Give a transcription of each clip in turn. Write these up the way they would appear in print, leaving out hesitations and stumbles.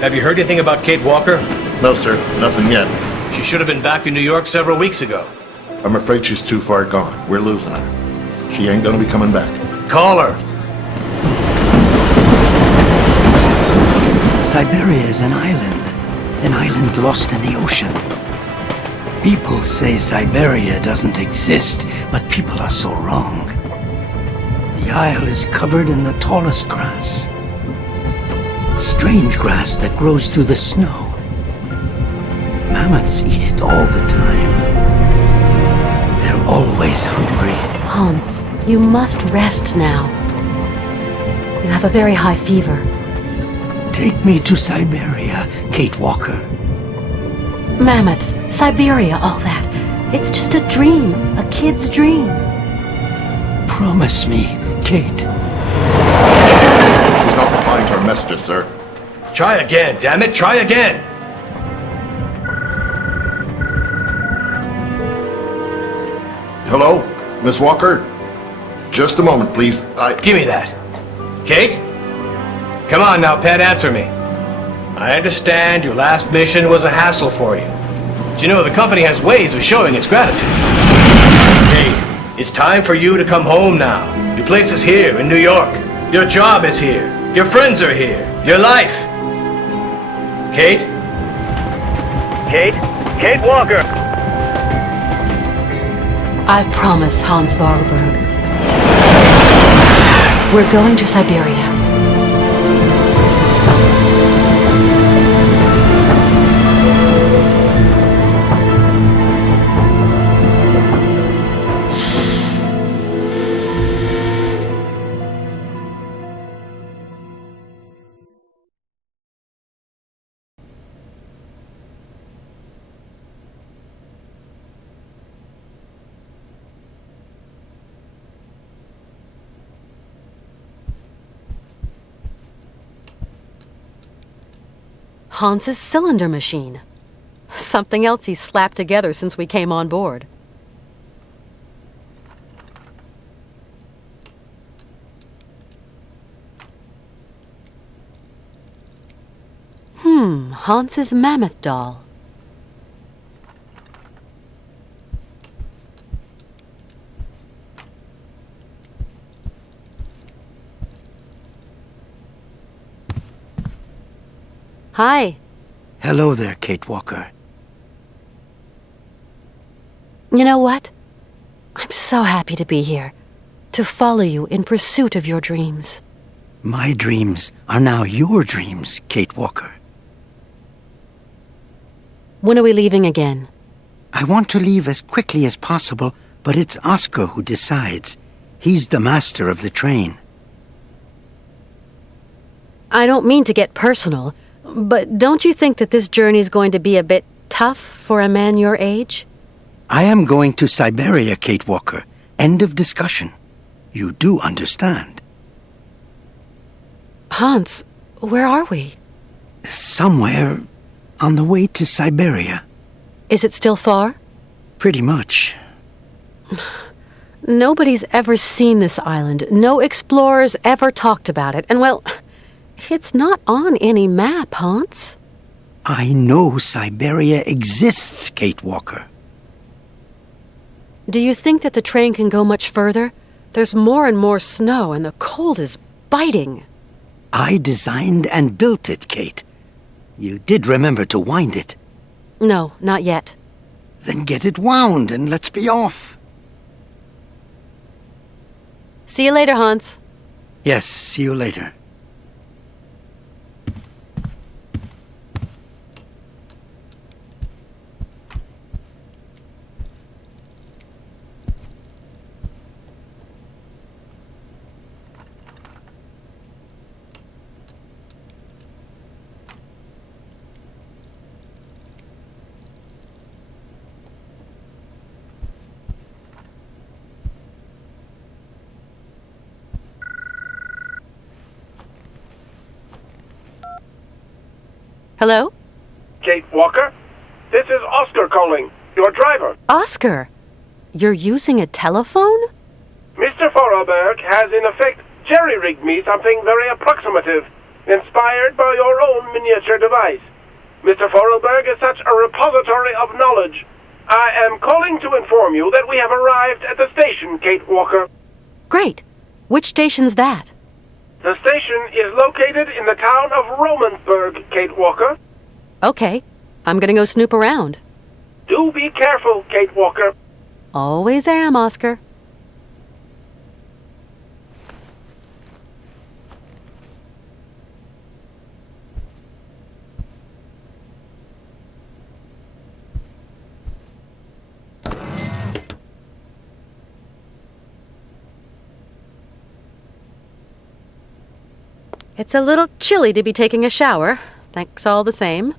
Have you heard anything about Kate Walker? No, sir. Nothing yet. She should have been back in New York several weeks ago. I'm afraid she's too far gone. We're losing her. She ain't gonna be coming back. Call her! Syberia is an island lost in the ocean. People say Syberia doesn't exist, but people are so wrong. The isle is covered in the tallest grass. Strange grass that grows through the snow. Mammoths eat it all the time. They're always hungry. Hans, you must rest now. You have a very high fever. Take me to Syberia, Kate Walker. Mammoths, Syberia, all that. It's just a dream, a kid's dream. Promise me, Kate. She's not replying to our messages, sir. Try again, damn it, try again! Hello? Miss Walker? Just a moment, please. Give me that. Kate? Come on now, pet, answer me. I understand your last mission was a hassle for you. But you know, the company has ways of showing its gratitude. Kate, it's time for you to come home now. Your place is here in New York. Your job is here. Your friends are here. Your life. Kate? Kate? Kate Walker! I promise, Hans Varlberg. We're going to Syberia. Hans's cylinder machine. Something else he's slapped together since we came on board. Hans's mammoth doll. Hi. Hello there, Kate Walker. You know what? I'm so happy to be here, to follow you in pursuit of your dreams. My dreams are now your dreams, Kate Walker. When are we leaving again? I want to leave as quickly as possible, but it's Oscar who decides. He's the master of the train. I don't mean to get personal, but don't you think that this journey's going to be a bit tough for a man your age? I am going to Syberia, Kate Walker. End of discussion. You do understand. Hans, where are we? Somewhere on the way to Syberia. Is it still far? Pretty much. Nobody's ever seen this island. No explorers ever talked about it. And well, it's not on any map, Hans. I know Syberia exists, Kate Walker. Do you think that the train can go much further? There's more and more snow, and the cold is biting. I designed and built it, Kate. You did remember to wind it. No, not yet. Then get it wound and let's be off. See you later, Hans. Yes, see you later. Hello? Kate Walker? This is Oscar calling, your driver. Oscar, you're using a telephone? Mr. Vorarlberg has in effect jerry-rigged me something very approximative. inspired by your own miniature device. Mr. Forelberg is such a repository of knowledge. I am calling to inform you that we have arrived at the station, Kate Walker. Great. Which station's that? The station is located in the town of Romansburg, Kate Walker. Okay. I'm gonna go snoop around. Do be careful, Kate Walker. Always am, Oscar. It's a little chilly to be taking a shower. Thanks all the same.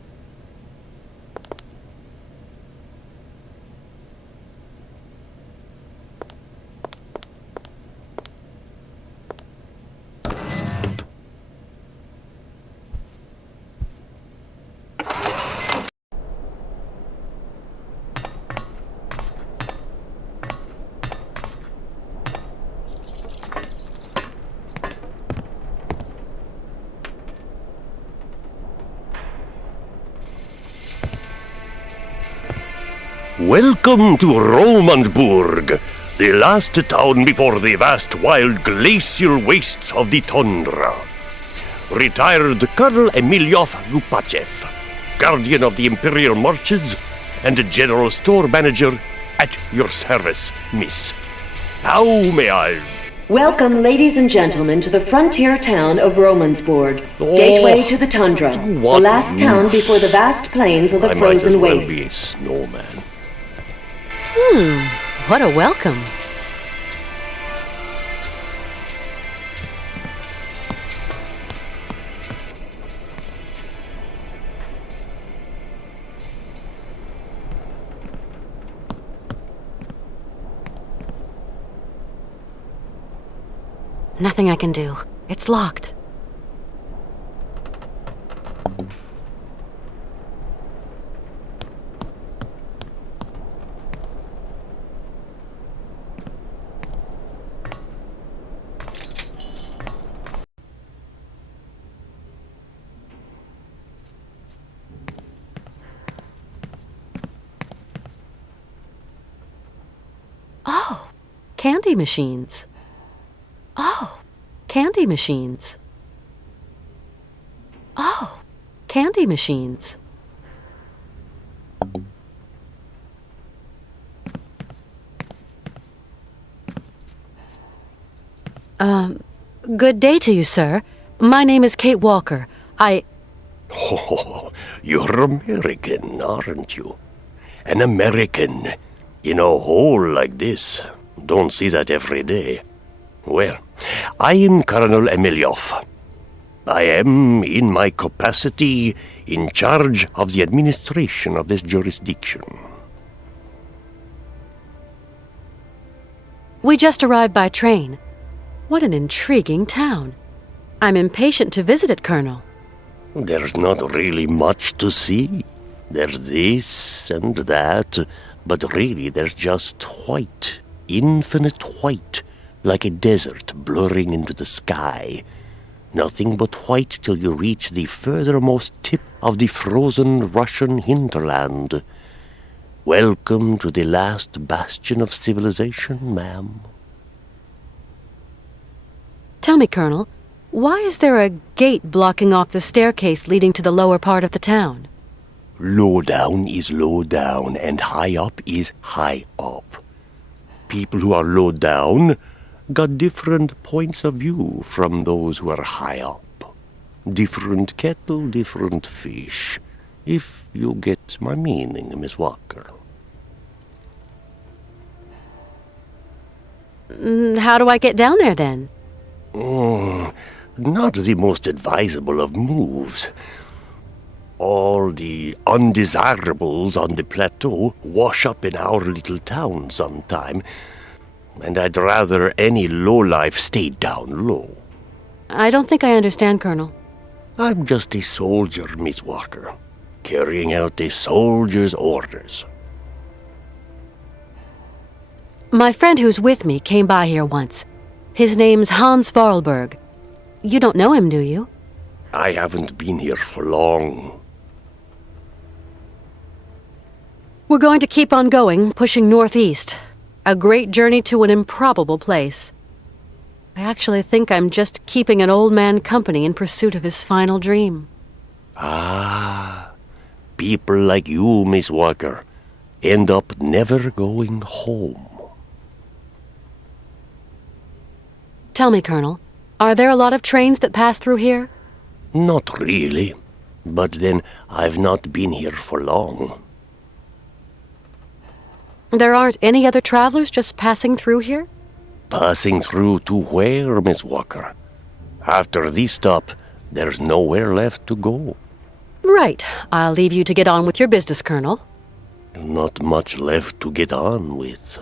Welcome to Romansburg, the last town before the vast wild glacial wastes of the tundra. Retired Colonel Emilyov Gupachev, guardian of the Imperial Marches, and general store manager at your service, miss. How may I... Welcome, ladies and gentlemen, to the frontier town of Romansburg, gateway to the tundra, the what last town before the vast plains of the I frozen might as well waste. be a snowman. What a welcome. Nothing I can do. It's locked. Oh, candy machines. Oh, candy machines. Oh, candy machines. Good day to you, sir. My name is Kate Walker. Oh, you're American, aren't you? An American in a hole like this. Don't see that every day. Well, I am Colonel Emilyov. I am, in my capacity, in charge of the administration of this jurisdiction. We just arrived by train. What an intriguing town. I'm impatient to visit it, Colonel. There's not really much to see. There's this and that, but really there's just white, infinite white, like a desert blurring into the sky. Nothing but white till you reach the furthermost tip of the frozen Russian hinterland. Welcome to the last bastion of civilization, ma'am. Tell me, Colonel, why is there a gate blocking off the staircase leading to the lower part of the town? Low down is low down, and high up is high up. People who are low down got different points of view from those who are high up. Different kettle, different fish, if you get my meaning, Miss Walker. How do I get down there, then? Not the most advisable of moves. All the undesirables on the plateau wash up in our little town sometime, and I'd rather any lowlife stay down low. I don't think I understand, Colonel. I'm just a soldier, Miss Walker, carrying out a soldier's orders. My friend who's with me came by here once. His name's Hans Vorarlberg. You don't know him, do you? I haven't been here for long. We're going to keep on going, pushing northeast. A great journey to an improbable place. I actually think I'm just keeping an old man company in pursuit of his final dream. Ah, people like you, Miss Walker, end up never going home. Tell me, Colonel, are there a lot of trains that pass through here? Not really. But then, I've not been here for long. There aren't any other travelers just passing through here? Passing through to where, Miss Walker? After this stop, there's nowhere left to go. Right. I'll leave you to get on with your business, Colonel. Not much left to get on with.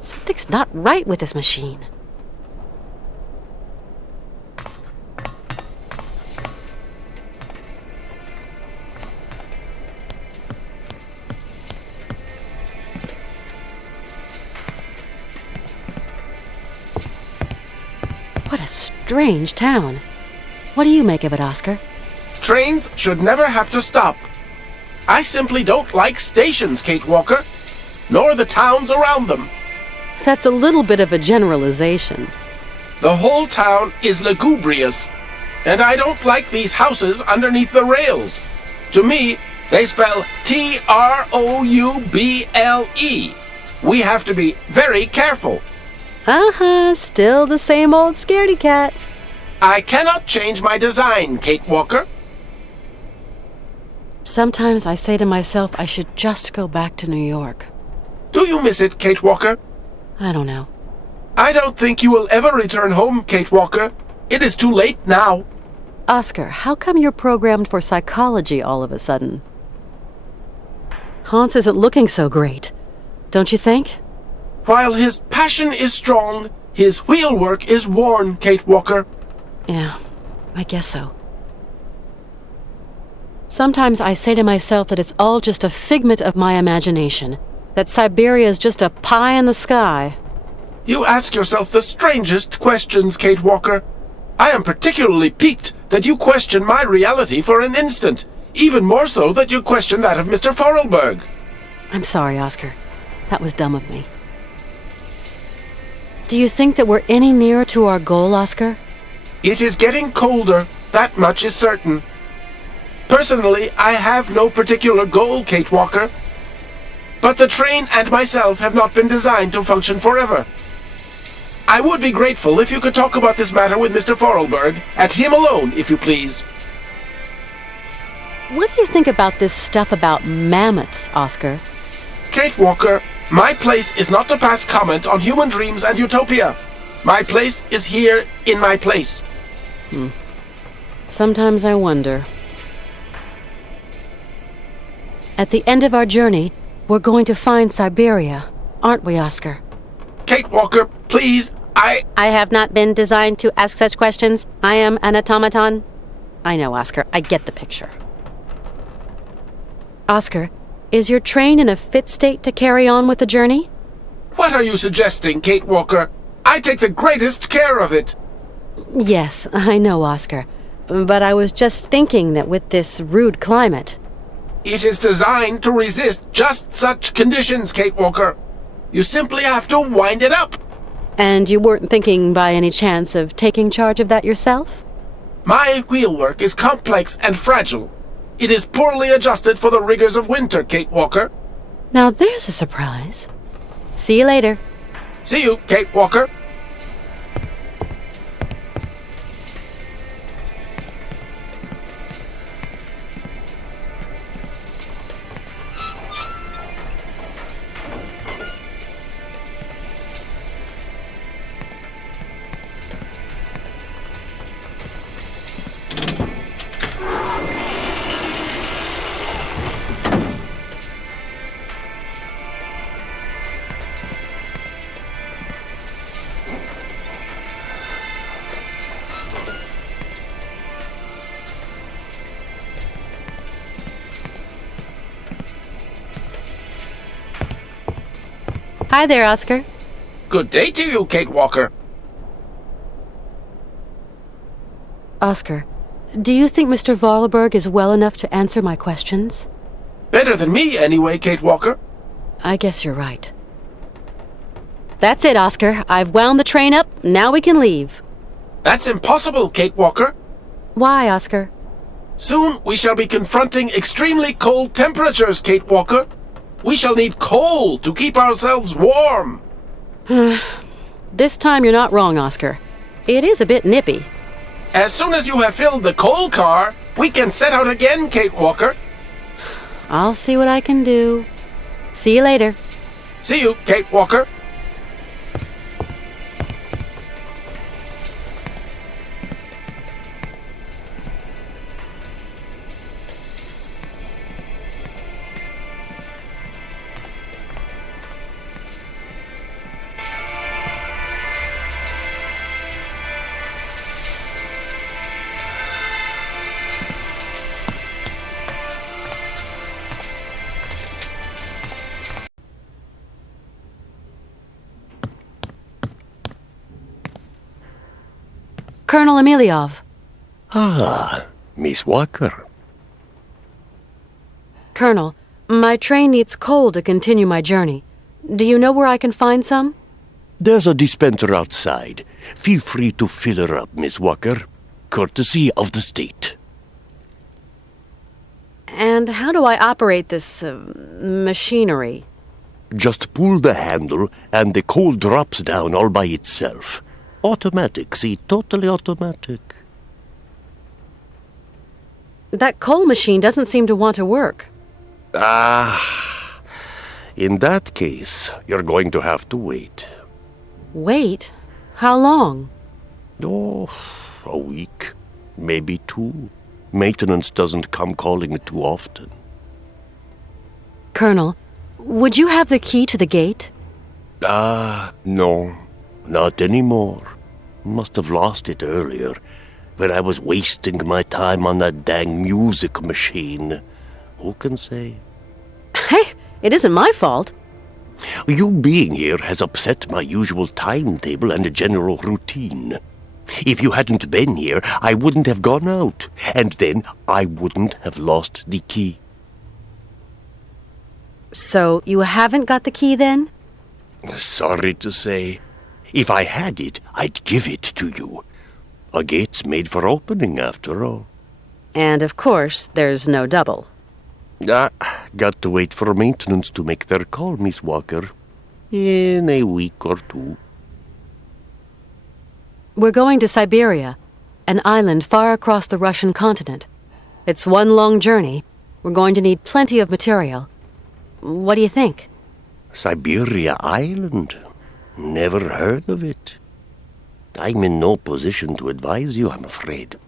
Something's not right with this machine. What a strange town. What do you make of it, Oscar? Trains should never have to stop. I simply don't like stations, Kate Walker, nor the towns around them. That's a little bit of a generalization. The whole town is lugubrious, and I don't like these houses underneath the rails. To me, they spell T-R-O-U-B-L-E. We have to be very careful. Still the same old scaredy cat. I cannot change my design, Kate Walker. Sometimes I say to myself I should just go back to New York. Do you miss it, Kate Walker? I don't know. I don't think you will ever return home, Kate Walker. It is too late now. Oscar, how come you're programmed for psychology all of a sudden? Hans isn't looking so great, don't you think? While his passion is strong, his wheelwork is worn, Kate Walker. Yeah, I guess so. Sometimes I say to myself that it's all just a figment of my imagination, that Syberia is just a pie in the sky. You ask yourself the strangest questions, Kate Walker. I am particularly piqued that you question my reality for an instant, even more so that you question that of Mr. Forelberg. I'm sorry, Oscar. That was dumb of me. Do you think that we're any nearer to our goal, Oscar? It is getting colder, that much is certain. Personally, I have no particular goal, Kate Walker. But the train and myself have not been designed to function forever. I would be grateful if you could talk about this matter with Mr. Forelberg, at him alone, if you please. What do you think about this stuff about mammoths, Oscar? Kate Walker, my place is not to pass comment on human dreams and utopia. My place is here in my place. Sometimes I wonder. At the end of our journey, we're going to find Syberia, aren't we, Oscar? Kate Walker, please, I have not been designed to ask such questions. I am an automaton. I know, Oscar. I get the picture. Oscar, is your train in a fit state to carry on with the journey? What are you suggesting, Kate Walker? I take the greatest care of it. Yes, I know, Oscar. But I was just thinking that with this rude climate... It is designed to resist just such conditions, Kate Walker. You simply have to wind it up. And you weren't thinking by any chance of taking charge of that yourself? My wheelwork is complex and fragile. It is poorly adjusted for the rigors of winter, Kate Walker. Now there's a surprise. See you later. See you, Kate Walker. Hi there, Oscar. Good day to you, Kate Walker. Oscar, do you think Mr. Forelberg is well enough to answer my questions? Better than me, anyway, Kate Walker. I guess you're right. That's it, Oscar. I've wound the train up. Now we can leave. That's impossible, Kate Walker. Why, Oscar? Soon we shall be confronting extremely cold temperatures, Kate Walker. We shall need coal to keep ourselves warm. This time you're not wrong, Oscar. It is a bit nippy. As soon as you have filled the coal car, we can set out again, Kate Walker. I'll see what I can do. See you later. See you, Kate Walker. Colonel Emiliov. Ah, Miss Walker. Colonel, my train needs coal to continue my journey. Do you know where I can find some? There's a dispenser outside. Feel free to fill her up, Miss Walker. Courtesy of the state. And how do I operate this, machinery? Just pull the handle and the coal drops down all by itself. Automatic, see, totally automatic. That coal machine doesn't seem to want to work. Ah, in that case, you're going to have to wait. Wait? How long? Oh, a week, maybe 2. Maintenance doesn't come calling too often. Colonel, would you have the key to the gate? No, not anymore. Must have lost it earlier, when I was wasting my time on that dang music machine. Who can say? Hey, it isn't my fault. You being here has upset my usual timetable and general routine. If you hadn't been here, I wouldn't have gone out, and then I wouldn't have lost the key. So you haven't got the key then? Sorry to say. If I had it, I'd give it to you. A gate's made for opening, after all. And of course, there's no double. Got to wait for maintenance to make their call, Miss Walker. In a week or 2. We're going to Syberia, an island far across the Russian continent. It's one long journey. We're going to need plenty of material. What do you think? Syberia Island? Never heard of it. I'm in no position to advise you, I'm afraid.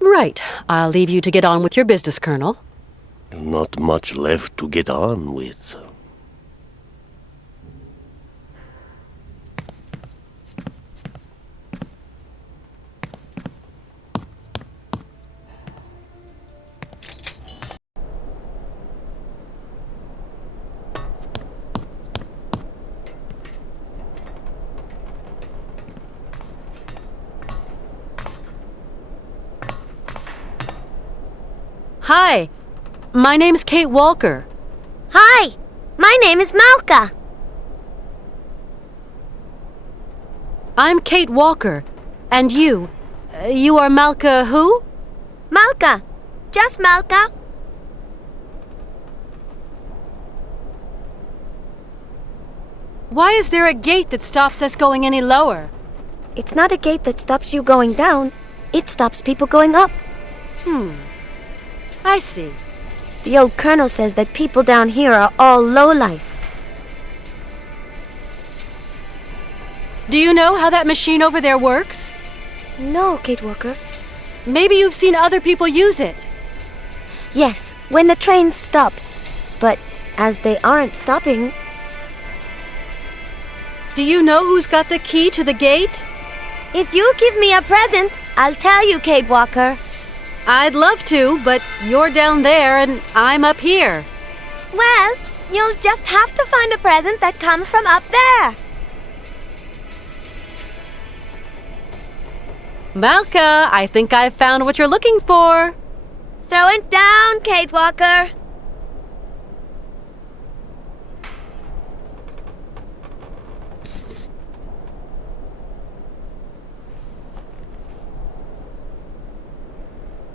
Right. I'll leave you to get on with your business, Colonel. Not much left to get on with. Hi. My name's Kate Walker. Hi, my name is Malka. I'm Kate Walker. And you? You are Malka who? Malka. Just Malka. Why is there a gate that stops us going any lower? It's not a gate that stops you going down. It stops people going up. I see. The old colonel says that people down here are all lowlife. Do you know how that machine over there works? No, Kate Walker. Maybe you've seen other people use it. Yes, when the trains stop. But as they aren't stopping... Do you know who's got the key to the gate? If you give me a present, I'll tell you, Kate Walker. I'd love to, but you're down there and I'm up here. Well, you'll just have to find a present that comes from up there. Malka, I think I've found what you're looking for. Throw it down, Kate Walker.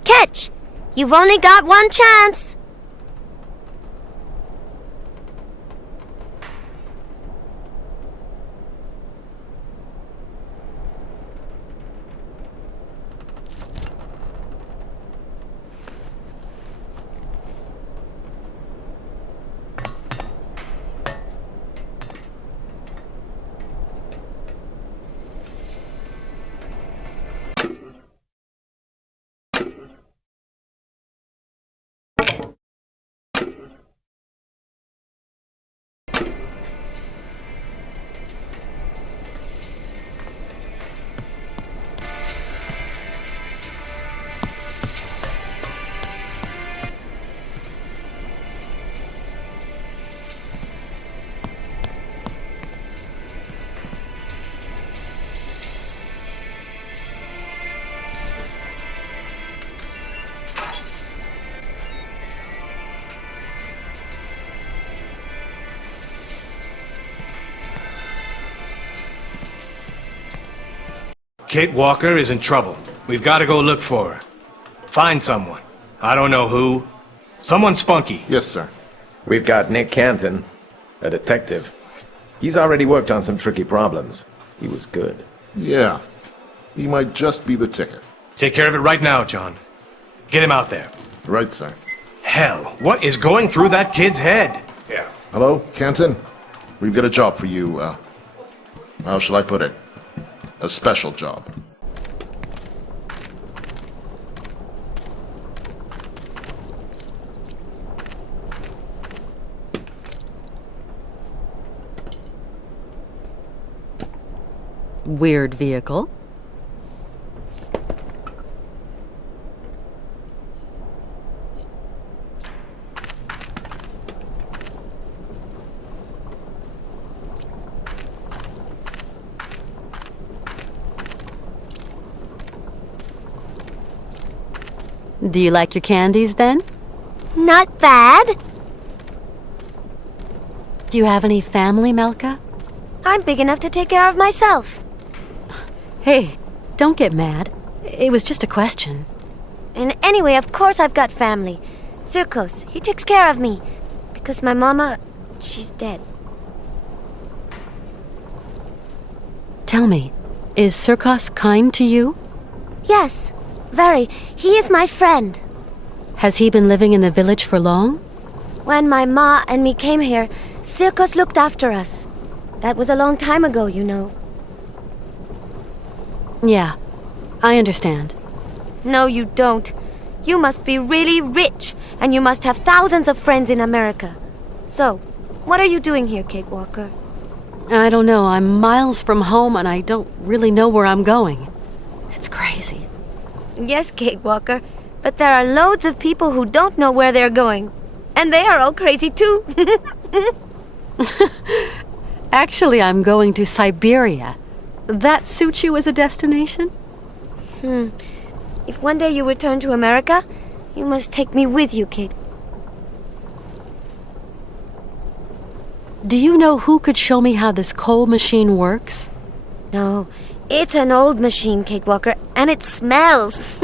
Catch! You've only got one chance. Kate Walker is in trouble. We've got to go look for her. Find someone. I don't know who. Someone spunky. Yes, sir. We've got Nick Canton, a detective. He's already worked on some tricky problems. He was good. Yeah. He might just be the ticket. Take care of it right now, John. Get him out there. Right, sir. Hell, what is going through that kid's head? Yeah. Hello, Canton? We've got a job for you, how shall I put it? A special job. Weird vehicle. Do you like your candies, then? Not bad. Do you have any family, Melka? I'm big enough to take care of myself. Hey, don't get mad. It was just a question. And anyway, of course I've got family. Circos, he takes care of me. Because my mama, she's dead. Tell me, is Circos kind to you? Yes, very. He is my friend. Has he been living in the village for long? When my ma and me came here, Circos looked after us. That was a long time ago, you know. Yeah, I understand. No, you don't. You must be really rich, and you must have thousands of friends in America. So, what are you doing here, Kate Walker? I don't know. I'm miles from home, and I don't really know where I'm going. It's crazy. Yes, Kate Walker, but there are loads of people who don't know where they're going. And they are all crazy, too. Actually, I'm going to Syberia. That suits you as a destination? If one day you return to America, you must take me with you, Kate. Do you know who could show me how this coal machine works? No, it's an old machine, Kate Walker, and it smells.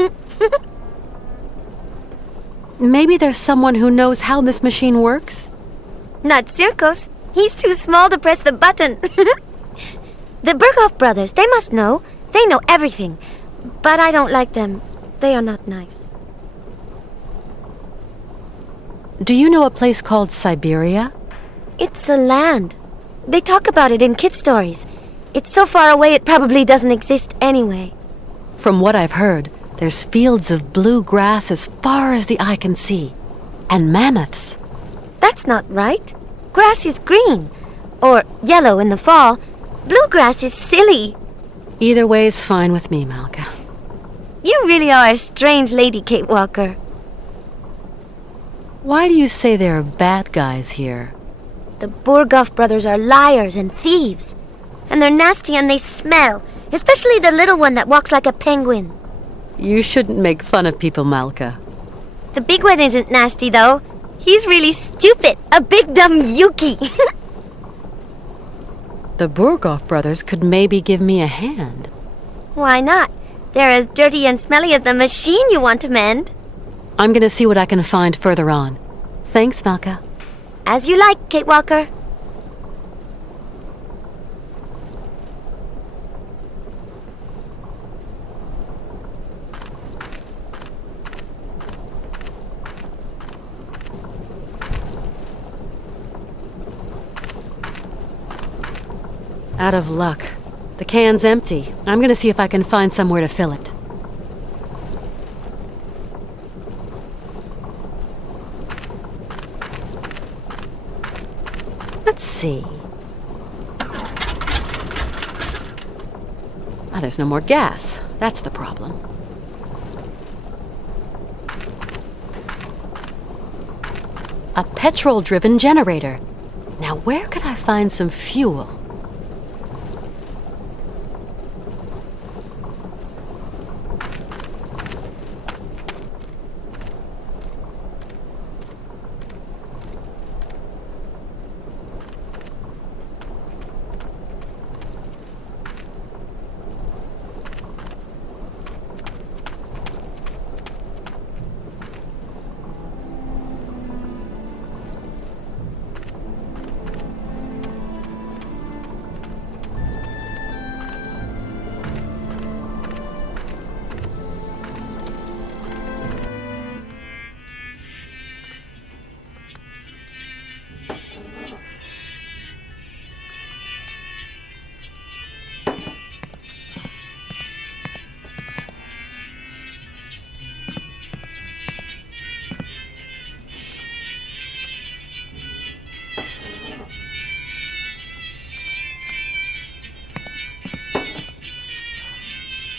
Maybe there's someone who knows how this machine works? Not Circos. He's too small to press the button. The Berghoff brothers, they must know. They know everything. But I don't like them. They are not nice. Do you know a place called Syberia? It's a land. They talk about it in kid stories. It's so far away it probably doesn't exist anyway. From what I've heard, there's fields of blue grass as far as the eye can see. And mammoths. That's not right. Grass is green. Or yellow in the fall. Bluegrass is silly. Either way is fine with me, Malka. You really are a strange lady, Kate Walker. Why do you say there are bad guys here? The Berghoff brothers are liars and thieves. And they're nasty and they smell. Especially the little one that walks like a penguin. You shouldn't make fun of people, Malka. The big one isn't nasty, though. He's really stupid. A big dumb Yuki. The Berghoff brothers could maybe give me a hand. Why not? They're as dirty and smelly as the machine you want to mend. I'm gonna see what I can find further on. Thanks, Malka. As you like, Kate Walker. Out of luck. The can's empty. I'm gonna see if I can find somewhere to fill it. Let's see. Ah, there's no more gas. That's the problem. A petrol-driven generator. Now, where could I find some fuel?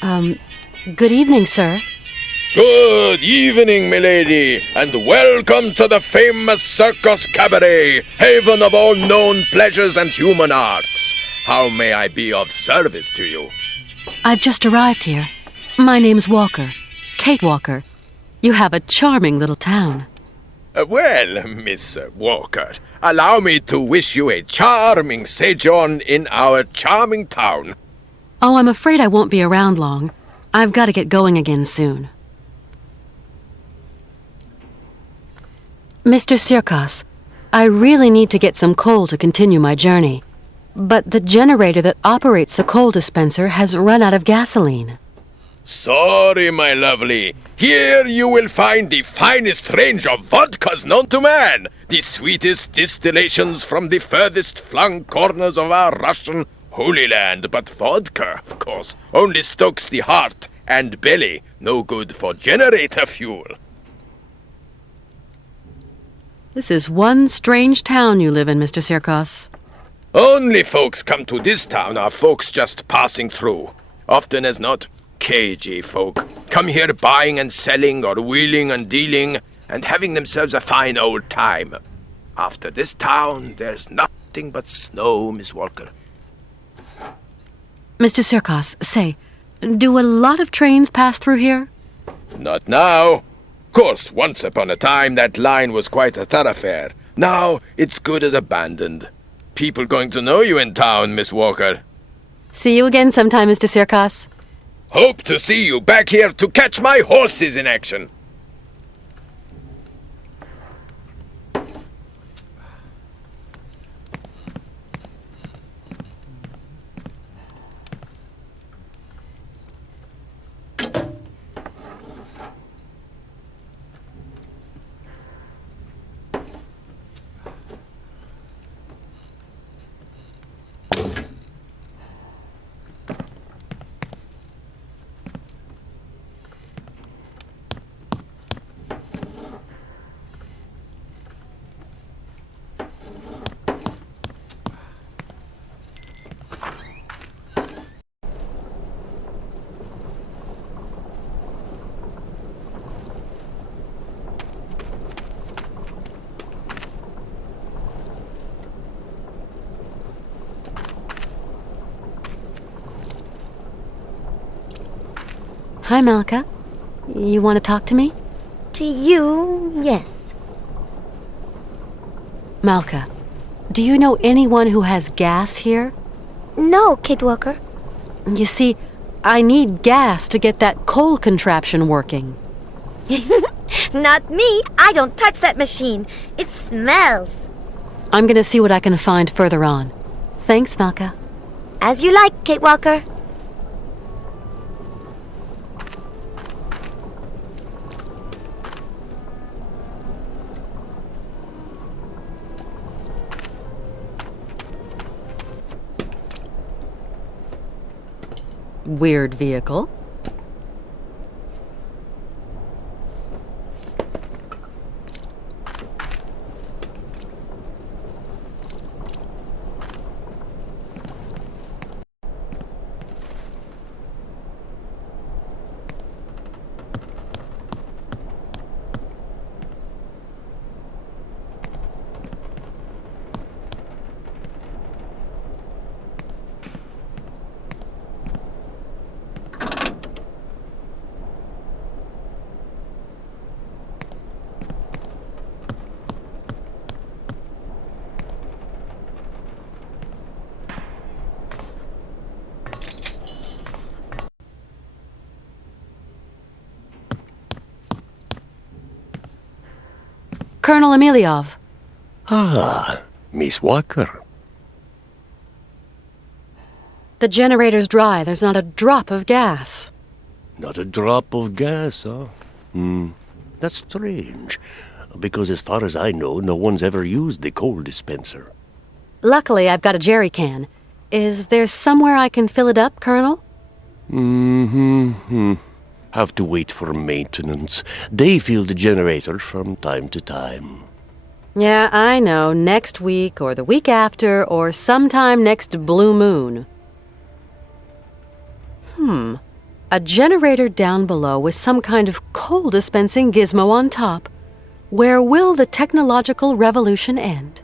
Good evening, sir. Good evening, milady, and welcome to the famous Circus Cabaret, haven of all known pleasures and human arts. How may I be of service to you? I've just arrived here. My name's Walker. Kate Walker. You have a charming little town. Well, Miss Walker, allow me to wish you a charming sojourn in our charming town. Oh, I'm afraid I won't be around long. I've got to get going again soon. Mr. Sirkos, I really need to get some coal to continue my journey. But the generator that operates the coal dispenser has run out of gasoline. Sorry, my lovely. Here you will find the finest range of vodkas known to man. The sweetest distillations from the furthest flung corners of our Russian Holy Land. But vodka, of course, only stokes the heart and belly. No good for generator fuel. This is one strange town you live in, Mr. Sirkos. Only folks come to this town are folks just passing through. Often as not, cagey folk. Come here buying and selling or wheeling and dealing and having themselves a fine old time. After this town, there's nothing but snow, Miss Walker. Mr. Sirkos, say, do a lot of trains pass through here? Not now. Course, once upon a time that line was quite a thoroughfare. Now it's good as abandoned. People going to know you in town, Miss Walker. See you again sometime, Mr. Sirkos. Hope to see you back here to catch my horses in action. Hi, Malka. You want to talk to me? To you, yes. Malka, do you know anyone who has gas here? No, Kate Walker. You see, I need gas to get that coal contraption working. Not me. I don't touch that machine. It smells. I'm gonna see what I can find further on. Thanks, Malka. As you like, Kate Walker. Weird vehicle. Colonel Emiliov. Ah, Miss Walker. The generator's dry. There's not a drop of gas. Not a drop of gas, huh? That's strange. Because as far as I know, no one's ever used the coal dispenser. Luckily, I've got a jerry can. Is there somewhere I can fill it up, Colonel? Have to wait for maintenance. They fill the generator from time to time. Yeah, I know. Next week, or the week after, or sometime next blue moon. A generator down below with some kind of coal-dispensing gizmo on top. Where will the technological revolution end?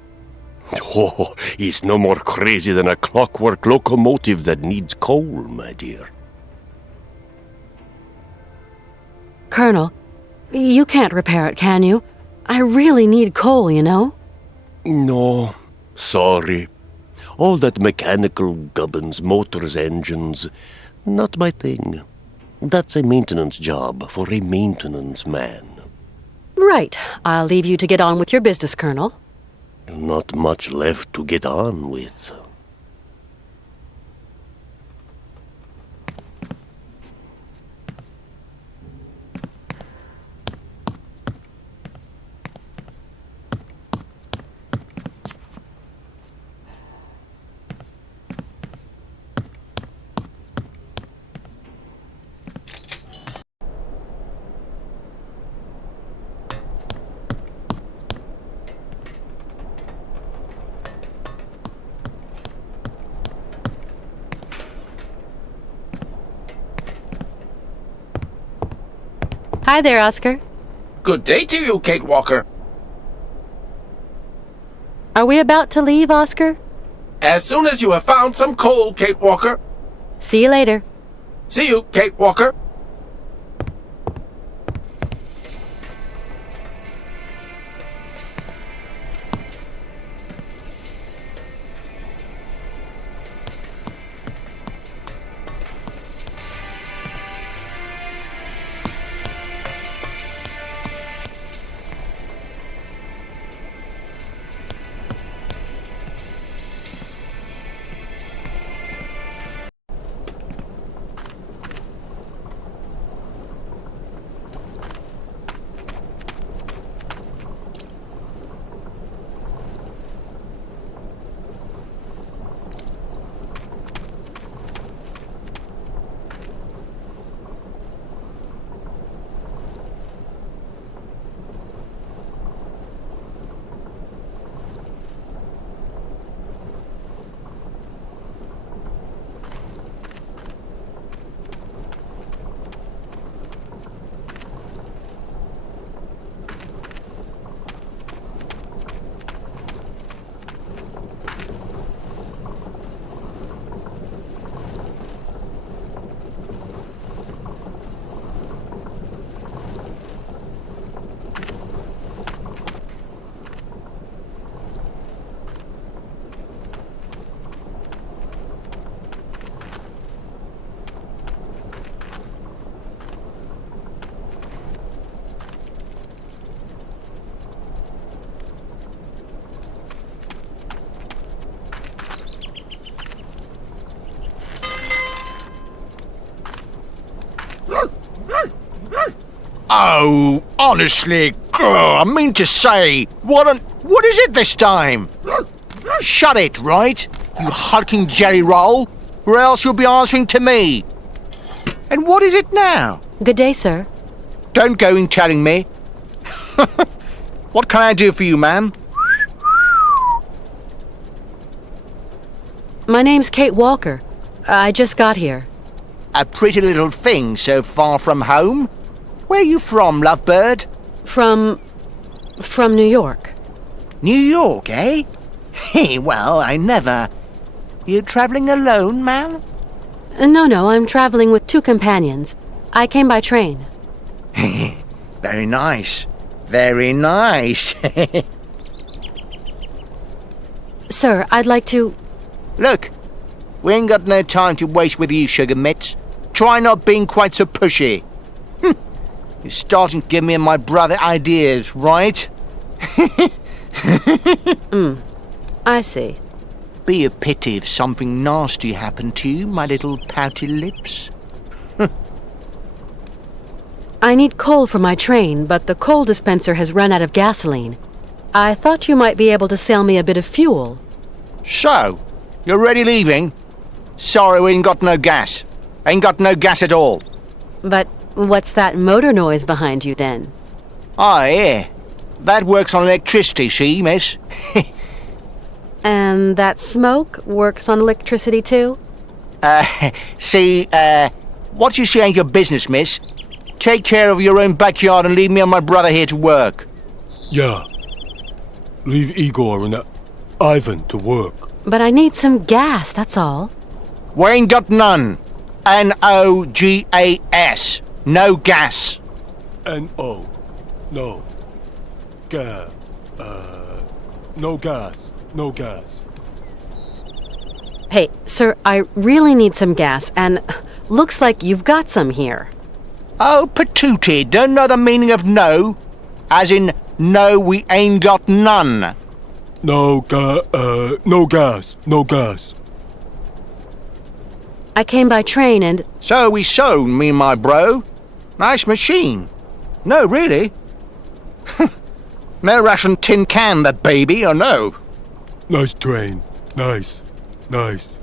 Oh, he's no more crazy than a clockwork locomotive that needs coal, my dear. Colonel, you can't repair it, can you? I really need coal, you know? No, sorry. All that mechanical gubbins, motors, engines, not my thing. That's a maintenance job for a maintenance man. Right. I'll leave you to get on with your business, Colonel. Not much left to get on with. Hi there, Oscar. Good day to you, Kate Walker. Are we about to leave, Oscar? As soon as you have found some coal, Kate Walker. See you later. See you, Kate Walker. Oh, honestly, I mean to say, what is it this time? Shut it, right? You hulking jerry roll, or else you'll be answering to me. And what is it now? Good day, sir. Don't go in telling me. What can I do for you, ma'am? My name's Kate Walker. I just got here. A pretty little thing so far from home? Where you from, lovebird? From New York. New York, eh? Hey, well, I never... You travelling alone, ma'am? No, I'm traveling with 2 companions. I came by train. Very nice. Very nice. Sir, I'd like to... Look, we ain't got no time to waste with you, sugar mitts. Try not being quite so pushy. You're starting to give me and my brother ideas, right? I see. Be a pity if something nasty happened to you, my little pouty lips. I need coal for my train, but the coal dispenser has run out of gasoline. I thought you might be able to sell me a bit of fuel. So, you're already leaving? Sorry, we ain't got no gas. Ain't got no gas at all. But what's that motor noise behind you, then? Oh, yeah. That works on electricity, see, miss? And that smoke works on electricity, too? what you say ain't your business, miss. Take care of your own backyard and leave me and my brother here to work. Yeah. Leave Igor and Ivan to work. But I need some gas, that's all. We ain't got none. N-O-G-A-S. No gas. N-O. No. Gas. No gas. No gas. Hey, sir, I really need some gas, and looks like you've got some here. Oh, patootie, don't know the meaning of no? As in, no, we ain't got none. No gas. No gas. I came by train and... So we sown, me and my bro. Nice machine. No, really. No Russian tin can, that baby, or no? Nice train. Nice. Nice.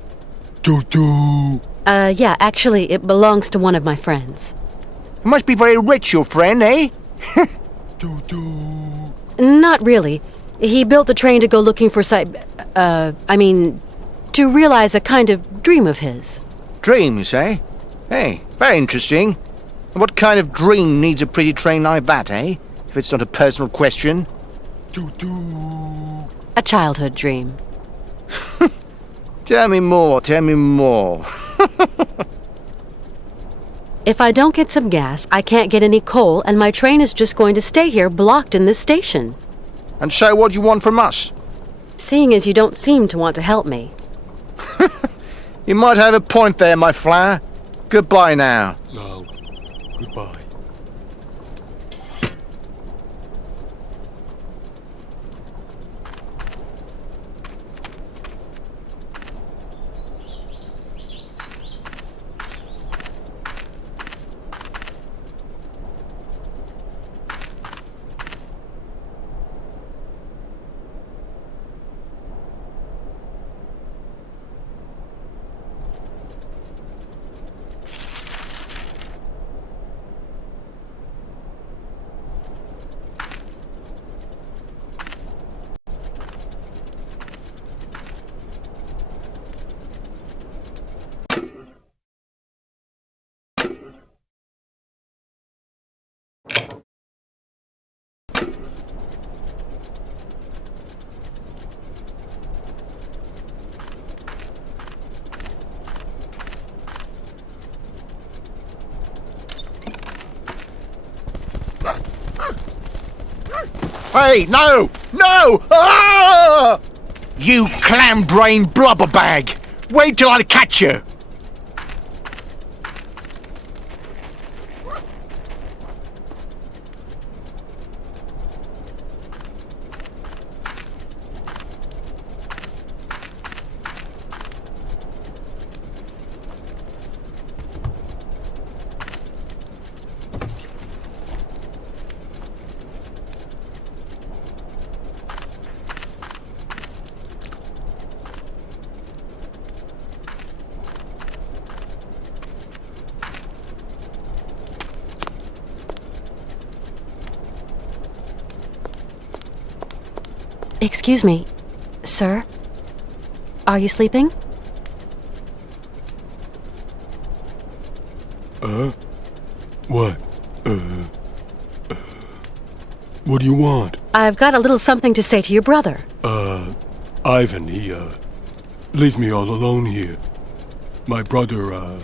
Choo-choo. Yeah, actually, it belongs to one of my friends. You must be very rich, your friend, eh? Choo-choo. Not really. He built the train to go looking for to realize a kind of dream of his. Dreams, eh? Hey, very interesting. And what kind of dream needs a pretty train like that, eh? If it's not a personal question. Choo-choo. A childhood dream. Tell me more, tell me more. If I don't get some gas, I can't get any coal, and my train is just going to stay here blocked in this station. And so what do you want from us? Seeing as you don't seem to want to help me. You might have a point there, my flower. Goodbye now. No. Goodbye. Hey, no! No! Ah! You clam-brained blubberbag! Wait till I catch you! Excuse me, sir? Are you sleeping? What? What do you want? I've got a little something to say to your brother. Ivan, he, leave me all alone here. My brother,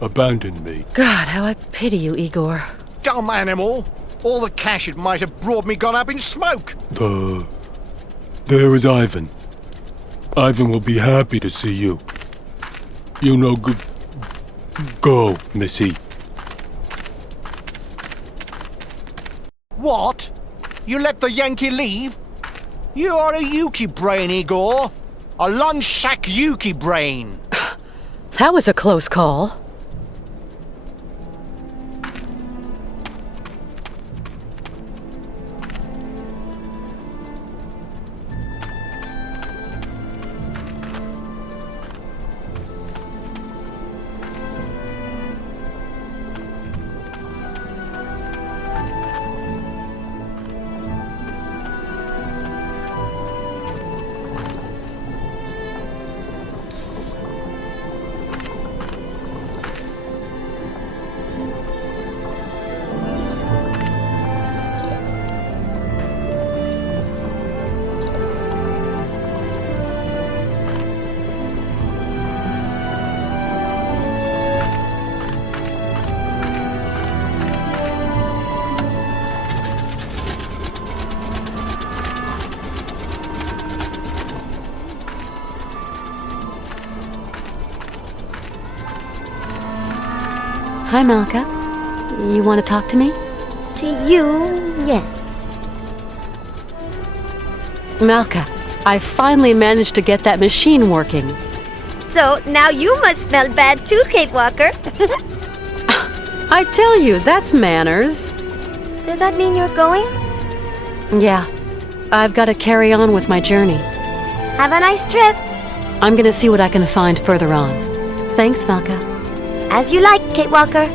abandoned me. God, how I pity you, Igor. Dumb animal! All the cash it might have brought me gone up in smoke! There is Ivan. Ivan will be happy to see you. You know, go, Missy. What? You let the Yankee leave? You are a Yuki brain, Igor. A lunch sack Yuki brain. That was a close call. Hi, Malka. You want to talk to me? To you, yes. Malka, I finally managed to get that machine working. So now you must smell bad too, Kate Walker. I tell you, that's manners. Does that mean you're going? Yeah, I've got to carry on with my journey. Have a nice trip. I'm gonna see what I can find further on. Thanks, Malka. As you like, Kate Walker.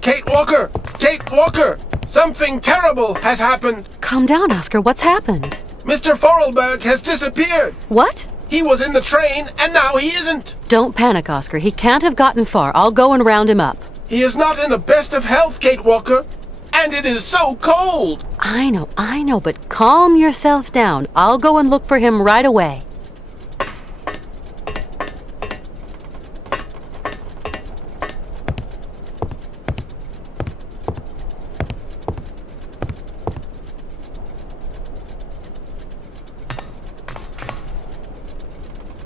Kate Walker! Kate Walker! Something terrible has happened! Calm down, Oscar. What's happened? Mr. Forelberg has disappeared! What? He was in the train, and now he isn't! Don't panic, Oscar. He can't have gotten far. I'll go and round him up. He is not in the best of health, Kate Walker! And it is so cold! I know, but calm yourself down. I'll go and look for him right away.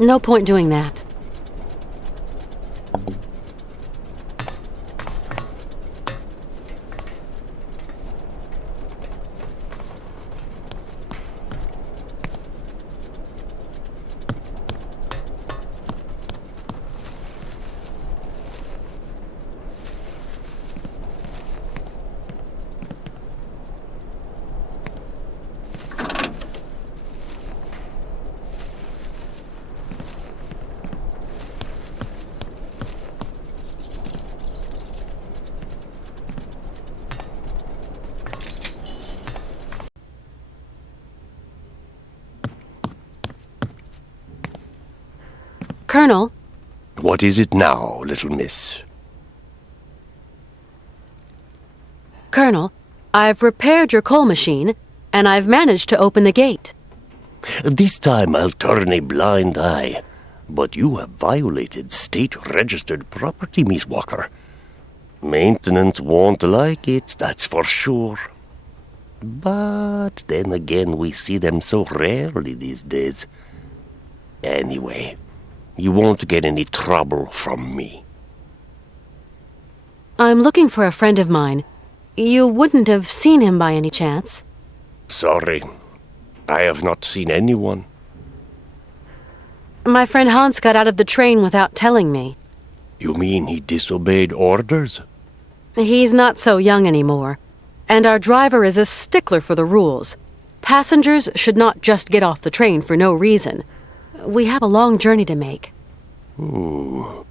No point doing that. Colonel? What is it now, little miss? Colonel, I've repaired your coal machine, and I've managed to open the gate. This time I'll turn a blind eye. But you have violated state-registered property, Miss Walker. Maintenance won't like it, that's for sure. But then again, we see them so rarely these days. Anyway, you won't get any trouble from me. I'm looking for a friend of mine. You wouldn't have seen him by any chance? Sorry, I have not seen anyone. My friend Hans got out of the train without telling me. You mean he disobeyed orders? He's not so young anymore. And our driver is a stickler for the rules. Passengers should not just get off the train for no reason. We have a long journey to make.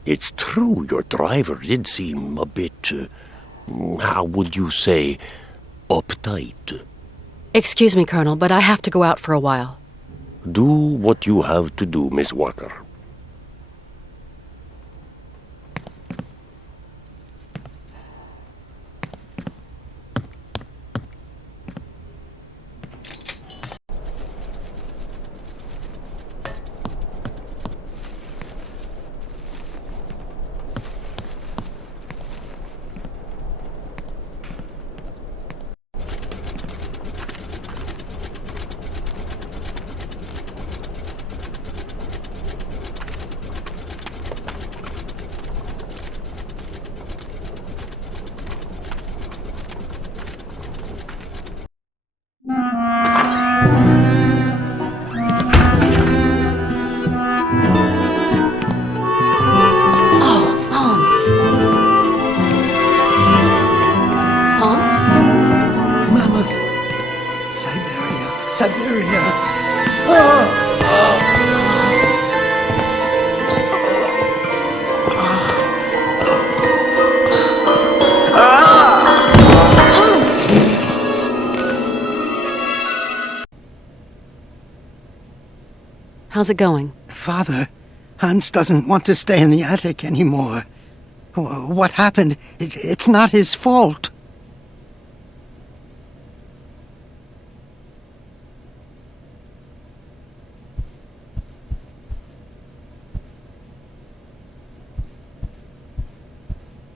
It's true your driver did seem a bit, how would you say, uptight. Excuse me, Colonel, but I have to go out for a while. Do what you have to do, Miss Walker. Syberia. How's it going? Father, Hans doesn't want to stay in the attic anymore. What happened? It's not his fault.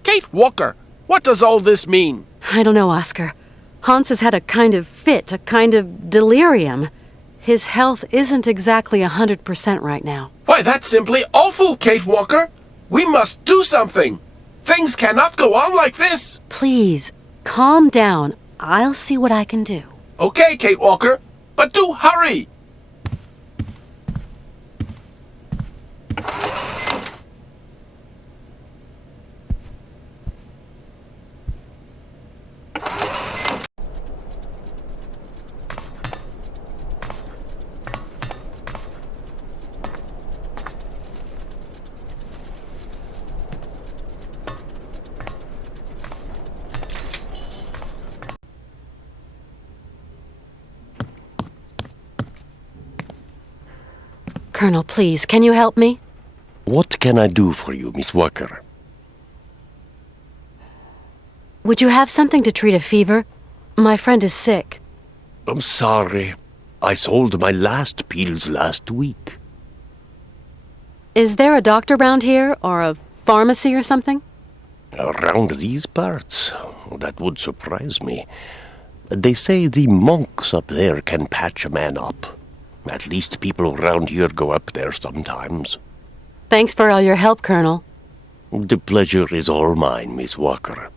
Kate Walker, what does all this mean? I don't know, Oscar. Hans has had a kind of fit, a kind of delirium. His health isn't exactly 100% right now. Why, that's simply awful, Kate Walker. We must do something. Things cannot go on like this. Please, calm down. I'll see what I can do. Okay, Kate Walker, but do hurry. Colonel, please, can you help me? What can I do for you, Miss Walker? Would you have something to treat a fever? My friend is sick. I'm sorry. I sold my last pills last week. Is there a doctor around here, or a pharmacy or something? Around these parts? That would surprise me. They say the monks up there can patch a man up. At least people around here go up there sometimes. Thanks for all your help, Colonel. The pleasure is all mine, Miss Walker.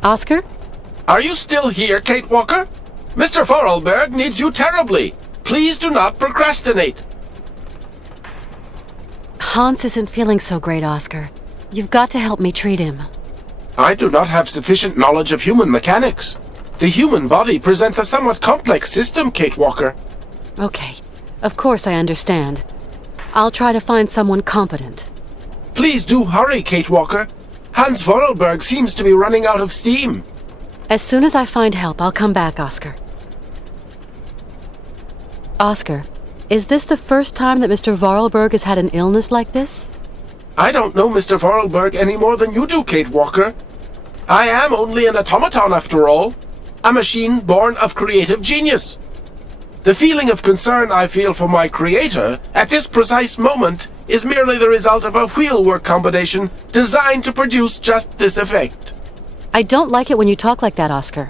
Oscar? Are you still here, Kate Walker? Mr. Vorarlberg needs you terribly. Please do not procrastinate. Hans isn't feeling so great, Oscar. You've got to help me treat him. I do not have sufficient knowledge of human mechanics. The human body presents a somewhat complex system, Kate Walker. Okay. Of course I understand. I'll try to find someone competent. Please do hurry, Kate Walker. Hans Vorarlberg seems to be running out of steam. As soon as I find help, I'll come back, Oscar. Oscar, is this the first time that Mr. Vorarlberg has had an illness like this? I don't know Mr. Vorarlberg any more than you do, Kate Walker. I am only an automaton after all. A machine born of creative genius. The feeling of concern I feel for my creator at this precise moment is merely the result of a wheelwork combination designed to produce just this effect. I don't like it when you talk like that, Oscar.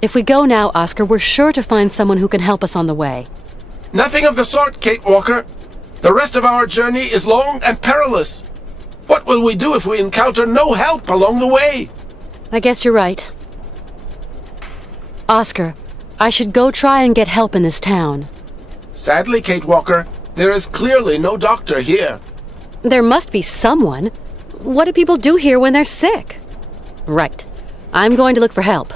If we go now, Oscar, we're sure to find someone who can help us on the way. Nothing of the sort, Kate Walker. The rest of our journey is long and perilous. What will we do if we encounter no help along the way? I guess you're right. Oscar, I should go try and get help in this town. Sadly, Kate Walker, there is clearly no doctor here. There must be someone. What do people do here when they're sick? Right. I'm going to look for help.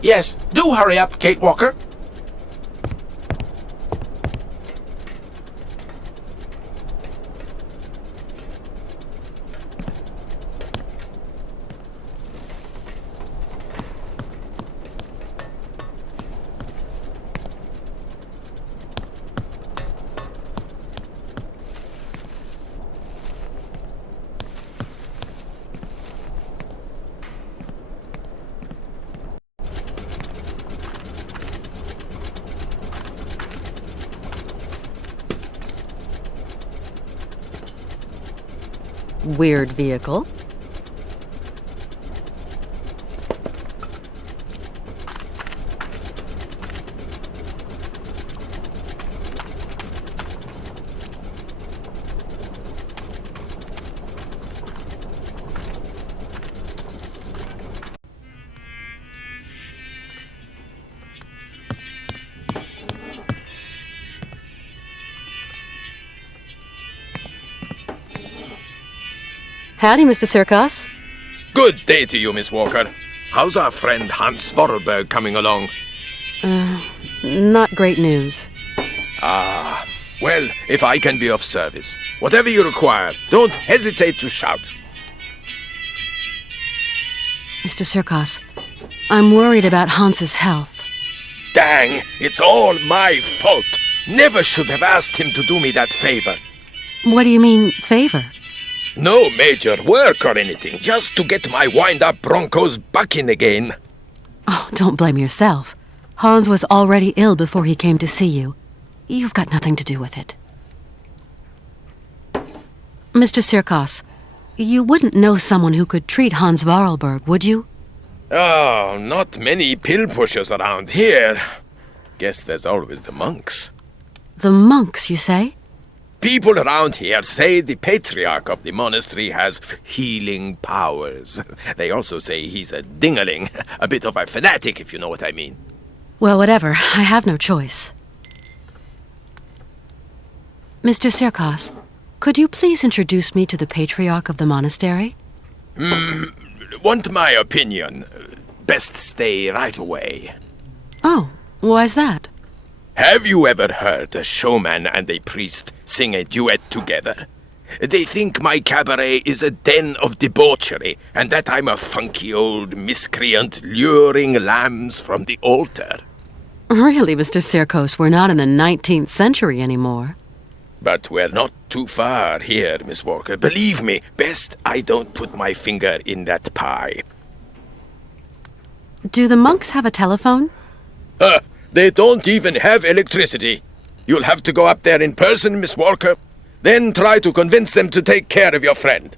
Yes, do hurry up, Kate Walker. Weird vehicle. Howdy, Mr. Sirkos. Good day to you, Miss Walker. How's our friend Hans Vorarlberg coming along? Not great news. Ah, well, if I can be of service, whatever you require, don't hesitate to shout. Mr. Sirkos, I'm worried about Hans's health. Dang, it's all my fault. Never should have asked him to do me that favor. What do you mean, favor? No major work or anything, just to get my wind-up Broncos bucking again. Oh, don't blame yourself. Hans was already ill before he came to see you. You've got nothing to do with it. Mr. Sirkos, you wouldn't know someone who could treat Hans Vorarlberg, would you? Oh, not many pill pushers around here. Guess there's always the monks. The monks, you say? People around here say the patriarch of the monastery has healing powers. They also say he's a dingaling, a bit of a fanatic, if you know what I mean. Well, whatever. I have no choice. Mr. Sirkos, could you please introduce me to the patriarch of the monastery? Want my opinion? Best stay right away. Oh, why's that? Have you ever heard a showman and a priest sing a duet together? They think my cabaret is a den of debauchery, and that I'm a funky old miscreant luring lambs from the altar. Really, Mr. Sirkos, we're not in the 19th century anymore. But we're not too far here, Miss Walker. Believe me, best I don't put my finger in that pie. Do the monks have a telephone? They don't even have electricity. You'll have to go up there in person, Miss Walker. Then try to convince them to take care of your friend.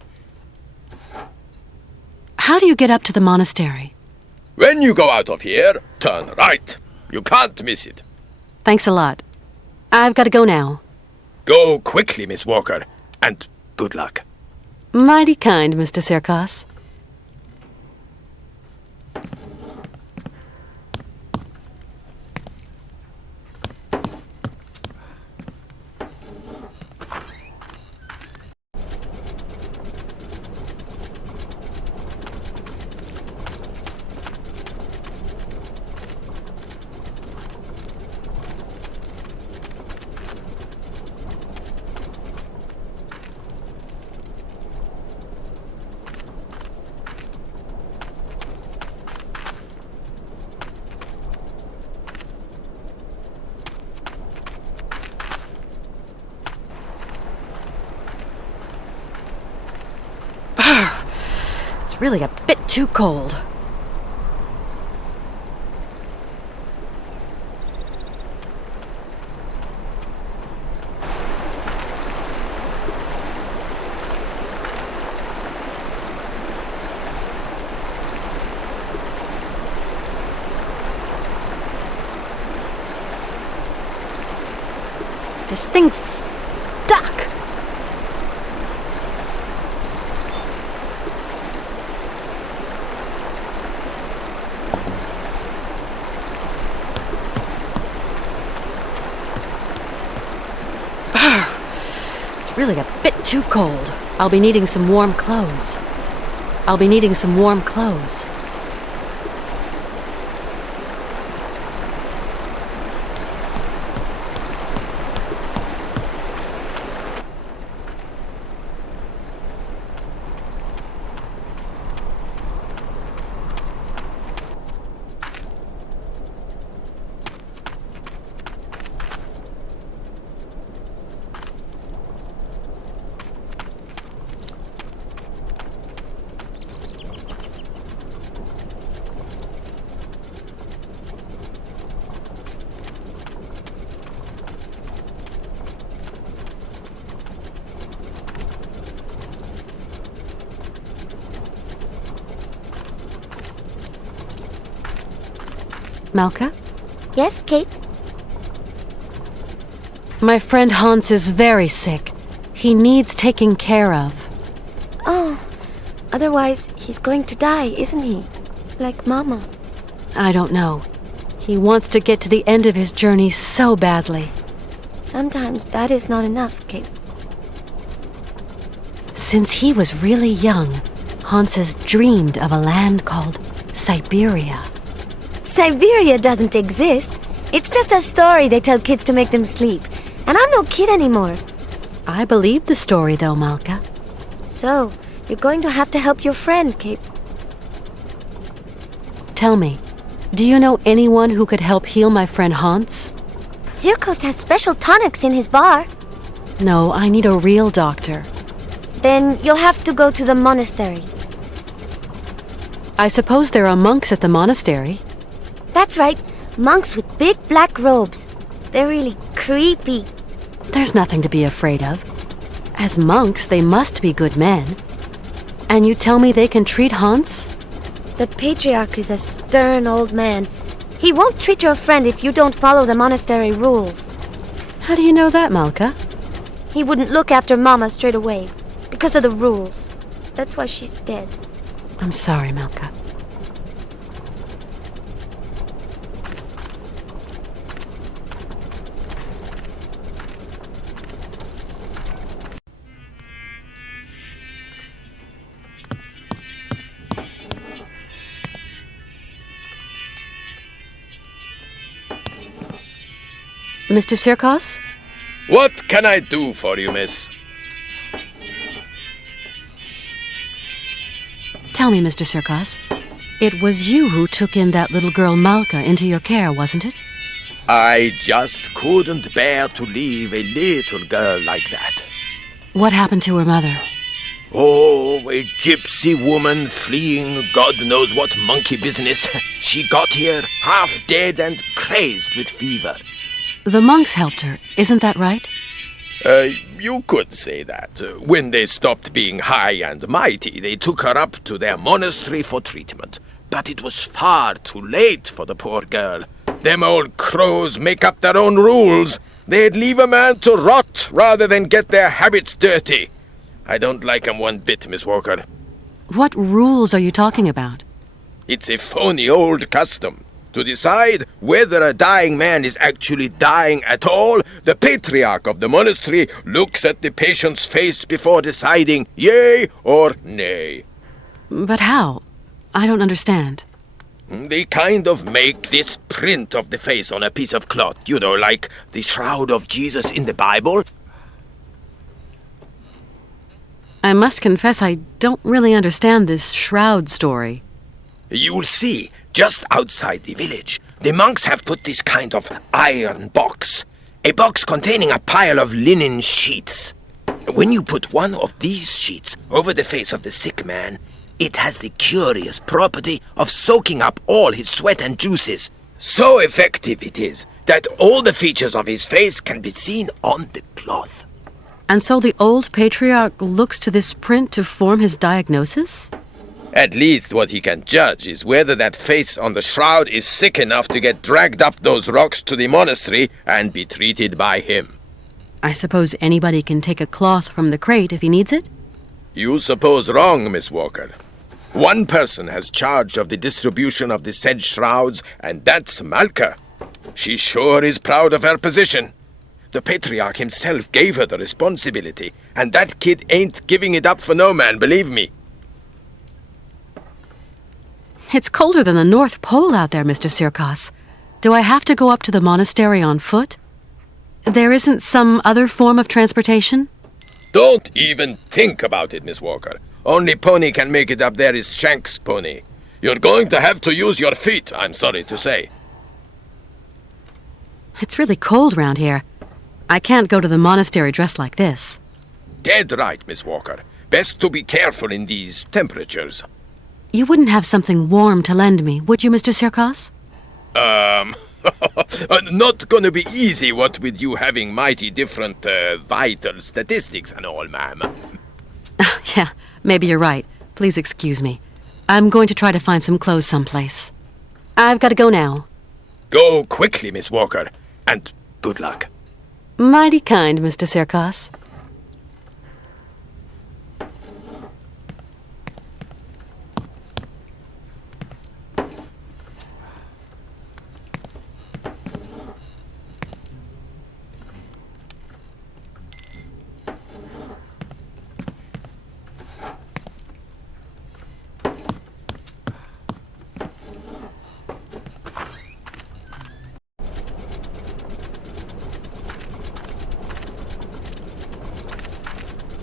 How do you get up to the monastery? When you go out of here, turn right. You can't miss it. Thanks a lot. I've got to go now. Go quickly, Miss Walker, and good luck. Mighty kind, Mr. Sirkos. It's really a bit too cold. This thing's stuck. It's really a bit too cold. I'll be needing some warm clothes. Malka? Yes, Kate? My friend Hans is very sick. He needs taking care of. Oh, otherwise he's going to die, isn't he? Like Mama. I don't know. He wants to get to the end of his journey so badly. Sometimes that is not enough, Kate. Since he was really young, Hans has dreamed of a land called Syberia. Syberia doesn't exist. It's just a story they tell kids to make them sleep. And I'm no kid anymore. I believe the story, though, Malka. So, you're going to have to help your friend, Kate. Tell me, do you know anyone who could help heal my friend Hans? Zirkos has special tonics in his bar. No, I need a real doctor. Then you'll have to go to the monastery. I suppose there are monks at the monastery. That's right. Monks with big black robes. They're really creepy. There's nothing to be afraid of. As monks, they must be good men. And you tell me they can treat Hans? The patriarch is a stern old man. He won't treat your friend if you don't follow the monastery rules. How do you know that, Malka? He wouldn't look after Mama straight away, because of the rules. That's why she's dead. I'm sorry, Malka. Mr. Sirkos? What can I do for you, miss? Tell me, Mr. Sirkos. It was you who took in that little girl Malka into your care, wasn't it? I just couldn't bear to leave a little girl like that. What happened to her mother? Oh, a gypsy woman fleeing God knows what monkey business. She got here half dead and crazed with fever. The monks helped her, isn't that right? You could say that. When they stopped being high and mighty, they took her up to their monastery for treatment. But it was far too late for the poor girl. Them old crows make up their own rules. They'd leave a man to rot rather than get their habits dirty. I don't like 'em one bit, Miss Walker. What rules are you talking about? It's a phony old custom. To decide whether a dying man is actually dying at all, the patriarch of the monastery looks at the patient's face before deciding yay or nay. But how? I don't understand. They kind of make this print of the face on a piece of cloth, you know, like the shroud of Jesus in the Bible. I must confess I don't really understand this shroud story. You'll see, just outside the village, the monks have put this kind of iron box. A box containing a pile of linen sheets. When you put one of these sheets over the face of the sick man, it has the curious property of soaking up all his sweat and juices. So effective it is that all the features of his face can be seen on the cloth. And so the old patriarch looks to this print to form his diagnosis? At least what he can judge is whether that face on the shroud is sick enough to get dragged up those rocks to the monastery and be treated by him. I suppose anybody can take a cloth from the crate if he needs it? You suppose wrong, Miss Walker. One person has charge of the distribution of the said shrouds, and that's Malka. She sure is proud of her position. The patriarch himself gave her the responsibility, and that kid ain't giving it up for no man, believe me. It's colder than the North Pole out there, Mr. Sirkos. Do I have to go up to the monastery on foot? There isn't some other form of transportation? Don't even think about it, Miss Walker. Only pony can make it up there is Shank's pony. You're going to have to use your feet, I'm sorry to say. It's really cold round here. I can't go to the monastery dressed like this. Dead right, Miss Walker. Best to be careful in these temperatures. You wouldn't have something warm to lend me, would you, Mr. Sirkos? Not gonna be easy, what with you having mighty different vital statistics and all, ma'am. Yeah, maybe you're right. Please excuse me. I'm going to try to find some clothes someplace. I've got to go now. Go quickly, Miss Walker, and good luck. Mighty kind, Mr. Sirkos.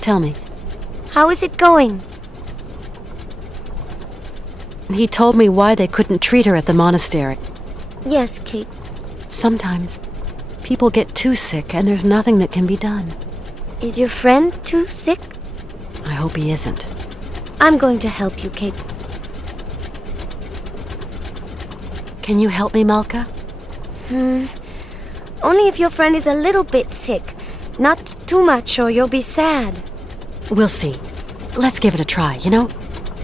Tell me. How is it going? He told me why they couldn't treat her at the monastery. Yes, Kate. Sometimes people get too sick and there's nothing that can be done. Is your friend too sick? I hope he isn't. I'm going to help you, Kate. Can you help me, Malka? Only if your friend is a little bit sick. Not too much or you'll be sad. We'll see. Let's give it a try, you know?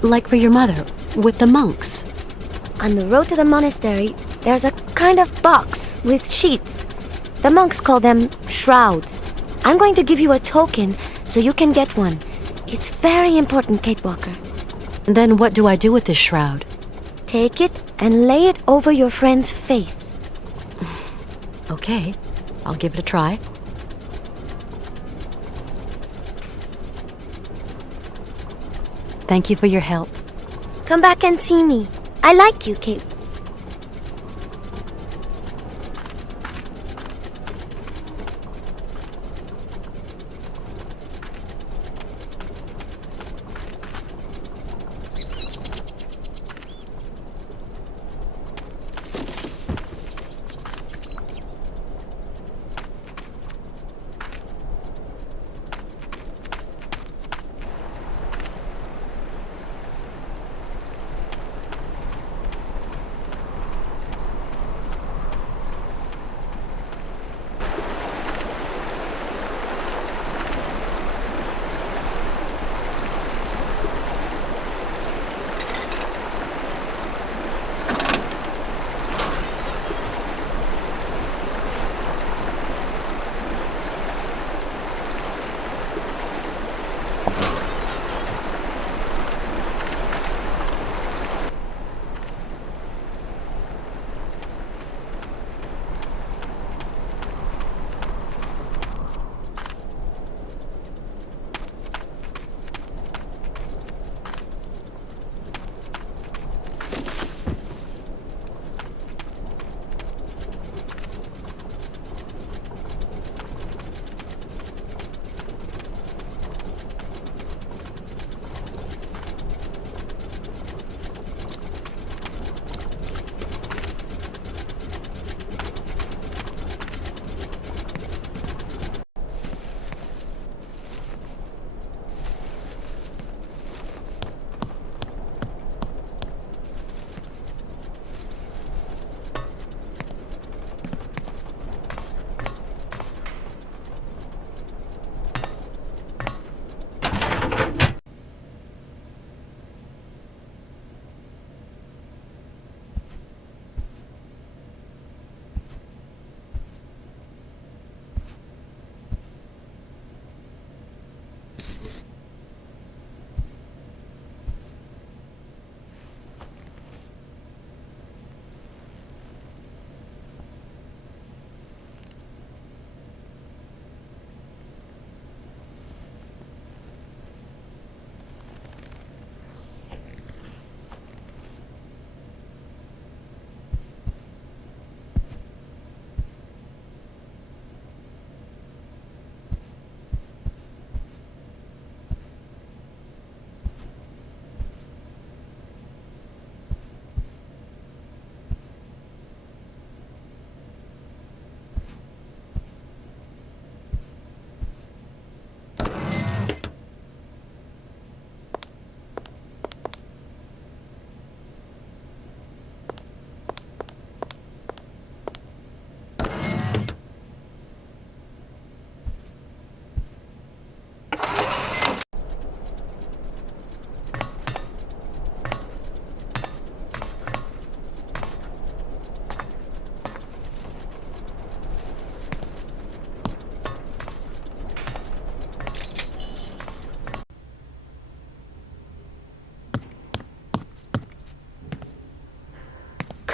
Like for your mother, with the monks. On the road to the monastery, there's a kind of box with sheets. The monks call them shrouds. I'm going to give you a token so you can get one. It's very important, Kate Walker. Then what do I do with this shroud? Take it and lay it over your friend's face. Okay, I'll give it a try. Thank you for your help. Come back and see me. I like you, Kate.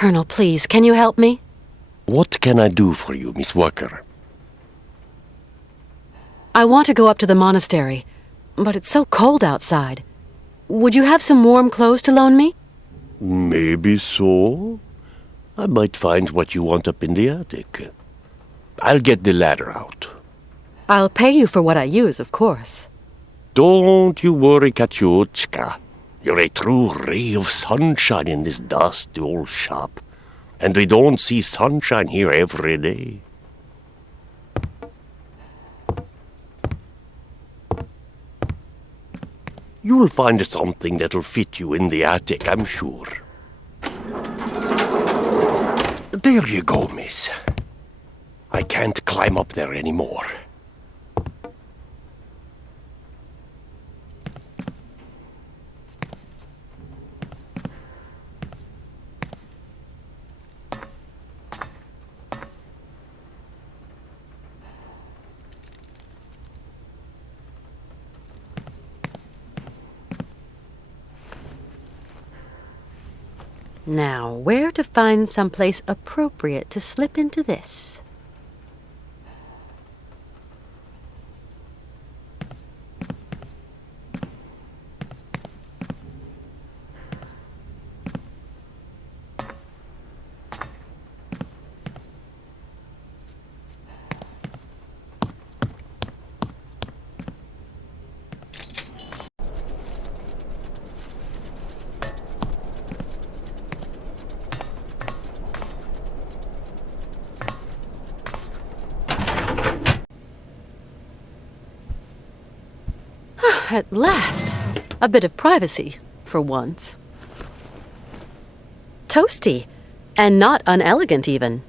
Colonel, please, can you help me? What can I do for you, Miss Walker? I want to go up to the monastery, but it's so cold outside. Would you have some warm clothes to loan me? Maybe so. I might find what you want up in the attic. I'll get the ladder out. I'll pay you for what I use, of course. Don't you worry, Katyushka. You're a true ray of sunshine in this dusty old shop. And we don't see sunshine here every day. You'll find something that'll fit you in the attic, I'm sure. There you go, miss. I can't climb up there anymore. Now, where to find someplace appropriate to slip into this? At last! A bit of privacy, for once. Toasty, and not unelegant even.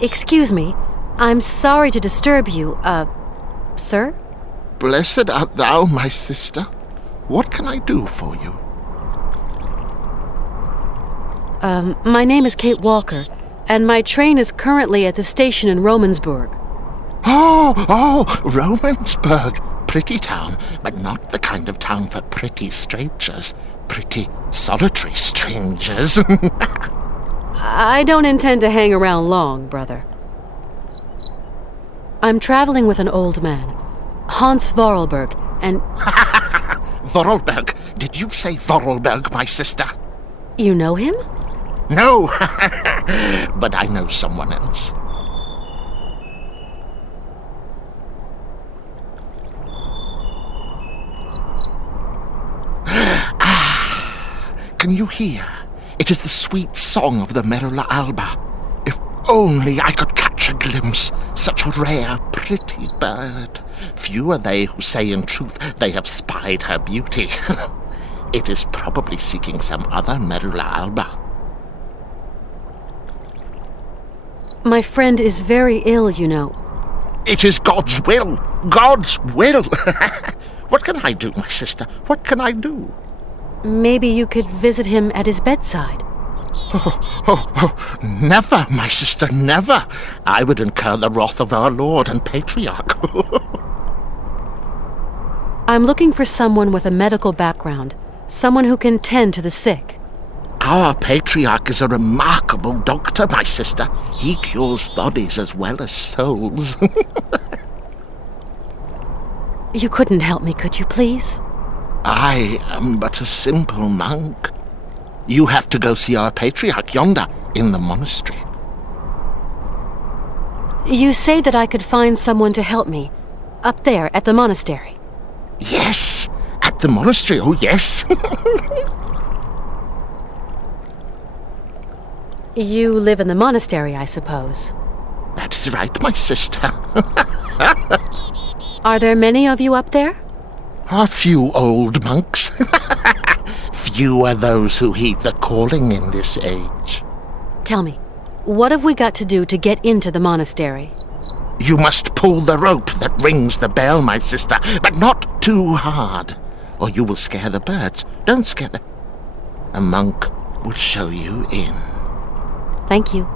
Excuse me. I'm sorry to disturb you, sir? Blessed art thou, my sister. What can I do for you? My name is Kate Walker, and my train is currently at the station in Romansburg. Oh, Romansburg. Pretty town, but not the kind of town for pretty strangers. Pretty solitary strangers. I don't intend to hang around long, brother. I'm traveling with an old man, Hans Vorarlberg, and... Vorarlberg? Did you say Vorarlberg, my sister? You know him? No, but I know someone else. Can you hear? It is the sweet song of the Merula alba. If only I could catch a glimpse, such a rare, pretty bird. Few are they who say in truth they have spied her beauty. It is probably seeking some other Merula alba. My friend is very ill, you know. It is God's will! God's will! What can I do, my sister? What can I do? Maybe you could visit him at his bedside. Never, my sister, never. I would incur the wrath of our Lord and Patriarch. I'm looking for someone with a medical background, someone who can tend to the sick. Our Patriarch is a remarkable doctor, my sister. He cures bodies as well as souls. You couldn't help me, could you, please? I am but a simple monk. You have to go see our Patriarch yonder in the monastery. You say that I could find someone to help me, up there at the monastery. Yes, at the monastery, oh yes. You live in the monastery, I suppose. That is right, my sister. Are there many of you up there? A few old monks. Few are those who heed the calling in this age. Tell me, what have we got to do to get into the monastery? You must pull the rope that rings the bell, my sister, but not too hard, or you will scare the birds. Don't scare them. A monk will show you in. Thank you.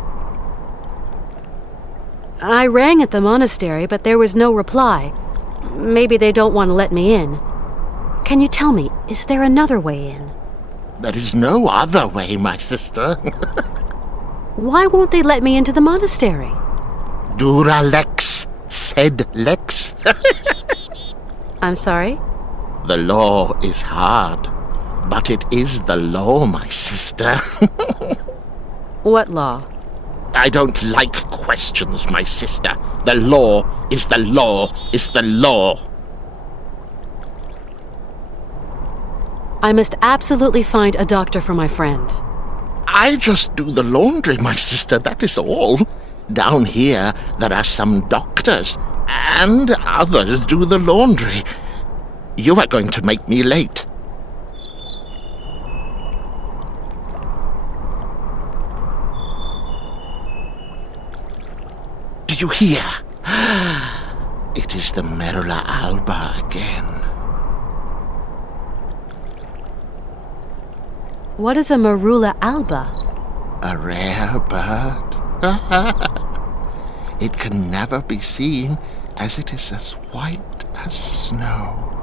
I rang at the monastery, but there was no reply. Maybe they don't want to let me in. Can you tell me, is there another way in? There is no other way, my sister. Why won't they let me into the monastery? Dura lex, sed lex. I'm sorry? The law is hard, but it is the law, my sister. What law? I don't like questions, my sister. The law is the law is the law. I must absolutely find a doctor for my friend. I just do the laundry, my sister, that is all. Down here, there are some doctors, and others do the laundry. You are going to make me late. Do you hear? It is the Merula alba again. What is a Merula alba? A rare bird. It can never be seen, as it is as white as snow.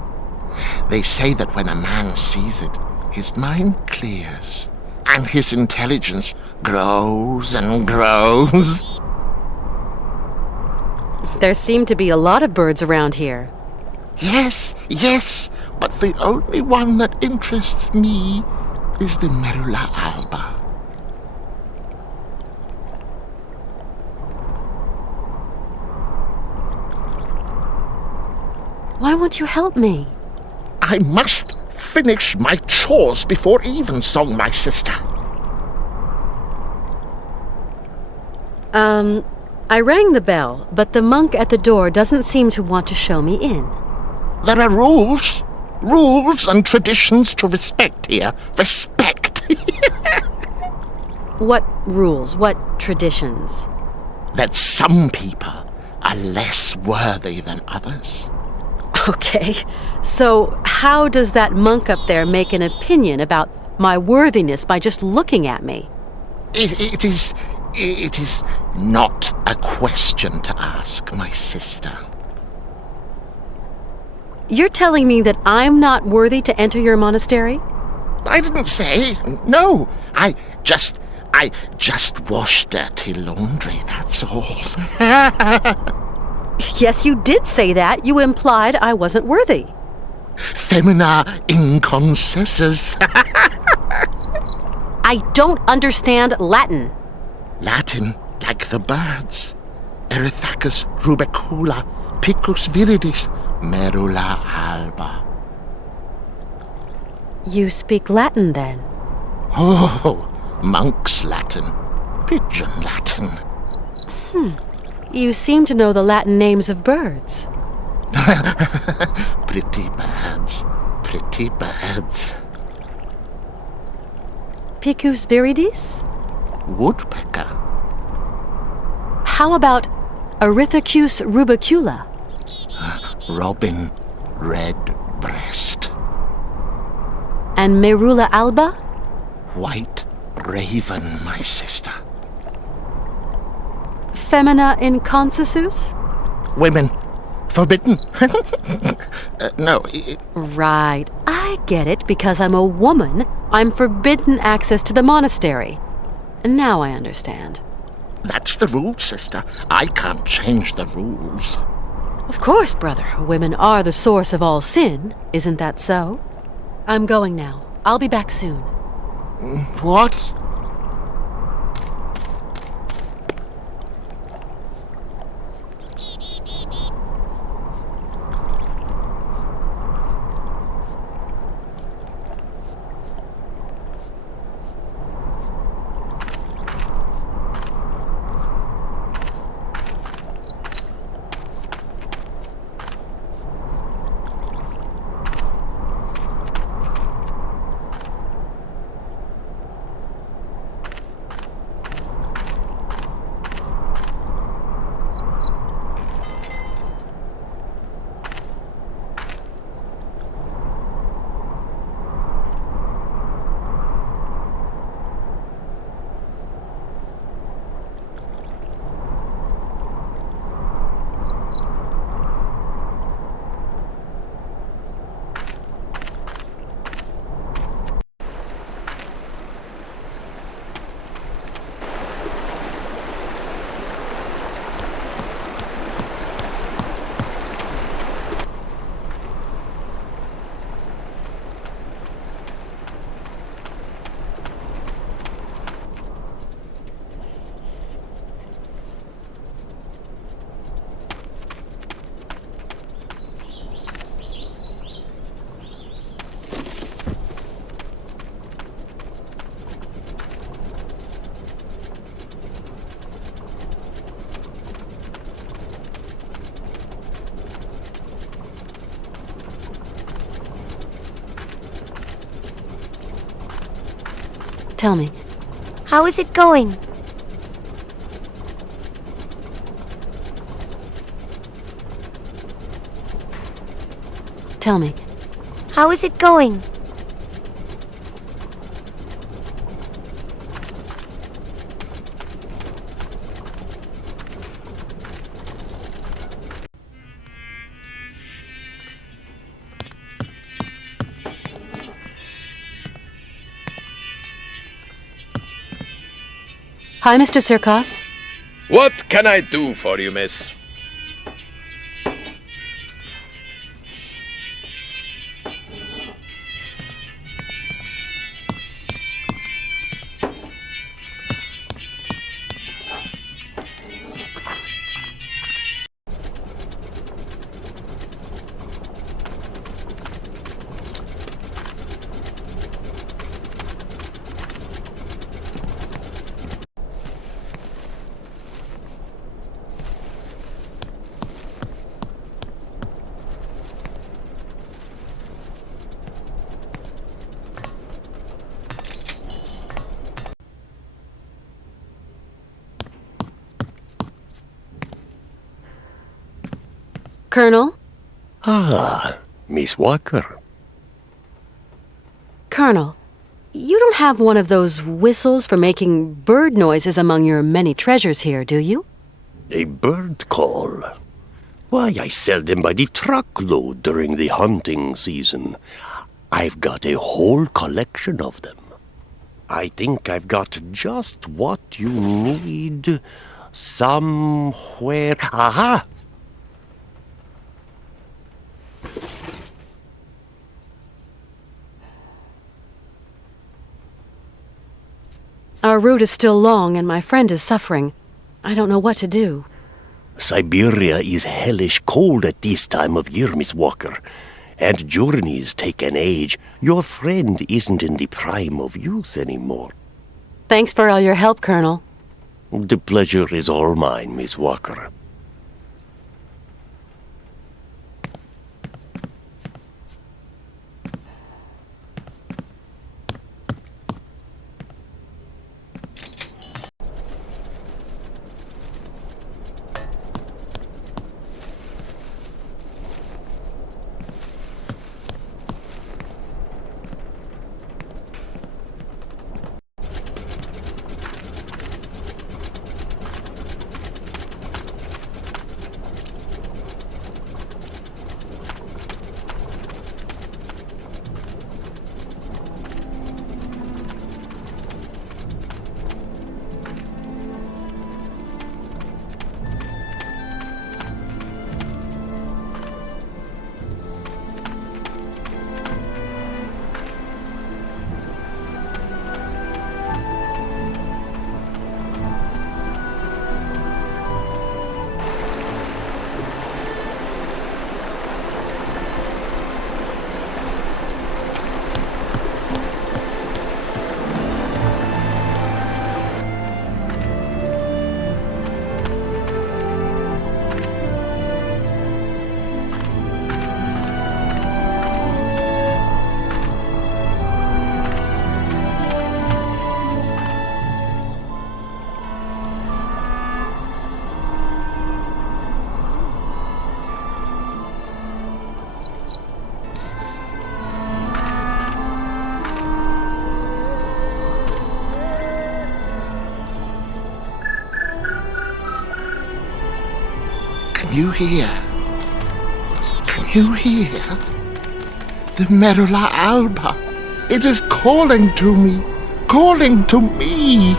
They say that when a man sees it, his mind clears, and his intelligence grows and grows. There seem to be a lot of birds around here. Yes, yes, but the only one that interests me is the Merula alba. Why won't you help me? I must finish my chores before evensong, my sister. I rang the bell, but the monk at the door doesn't seem to want to show me in. There are rules. Rules and traditions to respect here. Respect. What rules? What traditions? That some people are less worthy than others. Okay, so how does that monk up there make an opinion about my worthiness by just looking at me? It is not a question to ask, my sister. You're telling me that I'm not worthy to enter your monastery? I didn't say. No, I just wash dirty laundry, that's all. Yes, you did say that. You implied I wasn't worthy. Femina inconcessus. I don't understand Latin. Latin, like the birds. Erythacus rubecula, picus viridis, Merula alba. You speak Latin, then? Oh, monk's Latin. Pigeon Latin. You seem to know the Latin names of birds. Pretty birds. Pretty birds. Picus viridis? Woodpecker. How about Erythacus rubicula? Robin redbreast. And Merula alba? White raven, my sister. Femina inconsus? Women. Forbidden. No. Right. I get it. Because I'm a woman, I'm forbidden access to the monastery. Now I understand. That's the rule, sister. I can't change the rules. Of course, brother. Women are the source of all sin. Isn't that so? I'm going now. I'll be back soon. What? Tell me. How is it going? Tell me. How is it going? Hi, Mr. Sirkos. What can I do for you, miss? Colonel? Ah, Miss Walker. Colonel, you don't have one of those whistles for making bird noises among your many treasures here, do you? A bird call? Why, I sell them by the truckload during the hunting season. I've got a whole collection of them. I think I've got just what you need somewhere. Aha! Our route is still long and my friend is suffering. I don't know what to do. Syberia is hellish cold at this time of year, Miss Walker. and journeys take an age. Your friend isn't in the prime of youth anymore. Thanks for all your help, Colonel. The pleasure is all mine, Miss Walker. Can you hear? Can you hear? The Merula Alba. It is calling to me. Calling to me.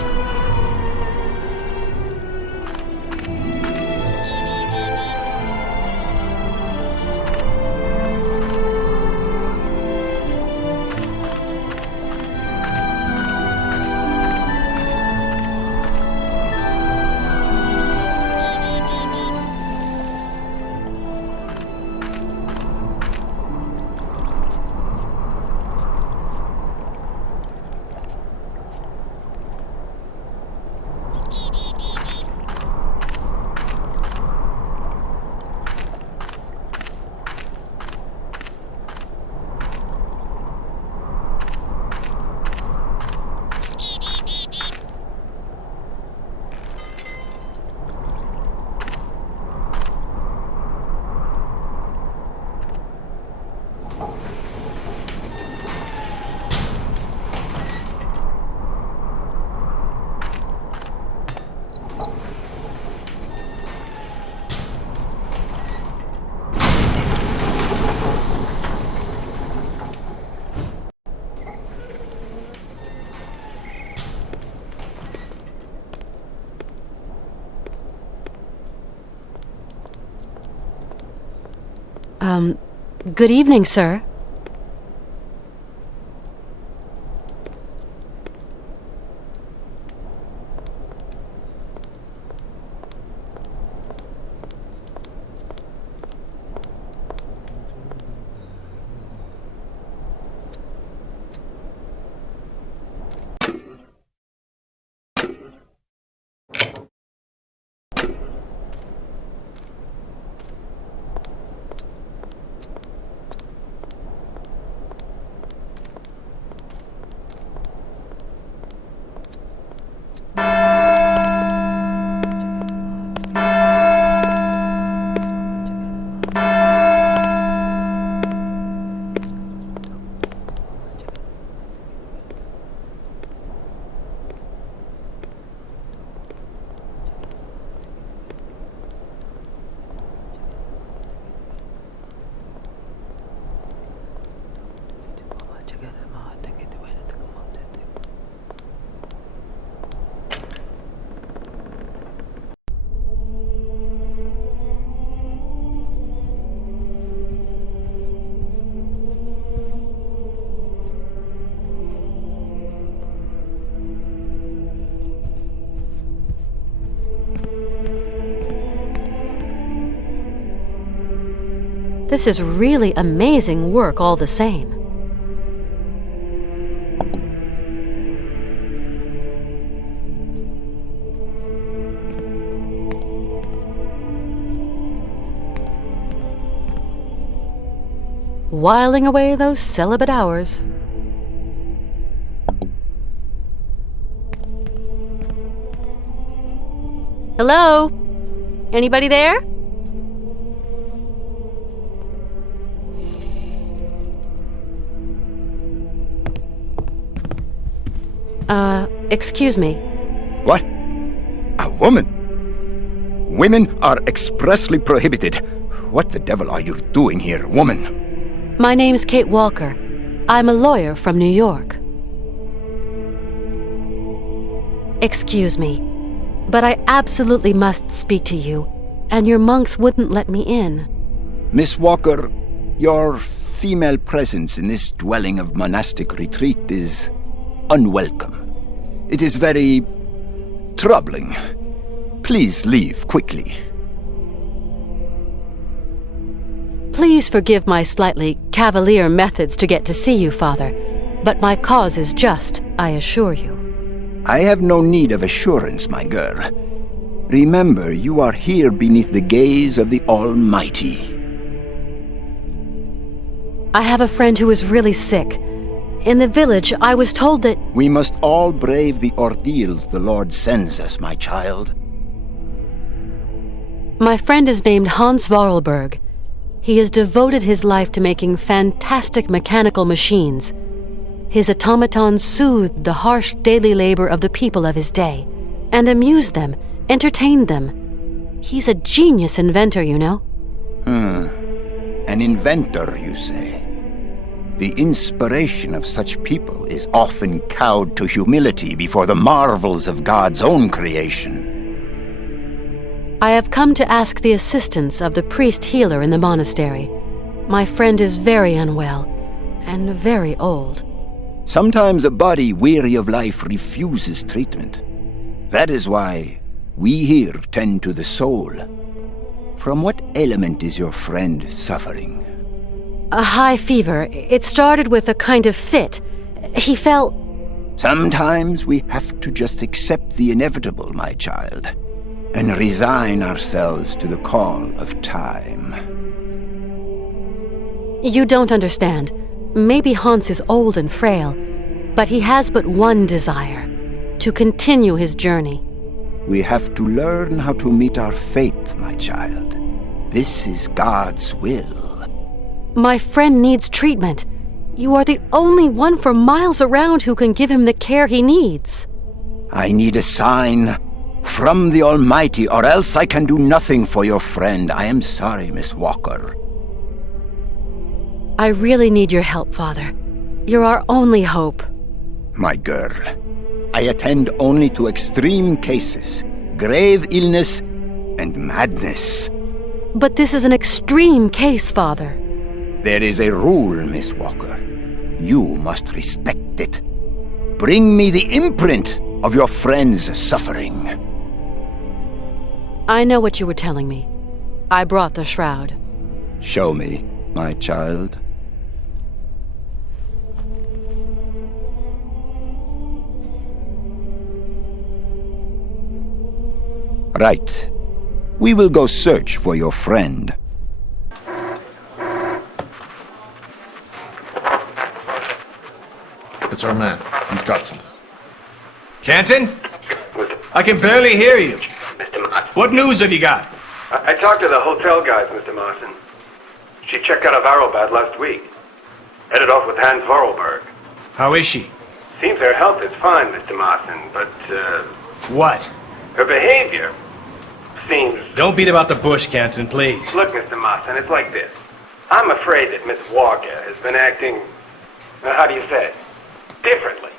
Good evening, sir. This is really amazing work all the same. Whiling away those celibate hours. Hello? Anybody there? Excuse me. What? A woman? Women are expressly prohibited. What the devil are you doing here, woman? My name's Kate Walker. I'm a lawyer from New York. Excuse me, but I absolutely must speak to you, and your monks wouldn't let me in. Miss Walker, your female presence in this dwelling of monastic retreat is unwelcome. It is very troubling. Please leave quickly. Please forgive my slightly cavalier methods to get to see you, Father, but my cause is just, I assure you. I have no need of assurance, my girl. Remember, you are here beneath the gaze of the Almighty. I have a friend who is really sick. In the village, I was told that... We must all brave the ordeals the Lord sends us, my child. My friend is named Hans Vorarlberg. He has devoted his life to making fantastic mechanical machines. His automatons soothed the harsh daily labor of the people of his day, and amused them, entertained them. He's a genius inventor, you know. An inventor, you say? The inspiration of such people is often cowed to humility before the marvels of God's own creation. I have come to ask the assistance of the priest healer in the monastery. My friend is very unwell, and very old. Sometimes a body weary of life refuses treatment. That is why we here tend to the soul. From what ailment is your friend suffering? A high fever. It started with a kind of fit. He felt... Sometimes we have to just accept the inevitable, my child, and resign ourselves to the call of time. You don't understand. Maybe Hans is old and frail, but he has but one desire, to continue his journey. We have to learn how to meet our fate, my child. This is God's will. My friend needs treatment. You are the only one for miles around who can give him the care he needs. I need a sign from the Almighty, or else I can do nothing for your friend. I am sorry, Miss Walker. I really need your help, Father. You're our only hope. My girl, I attend only to extreme cases, grave illness, and madness. But this is an extreme case, Father. There is a rule, Miss Walker. You must respect it. Bring me the imprint of your friend's suffering. I know what you were telling me. I brought the shroud. Show me, my child. Right. We will go search for your friend. It's our man. He's got something. Canton? I can barely hear you. Mr. Martin. What news have you got? I talked to the hotel guys, Mr. Martin. She checked out of Arrowbad last week. Headed off with Hans Vorarlberg. How is she? Seems her health is fine, Mr. Martin, but, What? her behavior seems... Don't beat about the bush, Canton, please. Look, Mr. Martin, it's like this. I'm afraid that Miss Walker has been acting... how do you say it? Differently.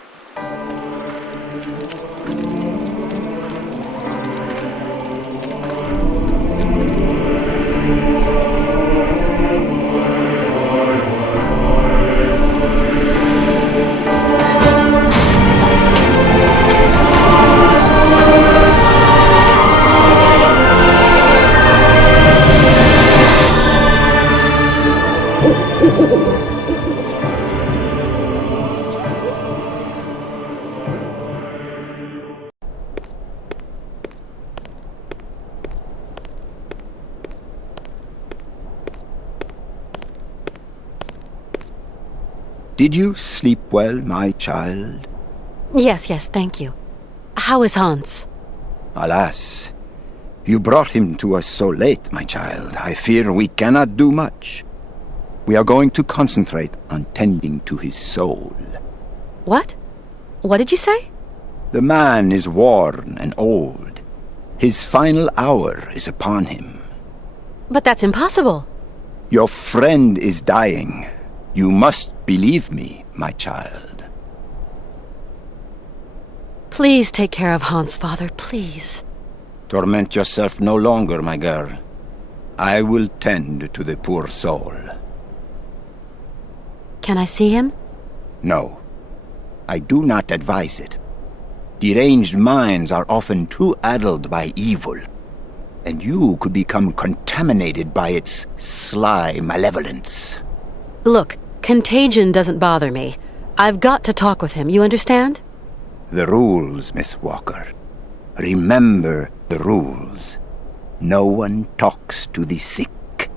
Did you sleep well, my child? Yes, thank you. How is Hans? Alas, you brought him to us so late, my child. I fear we cannot do much. We are going to concentrate on tending to his soul. What? What did you say? The man is worn and old. His final hour is upon him. But that's impossible. Your friend is dying. You must believe me, my child. Please take care of Hans, father, please. Torment yourself no longer, my girl. I will tend to the poor soul. Can I see him? No. I do not advise it. Deranged minds are often too addled by evil, and you could become contaminated by its sly malevolence. Look, contagion doesn't bother me. I've got to talk with him, you understand? The rules, Miss Walker. Remember the rules. No one talks to the sick.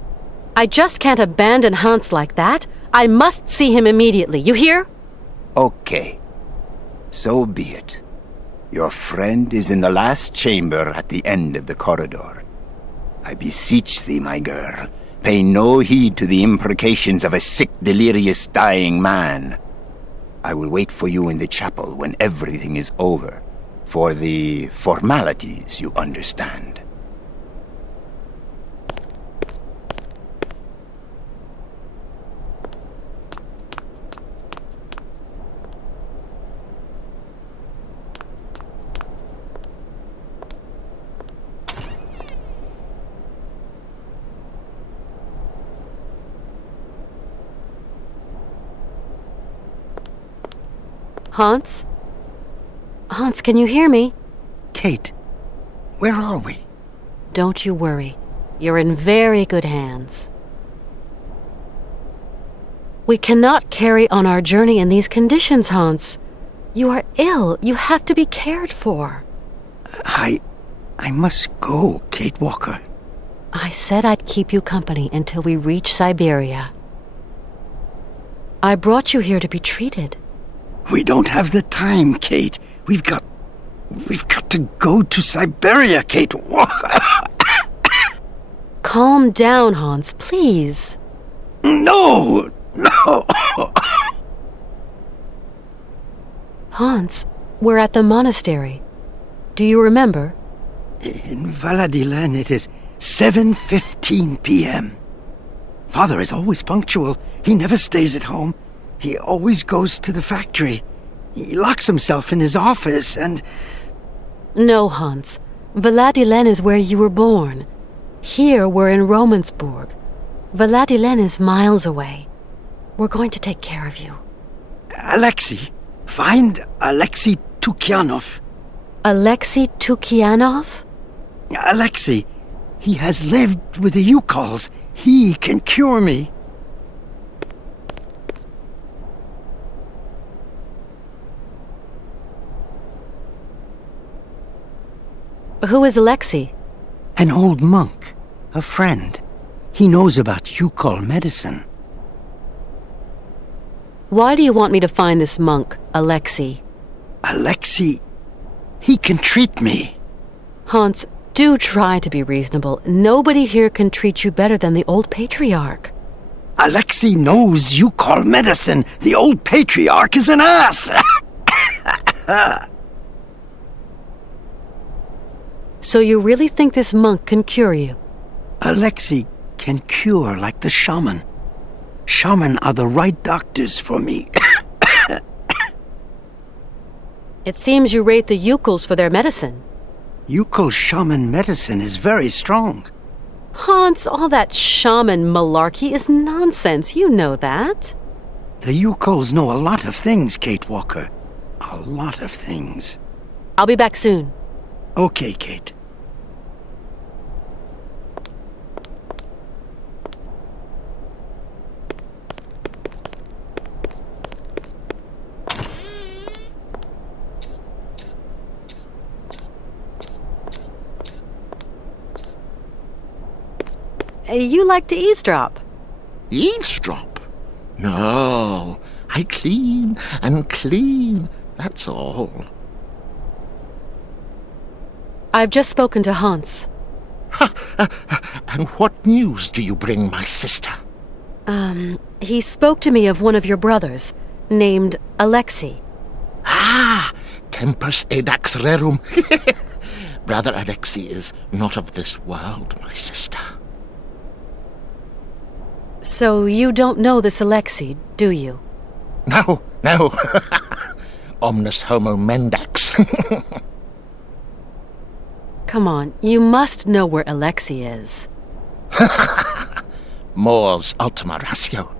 I just can't abandon Hans like that. I must see him immediately, you hear? Okay. So be it. Your friend is in the last chamber at the end of the corridor. I beseech thee, my girl, pay no heed to the imprecations of a sick, delirious, dying man. I will wait for you in the chapel when everything is over. For the formalities, you understand. Hans? Hans, can you hear me? Kate, where are we? Don't you worry. You're in very good hands. We cannot carry on our journey in these conditions, Hans. You are ill. You have to be cared for. I must go, Kate Walker. I said I'd keep you company until we reach Syberia. I brought you here to be treated. We don't have the time, Kate. We've got to go to Syberia, Kate Walker. Calm down, Hans, please. No! Hans, we're at the monastery. Do you remember? In Valladolid, it is 7:15 p.m. Father is always punctual. He never stays at home. He always goes to the factory. He locks himself in his office and... No, Hans. Valladolid is where you were born. Here we're in Romansburg. Valladolid is miles away. We're going to take care of you. Alexei. Find Alexei Tukyanov. Alexei Tukyanov? Alexei. He has lived with the Yukols. He can cure me. Who is Alexei? An old monk. A friend. He knows about Yukol medicine. Why do you want me to find this monk, Alexei? Alexei, he can treat me. Hans, do try to be reasonable. Nobody here can treat you better than the old patriarch. Alexei knows Yukol medicine. The old patriarch is an ass. So you really think this monk can cure you? Alexei can cure like the shaman. Shaman are the right doctors for me. It seems you rate the Yukols for their medicine. Yukol shaman medicine is very strong. Hans, all that shaman malarkey is nonsense. You know that. The Yukols know a lot of things, Kate Walker. A lot of things. I'll be back soon. Okay, Kate. You like to eavesdrop. Eavesdrop? No, I clean and clean, that's all. I've just spoken to Hans. And what news do you bring, my sister? He spoke to me of one of your brothers, named Alexei. Ah, tempus edax rerum. Brother Alexei is not of this world, my sister. So you don't know this Alexei, do you? No. Omnis homo mendax. Come on, you must know where Alexei is. Mors ultima ratio.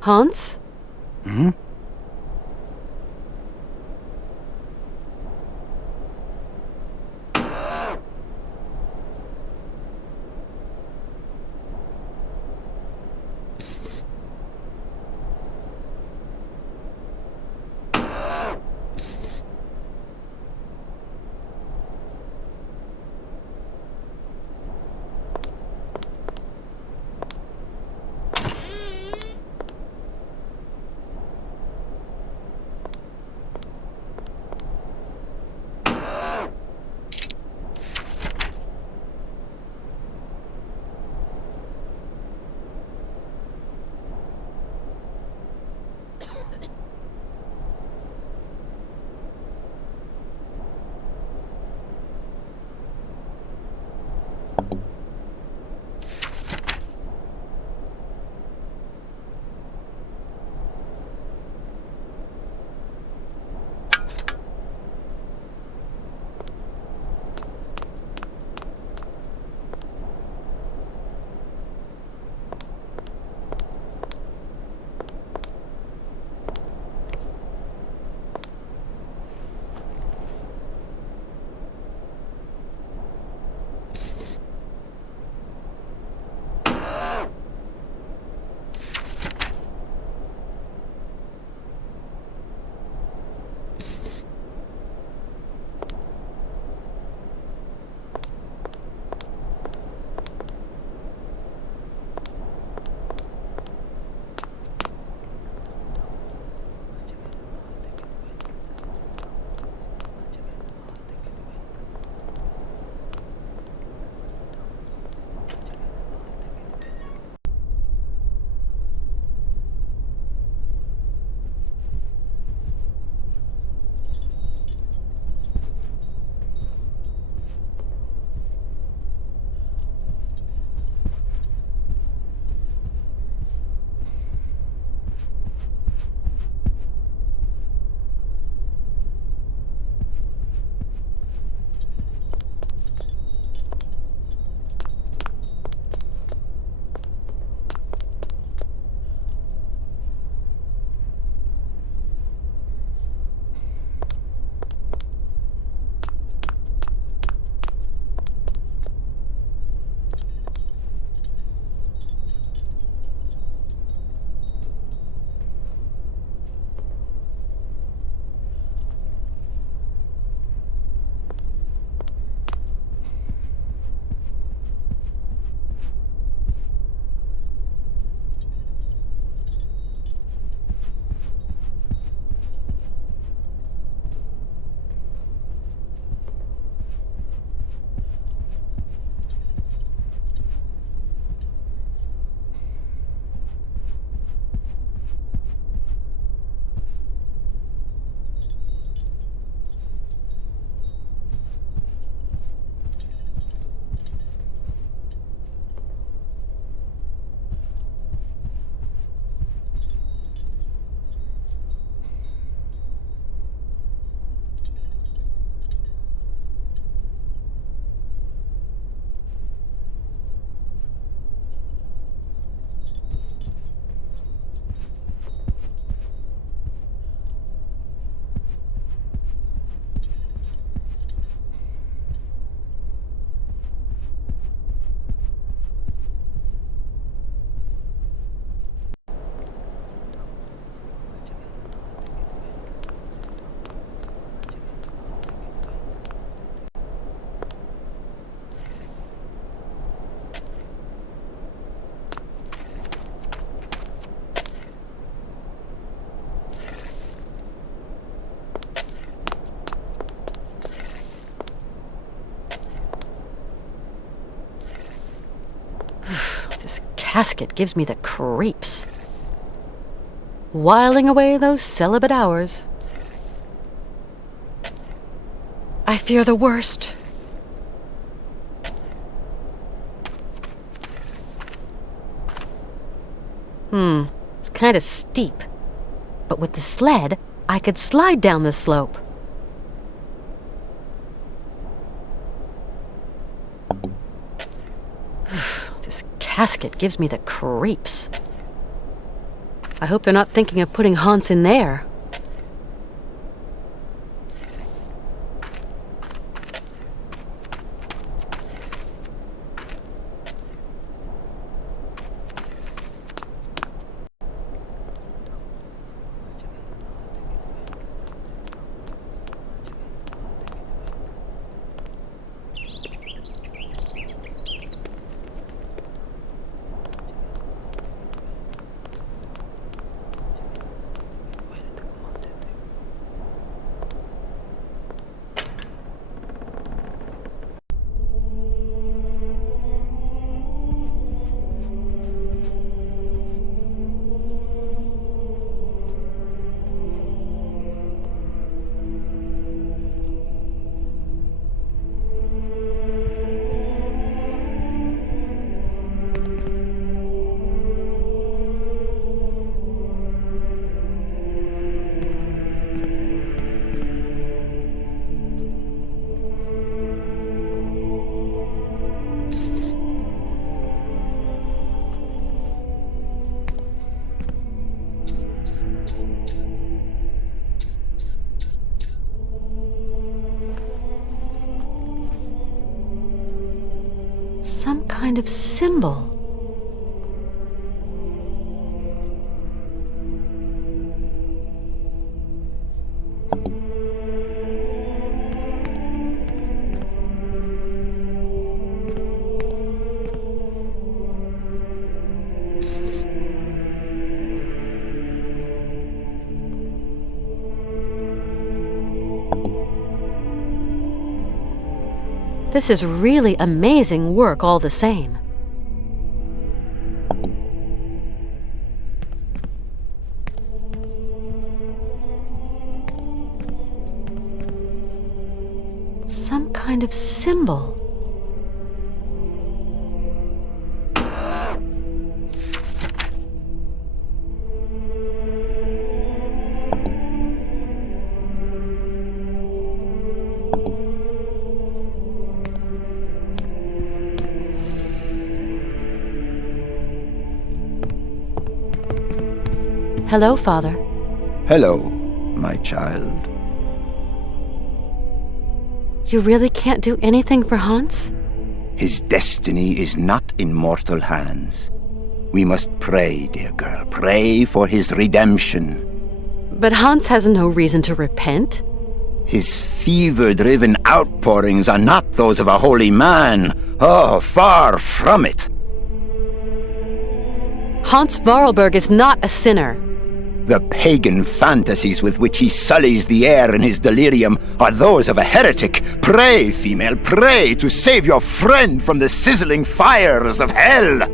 Hans? Hmm? casket gives me the creeps. Whiling away those celibate hours. I fear the worst. It's kind of steep. But with the sled, I could slide down the slope. This casket gives me the creeps. I hope they're not thinking of putting Hans in there. Some kind of symbol. This is really amazing work all the same. Some kind of symbol. Hello, Father. Hello, my child. You really can't do anything for Hans? His destiny is not in mortal hands. We must pray, dear girl. Pray for his redemption. But Hans has no reason to repent. His fever-driven outpourings are not those of a holy man. Oh, far from it. Hans Vorarlberg is not a sinner. The pagan fantasies with which he sullies the air in his delirium are those of a heretic. Pray, female, pray to save your friend from the sizzling fires of hell.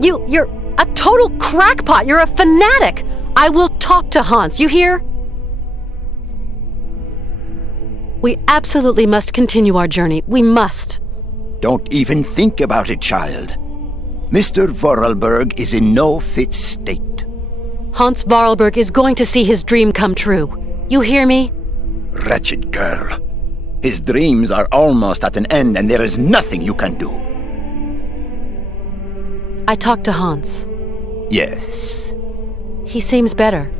You're a total crackpot. You're a fanatic. I will talk to Hans, you hear? We absolutely must continue our journey. We must. Don't even think about it, child. Mr. Vorarlberg is in no fit state. Hans Vorarlberg is going to see his dream come true. You hear me? Wretched girl. His dreams are almost at an end, and there is nothing you can do. I talked to Hans. Yes. He seems better.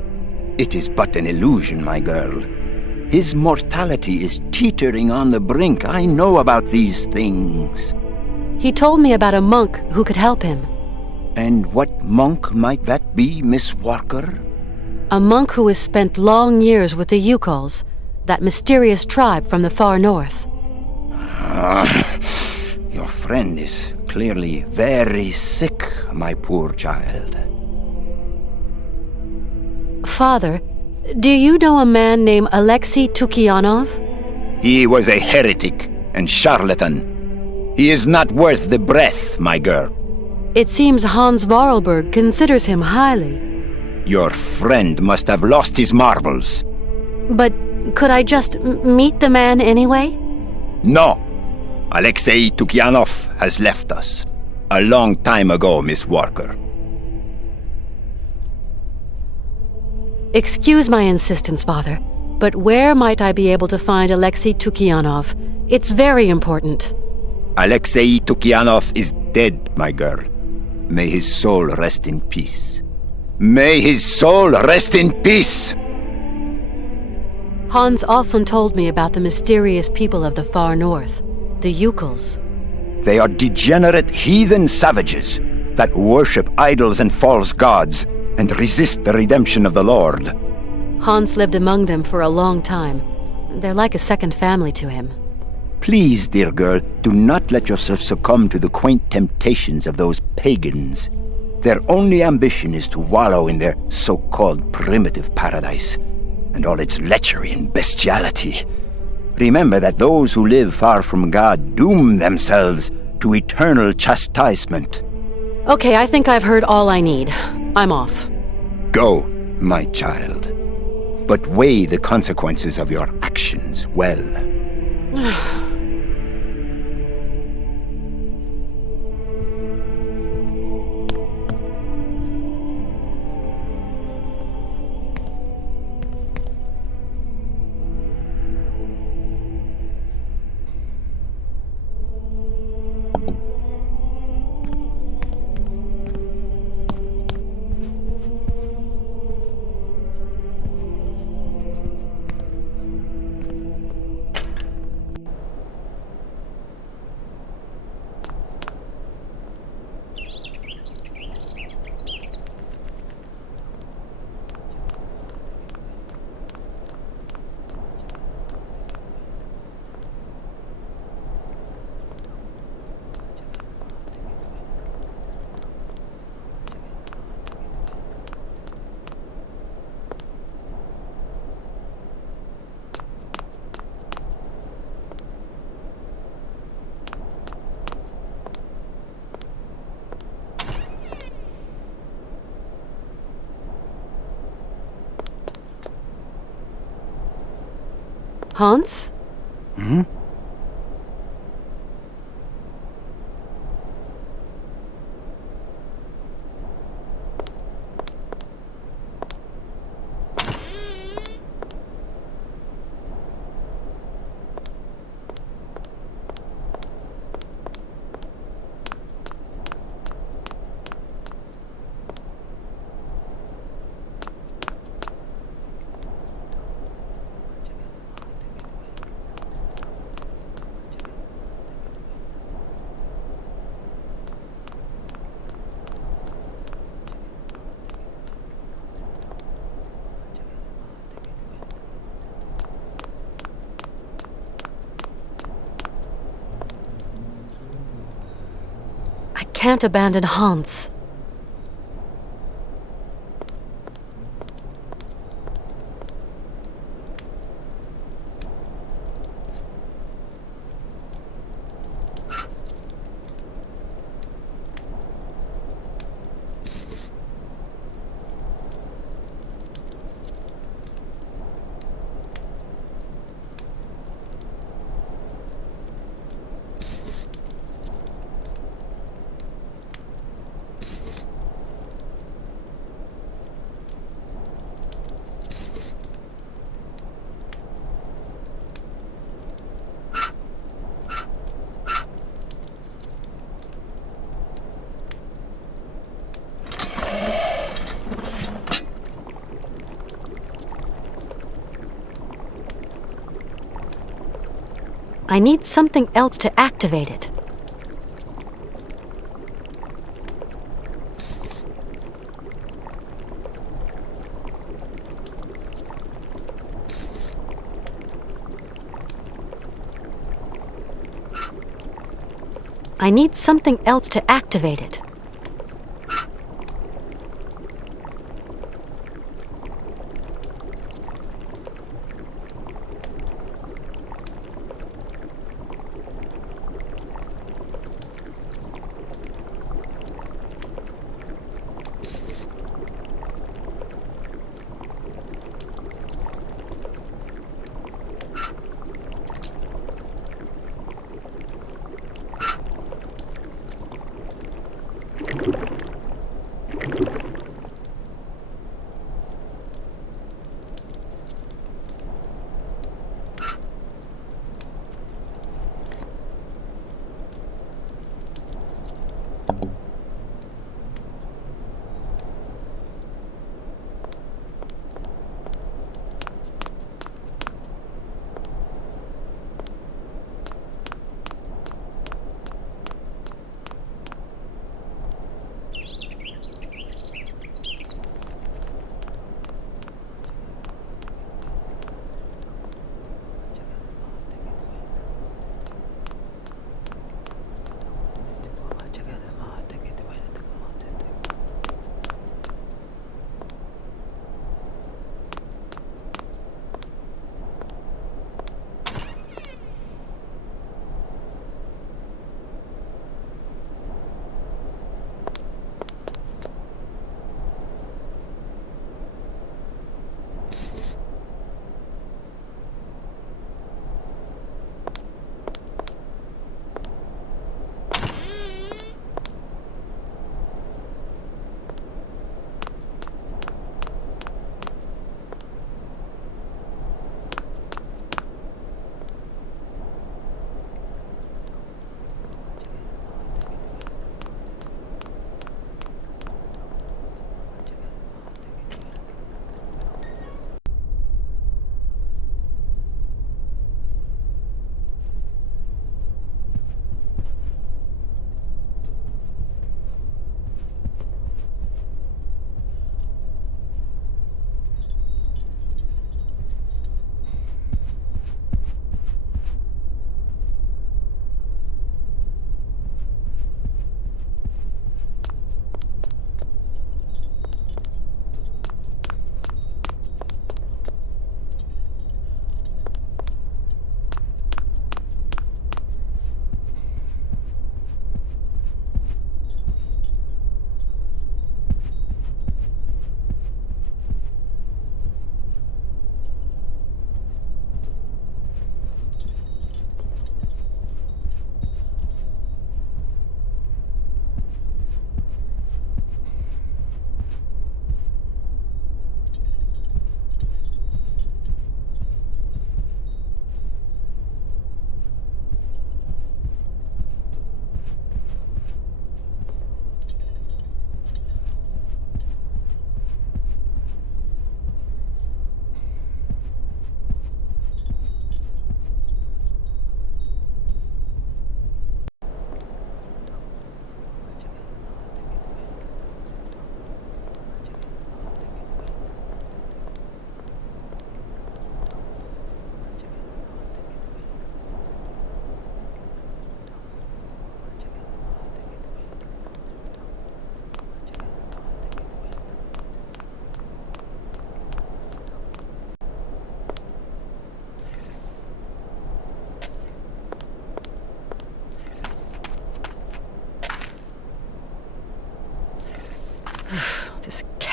It is but an illusion, my girl. His mortality is teetering on the brink. I know about these things. He told me about a monk who could help him. And what monk might that be, Miss Walker? A monk who has spent long years with the Yukols, that mysterious tribe from the far north. Your friend is clearly very sick, my poor child. Father, do you know a man named Alexei Tukianov? He was a heretic and charlatan. He is not worth the breath, my girl. It seems Hans Vorarlberg considers him highly. Your friend must have lost his marbles. But could I just meet the man anyway? No. Alexei Tukyanov has left us. A long time ago, Miss Walker. Excuse my insistence, Father, but where might I be able to find Alexei Tukyanov? It's very important. Alexei Tukyanov is dead, my girl. May his soul rest in peace. May his soul rest in peace! Hans often told me about the mysterious people of the far north, the Ukals. They are degenerate heathen savages that worship idols and false gods and resist the redemption of the Lord. Hans lived among them for a long time. They're like a second family to him. Please, dear girl, do not let yourself succumb to the quaint temptations of those pagans. Their only ambition is to wallow in their so-called primitive paradise, and all its lechery and bestiality. Remember that those who live far from God doom themselves to eternal chastisement. Okay, I think I've heard all I need. I'm off. Go, my child, but weigh the consequences of your actions well. Hans? Hmm? I can't abandon Hans. I need something else to activate it. I need something else to activate it.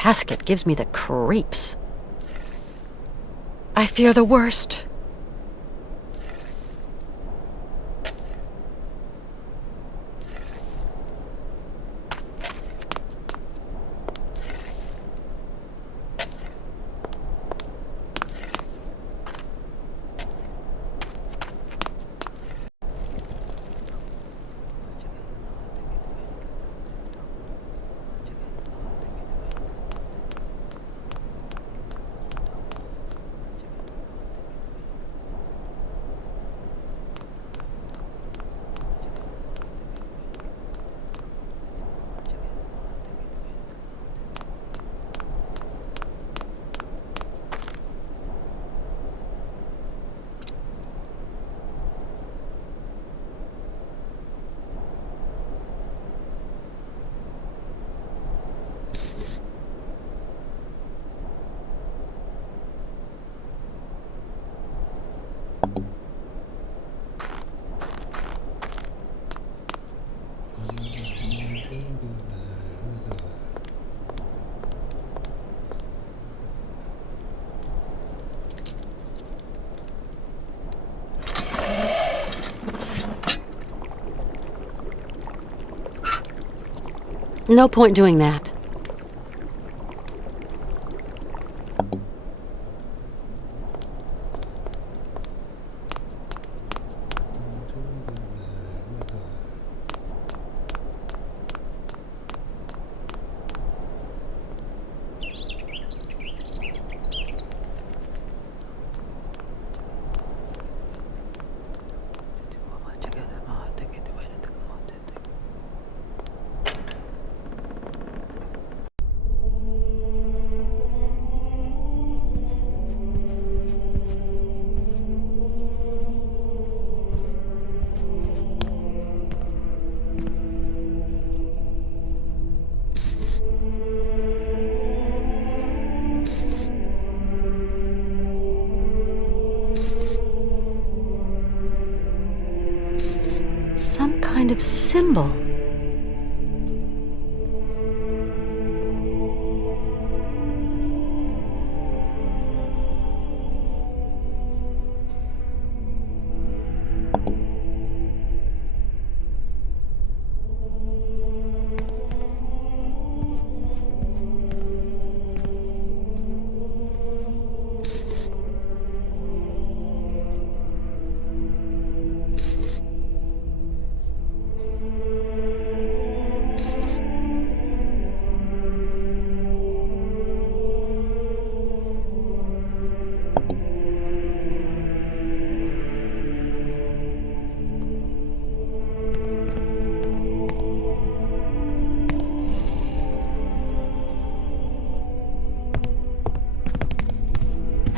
casket gives me the creeps. I fear the worst. No point doing that. Some kind of symbol.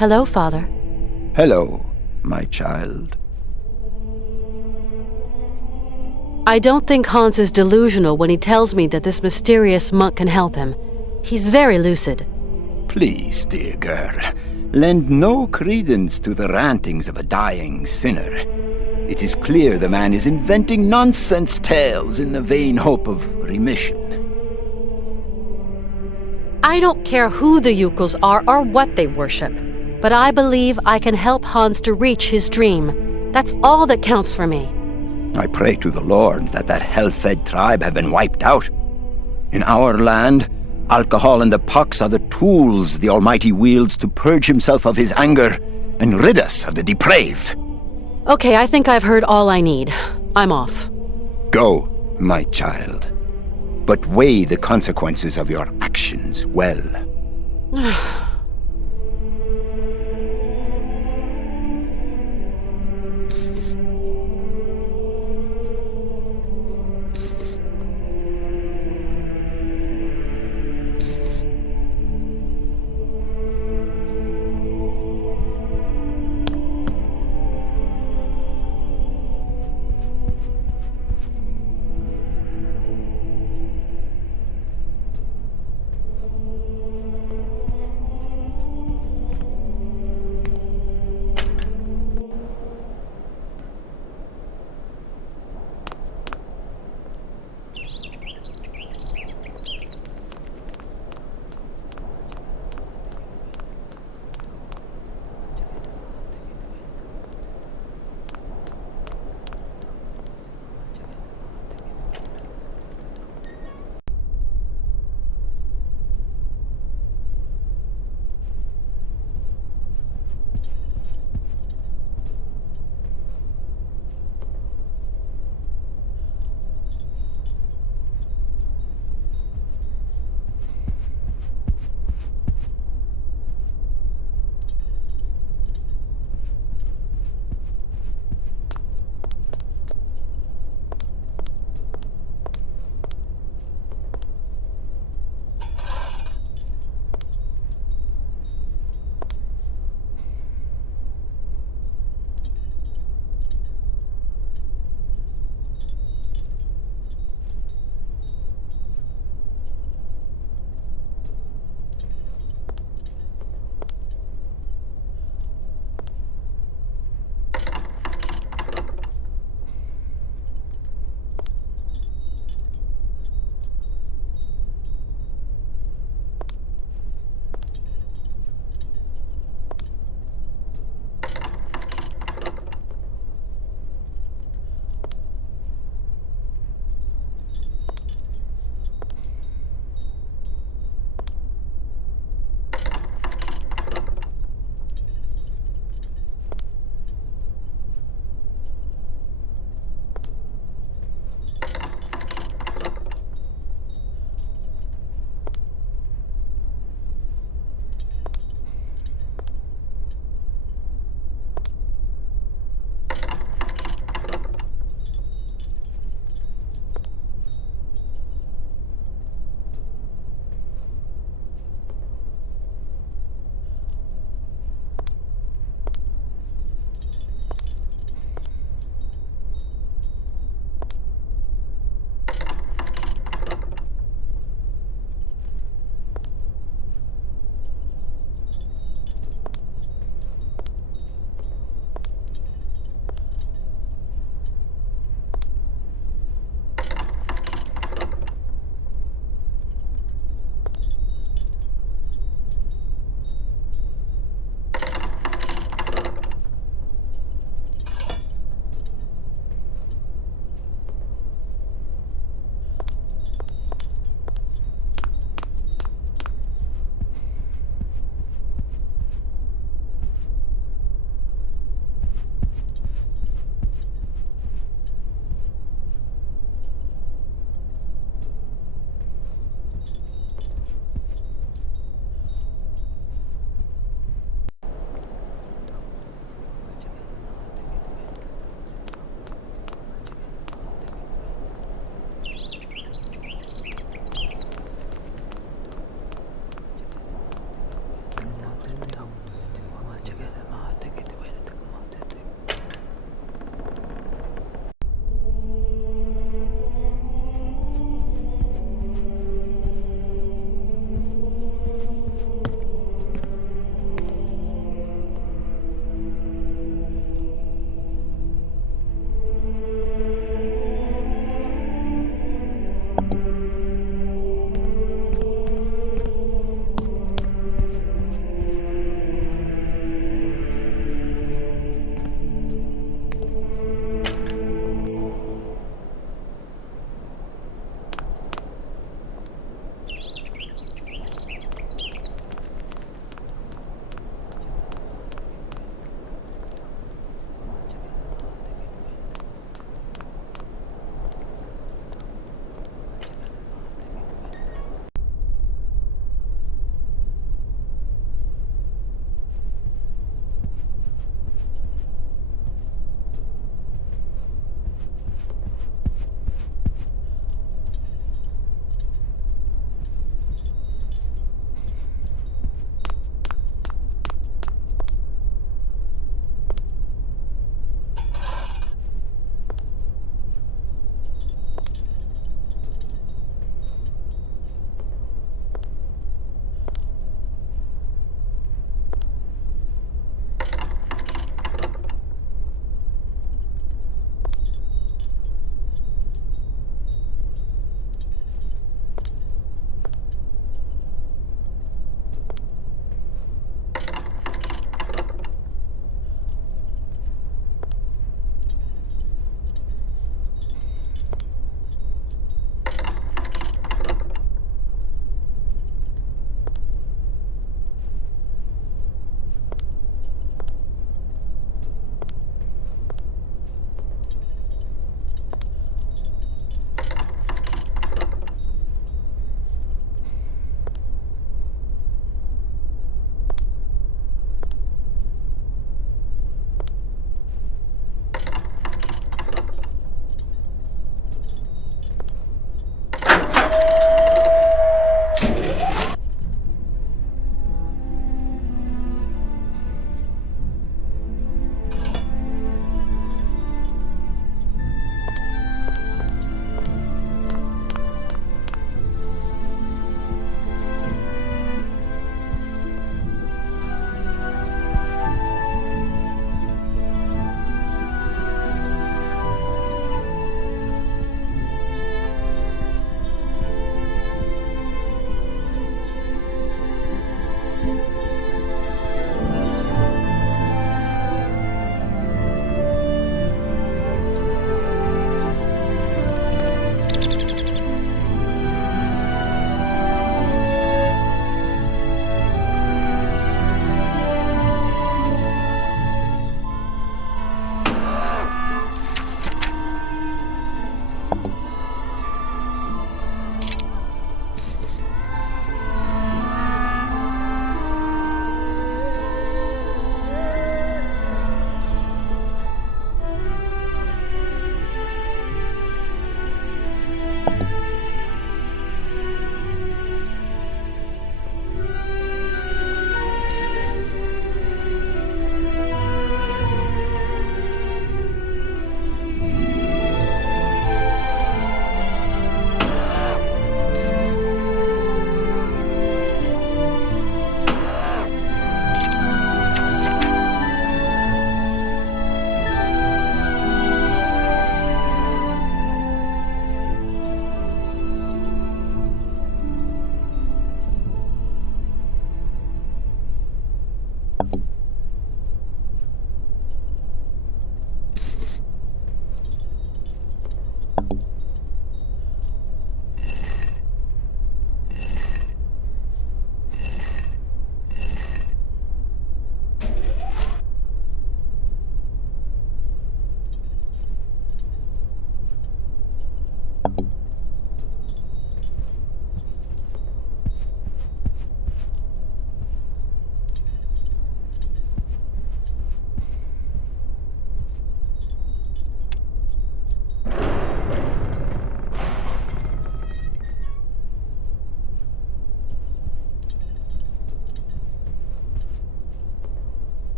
Hello, Father. Hello, my child. I don't think Hans is delusional when he tells me that this mysterious monk can help him. He's very lucid. Please, dear girl, lend no credence to the rantings of a dying sinner. It is clear the man is inventing nonsense tales in the vain hope of remission. I don't care who the Yukos are or what they worship, but I believe I can help Hans to reach his dream. That's all that counts for me. I pray to the Lord that that hell-fed tribe have been wiped out. In our land, alcohol and the pox are the tools the Almighty wields to purge himself of his anger and rid us of the depraved. Okay, I think I've heard all I need. I'm off. Go, my child, but weigh the consequences of your actions well.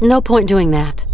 No point doing that.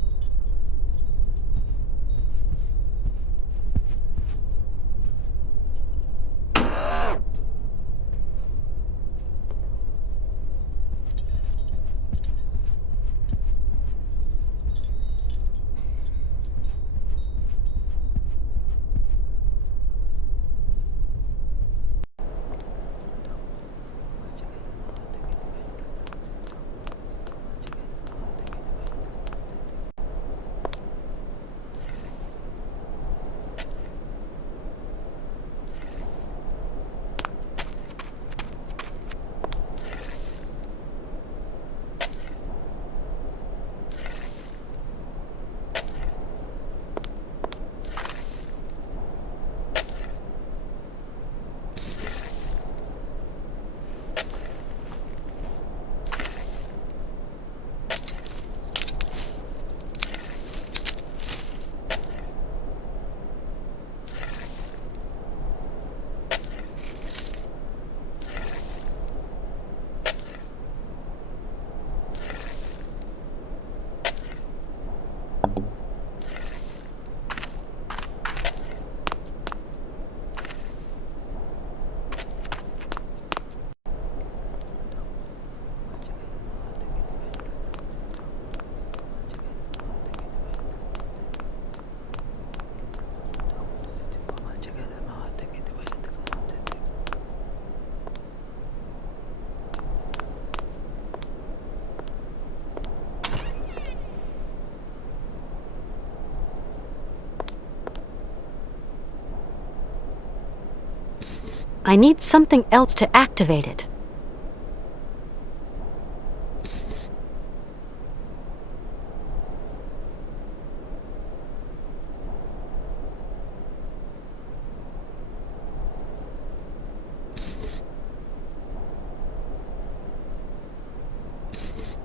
I need something else to activate it.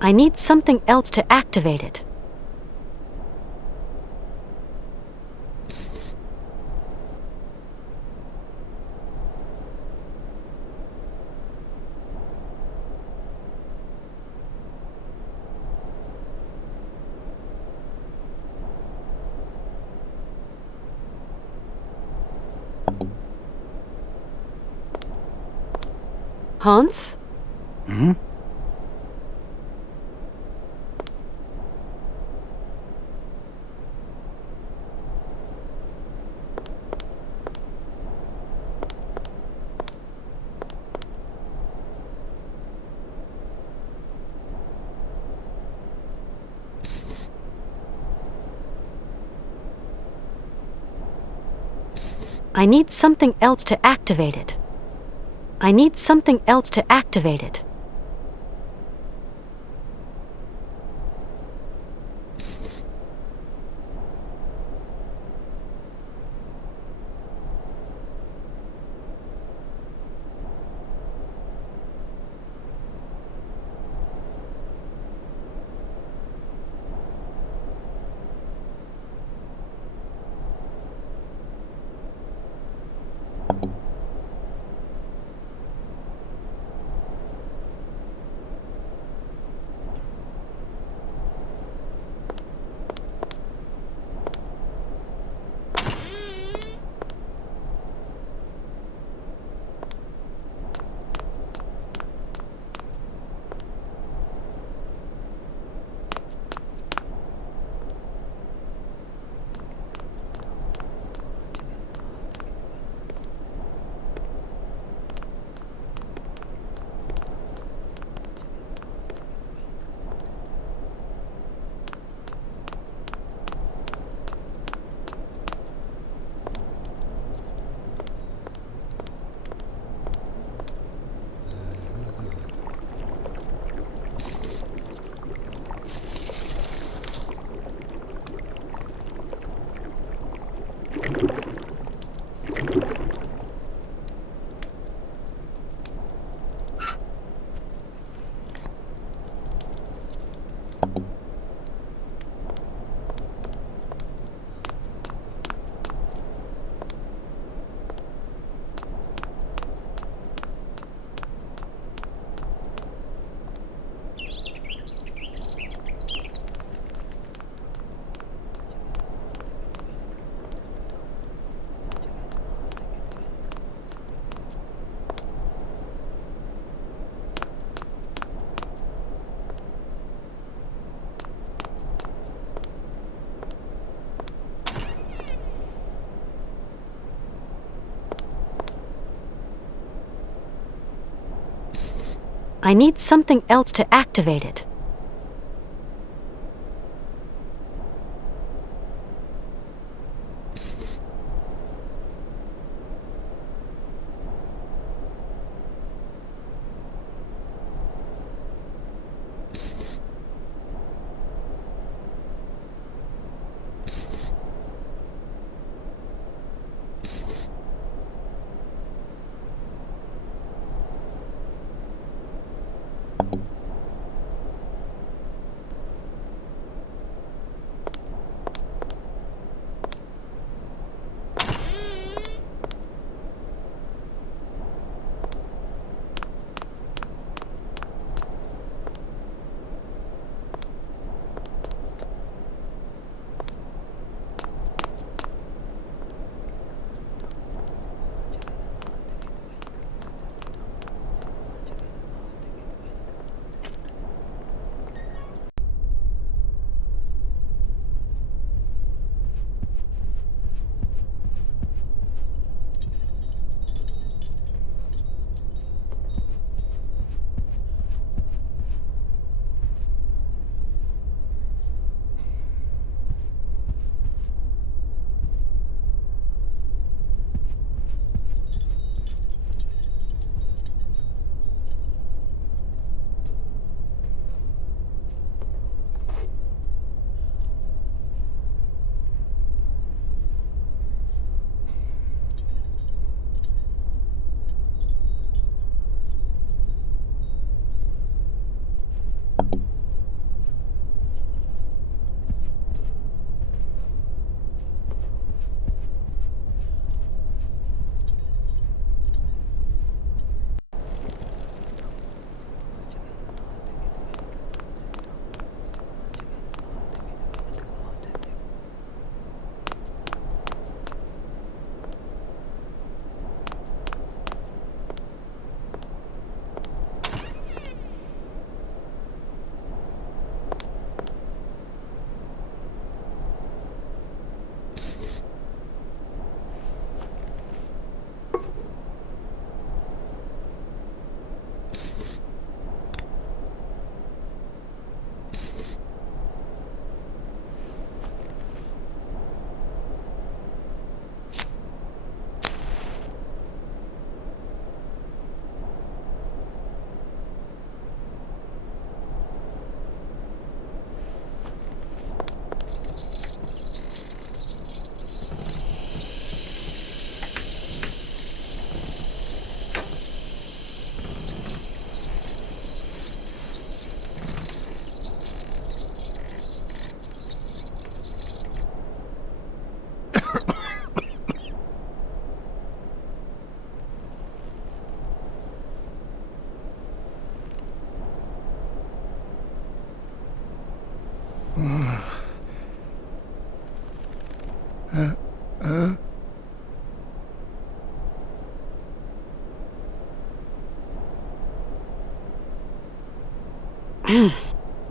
I need something else to activate it. Hans? Hmm? I need something else to activate it. I need something else to activate it. I need something else to activate it.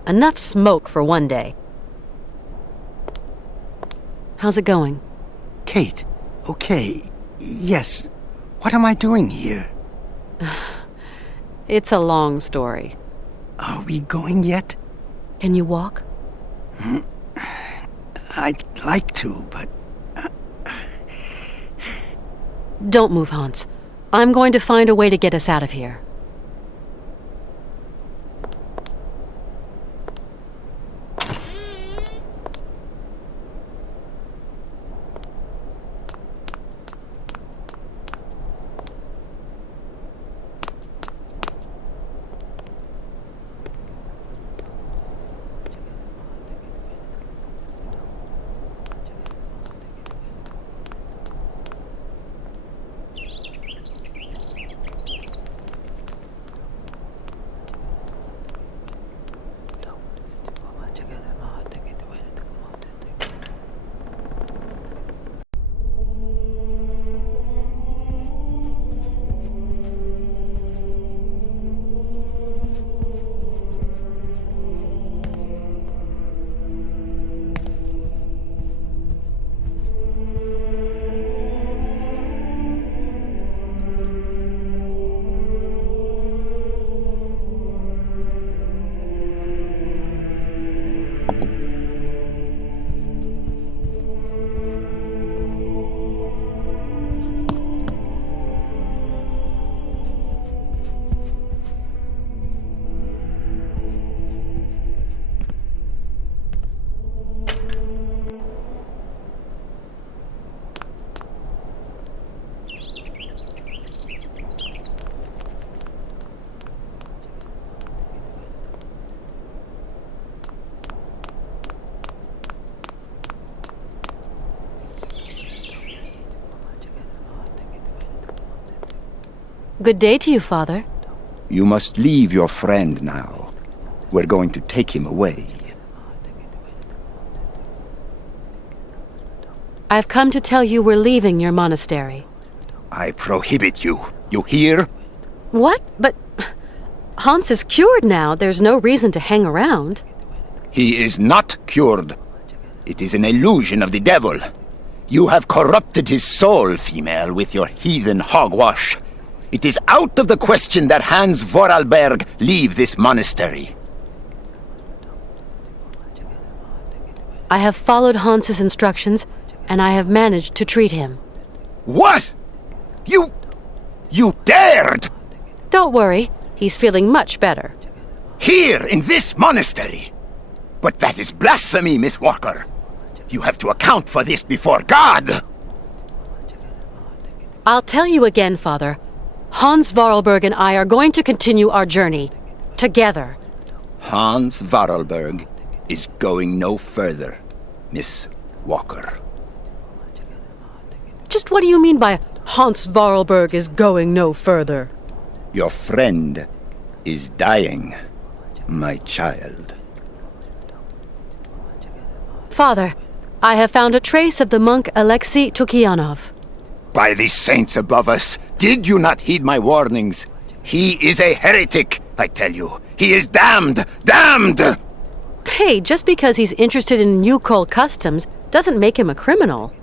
Enough smoke for one day. How's it going? Kate, okay. Yes. What am I doing here? It's a long story. Are we going yet? Can you walk? I'd like to, but... Don't move, Hans. I'm going to find a way to get us out of here. Good day to you, Father. You must leave your friend now. We're going to take him away. I've come to tell you we're leaving your monastery. I prohibit you. You hear? What? But Hans is cured now. There's no reason to hang around. He is not cured. It is an illusion of the devil. You have corrupted his soul, female, with your heathen hogwash. It is out of the question that Hans Vorarlberg leave this monastery. I have followed Hans's instructions, and I have managed to treat him. What? You dared! Don't worry. He's feeling much better. Here, in this monastery? But that is blasphemy, Miss Walker. You have to account for this before God! I'll tell you again, Father. Hans Vorarlberg and I are going to continue our journey. Together. Hans Vorarlberg is going no further, Miss Walker. Just what do you mean by Hans Vorarlberg is going no further? Your friend is dying, my child. Father, I have found a trace of the monk Alexei Tukianov. By the saints above us, did you not heed my warnings? He is a heretic, I tell you. He is damned! Damned! Hey, just because he's interested in Yukol customs doesn't make him a criminal.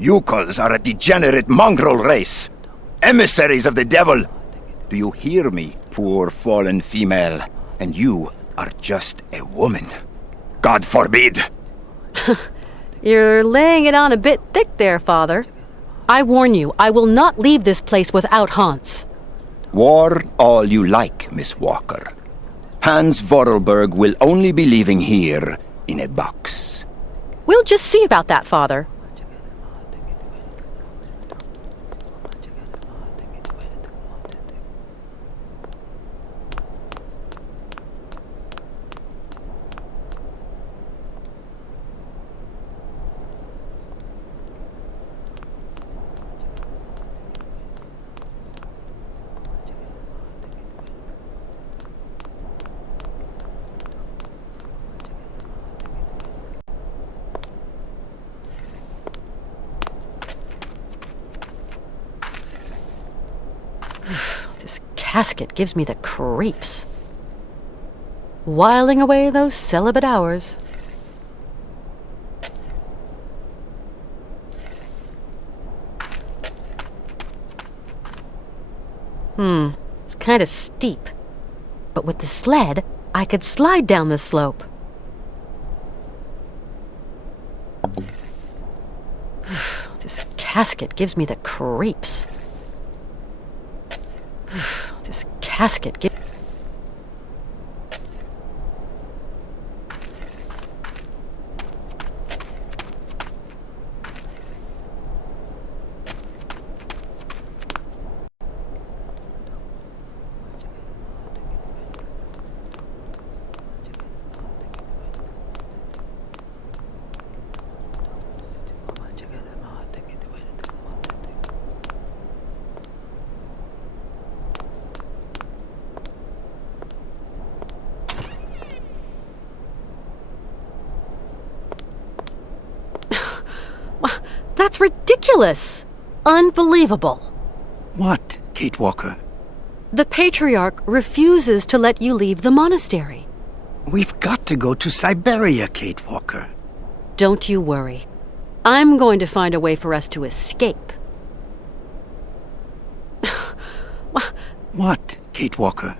Yukols are a degenerate mongrel race. Emissaries of the devil. Do you hear me, poor fallen female? And you are just a woman. God forbid! You're laying it on a bit thick there, Father. I warn you, I will not leave this place without Hans. Warn all you like, Miss Walker. Hans Vorarlberg will only be leaving here in a box. We'll just see about that, Father. This casket gives me the creeps. Whiling away those celibate hours. It's kind of steep. But with the sled, I could slide down the slope. This casket gives me the creeps. This casket gives... That's ridiculous! Unbelievable. What, Kate Walker? The Patriarch refuses to let you leave the monastery. We've got to go to Syberia, Kate Walker. Don't you worry. I'm going to find a way for us to escape. What, Kate Walker?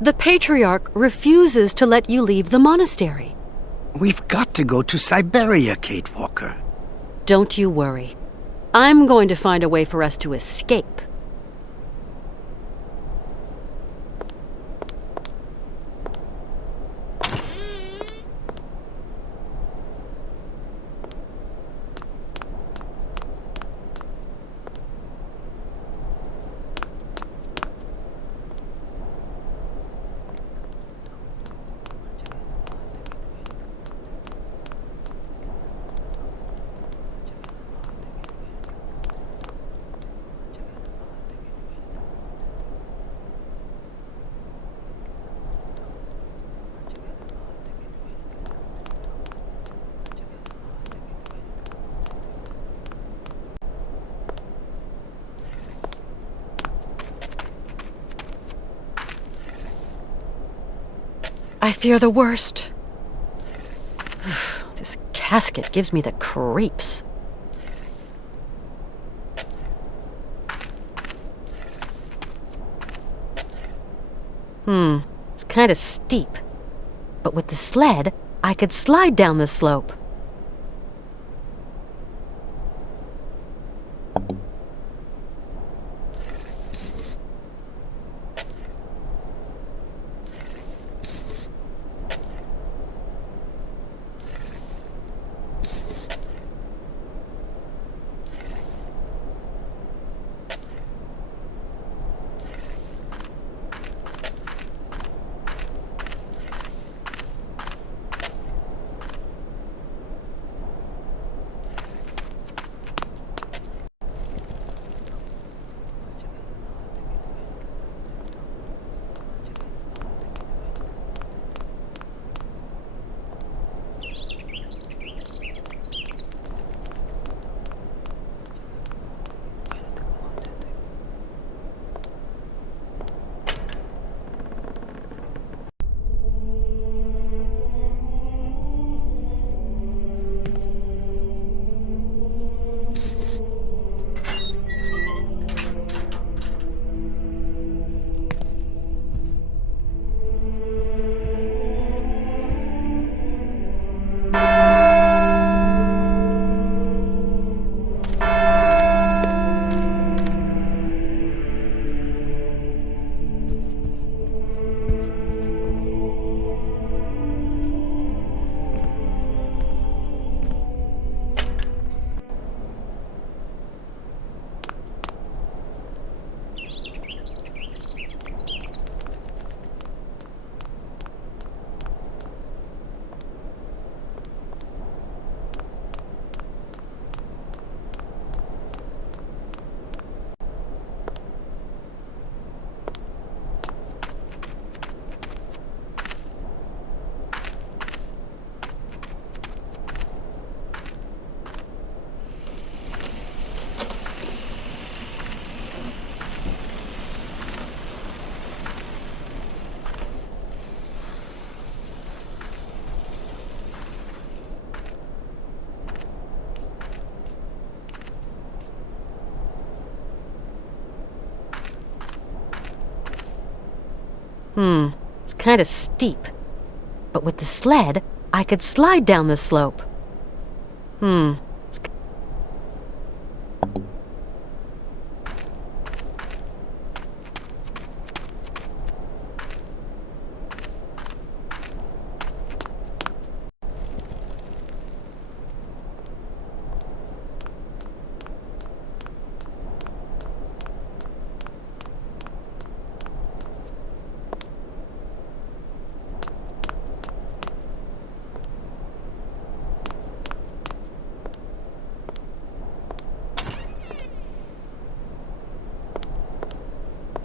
The Patriarch refuses to let you leave the monastery. We've got to go to Syberia, Kate Walker. Don't you worry. I'm going to find a way for us to escape. I fear the worst. This casket gives me the creeps. It's kind of steep. But with the sled, I could slide down the slope. It's kind of steep. But with the sled, I could slide down the slope.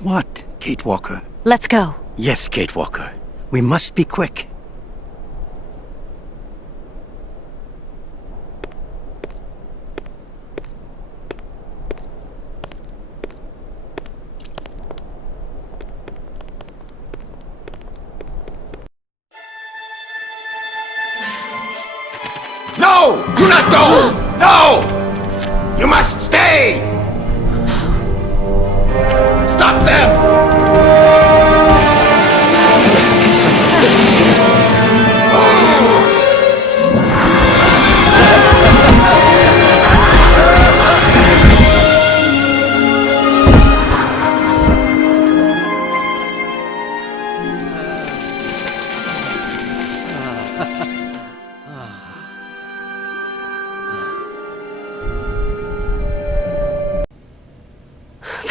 What, Kate Walker? Let's go. Yes, Kate Walker. We must be quick. No! Do not go! No! You must stay! Stop them!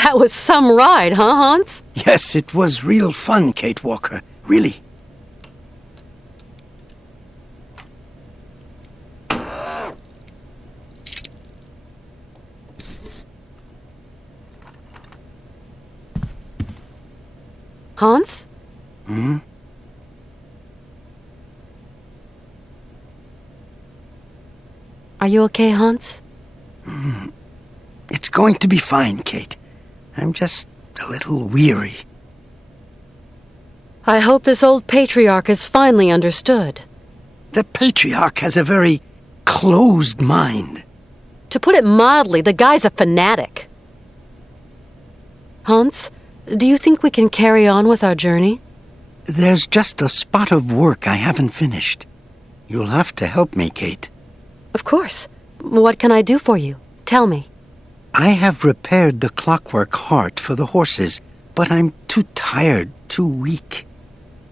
That was some ride, huh, Hans? Yes, it was real fun, Kate Walker. Really. Hans? Are you okay, Hans? It's going to be fine, Kate. I'm just a little weary. I hope this old patriarch has finally understood. The patriarch has a very closed mind. To put it mildly, the guy's a fanatic. Hans, do you think we can carry on with our journey? There's just a spot of work I haven't finished. You'll have to help me, Kate. Of course. What can I do for you? Tell me. I have repaired the clockwork heart for the horses, but I'm too tired, too weak.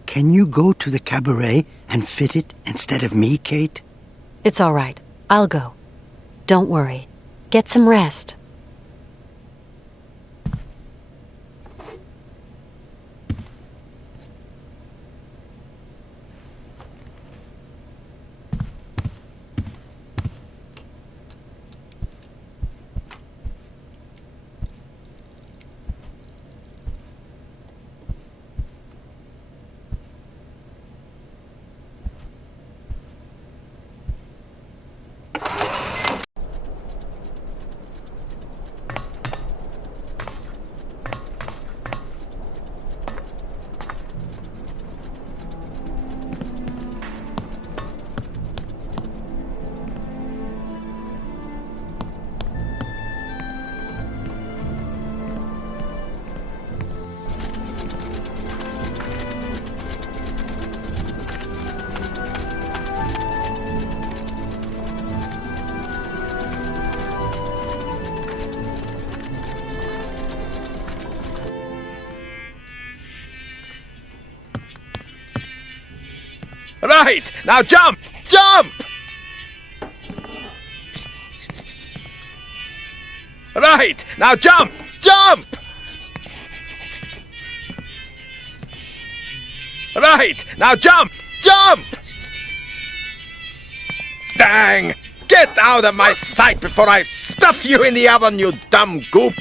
Can you go to the cabaret and fit it instead of me, Kate? It's all right. I'll go. Don't worry. Get some rest. Right! Now jump! Jump! Right! Now jump! Jump! Right! Now jump! Jump! Dang! Get out of my sight before I stuff you in the oven, you dumb goop!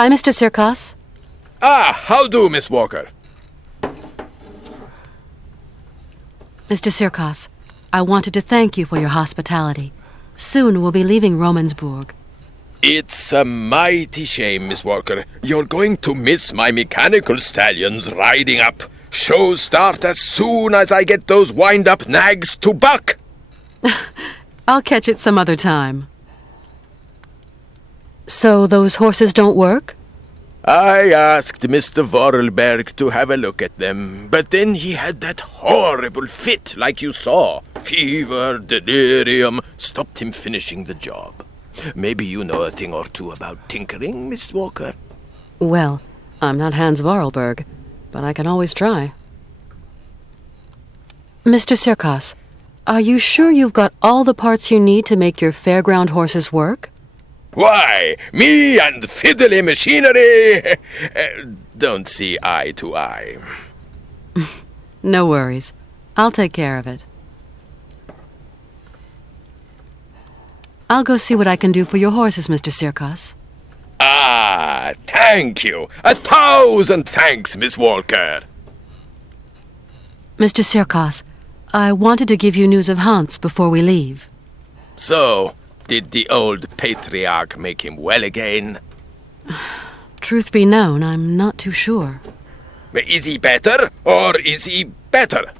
Hi, Mr. Sirkos. Ah, how do, Miss Walker? Mr. Sirkos, I wanted to thank you for your hospitality. Soon we'll be leaving Romansburg. It's a mighty shame, Miss Walker. You're going to miss my mechanical stallions riding up. Shows start as soon as I get those wind-up nags to buck. I'll catch it some other time. So those horses don't work? I asked Mr. Vorarlberg to have a look at them, but then he had that horrible fit like you saw. Fever, delirium, stopped him finishing the job. Maybe you know a thing or two about tinkering, Miss Walker? Well, I'm not Hans Vorarlberg, but I can always try. Mr. Sirkos, are you sure you've got all the parts you need to make your fairground horses work? Why, me and fiddly machinery don't see eye to eye. No worries. I'll take care of it. I'll go see what I can do for your horses, Mr. Sirkos. Ah, thank you. 1,000 thanks, Miss Walker. Mr. Sirkos, I wanted to give you news of Hans before we leave. So, did the old patriarch make him well again? Truth be known, I'm not too sure. Is he better, or is he better?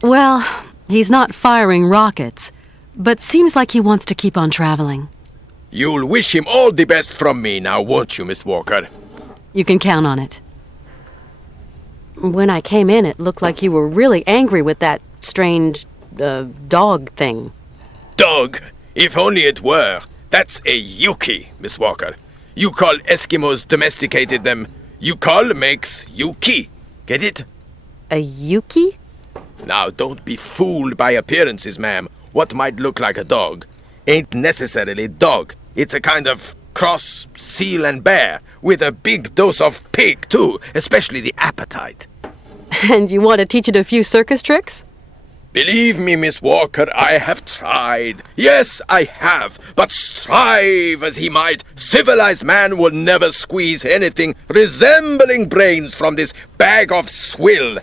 Well, he's not firing rockets, but seems like he wants to keep on traveling. You'll wish him all the best from me now, won't you, Miss Walker? You can count on it. When I came in, it looked like you were really angry with that strange, dog thing. Dog? If only it were. That's a Yuki, Miss Walker. You call Eskimos domesticated them. You call makes Yuki. Get it? A Yuki? Now, don't be fooled by appearances, ma'am. What might look like a dog ain't necessarily dog. It's a kind of cross seal and bear, with a big dose of pig, too, especially the appetite. And you want to teach it a few circus tricks? Believe me, Miss Walker, I have tried. Yes, I have. But strive as he might, civilized man will never squeeze anything resembling brains from this bag of swill.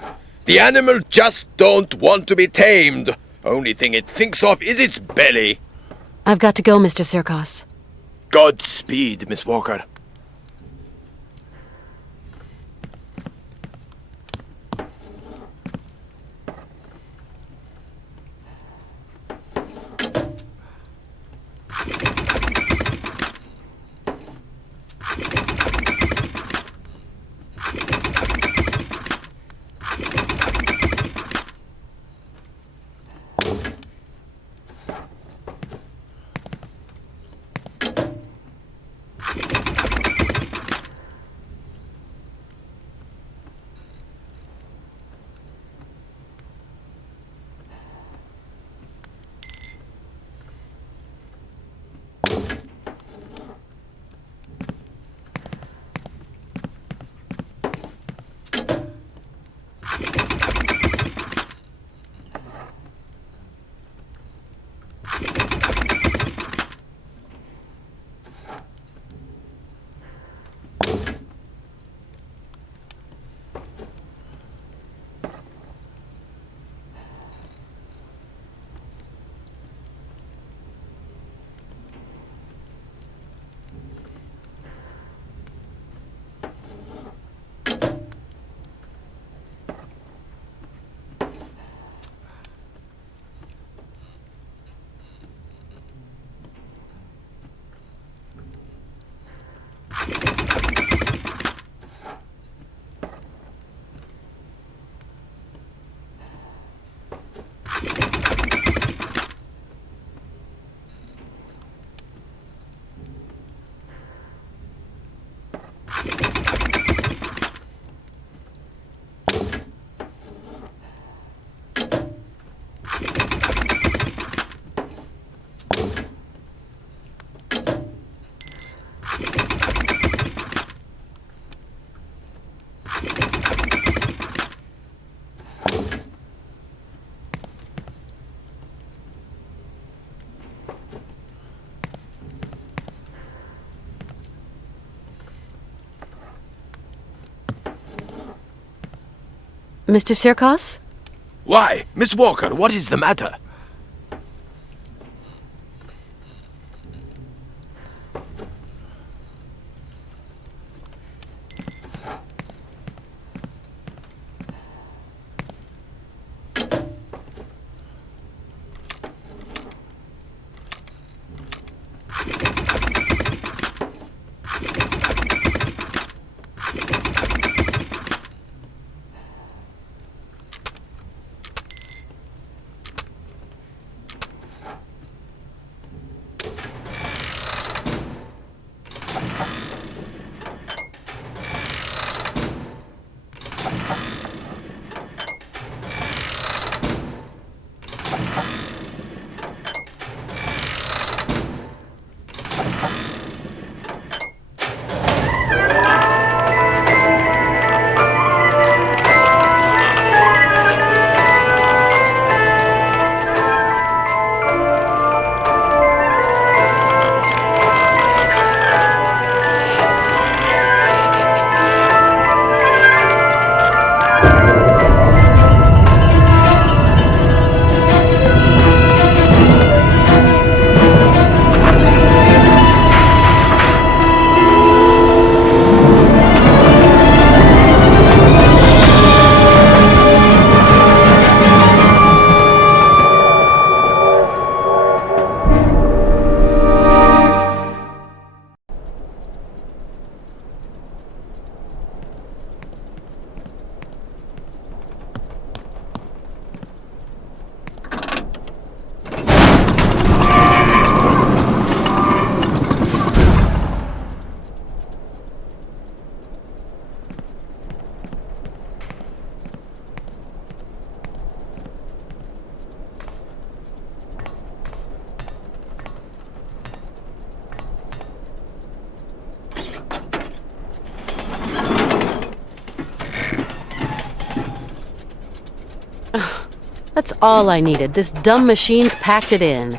The animal just don't want to be tamed. Only thing it thinks of is its belly. I've got to go, Mr. Sirkos. Godspeed, Miss Walker. Mr. Sirkos? Why, Miss Walker, what is the matter? That's all I needed. This dumb machine's packed it in.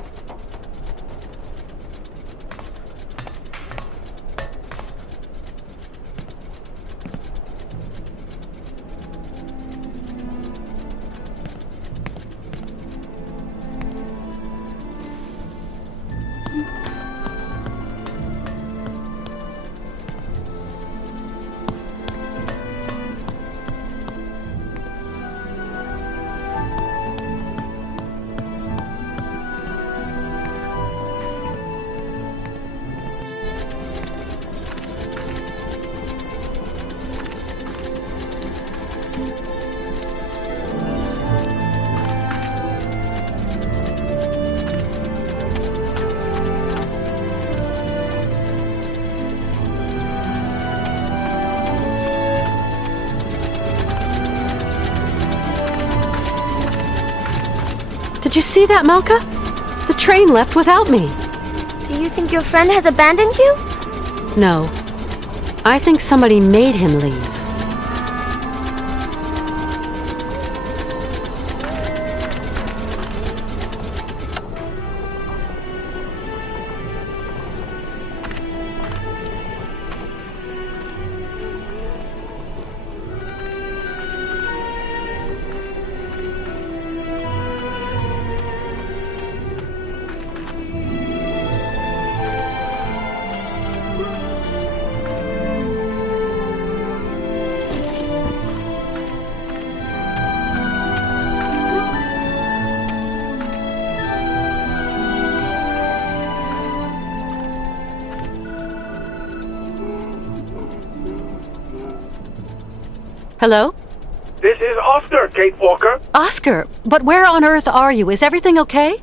Did you see that, Malka? The train left without me. Do you think your friend has abandoned you? No. I think somebody made him leave. Hello? This is Oscar, Kate Walker. Oscar, but where on earth are you? Is everything okay?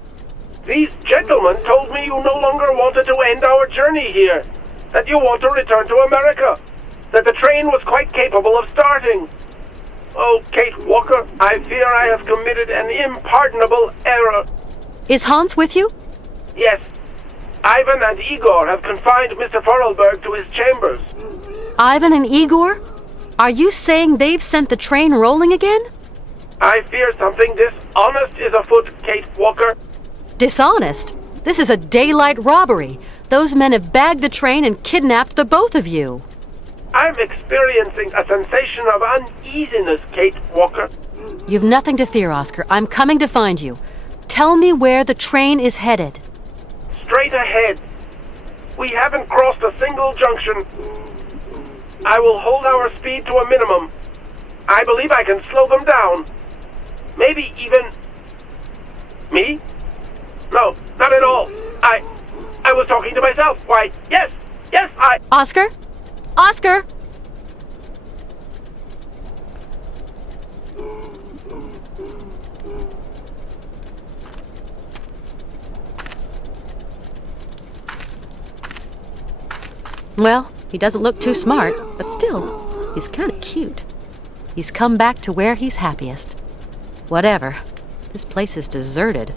These gentlemen told me you no longer wanted to end our journey here. That you want to return to America. That the train was quite capable of starting. Oh, Kate Walker, I fear I have committed an impardonable error. Is Hans with you? Yes. Ivan and Igor have confined Mr. Vorarlberg to his chambers. Ivan and Igor? Are you saying they've sent the train rolling again? I fear something dishonest is afoot, Kate Walker. Dishonest? This is a daylight robbery. Those men have bagged the train and kidnapped the both of you. I'm experiencing a sensation of uneasiness, Kate Walker. You've nothing to fear, Oscar. I'm coming to find you. Tell me where the train is headed. Straight ahead. We haven't crossed a single junction. I will hold our speed to a minimum. I believe I can slow them down. Maybe even... Me? No, not at all. I was talking to myself. Why, yes, I... Oscar? Oscar! Well, he doesn't look too smart, but still, he's kind of cute. He's come back to where he's happiest. Whatever. This place is deserted.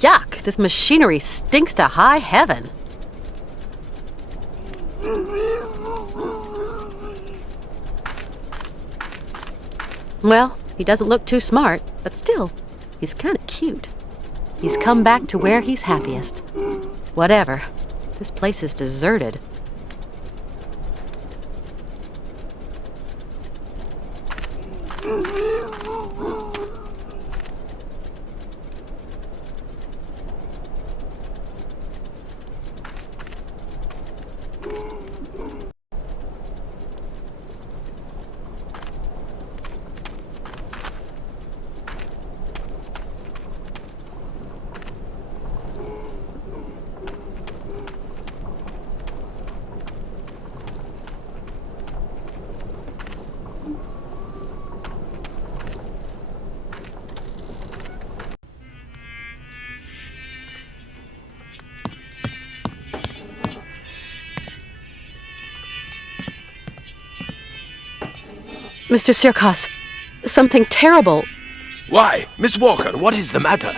Yuck! This machinery stinks to high heaven. Well, he doesn't look too smart, but still, he's kind of cute. He's come back to where he's happiest. Whatever. This place is deserted. Mr. Sirkos, something terrible. Why? Miss Walker, what is the matter?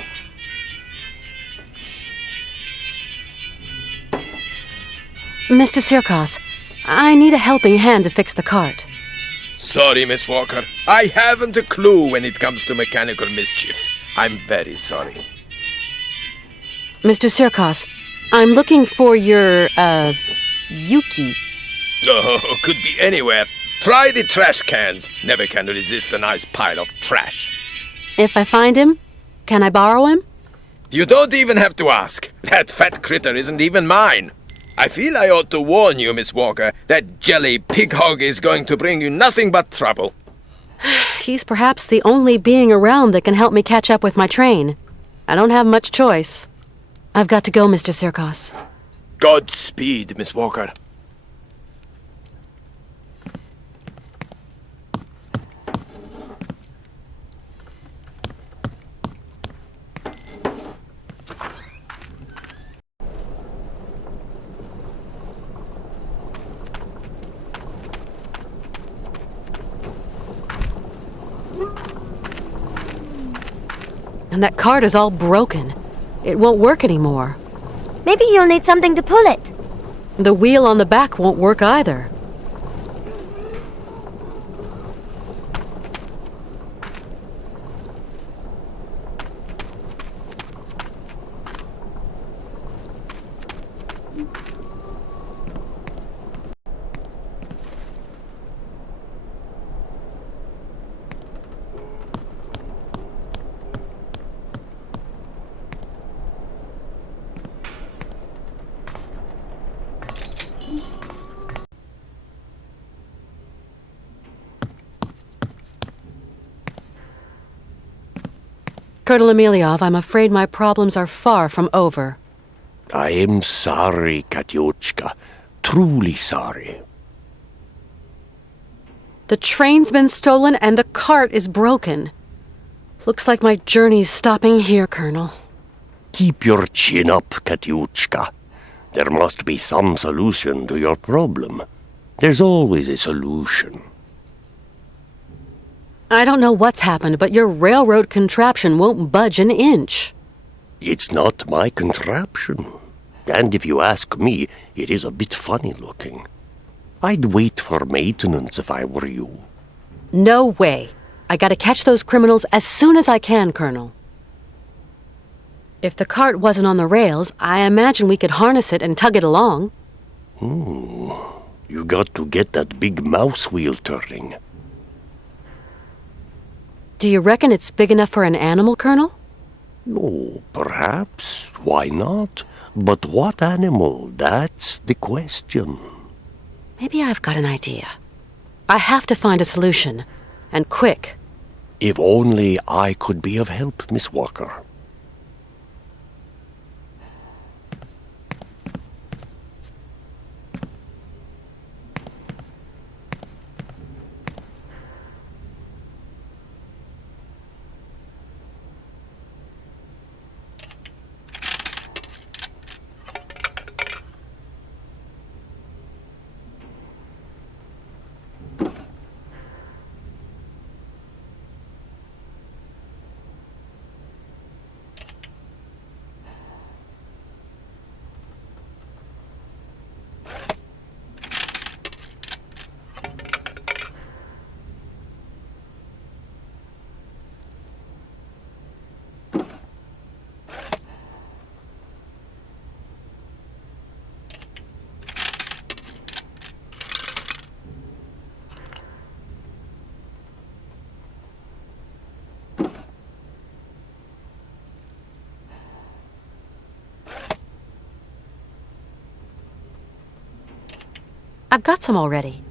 Mr. Sirkos, I need a helping hand to fix the cart. Sorry, Miss Walker. I haven't a clue when it comes to mechanical mischief. I'm very sorry. Mr. Sirkos, I'm looking for your, Yuki. Oh, could be anywhere. Try the trash cans. Never can resist a nice pile of trash. If I find him, can I borrow him? You don't even have to ask. That fat critter isn't even mine. I feel I ought to warn you, Miss Walker, that jelly pig hog is going to bring you nothing but trouble. He's perhaps the only being around that can help me catch up with my train. I don't have much choice. I've got to go, Mr. Sirkos. Godspeed, Miss Walker. And that cart is all broken. It won't work anymore. Maybe you'll need something to pull it. The wheel on the back won't work either. Colonel Emeliov, I'm afraid my problems are far from over. I am sorry, Katyushka. Truly sorry. The train's been stolen and the cart is broken. Looks like my journey's stopping here, Colonel. Keep your chin up, Katyushka. There must be some solution to your problem. There's always a solution. I don't know what's happened, but your railroad contraption won't budge an inch. It's not my contraption. And if you ask me, it is a bit funny looking. I'd wait for maintenance if I were you. No way. I gotta catch those criminals as soon as I can, Colonel. If the cart wasn't on the rails, I imagine we could harness it and tug it along. You got to get that big mouse wheel turning. Do you reckon it's big enough for an animal, Colonel? Oh, perhaps. Why not? But what animal? That's the question. Maybe I've got an idea. I have to find a solution. And quick. If only I could be of help, Miss Walker. I've got some already.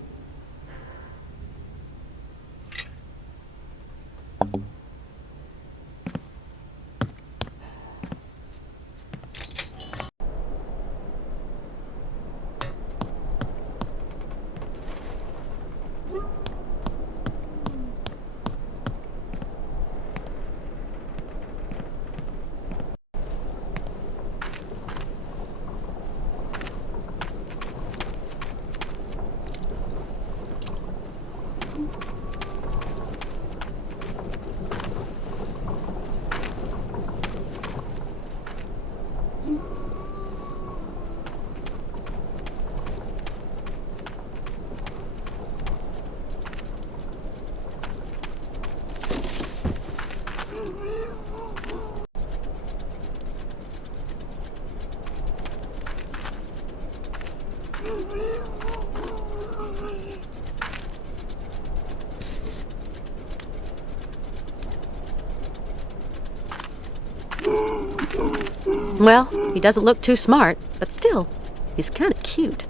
Well, he doesn't look too smart, but still, he's kind of cute.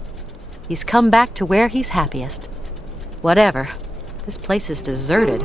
He's come back to where he's happiest. Whatever. This place is deserted.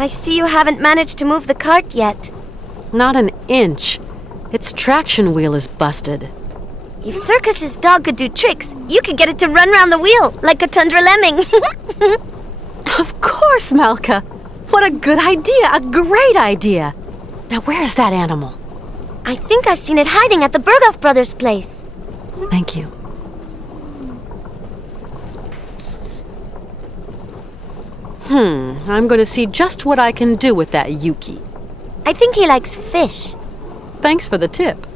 I see you haven't managed to move the cart yet. Not an inch. Its traction wheel is busted. If Circus's dog could do tricks, you could get it to run round the wheel like a tundra lemming. Of course, Malka. What a good idea, a great idea. Now where's that animal? I think I've seen it hiding at the Berghoff brothers' place. Thank you. I'm going to see just what I can do with that Yuki. I think he likes fish. Thanks for the tip.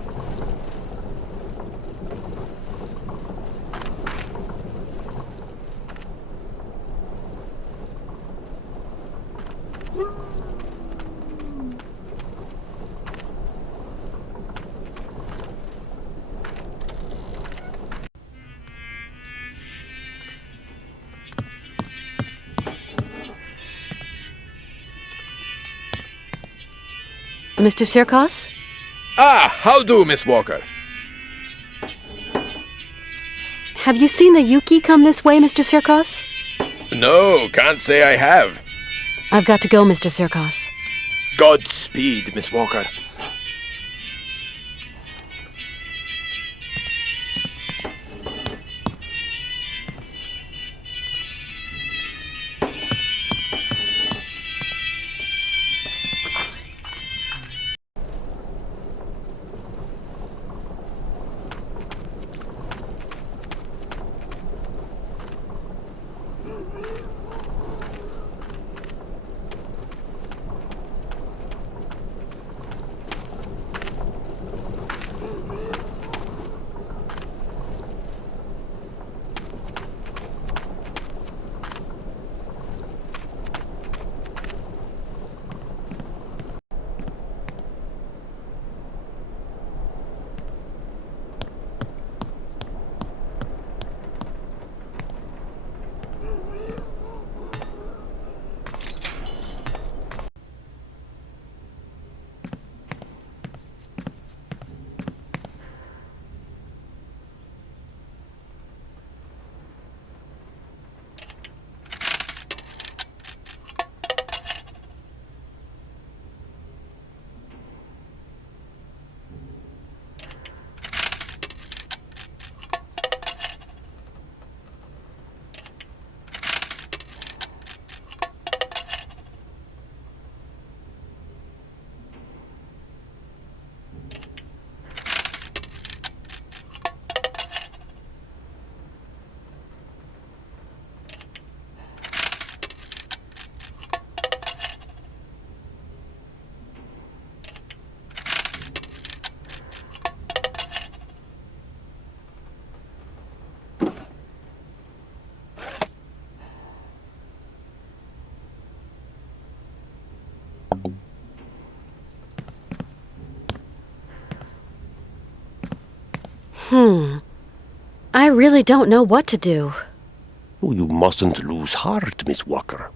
Mr. Sirkos? Ah, how do, Miss Walker? Have you seen the Yuki come this way, Mr. Sirkos? No, can't say I have. I've got to go, Mr. Sirkos. Godspeed, Miss Walker. I really don't know what to do. Oh, you mustn't lose heart, Miss Walker.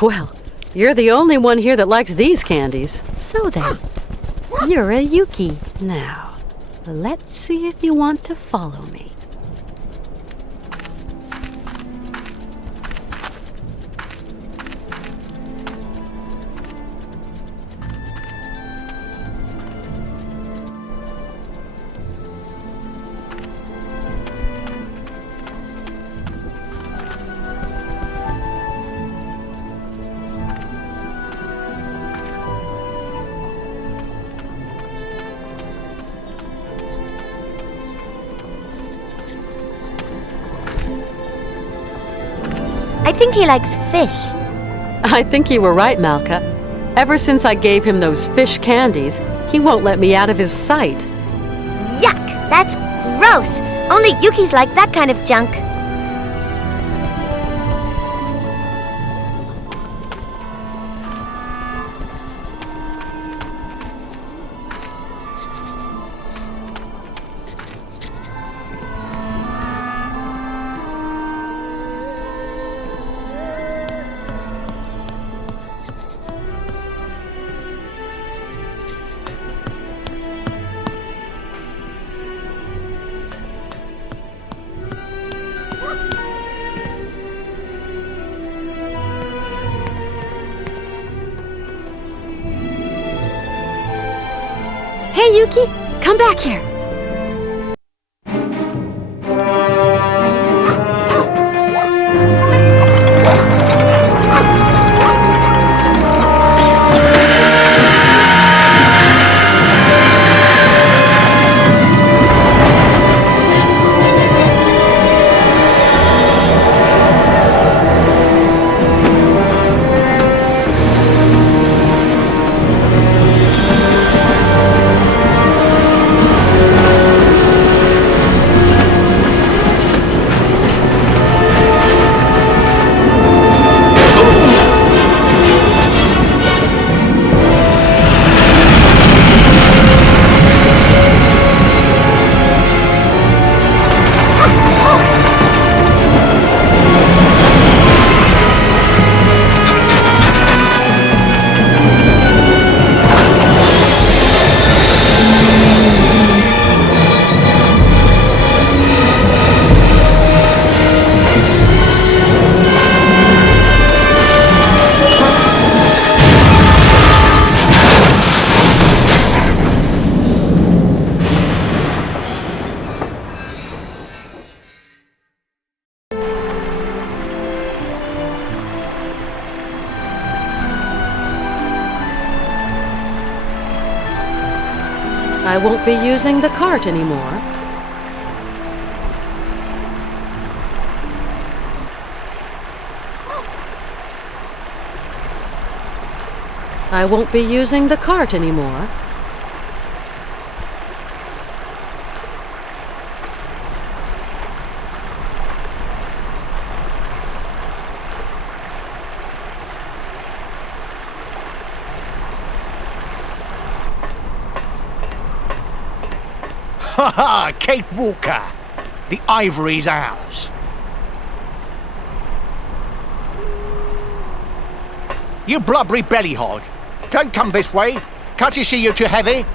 Well, you're the only one here that likes these candies. So then, you're a Yuki. Now, let's see if you want to follow me. I think he likes fish. I think you were right, Malka. Ever since I gave him those fish candies, he won't let me out of his sight. Yuck! That's gross! Only Yukis like that kind of junk. Hey, Yuki! Come back here! I won't be using the cart anymore. I won't be using the cart anymore. Ha ha! Kate Walker! The ivory's ours. You blubbery belly hog! Don't come this way! Can't you see you're too heavy?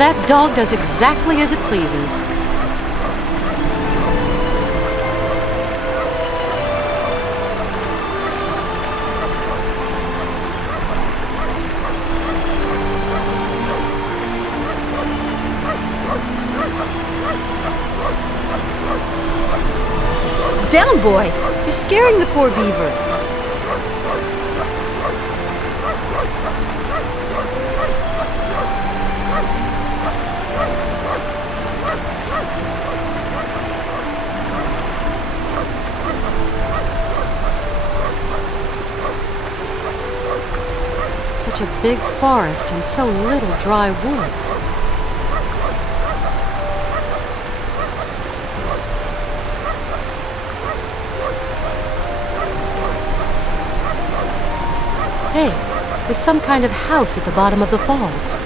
That dog does exactly as it pleases. Down, boy! You're scaring the poor beaver. Such a big forest and so little dry wood. Hey, there's some kind of house at the bottom of the falls.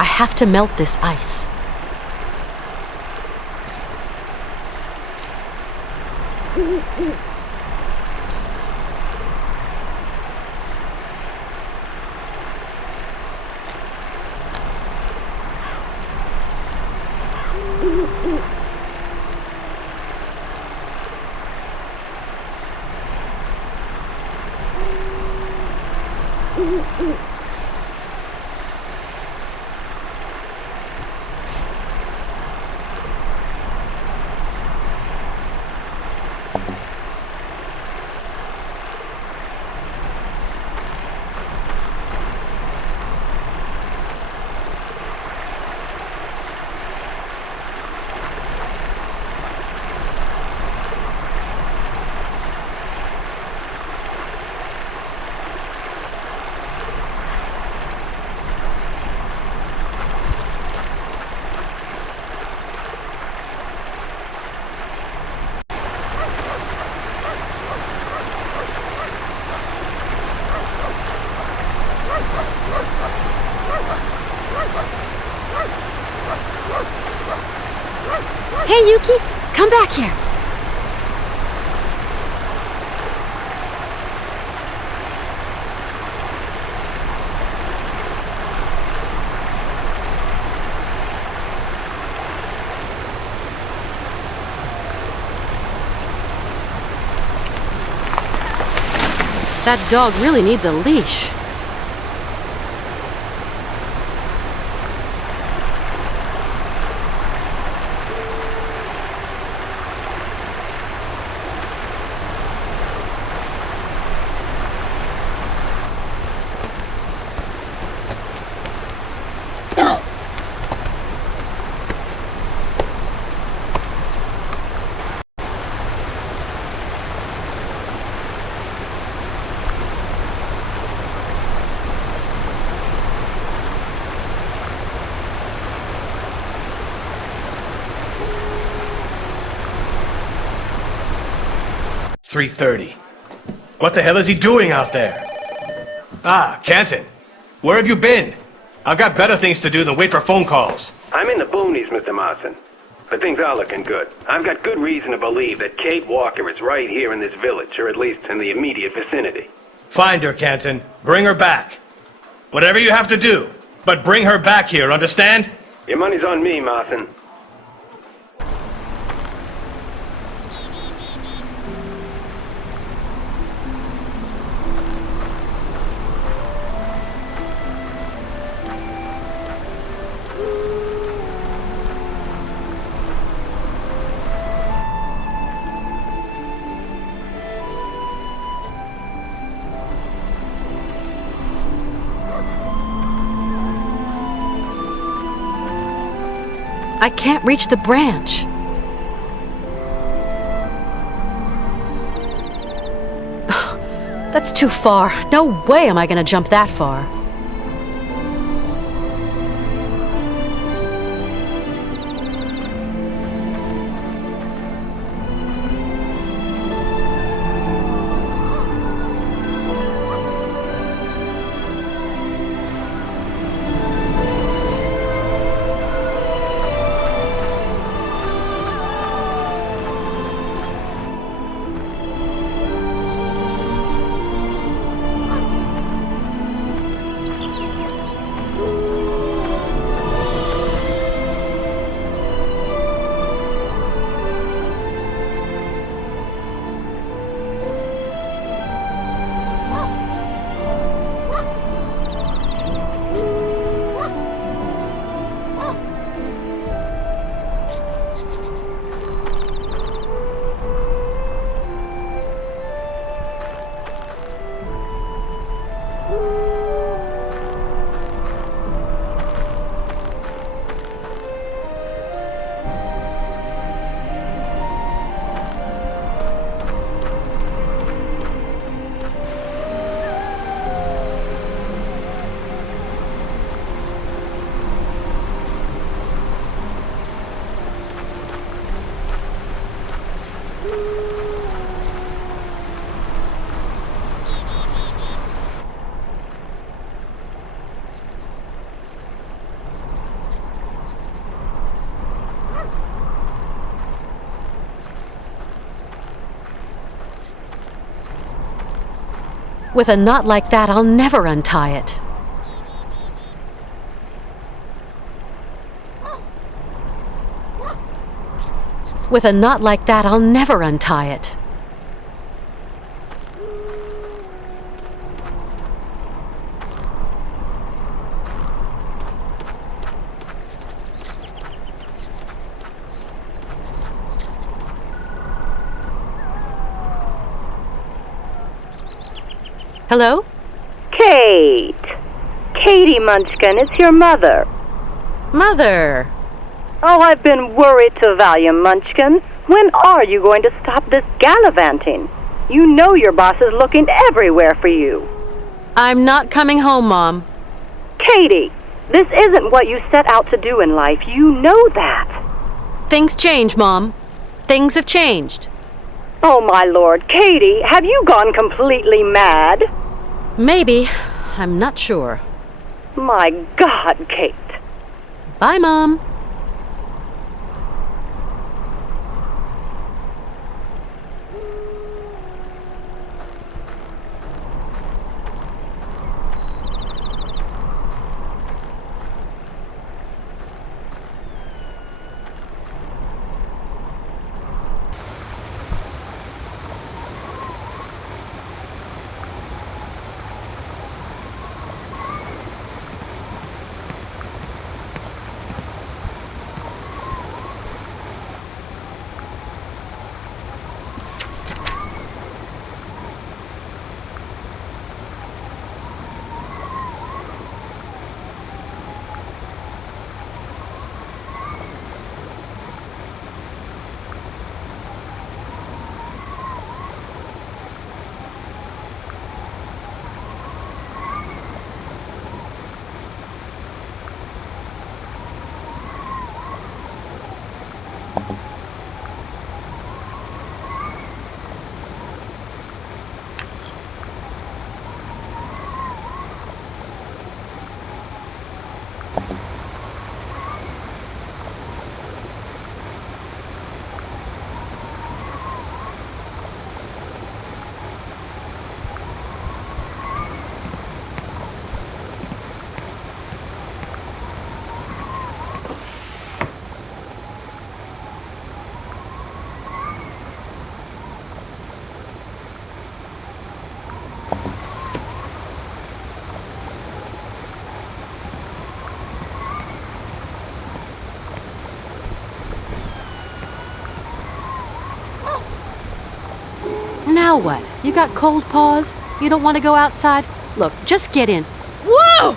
I have to melt this ice. Hey, Yuki! Come back here! That dog really needs a leash. .330. What the hell is he doing out there? Ah, Canton. Where have you been? I've got better things to do than wait for phone calls. I'm in the boonies, Mr. Marston. but things are looking good. I've got good reason to believe that Kate Walker is right here in this village, or at least in the immediate vicinity. Find her, Canton. Bring her back. Whatever you have to do, but bring her back here, understand? Your money's on me, Martin. I can't reach the branch. That's too far. No way am I gonna jump that far. With a knot like that, I'll never untie it. With a knot like that, I'll never untie it. Hello? Kate! Katie Munchkin, it's your mother. Mother! Oh, I've been worried to valium, Munchkin. When are you going to stop this gallivanting? You know your boss is looking everywhere for you. I'm not coming home, Mom. Katie, this isn't what you set out to do in life. You know that. Things change, Mom. Things have changed. Oh, my lord. Katie, have you gone completely mad? Maybe. I'm not sure. My God, Kate. Bye, Mom. Now what? You got cold paws? You don't want to go outside? Look, just get in. Whoa!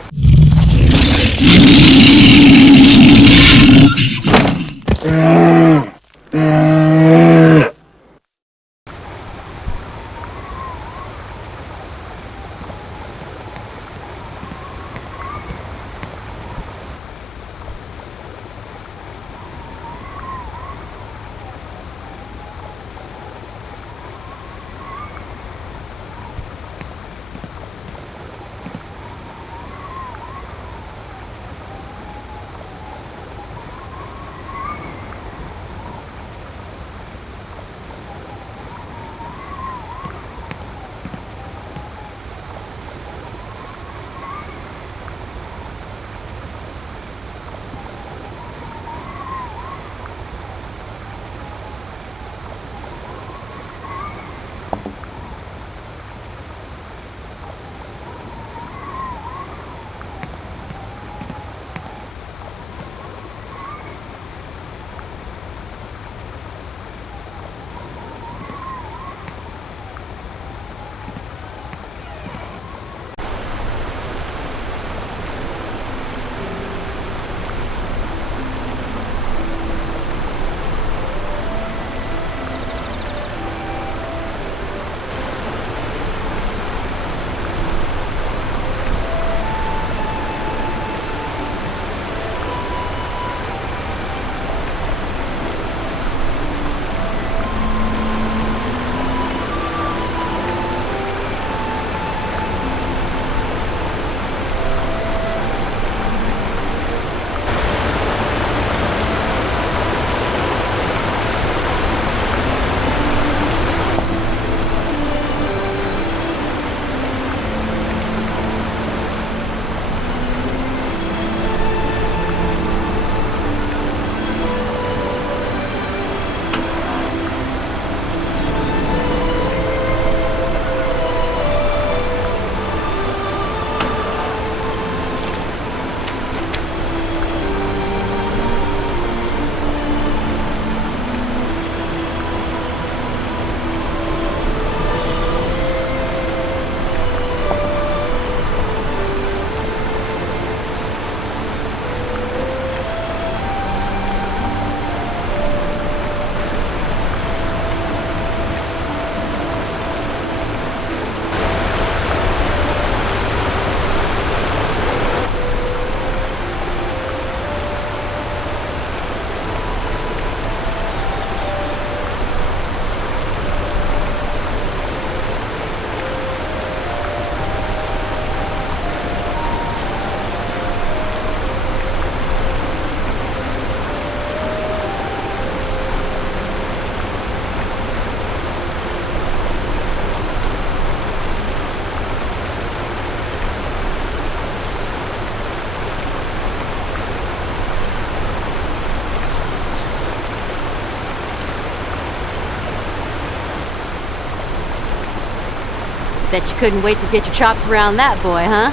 Bet you couldn't wait to get your chops around that boy, huh?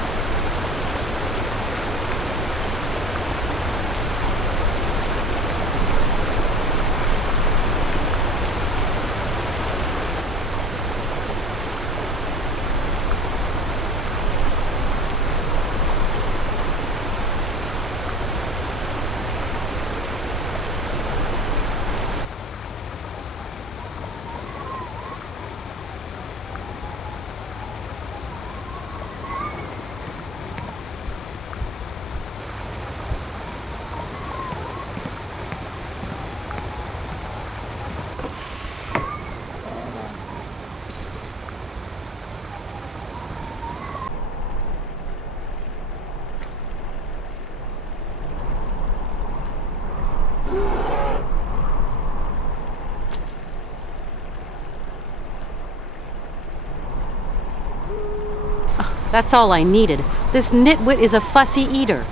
That's all I needed. This nitwit is a fussy eater.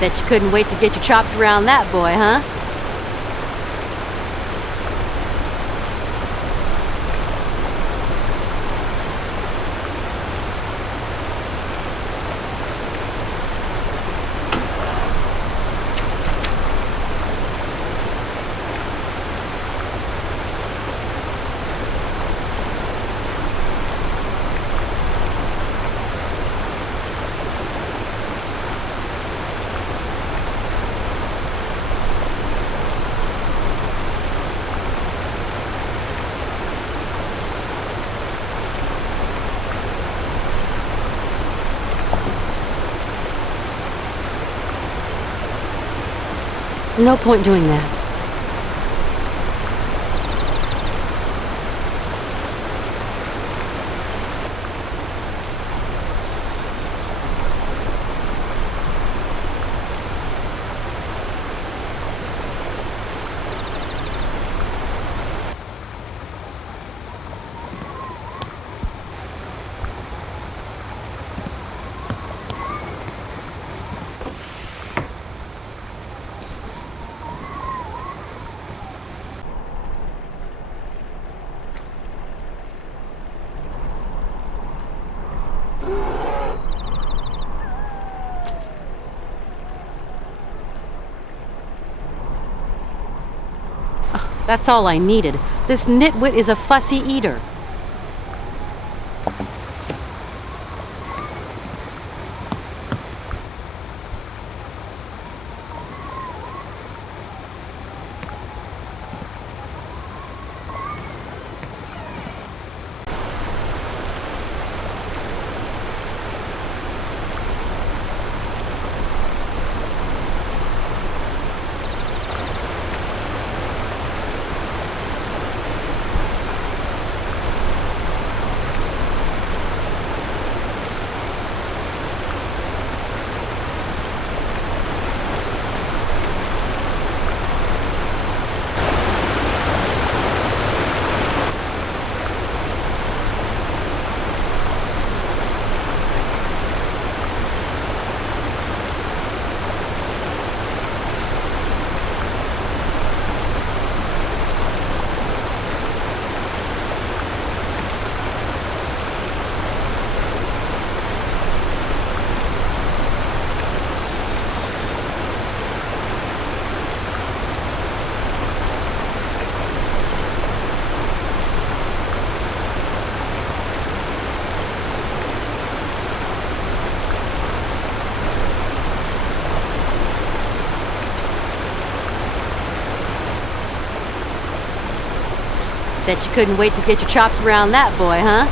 Bet you couldn't wait to get your chops around that boy, huh? No point doing that. That's all I needed. This nitwit is a fussy eater. Bet you couldn't wait to get your chops around that boy, huh?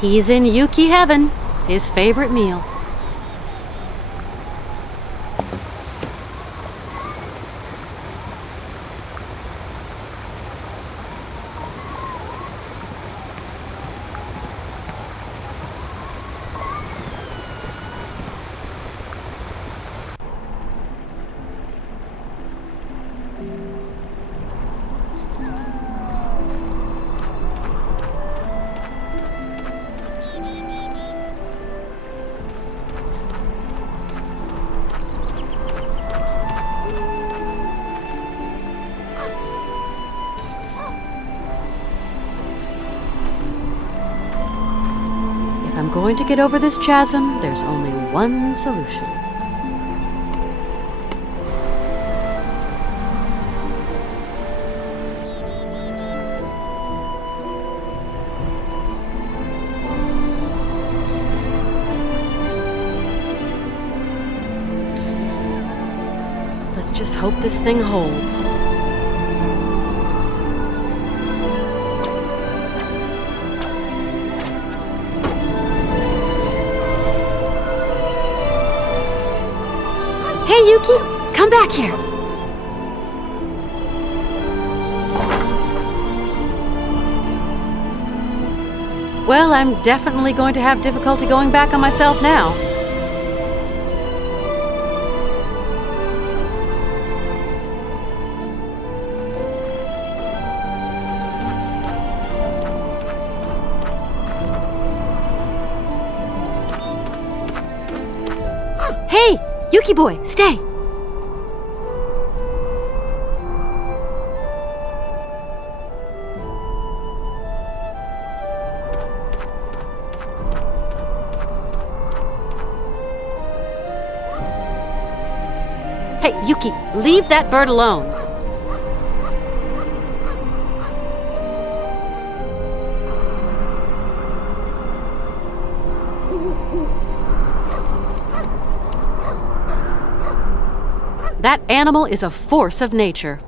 He's in Yuki heaven, his favorite meal. If I'm going to get over this chasm, there's only one solution. just hope this thing holds. Hey, Yuki! Come back here! Well, I'm definitely going to have difficulty going back on myself now. Hey! Yuki boy, stay! Hey, Yuki, leave that bird alone. That animal is a force of nature.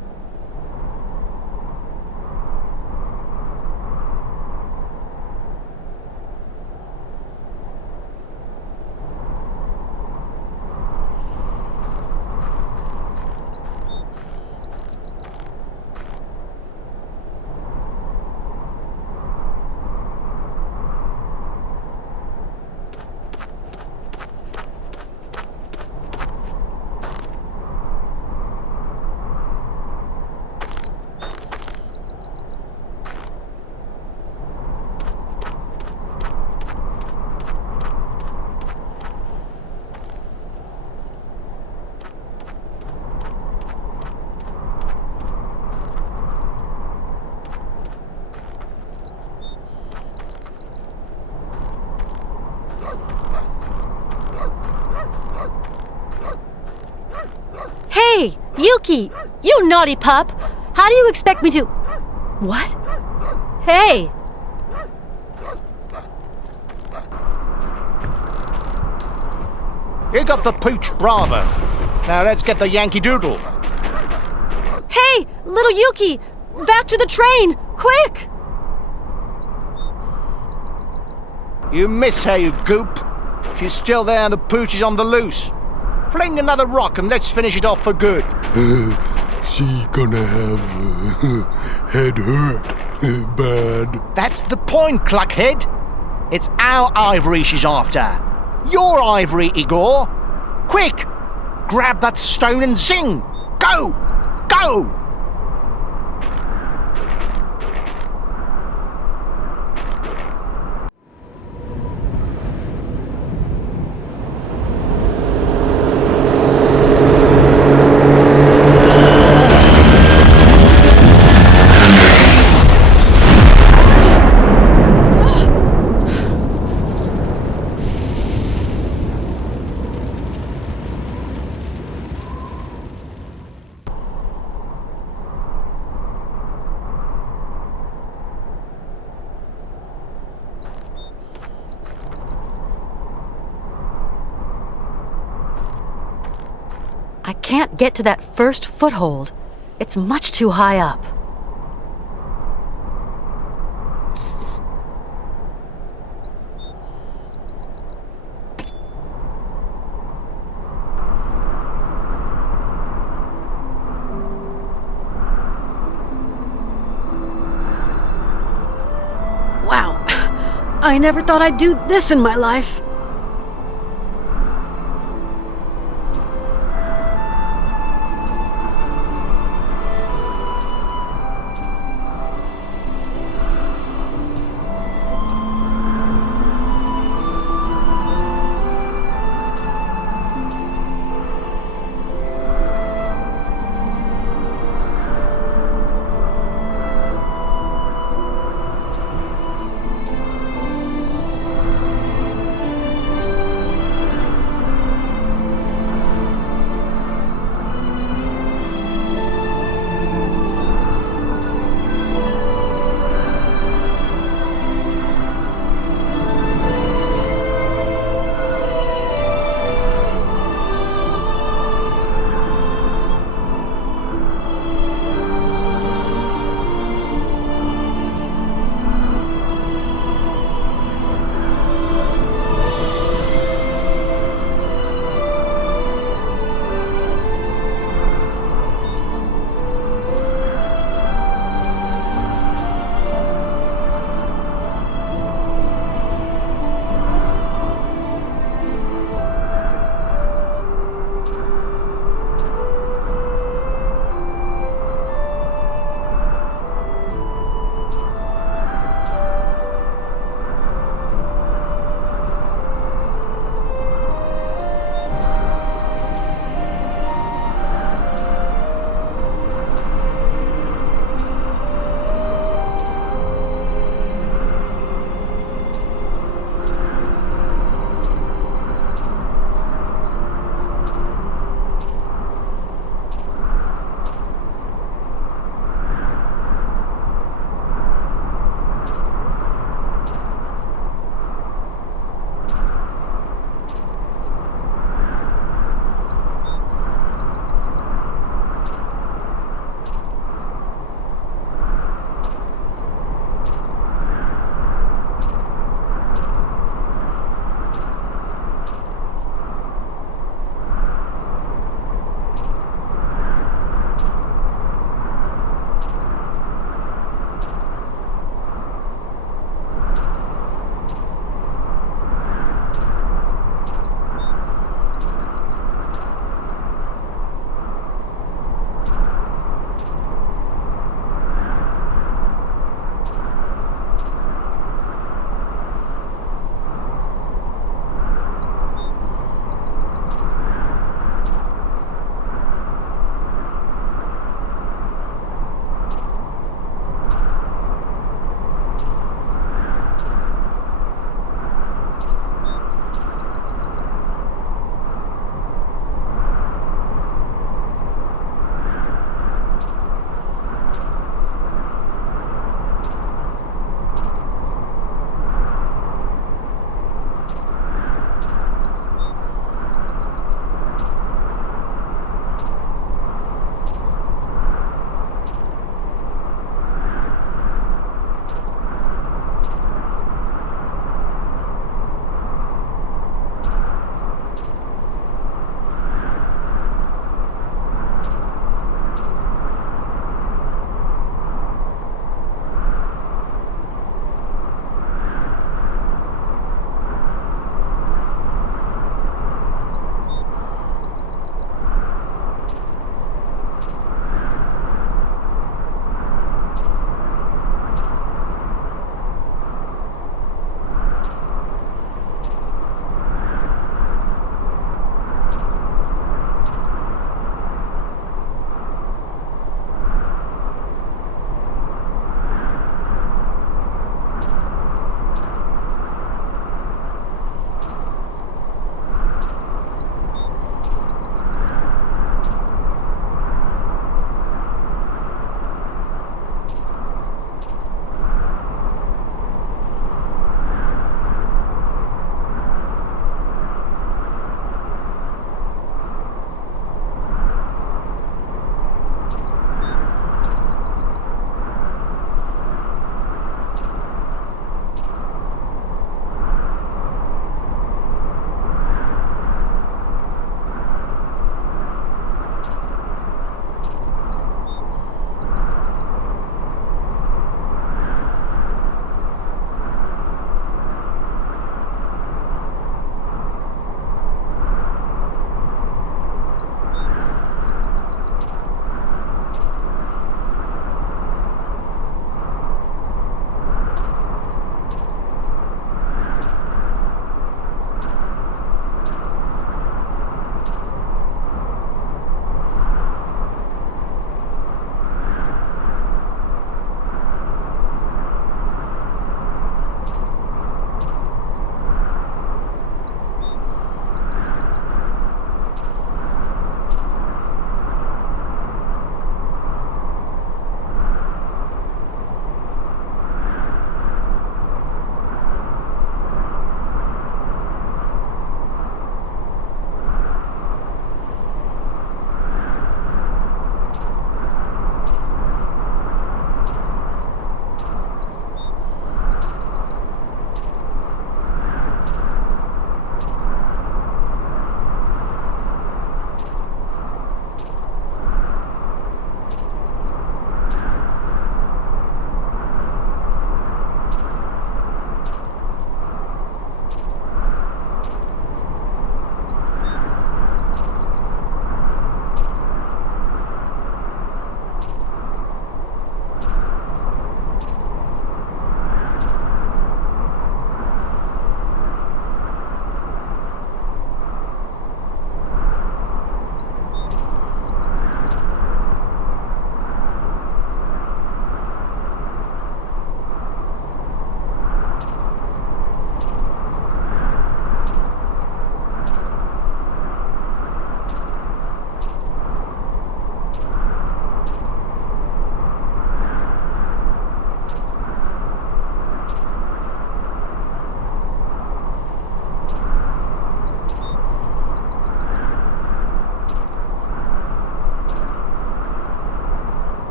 Hey, Yuki! You naughty pup! How do you expect me to... What? Hey! You got the pooch Bravo. Now let's get the Yankee Doodle. Hey, little Yuki! Back to the train! Quick! You missed her, you goop. She's still there and the pooch is on the loose. Fling another rock and let's finish it off for good. She gonna have head hurt bad. That's the point, Cluckhead. It's our ivory she's after. Your ivory, Igor. Quick! Grab that stone and zing! Go! Go! I can't get to that first foothold. It's much too high up. Wow. I never thought I'd do this in my life.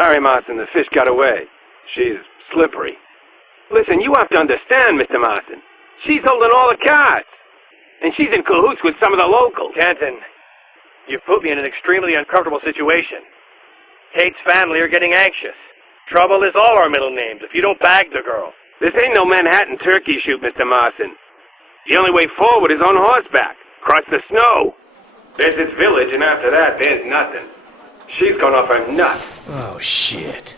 Sorry, Marston, the fish got away. She's slippery. Listen, you have to understand, Mr. Marston. She's holding all the cards. And she's in cahoots with some of the locals. Canton, you've put me in an extremely uncomfortable situation. Kate's family are getting anxious. Trouble is all our middle names if you don't bag the girl. This ain't no Manhattan turkey shoot, Mr. Marston. The only way forward is on horseback, across the snow. There's this village, and after that, there's nothing. She's gone off her nut. Oh, shit.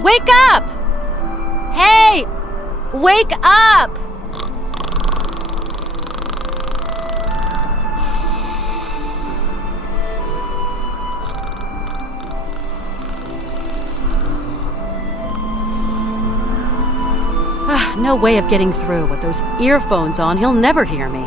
Wake up! Hey! Wake up! No way of getting through. With those earphones on, he'll never hear me.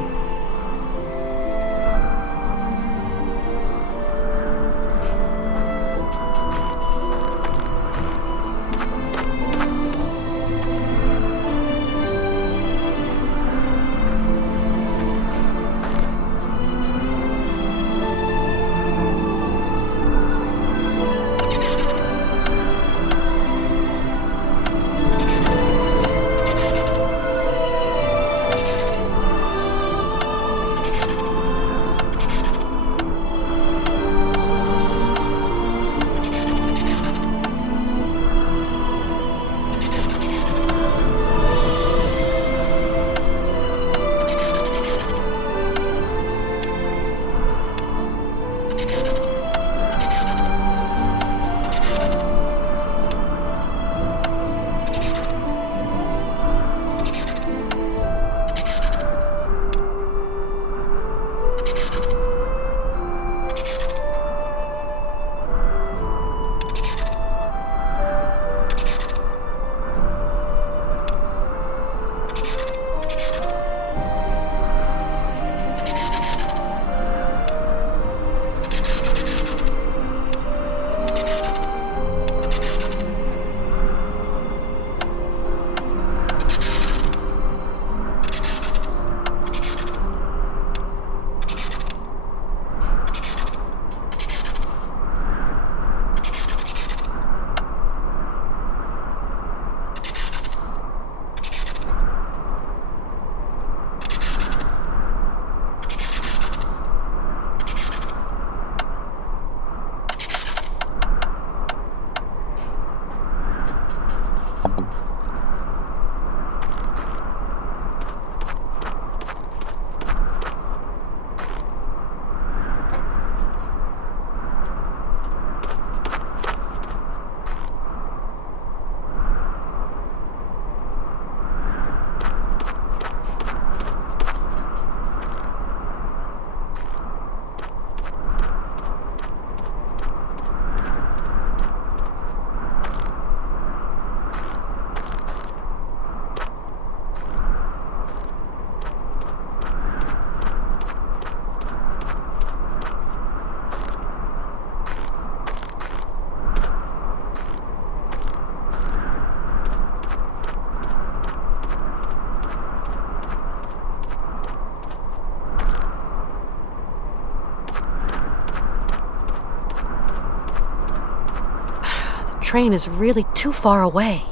train is really too far away.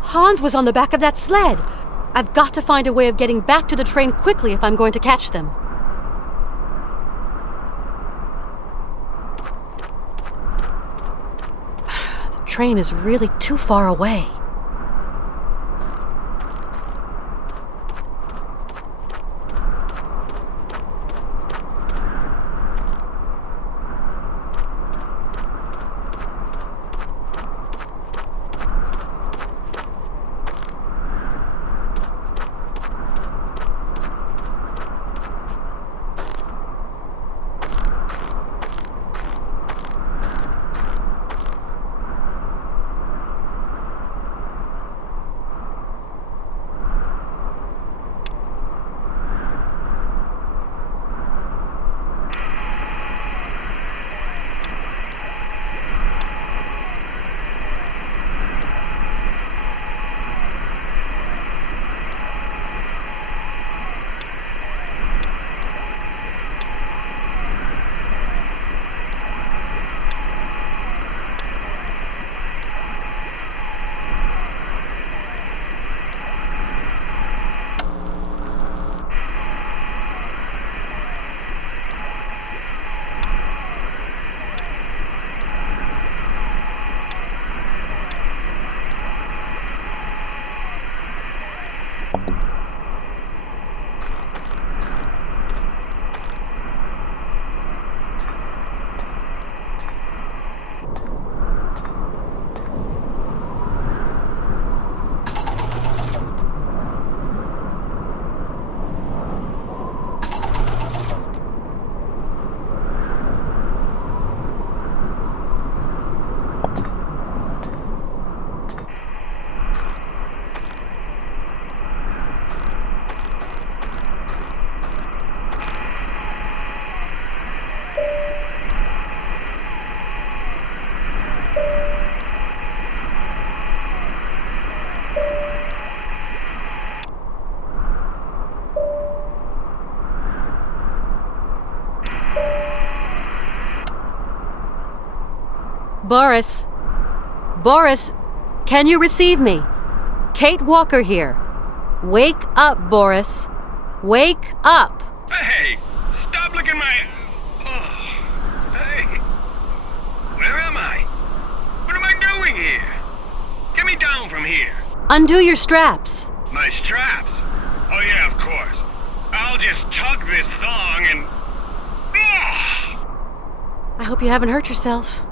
Hans was on the back of that sled. I've got to find a way of getting back to the train quickly if I'm going to catch them. The train is really too far away. Boris? Boris, can you receive me? Kate Walker here. Wake up, Boris. Wake up! Hey, stop looking my... Oh, hey. Where am I? What am I doing here? Get me down from here. Undo your straps. My straps? Oh yeah, of course. I'll just tug this thong and... I hope you haven't hurt yourself.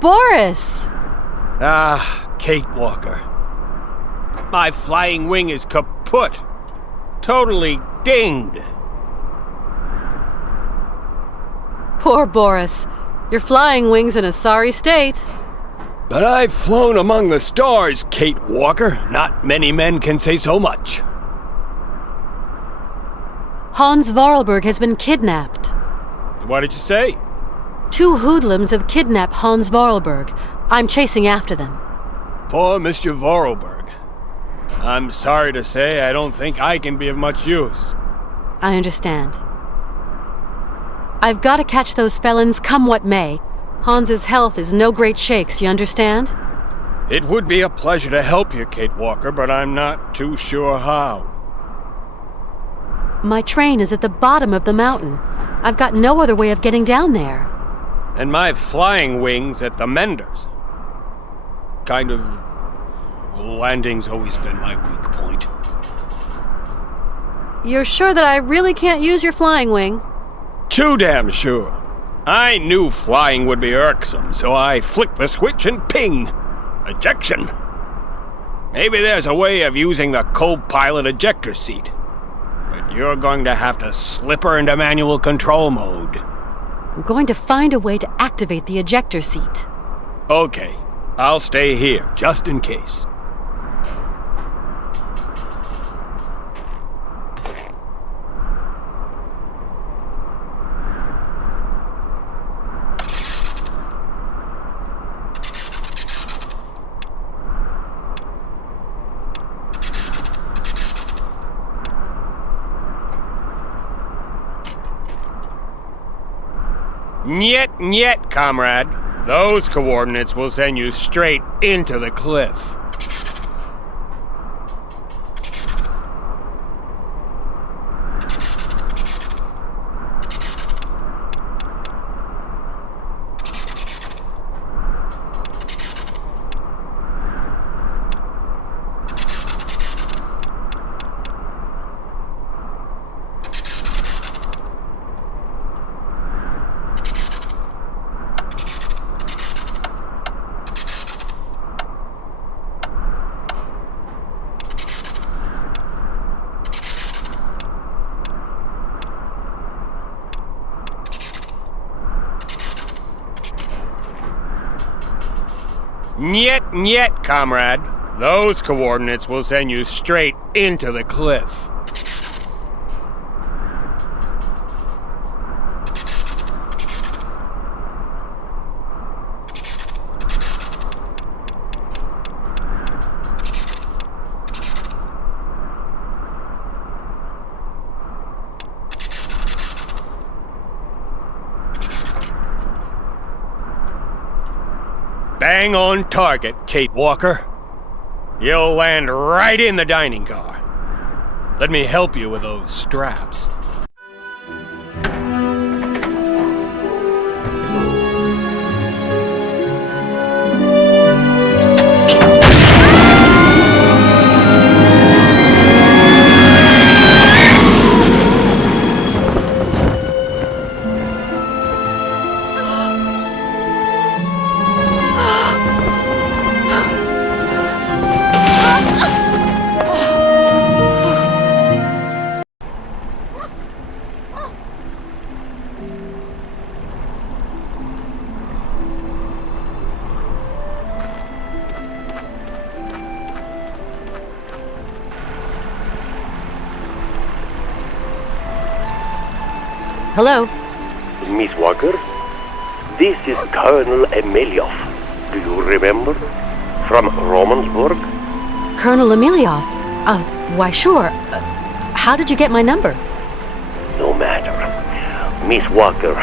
Boris! Ah, Kate Walker. My flying wing is kaput. Totally dinged. Poor Boris. Your flying wing's in a sorry state. But I've flown among the stars, Kate Walker. Not many men can say so much. Hans Vorarlberg has been kidnapped. What did you say? 2 hoodlums have kidnapped Hans Vorarlberg. I'm chasing after them. Poor Mr. Vorarlberg. I'm sorry to say I don't think I can be of much use. I understand. I've got to catch those felons come what may. Hans's health is no great shakes, you understand? It would be a pleasure to help you, Kate Walker, but I'm not too sure how. My train is at the bottom of the mountain. I've got no other way of getting down there. And my flying wings at the Menders. Kind of... landing's always been my weak point. You're sure that I really can't use your flying wing? Too damn sure. I knew flying would be irksome, so I flicked the switch and ping! Ejection! Maybe there's a way of using the co-pilot ejector seat. But you're going to have to slip her into manual control mode. I'm going to find a way to activate the ejector seat. Okay, I'll stay here, just in case. Niet, comrade. Those coordinates will send you straight into the cliff. Niet, comrade. Those coordinates will send you straight into the cliff. Bang on target, Kate Walker. You'll land right in the dining car. Let me help you with those straps. Hello? Miss Walker, this is Colonel Emilioff. Do you remember? From Romansburg? Colonel Emilioff? Why sure. How did you get my number? No matter. Miss Walker,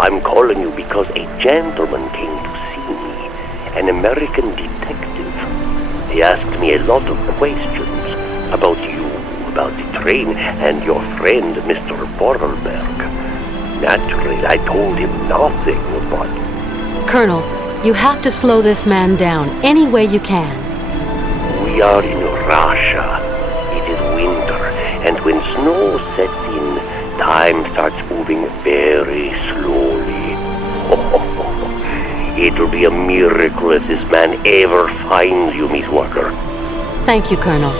I'm calling you because a gentleman came to see me, an American detective. He asked me a lot of questions about you, about the train, and your friend, Mr. Vorarlberg. Naturally, I told him nothing but... Colonel, you have to slow this man down any way you can. We are in Russia. It is winter, and when snow sets in, time starts moving very slowly. It'll be a miracle if this man ever finds you, Miss Walker. Thank you, Colonel.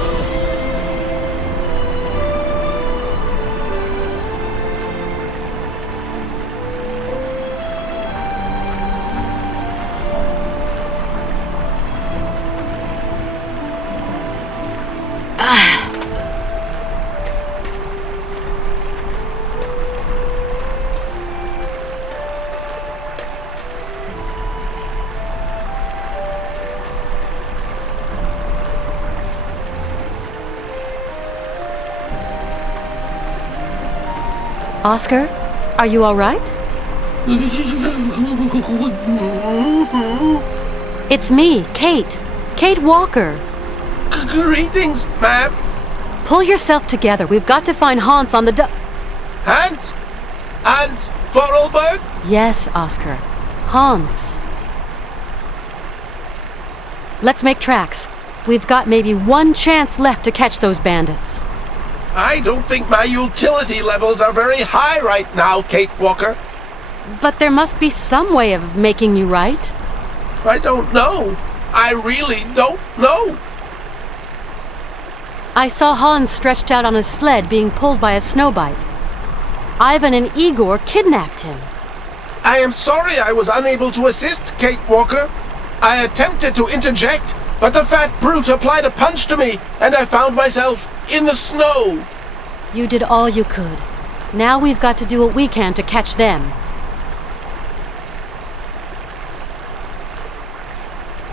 Oscar, are you all right? It's me, Kate. Kate Walker. Greetings, ma'am. Pull yourself together. We've got to find Hans on the Hans? Hans Vorarlberg? Yes, Oscar. Hans. Let's make tracks. We've got maybe one chance left to catch those bandits. I don't think my utility levels are very high right now, Kate Walker. But there must be some way of making you right. I don't know. I really don't know. I saw Hans stretched out on a sled being pulled by a snowbike. Ivan and Igor kidnapped him. I am sorry I was unable to assist, Kate Walker. I attempted to interject, but the fat brute applied a punch to me, and I found myself in the snow. You did all you could. Now we've got to do what we can to catch them.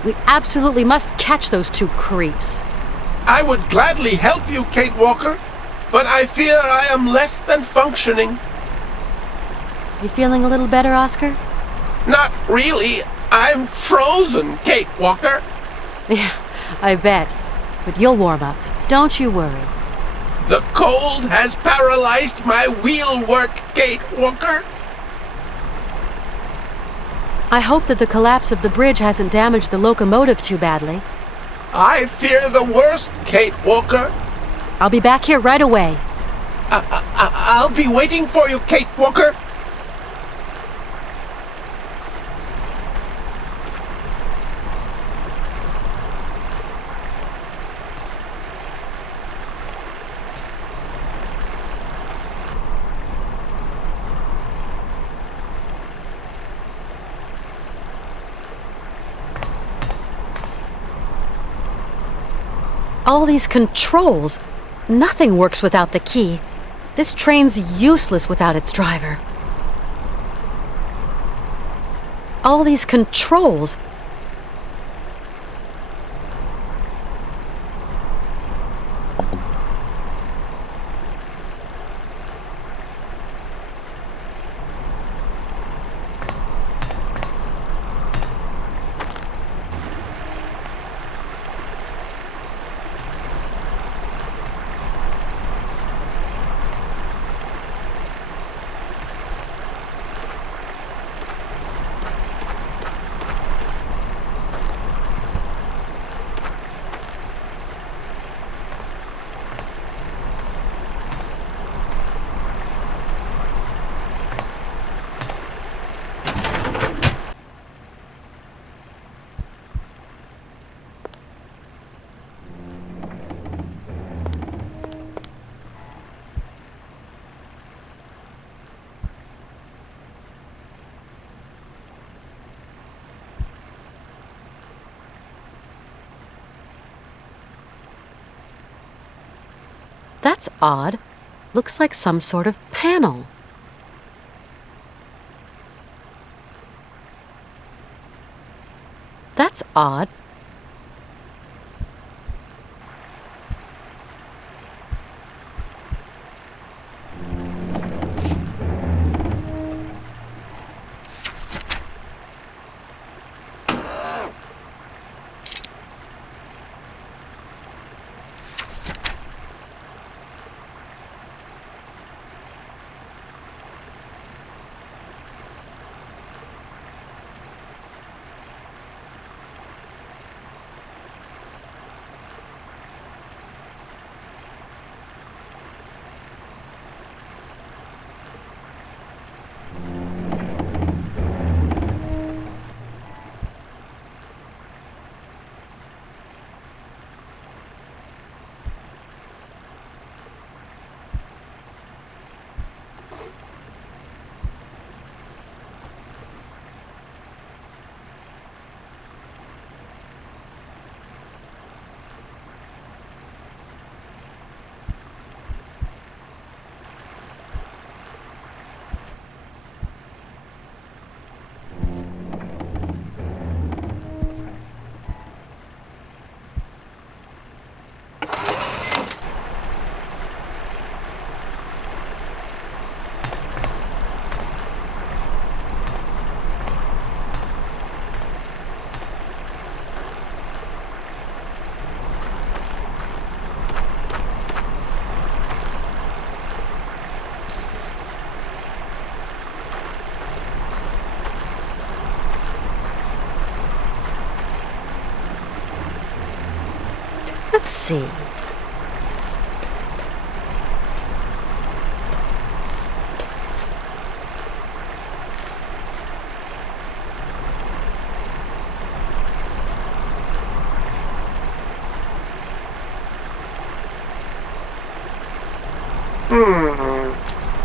We absolutely must catch those two creeps. I would gladly help you, Kate Walker, but I fear I am less than functioning. You feeling a little better, Oscar? Not really. I'm frozen, Kate Walker. Yeah, I bet. But you'll warm up. Don't you worry. The cold has paralyzed my wheel work, Kate Walker. I hope that the collapse of the bridge hasn't damaged the locomotive too badly. I fear the worst, Kate Walker. I'll be back here right away. I'll be waiting for you, Kate Walker. All these controls. Nothing works without the key. This train's useless without its driver. All these controls. That's odd. Looks like some sort of panel. That's odd. Let's see.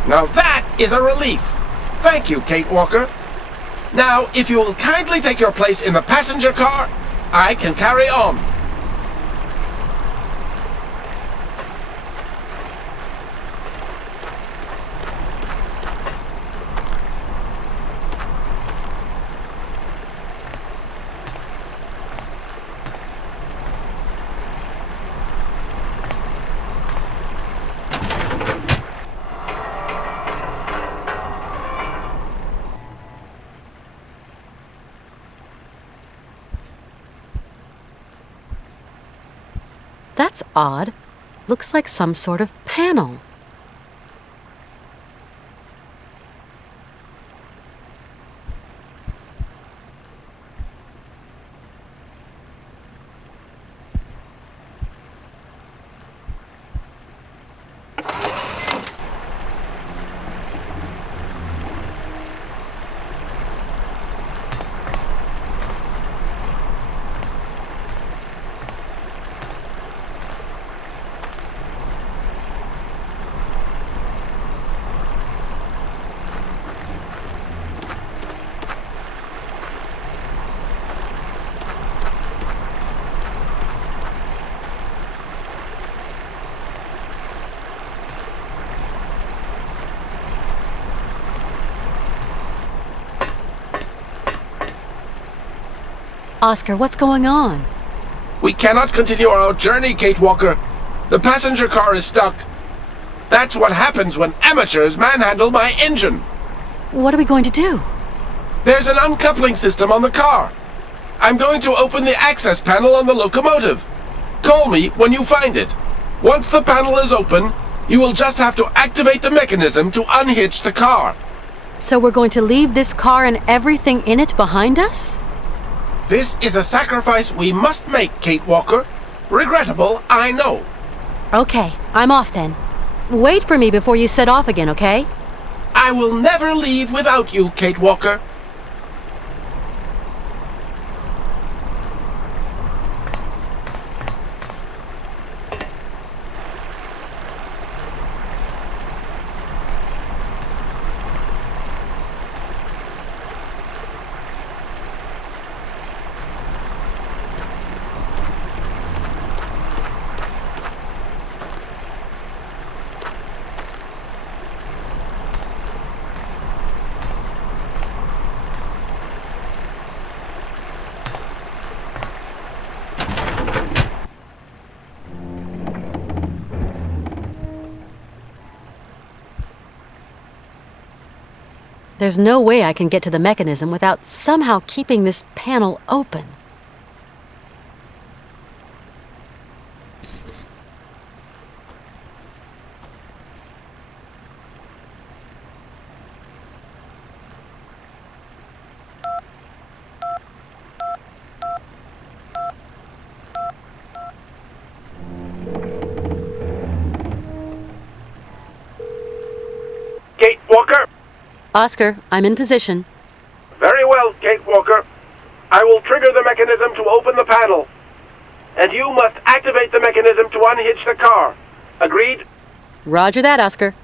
Now that is a relief. Thank you, Kate Walker. Now, if you will kindly take your place in the passenger car, I can carry on. That's odd. Looks like some sort of panel. Oscar, what's going on? We cannot continue our journey, Kate Walker. The passenger car is stuck. That's what happens when amateurs manhandle my engine. What are we going to do? There's an uncoupling system on the car. I'm going to open the access panel on the locomotive. Call me when you find it. Once the panel is open, you will just have to activate the mechanism to unhitch the car. So we're going to leave this car and everything in it behind us? This is a sacrifice we must make, Kate Walker. Regrettable, I know. Okay, I'm off then. Wait for me before you set off again, okay? I will never leave without you, Kate Walker. There's no way I can get to the mechanism without somehow keeping this panel open. Kate Walker? Oscar, I'm in position. Very well, Kate Walker. I will trigger the mechanism to open the panel. And you must activate the mechanism to unhitch the car. Agreed? Roger that, Oscar.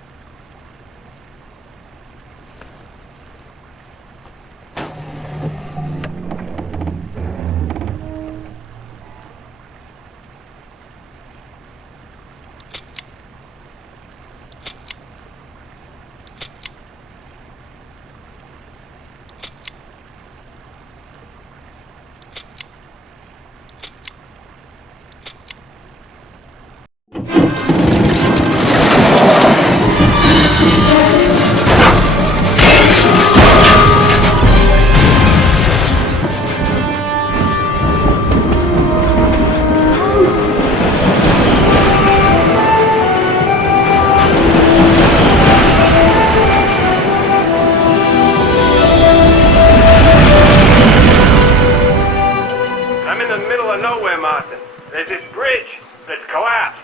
I'm in the middle of nowhere, Martin. There's this bridge that's collapsed.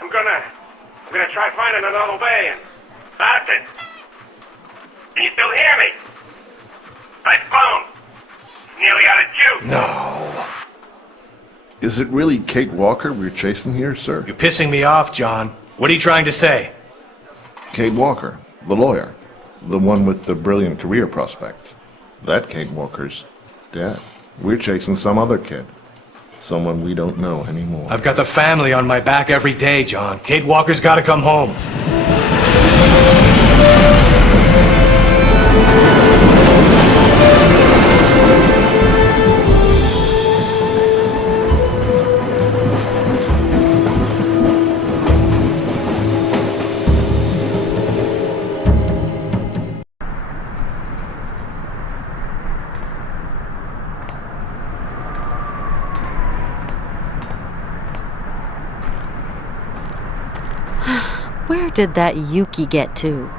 I'm gonna try finding another way and... Martin! Can you still hear me? My phone! Nearly out of juice! No. Is it really Kate Walker we're chasing here, sir? You're pissing me off, John. What are you trying to say? Kate Walker, the lawyer. The one with the brilliant career prospects. That Kate Walker's dead. We're chasing some other kid. Someone we don't know anymore. I've got the family on my back every day, John. Kate Walker's gotta come home. Where did that Yuki get to?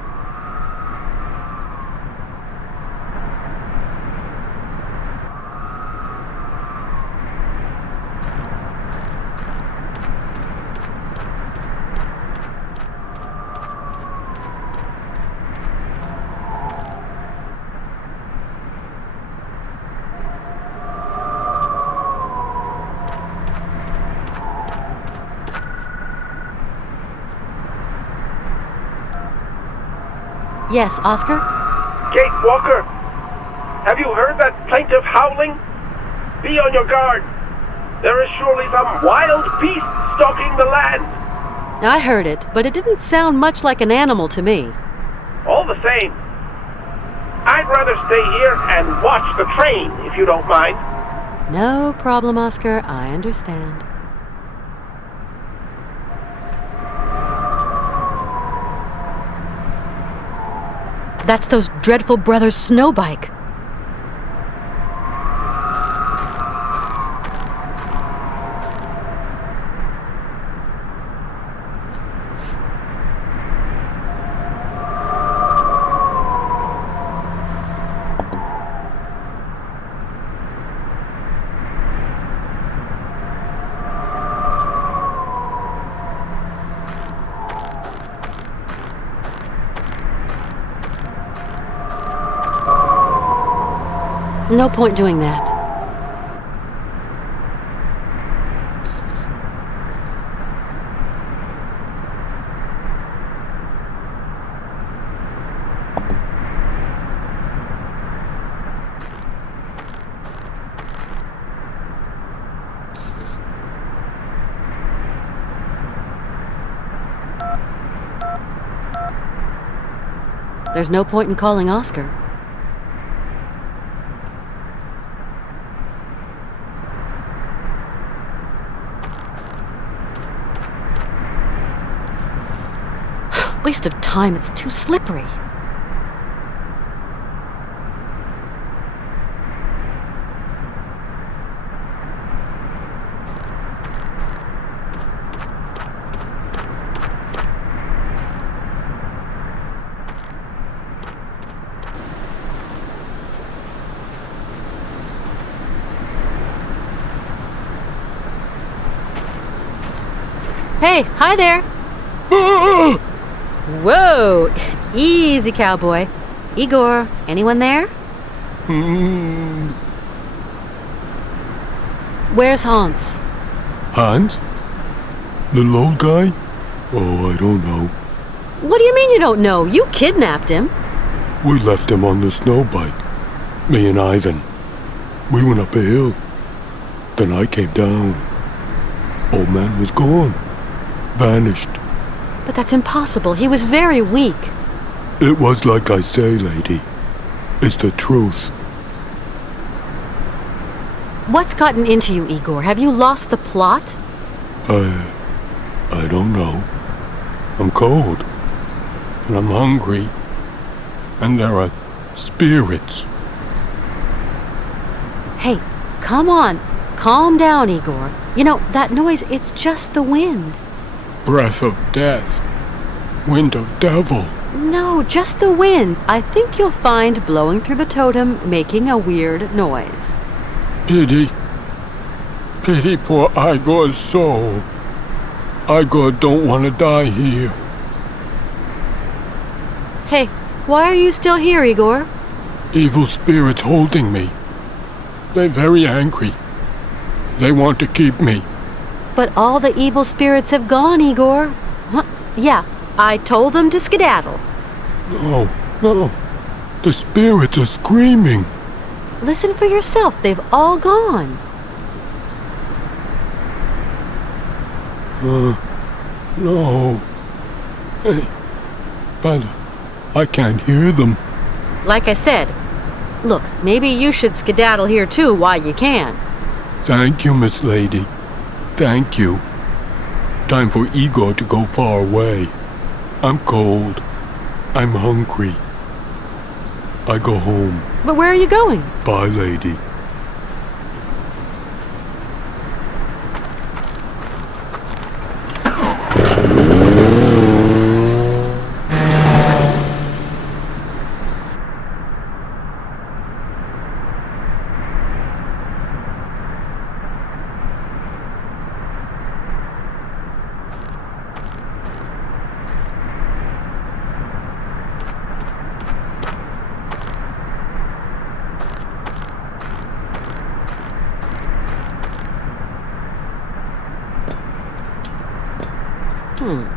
Yes, Oscar? Kate Walker, have you heard that plaintive howling? Be on your guard. There is surely some wild beast stalking the land. I heard it, but it didn't sound much like an animal to me. All the same, I'd rather stay here and watch the train, if you don't mind. No problem, Oscar. I understand. That's those dreadful brothers' snowbike. No point doing that. There's no point in calling Oscar. Waste of time, it's too slippery. Hey, hi there. Whoa! Easy, cowboy. Igor, anyone there? Where's Hans? Hans? Little old guy? Oh, I don't know. What do you mean you don't know? You kidnapped him. We left him on the snow bike. Me and Ivan. We went up a hill. Then I came down. Old man was gone. Vanished. But that's impossible. He was very weak. It was like I say, lady. It's the truth. What's gotten into you, Igor? Have you lost the plot? I don't know. I'm cold. And I'm hungry. And there are spirits. Hey, come on. Calm down, Igor. You know, that noise, it's just the wind. Breath of death. Wind of devil. No, just the wind. I think you'll find blowing through the totem making a weird noise. Did he? Pity poor Igor's soul. Igor don't want to die here. Hey, why are you still here, Igor? Evil spirits holding me. They're very angry. They want to keep me. But all the evil spirits have gone, Igor. Huh? Yeah, I told them to skedaddle. No, no. The spirits are screaming. Listen for yourself, they've all gone. No. Hey, but I can't hear them. Like I said, look, maybe you should skedaddle here too while you can. Thank you, Miss Lady. Thank you. Time for Igor to go far away. I'm cold. I'm hungry. I go home. But where are you going? Bye, lady.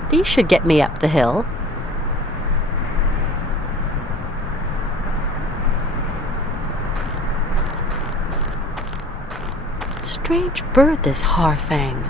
These should get me up the hill. Strange bird, this Harfang.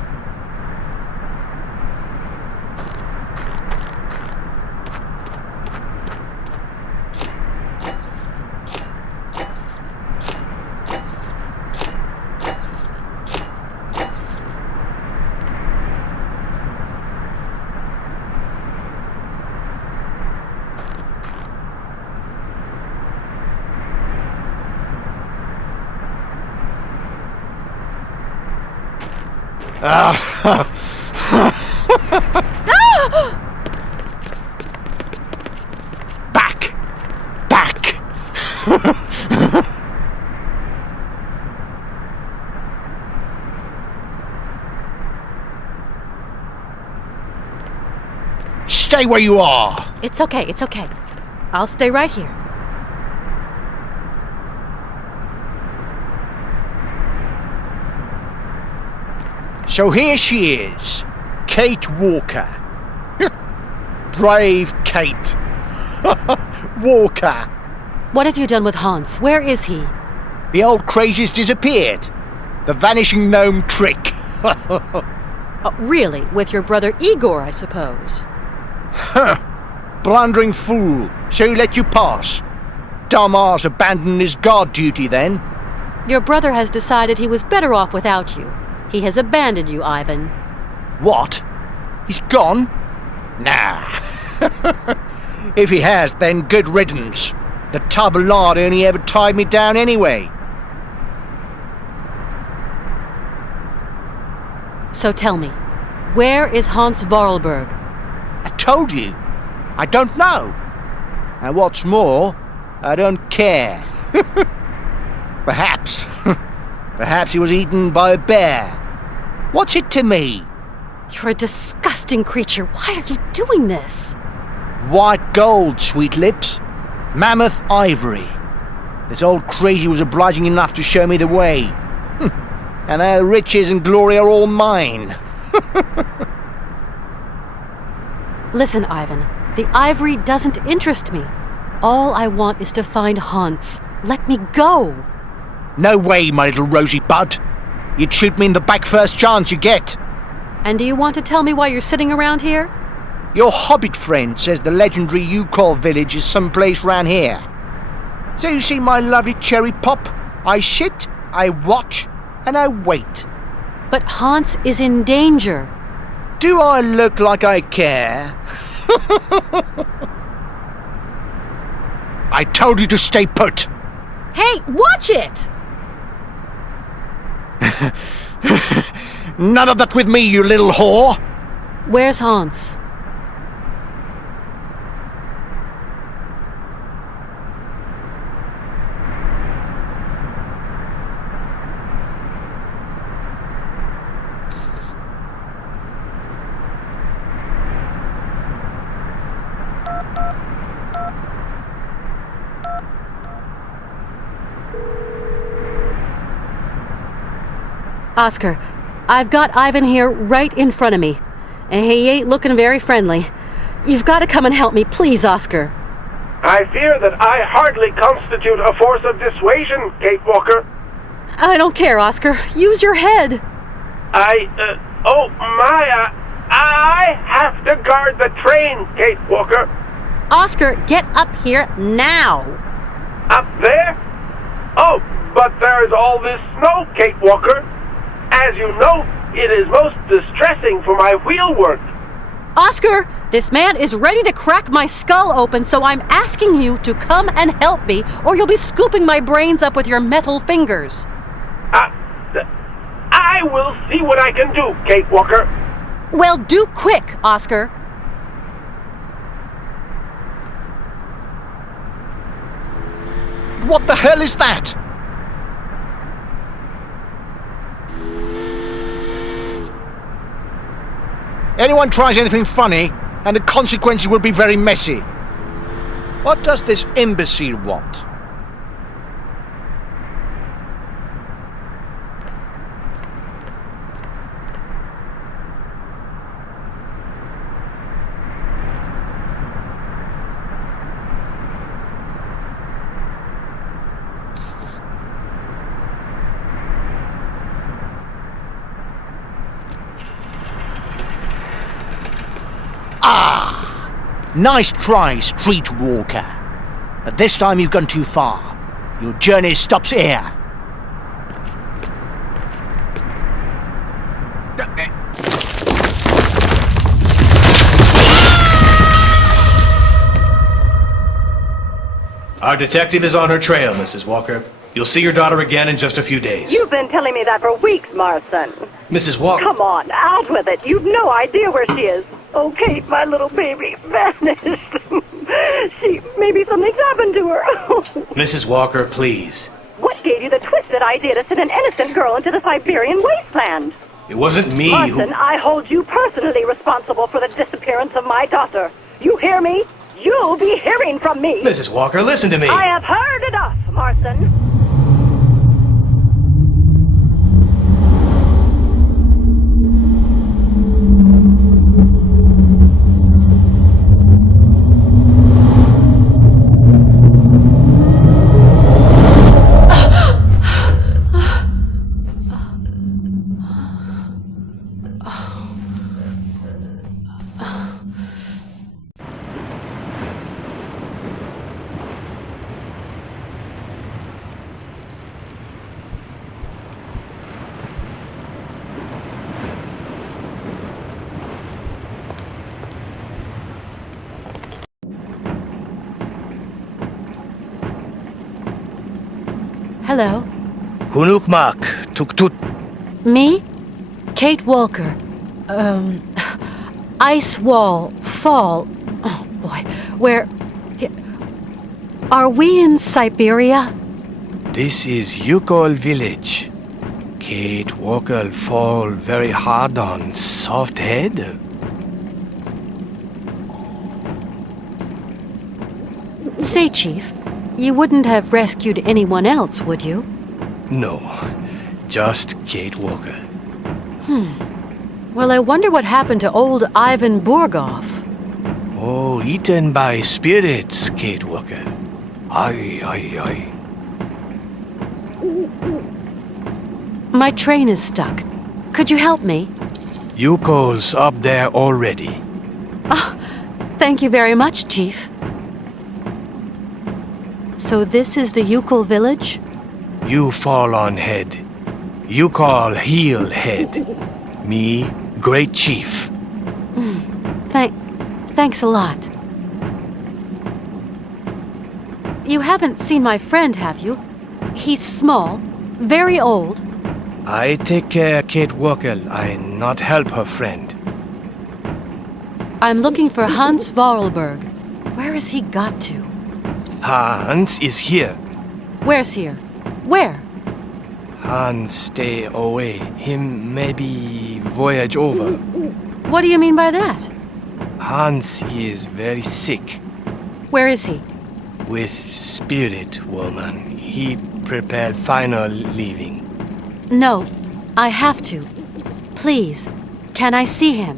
Back! Back! Stay where you are! It's okay, it's okay. I'll stay right here. So here she is, Kate Walker. Brave Kate. Walker. What have you done with Hans? Where is he? The old crazy's disappeared. The vanishing gnome trick. Really? With your brother Igor, I suppose? Blundering fool. So he let you pass. Dumb arse abandoned his guard duty then. Your brother has decided he was better off without you. He has abandoned you, Ivan. What? He's gone? Nah. If he has, then good riddance. The tub of lard only ever tied me down anyway. So tell me, where is Hans Vorarlberg? I told you. I don't know. And what's more, I don't care. Perhaps. Perhaps he was eaten by a bear. What's it to me? You're a disgusting creature. Why are you doing this? White gold, sweet lips. Mammoth ivory. This old crazy was obliging enough to show me the way. And now riches and glory are all mine. Listen, Ivan. The ivory doesn't interest me. All I want is to find Hans. Let me go. No way, my little rosy bud. You'd shoot me in the back first chance you get. And do you want to tell me why you're sitting around here? Your hobbit friend says the legendary you-call village is someplace round here. So you see my lovely cherry pop? I sit, I watch, and I wait. But Hans is in danger. Do I look like I care? I told you to stay put. Hey, watch it! None of that with me, you little whore! Where's Hans? Oscar, I've got Ivan here right in front of me, and he ain't looking very friendly. You've got to come and help me, please, Oscar. I fear that I hardly constitute a force of dissuasion, Kate Walker. I don't care, Oscar. Use your head. I have to guard the train, Kate Walker. Oscar, get up here now. Up there? Oh, but there is all this snow, Kate Walker. As you know, it is most distressing for my wheel work. Oscar, this man is ready to crack my skull open, so I'm asking you to come and help me, or you'll be scooping my brains up with your metal fingers. I will see what I can do, Kate Walker. Well, do quick, Oscar. What the hell is that? Anyone tries anything funny, and the consequences will be very messy. What does this imbecile want? Nice try, street walker. But this time you've gone too far. Your journey stops here. Our detective is on her trail, Mrs. Walker. You'll see your daughter again in just a few days. You've been telling me that for weeks, Marston. Mrs. Walker... Come on, out with it. You've no idea where she is. Oh, Kate, my little baby, vanished. Maybe something's happened to her. Mrs. Walker, please. What gave you the twisted idea to send an innocent girl into the Siberian wasteland? It wasn't me Marston, I hold you personally responsible for the disappearance of my daughter. You hear me? You'll be hearing from me. Mrs. Walker, listen to me. I have heard enough, Marston. Hello. Kunukmak, tuktut. Me? Kate Walker. Ice wall, fall. Oh, boy. Where... Are we in Syberia? This is Yukol village. Kate Walker fall very hard on soft head. Say, Chief, you wouldn't have rescued anyone else, would you? No, just Kate Walker. Well, I wonder what happened to old Ivan Burgov. Oh, eaten by spirits, Kate Walker. Aye. My train is stuck. Could you help me? Yukol's up there already. Oh, thank you very much, Chief. So this is the Yukol village? You fall on head. Yukol heel head. Me, great chief. Thanks a lot. You haven't seen my friend, have you? He's small, very old. I take care Kate Walker. I not help her friend. I'm looking for Hans Vorarlberg. Where has he got to? Hans is here. Where's here? Where? Hans stay away. Him maybe voyage over. What do you mean by that? Hans is very sick. Where is he? With spirit woman. He prepared final leaving. No. I have to. Please, can I see him?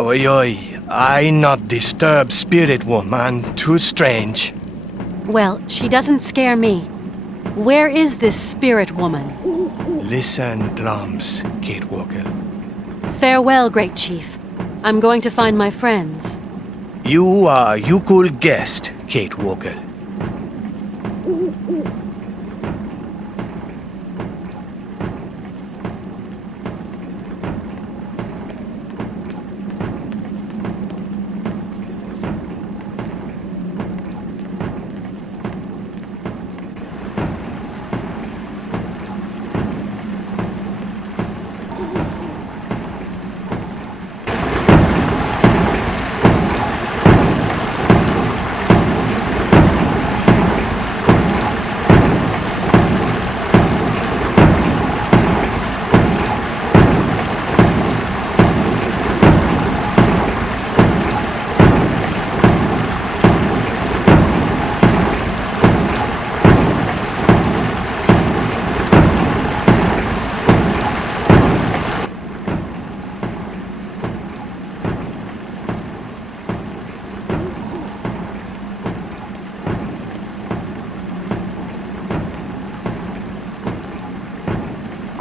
Oi, oi, I not disturb spirit woman, too strange. Well, she doesn't scare me. Where is this spirit woman? Listen, drums, Kate Walker. Farewell, great chief. I'm going to find my friends. You cool guest, Kate Walker.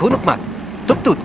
Kunukmak, tuptut.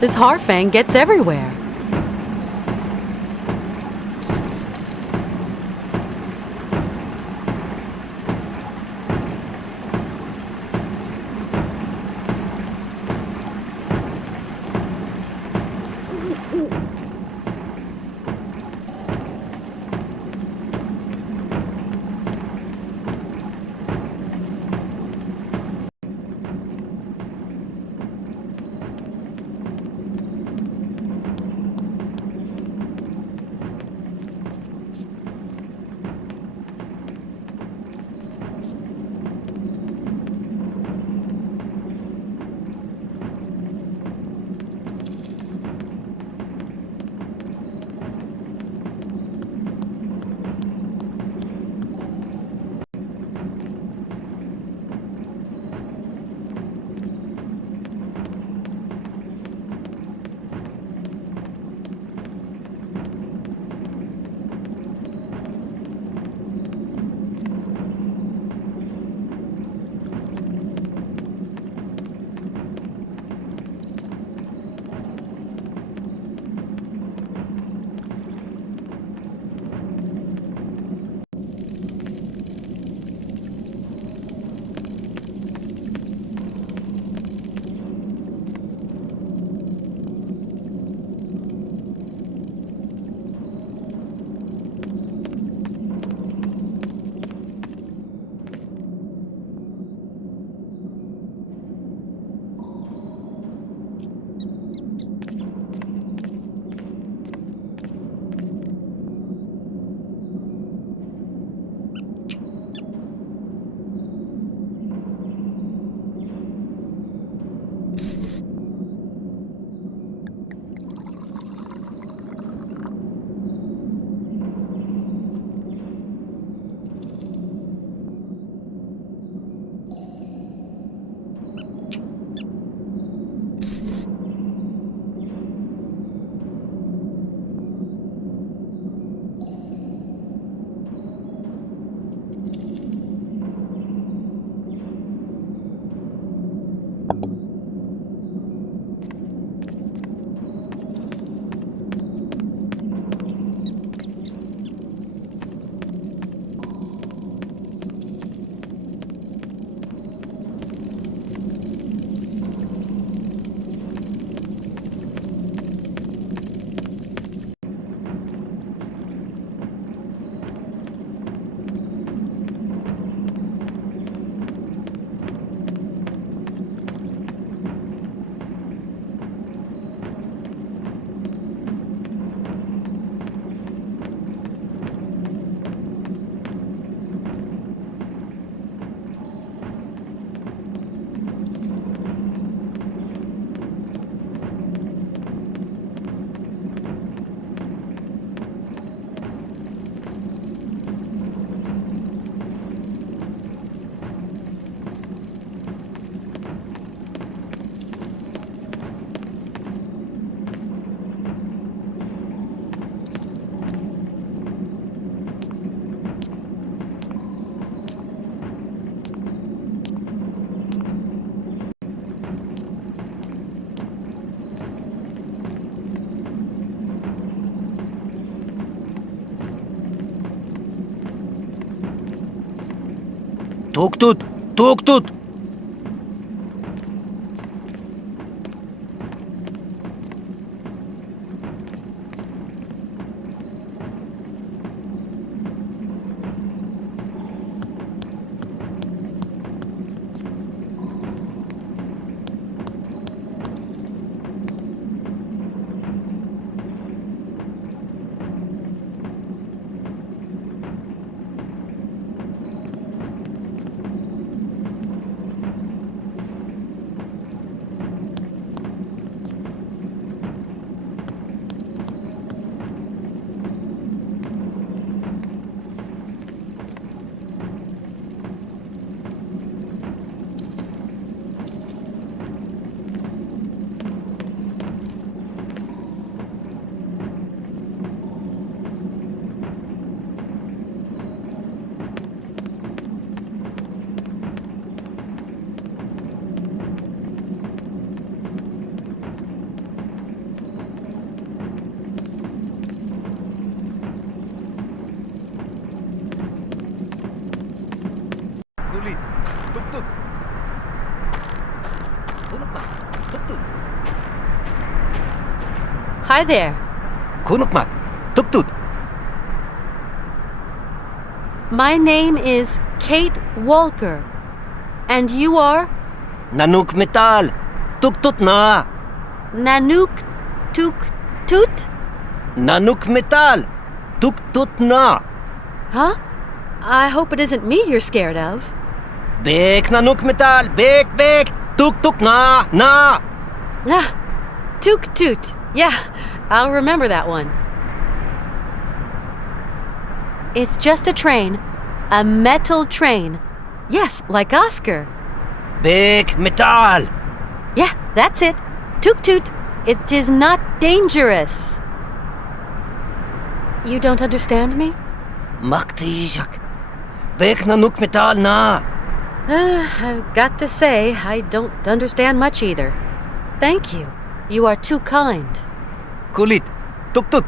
This Harfang gets everywhere. Tuk-tut! Tuk-tut! Hi there. Kunukmak! Tuk-tut! My name is Kate Walker. And you are? Nanuk Metal! Tuk-tut na! Nanook Tuk Toot? Nanuk Metal! Tuk-tut na! Huh? I hope it isn't me you're scared of. Bek Nanuk Metal! Bek! Tuk-tuk na! Na! Ah, Took Toot. Yeah, I'll remember that one. It's just a train. A metal train. Yes, like Oscar. Bek Metal! Yeah, that's it. Toot Toot. It is not dangerous. You don't understand me? Maktijak! Bek Nanuk Metal na! I've got to say, I don't understand much either. Thank you. You are too kind. Kulit! Tuk-tut!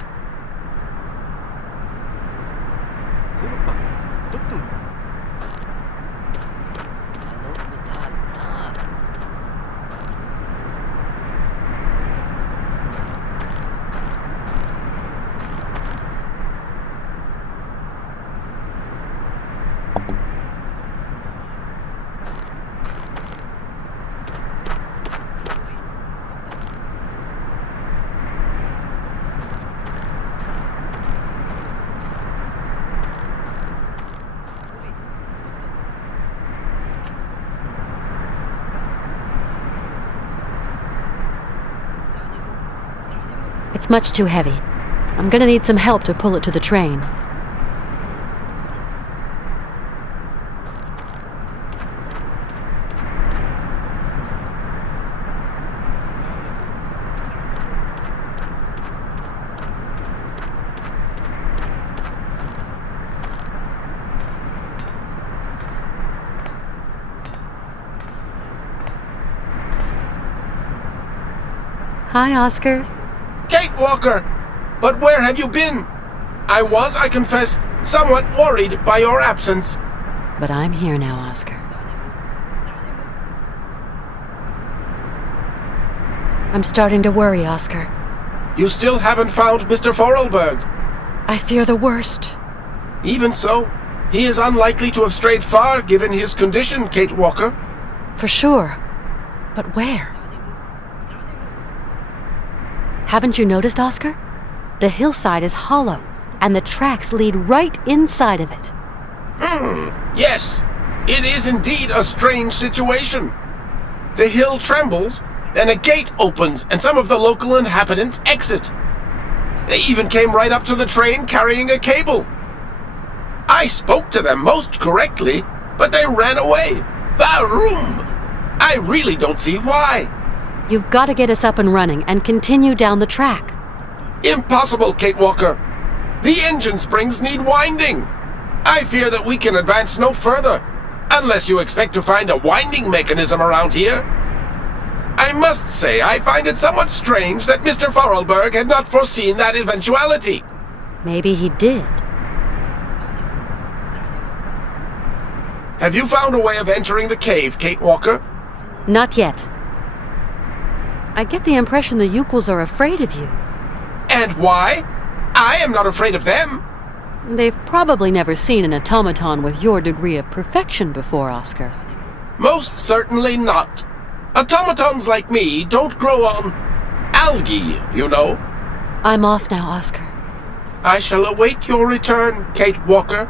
It's much too heavy. I'm gonna need some help to pull it to the train. Hi, Oscar. Kate Walker! But where have you been? I confess, somewhat worried by your absence. But I'm here now, Oscar. I'm starting to worry, Oscar. You still haven't found Mr. Forelberg. I fear the worst. Even so, he is unlikely to have strayed far given his condition, Kate Walker. For sure. But where? Haven't you noticed, Oscar? The hillside is hollow, and the tracks lead right inside of it. Yes. It is indeed a strange situation. The hill trembles, then a gate opens, and some of the local inhabitants exit. They even came right up to the train carrying a cable. I spoke to them most correctly, but they ran away. Varum! I really don't see why. You've got to get us up and running and continue down the track. Impossible, Kate Walker. The engine springs need winding. I fear that we can advance no further, unless you expect to find a winding mechanism around here. I must say, I find it somewhat strange that Mr. Forelberg had not foreseen that eventuality. Maybe he did. Have you found a way of entering the cave, Kate Walker? Not yet. I get the impression the Yukels are afraid of you. And why? I am not afraid of them. They've probably never seen an automaton with your degree of perfection before, Oscar. Most certainly not. Automatons like me don't grow on algae, you know. I'm off now, Oscar. I shall await your return, Kate Walker.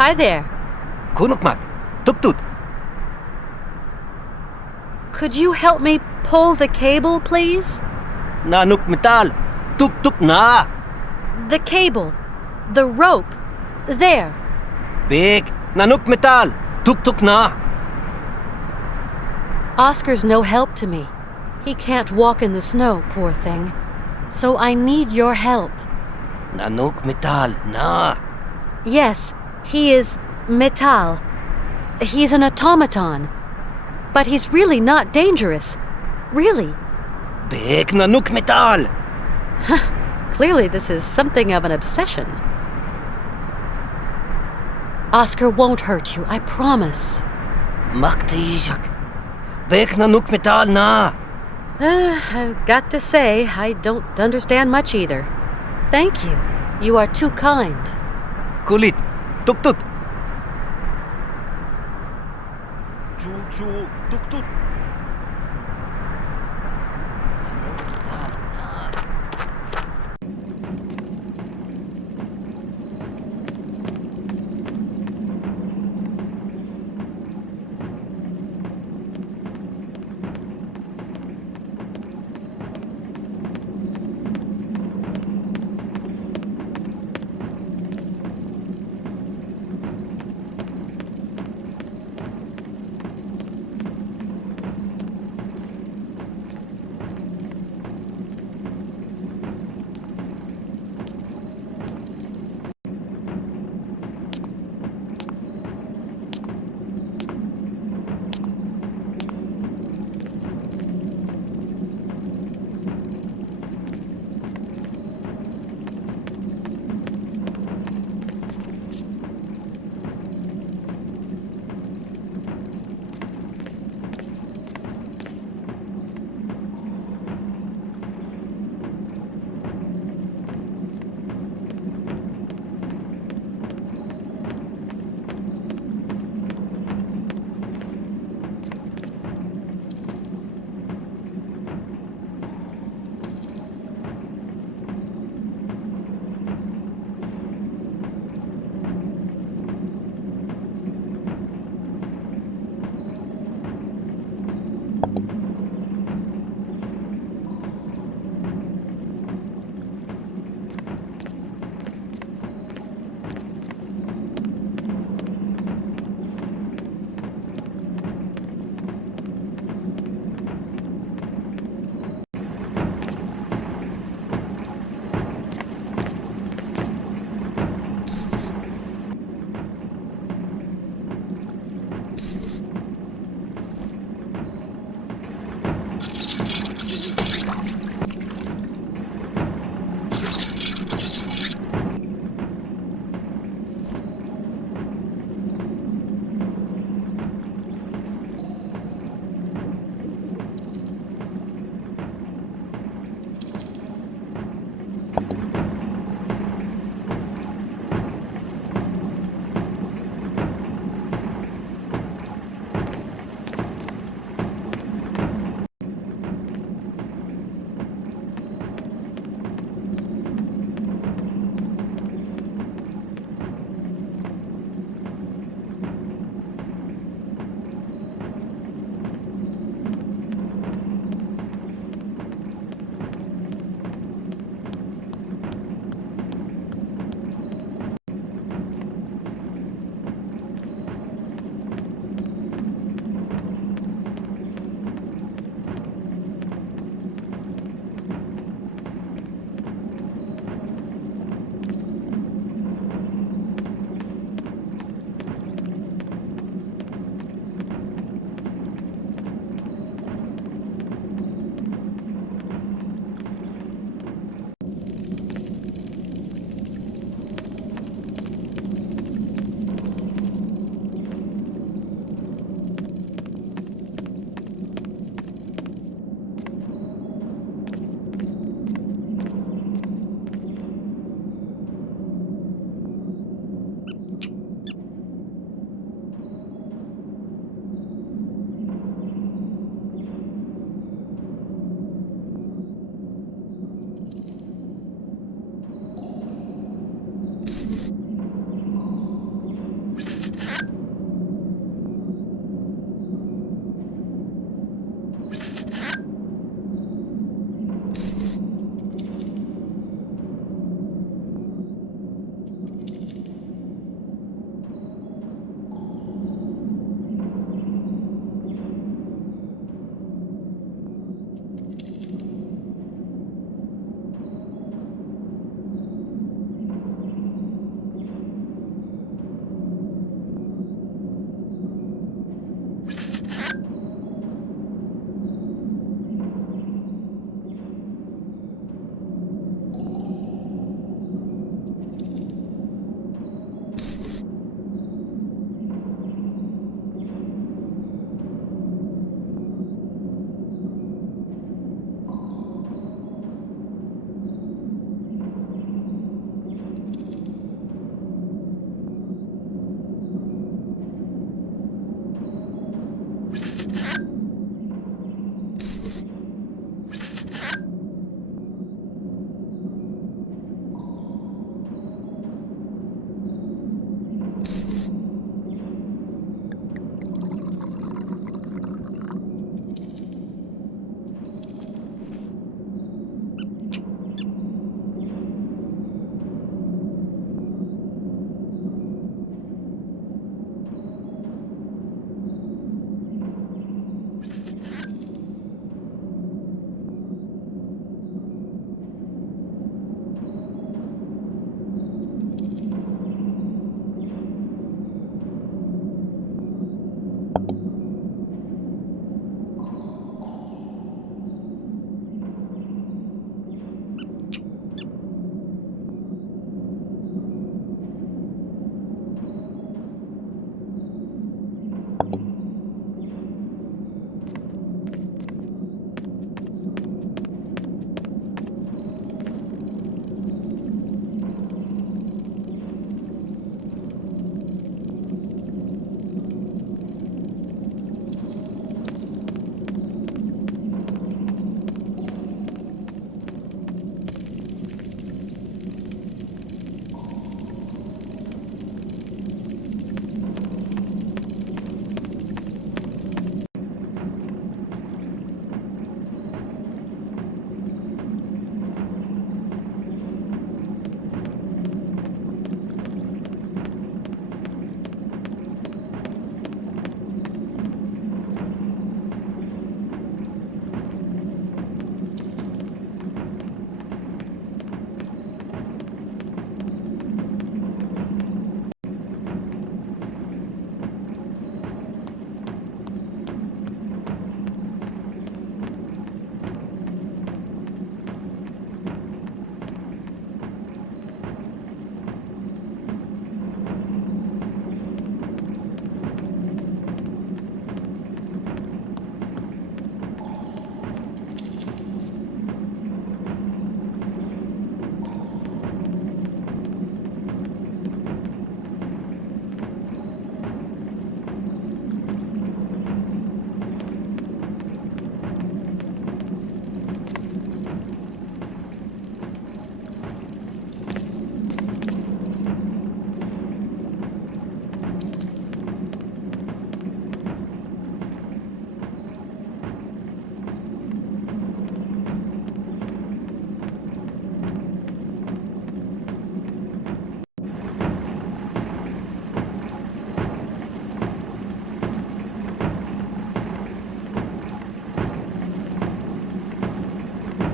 Hi there. Kunukmak, tuktut. Could you help me pull the cable, please? Nanuk metal, tuk tuk na. The cable. The rope. There. Big, nanuk metal, tuk tuk na. Oscar's no help to me. He can't walk in the snow, poor thing. So I need your help. Nanuk metal na. Yes, he is metal. He's an automaton. But he's really not dangerous. Really. Big nanuk metal. Clearly this is something of an obsession. Oscar won't hurt you, I promise. Maktijak. Big nanuk metal na. I've got to say, I don't understand much either. Thank you. You are too kind. Kulit, tuktut. Chu chu, tuktut.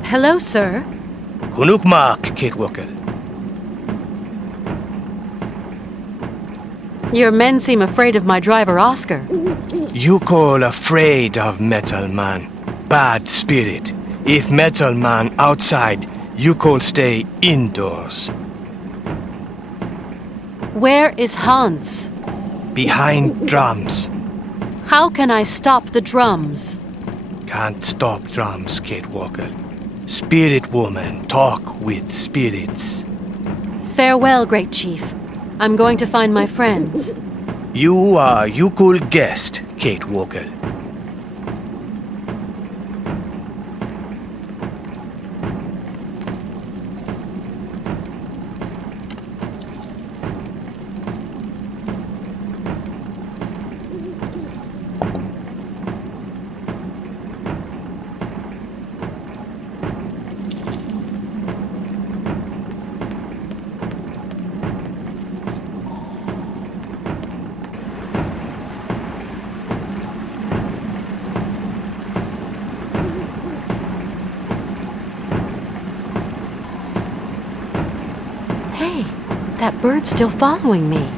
Hello, sir. Kunukmak, Kate Walker. Your men seem afraid of my driver, Oscar. You call afraid of Metal Man. Bad spirit. If Metal Man outside, you call stay indoors. Where is Hans? Behind drums. How can I stop the drums? Can't stop drums, Kate Walker. Spirit woman, talk with spirits. Farewell, great chief. I'm going to find my friends. You cool guest, Kate Walker. That bird's still following me.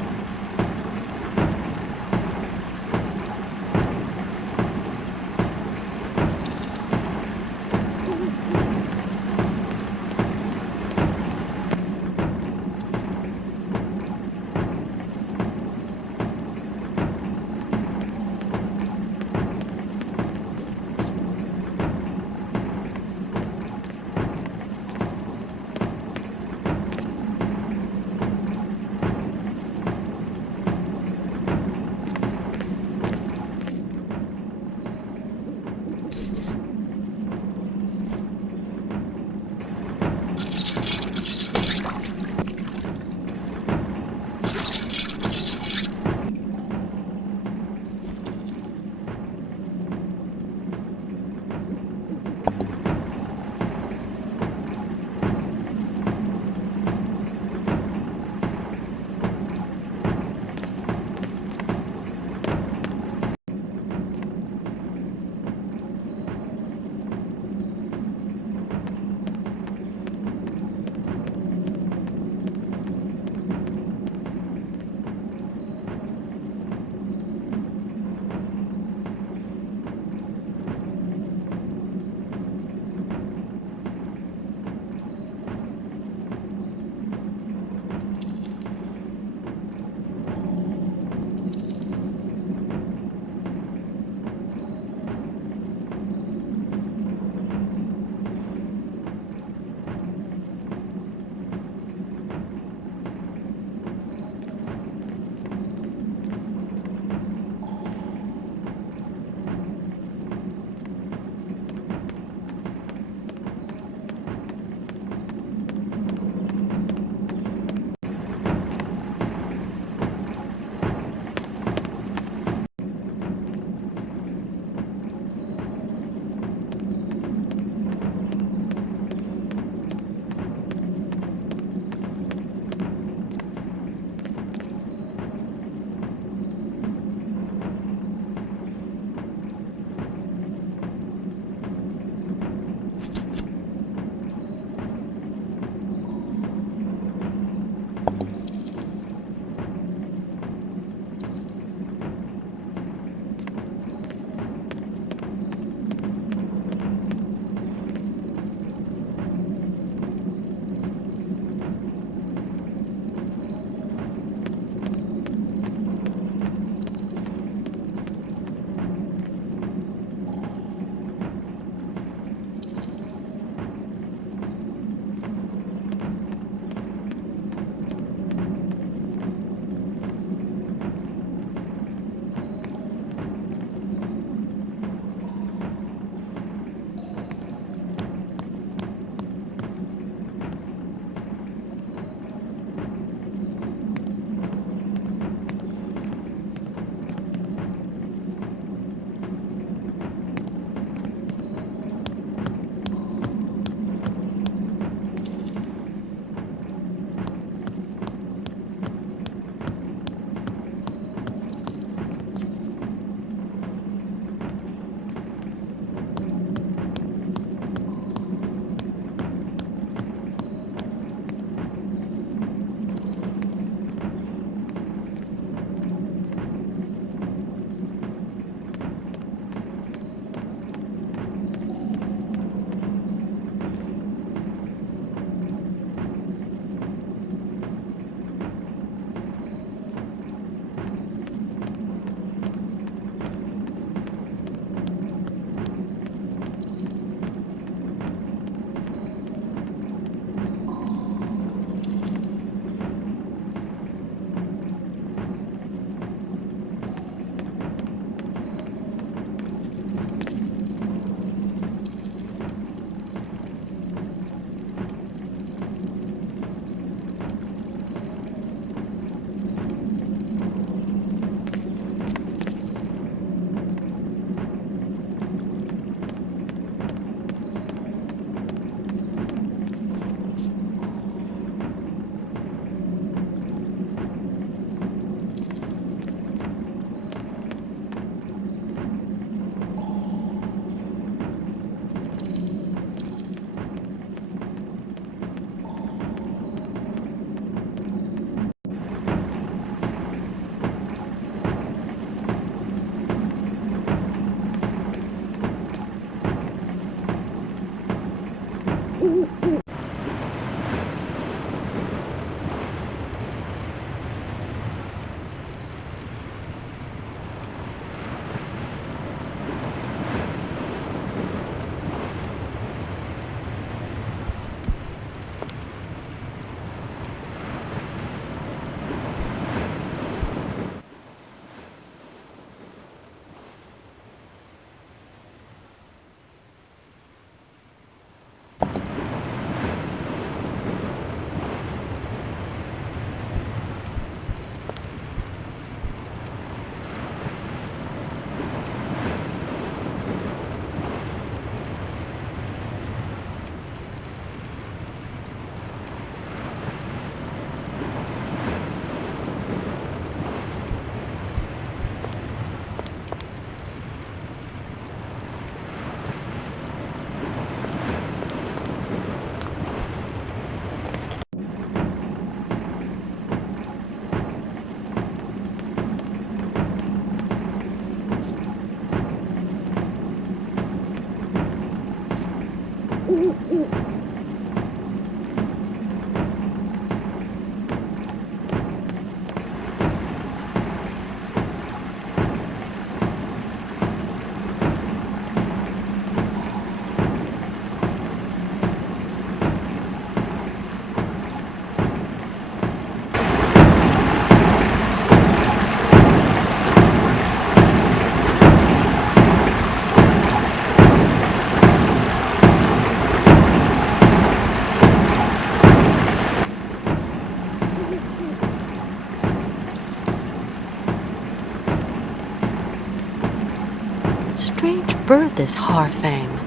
Strange bird, this Harfang.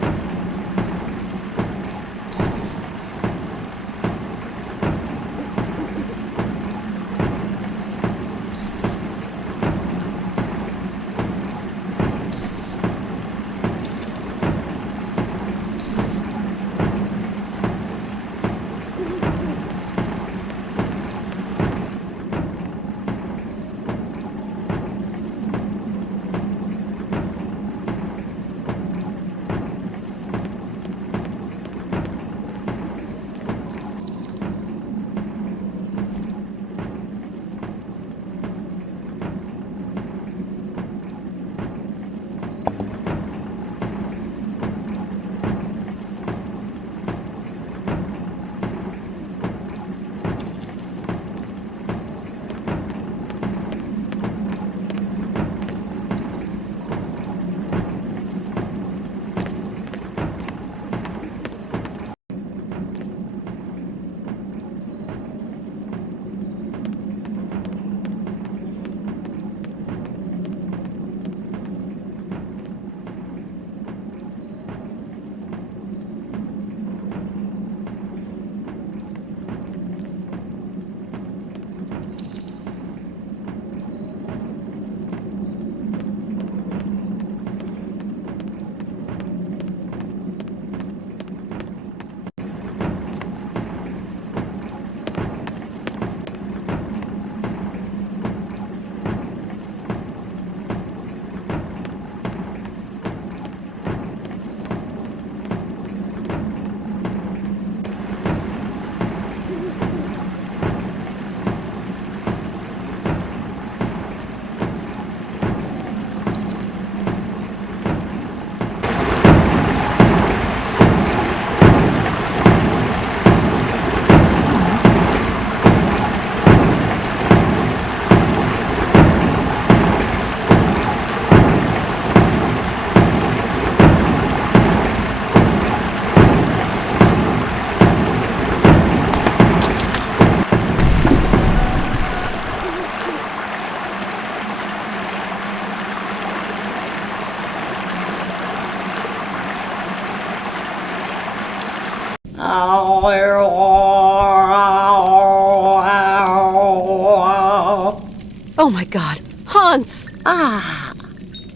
Oh my God, Hans! Ah,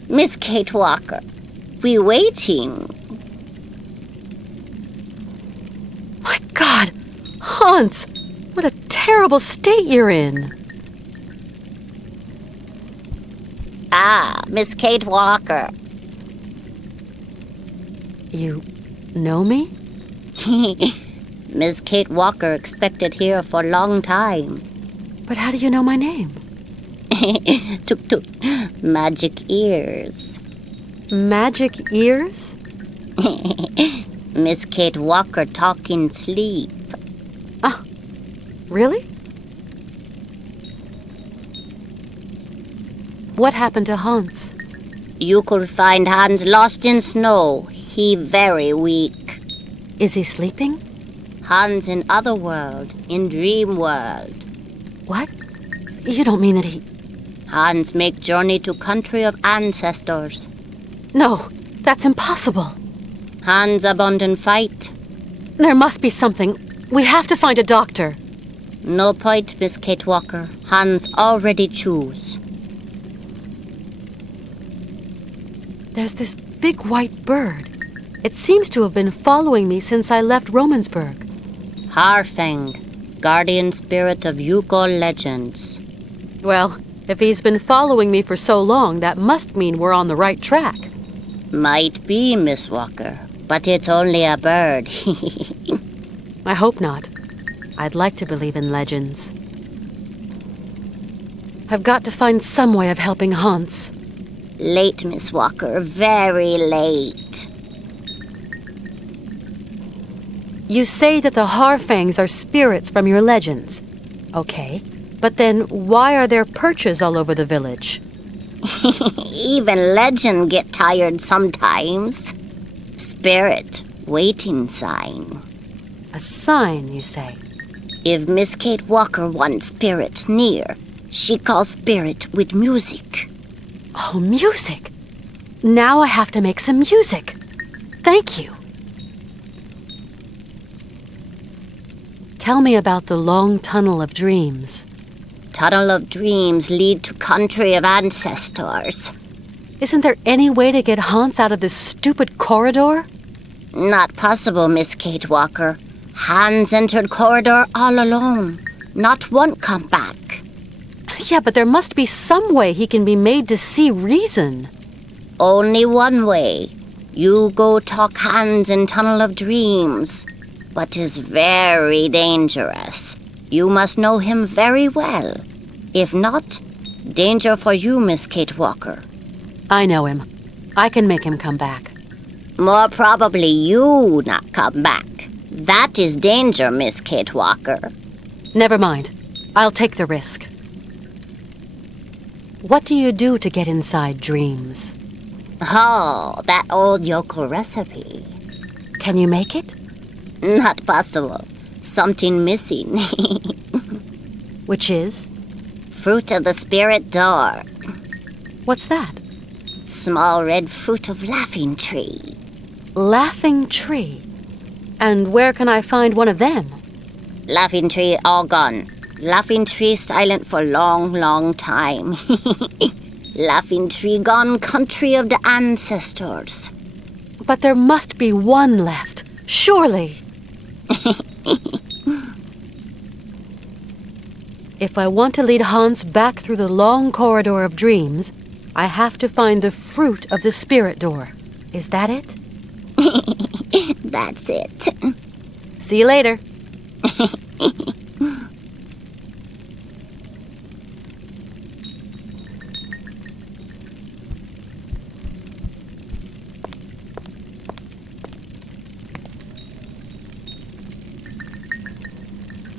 Miss Kate Walker, we waiting. My God, Hans! What a terrible state you're in. Ah, Miss Kate Walker. You know me? Miss Kate Walker expected here for a long time. But how do you know my name? Tuk tuk. Magic ears. Magic ears? Miss Kate Walker talk in sleep. Ah, really? What happened to Hans? You could find Hans lost in snow. He very weak. Is he sleeping? Hans in other world, in dream world. What? You don't mean that he... Hans make journey to country of ancestors. No, that's impossible. Hans abandon fight. There must be something. We have to find a doctor. No point, Miss Kate Walker. Hans already choose. There's this big white bird. It seems to have been following me since I left Romansburg. Harfang, guardian spirit of Yukon legends. Well, if he's been following me for so long, that must mean we're on the right track. Might be, Miss Walker, but it's only a bird. I hope not. I'd like to believe in legends. I've got to find some way of helping Hans. Late, Miss Walker, very late. You say that the Harfangs are spirits from your legends. Okay, but then why are there perches all over the village? Even legend get tired sometimes. Spirit, waiting sign. A sign, you say? If Miss Kate Walker wants spirits near, she calls spirit with music. Oh, music! Now I have to make some music. Thank you. Tell me about the long tunnel of dreams. Tunnel of dreams lead to country of ancestors. Isn't there any way to get Hans out of this stupid corridor? Not possible, Miss Kate Walker. Hans entered corridor all alone. Not one come back. Yeah, but there must be some way he can be made to see reason. Only one way. You go talk Hans in Tunnel of Dreams. But is very dangerous. You must know him very well. If not, danger for you, Miss Kate Walker. I know him. I can make him come back. More probably you not come back. That is danger, Miss Kate Walker. Never mind. I'll take the risk. What do you do to get inside dreams? Oh, that old yokel recipe. Can you make it? Not possible. Something missing. Which is? Fruit of the spirit door. What's that? Small red fruit of laughing tree. Laughing tree? And where can I find one of them? Laughing tree all gone. Laughing tree silent for long, long time. Laughing tree gone country of the ancestors. But there must be one left. Surely. If I want to lead Hans back through the long corridor of dreams, I have to find the fruit of the spirit door. Is that it? That's it. See you later.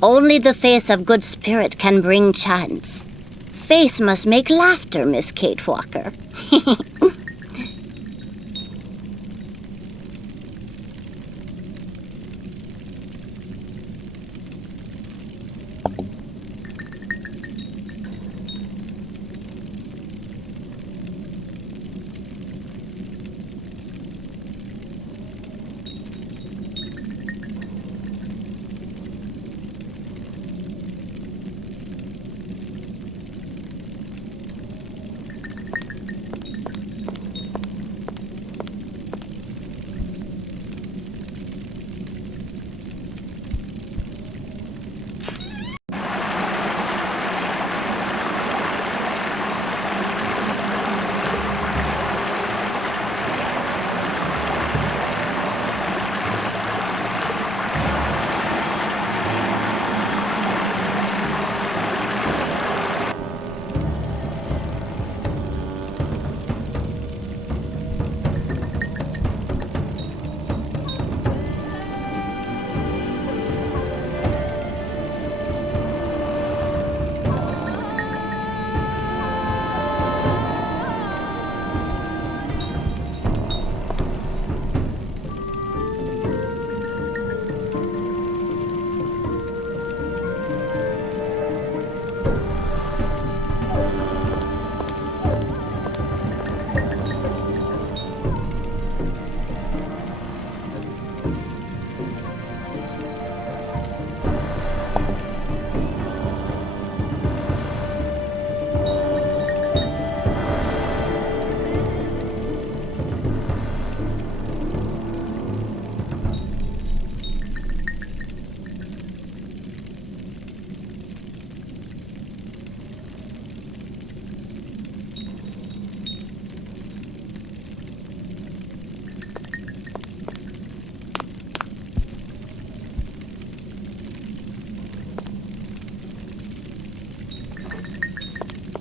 Only the face of good spirit can bring chance. Face must make laughter, Miss Kate Walker.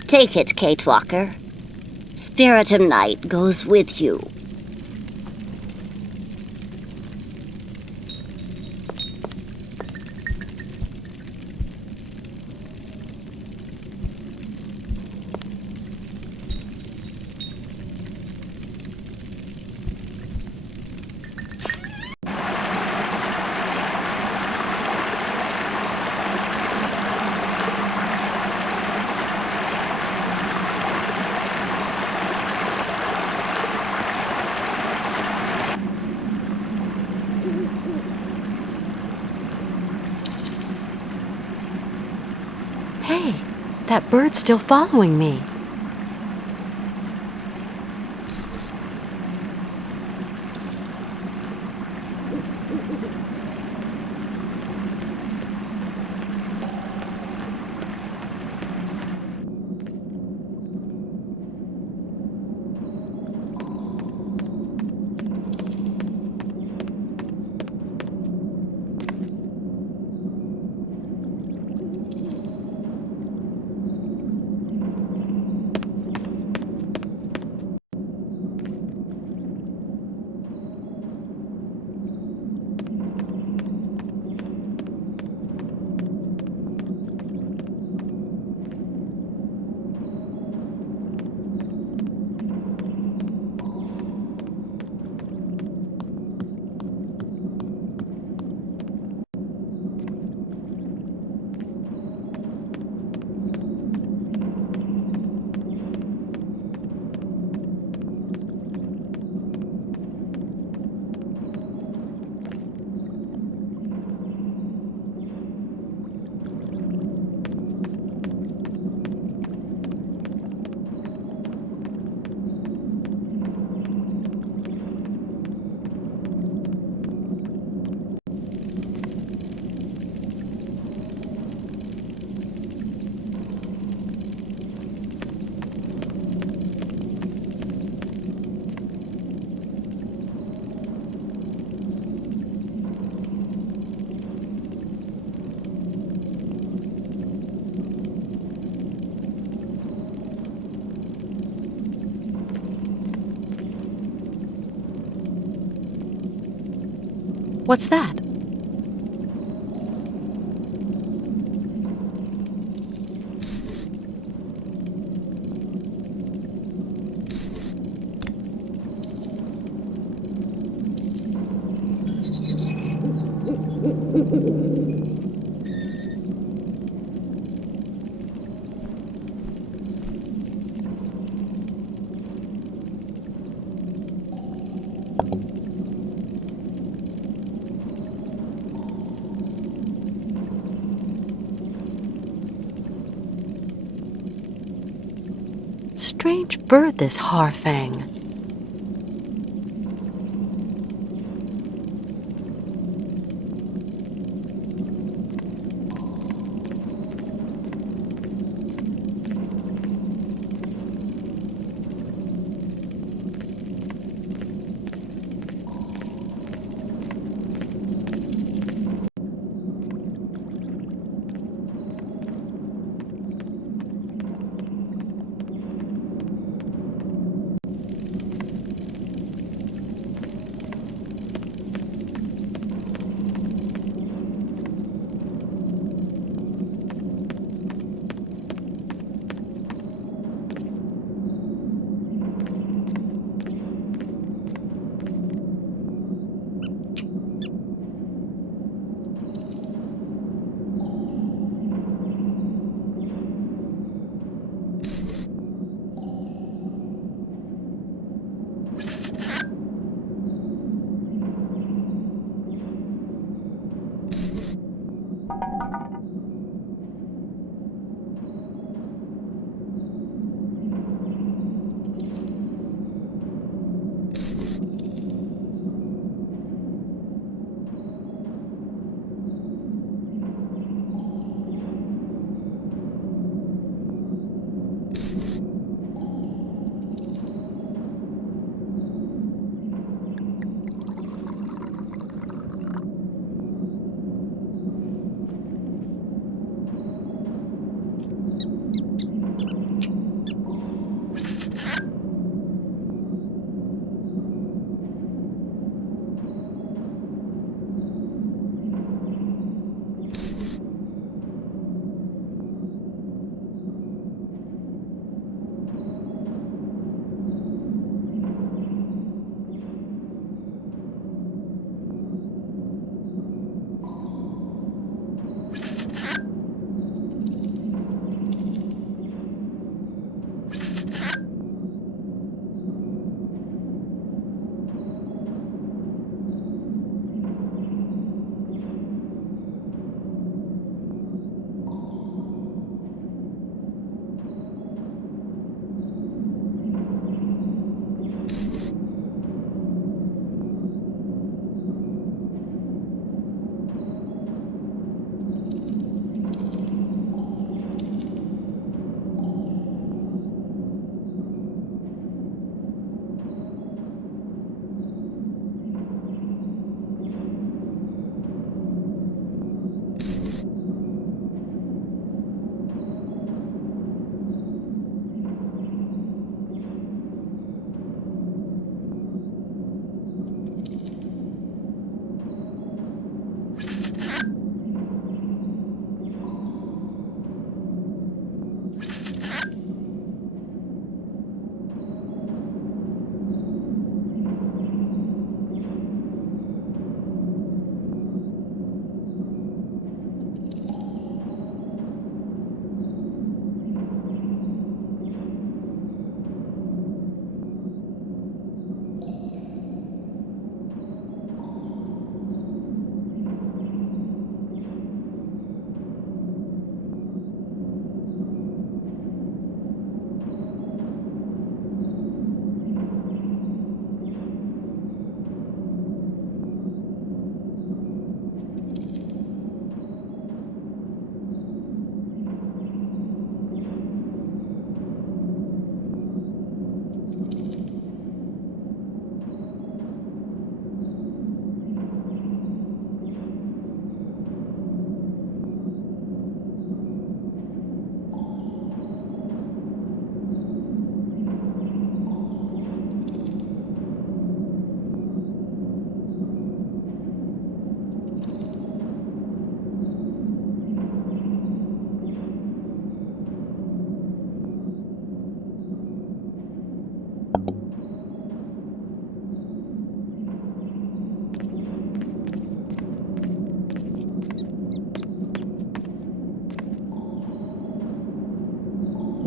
Take it, Kate Walker. Spirit of Night goes with you. Hey, that bird's still following me. What's that? Strange bird, this Harfang.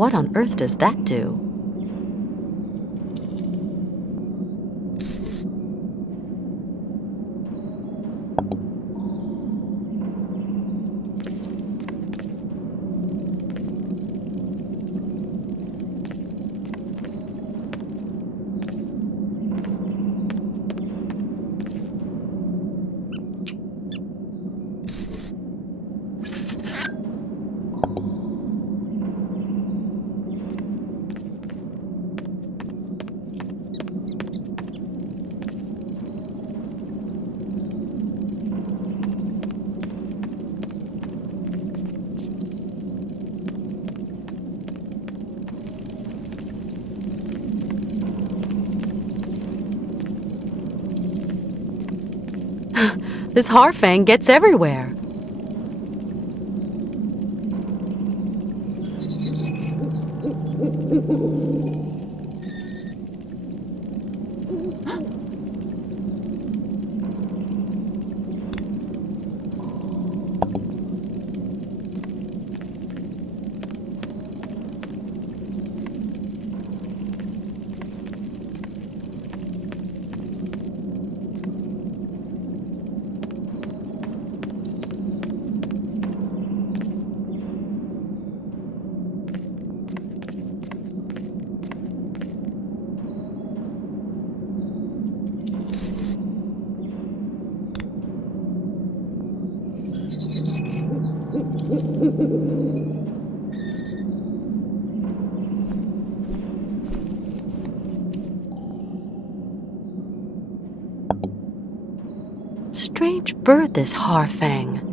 What on earth does that do? This Harfang gets everywhere. Strange bird, this Harfang.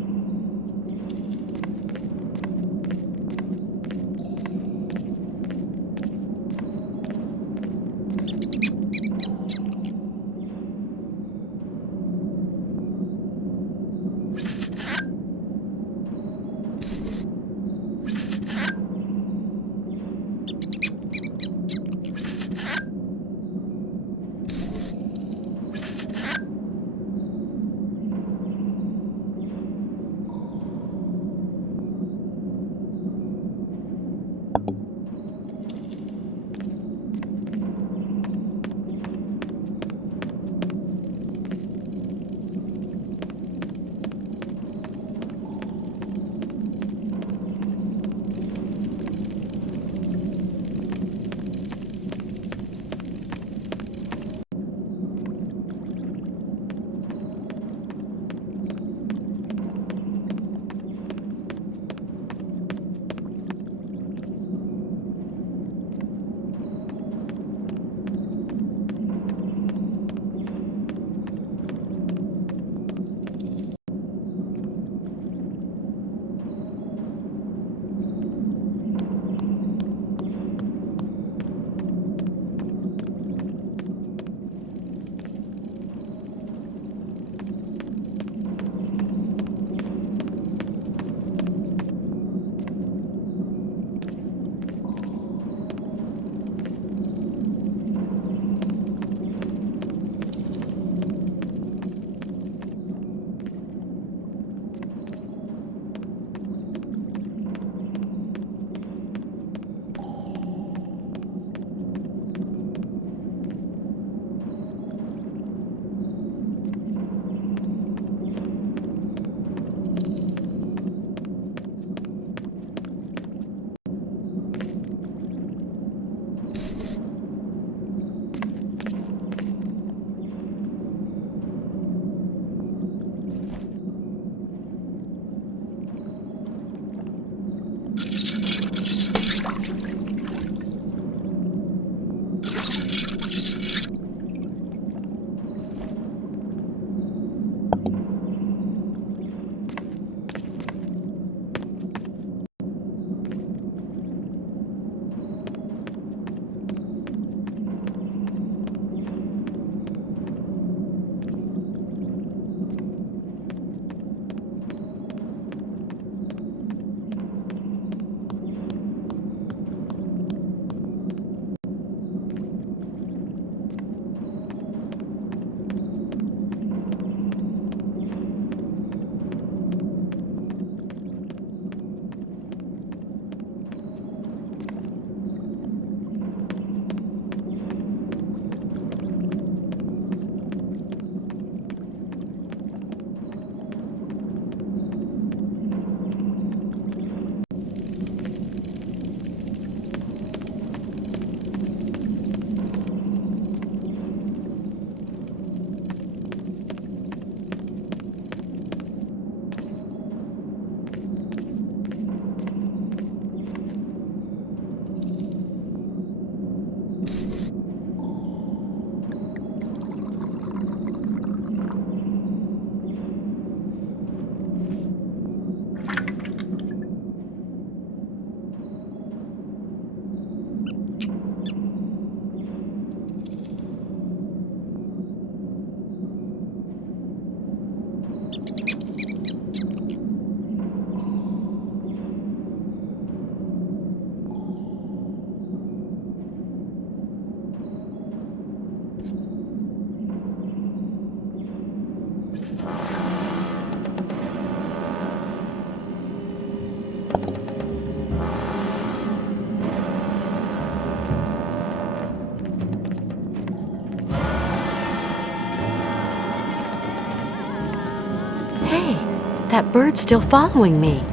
That bird's still following me.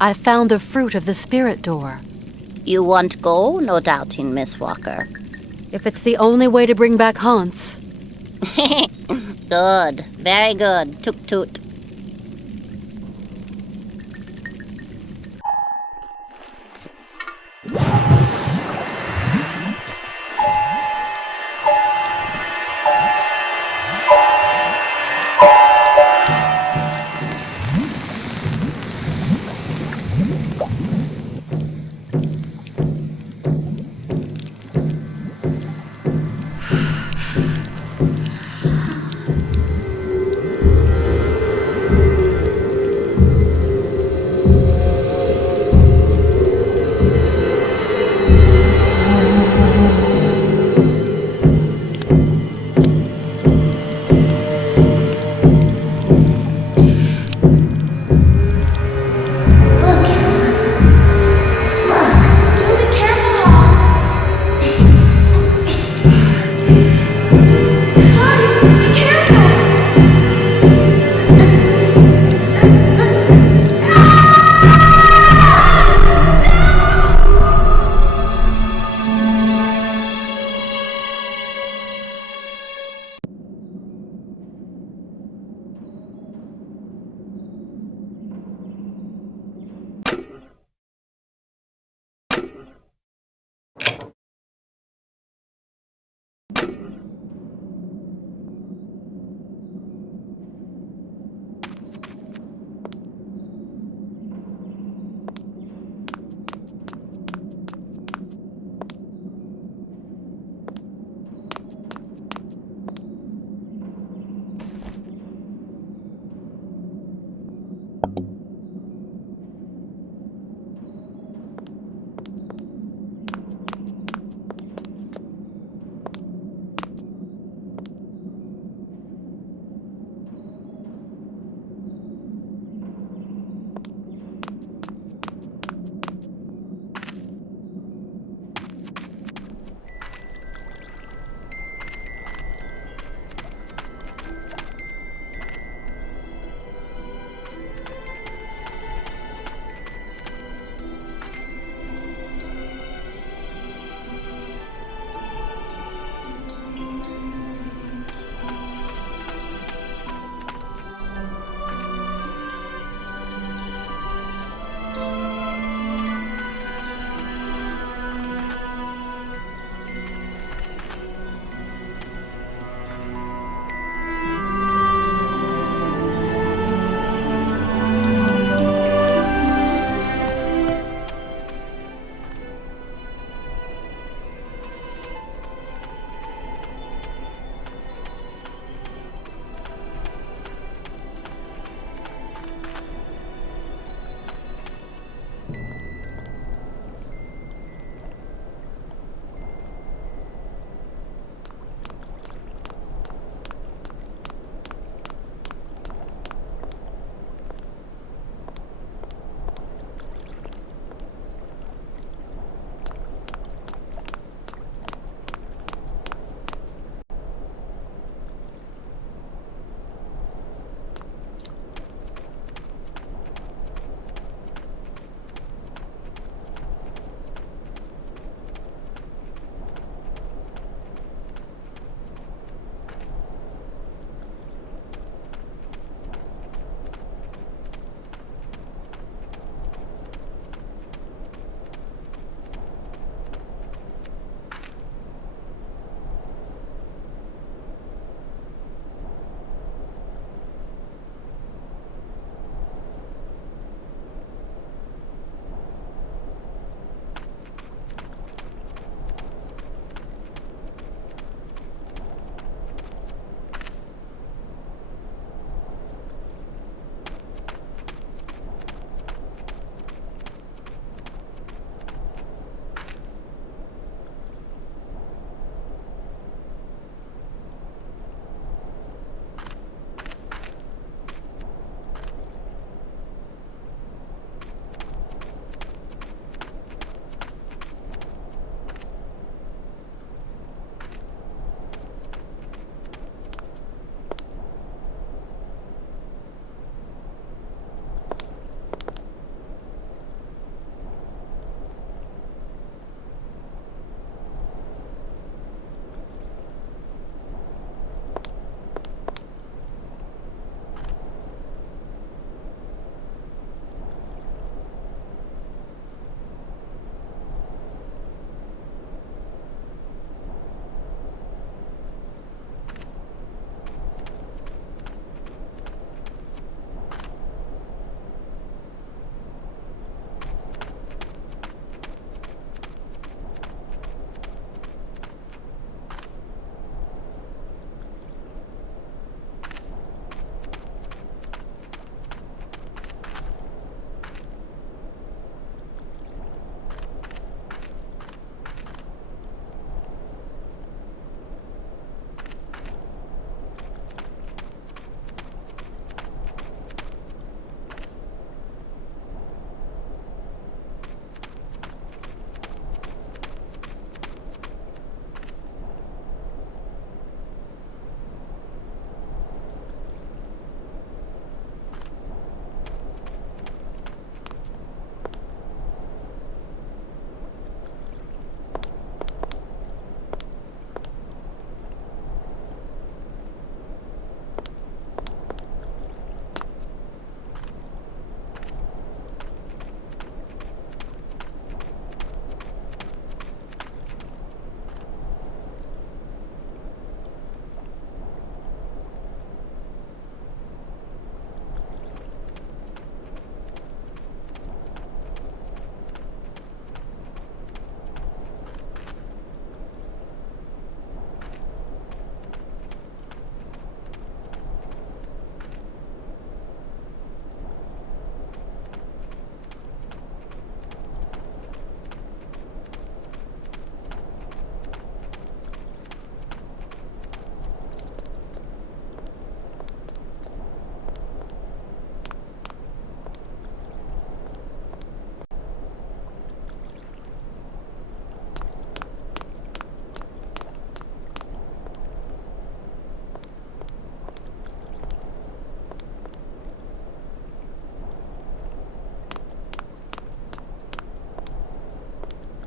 I found the fruit of the spirit door. You want go? No doubting, Miss Walker. If it's the only way to bring back Hans. Good. Very good. Toot toot.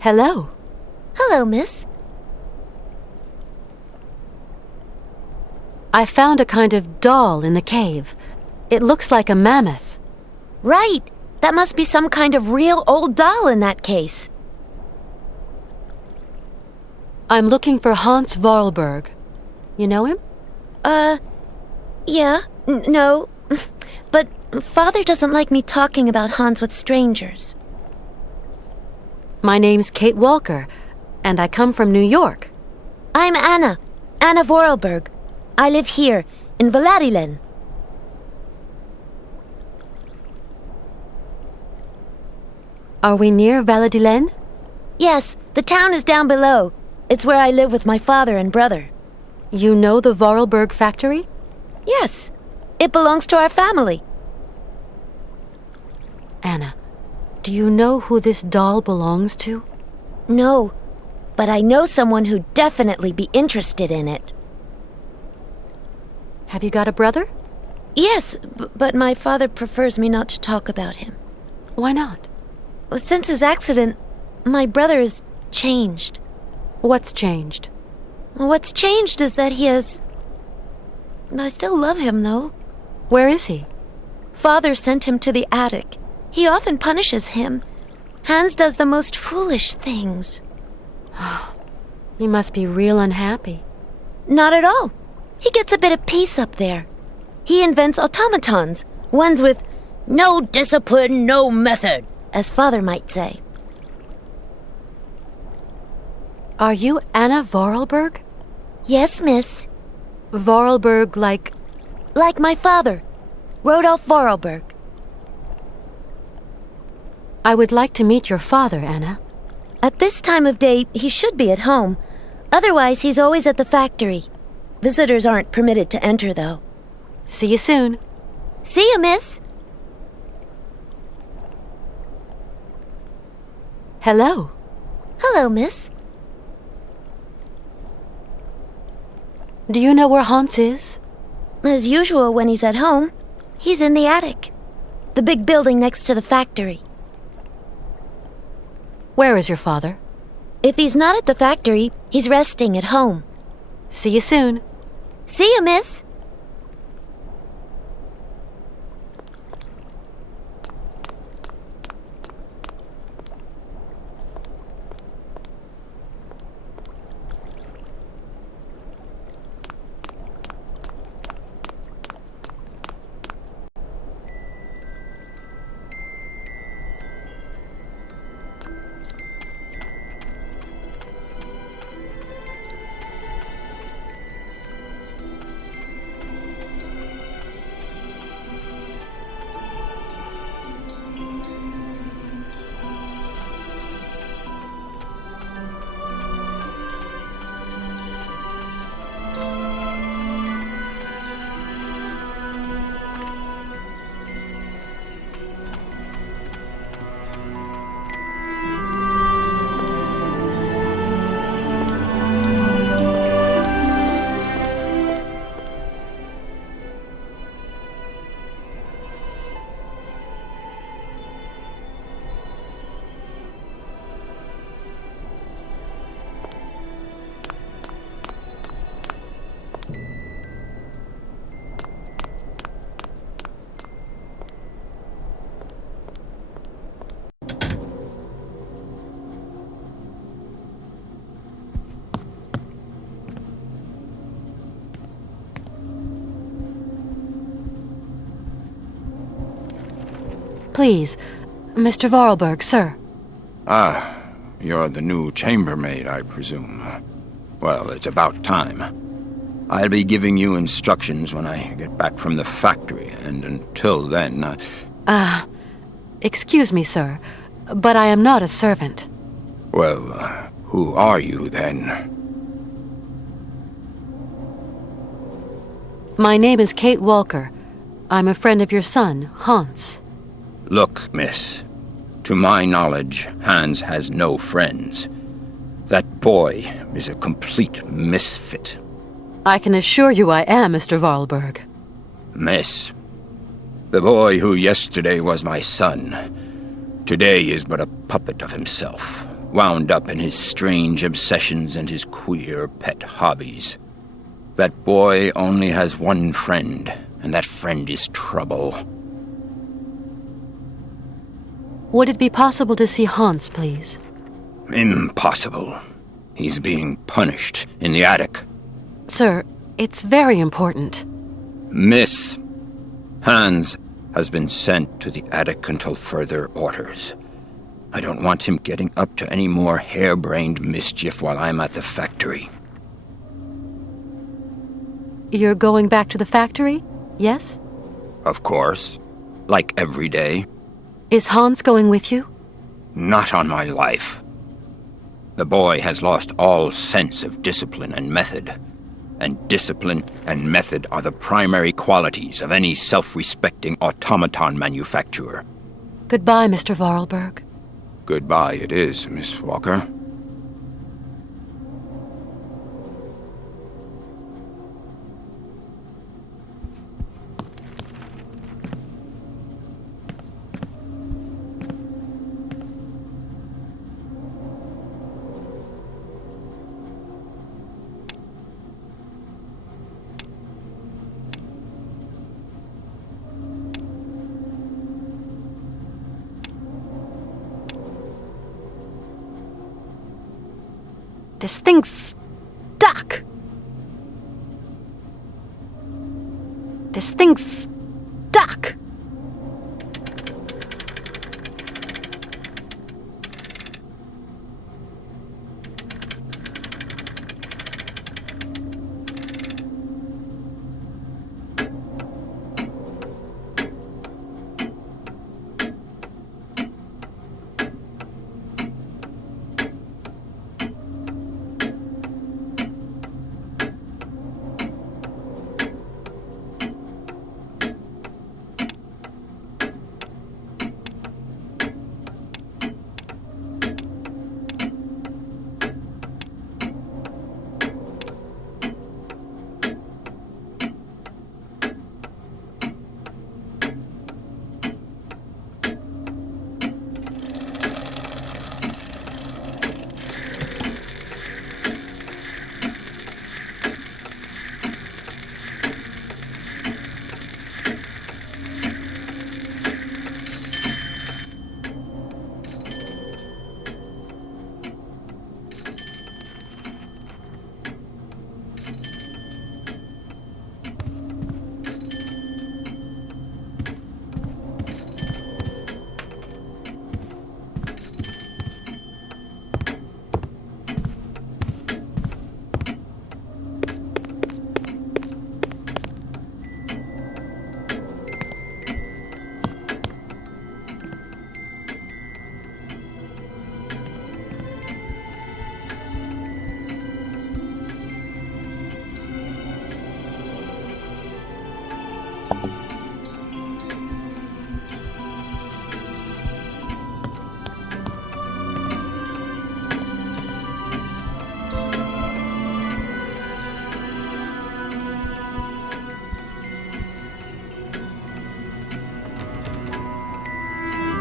Hello. Hello, miss. I found a kind of doll in the cave. It looks like a mammoth. Right. That must be some kind of real old doll in that case. I'm looking for Hans Vorarlberg. You know him? Yeah. No. But Father doesn't like me talking about Hans with strangers. My name's Kate Walker, and I come from New York. I'm Anna Vorarlberg. I live here, in Valarilen. Are we near Valadilen? Yes, the town is down below. It's where I live with my father and brother. You know the Vorarlberg factory? Yes, it belongs to our family. Anna, do you know who this doll belongs to? No, but I know someone who'd definitely be interested in it. Have you got a brother? Yes, but my father prefers me not to talk about him. Why not? Since his accident, my brother has changed. What's changed? What's changed is that he has... I still love him, though. Where is he? Father sent him to the attic. He often punishes him. Hans does the most foolish things. He must be real unhappy. Not at all. He gets a bit of peace up there. He invents automatons, ones with no discipline, no method, as Father might say. Are you Anna Vorarlberg? Yes, miss. Vorarlberg like... Like my father, Rodolf Vorarlberg. I would like to meet your father, Anna. At this time of day, he should be at home. Otherwise, he's always at the factory. Visitors aren't permitted to enter, though. See you soon. See you, miss. Hello. Hello, miss. Do you know where Hans is? As usual when he's at home. He's in the attic. The big building next to the factory. Where is your father? If he's not at the factory, he's resting at home. See you soon. See you, miss. Please, Mr. Vorarlberg, sir. Ah, you're the new chambermaid, I presume. Well, it's about time. I'll be giving you instructions when I get back from the factory, and until then... Excuse me, sir, but I am not a servant. Well, who are you, then? My name is Kate Walker. I'm a friend of your son, Hans. Look, miss. To my knowledge, Hans has no friends. That boy is a complete misfit. I can assure you I am, Mr. Vorarlberg. Miss, the boy who yesterday was my son, today is but a puppet of himself. wound up in his strange obsessions and his queer pet hobbies. That boy only has one friend, and that friend is trouble. Would it be possible to see Hans, please? Impossible. He's being punished in the attic. Sir, it's very important. Miss, Hans has been sent to the attic until further orders. I don't want him getting up to any more harebrained mischief while I'm at the factory. You're going back to the factory? Yes? Of course. Like every day. Is Hans going with you? Not on my life. The boy has lost all sense of discipline and method. And discipline and method are the primary qualities of any self-respecting automaton manufacturer. Goodbye, Mr. Vorarlberg. Goodbye it is, Miss Walker. This thing's stuck! This thing's stuck!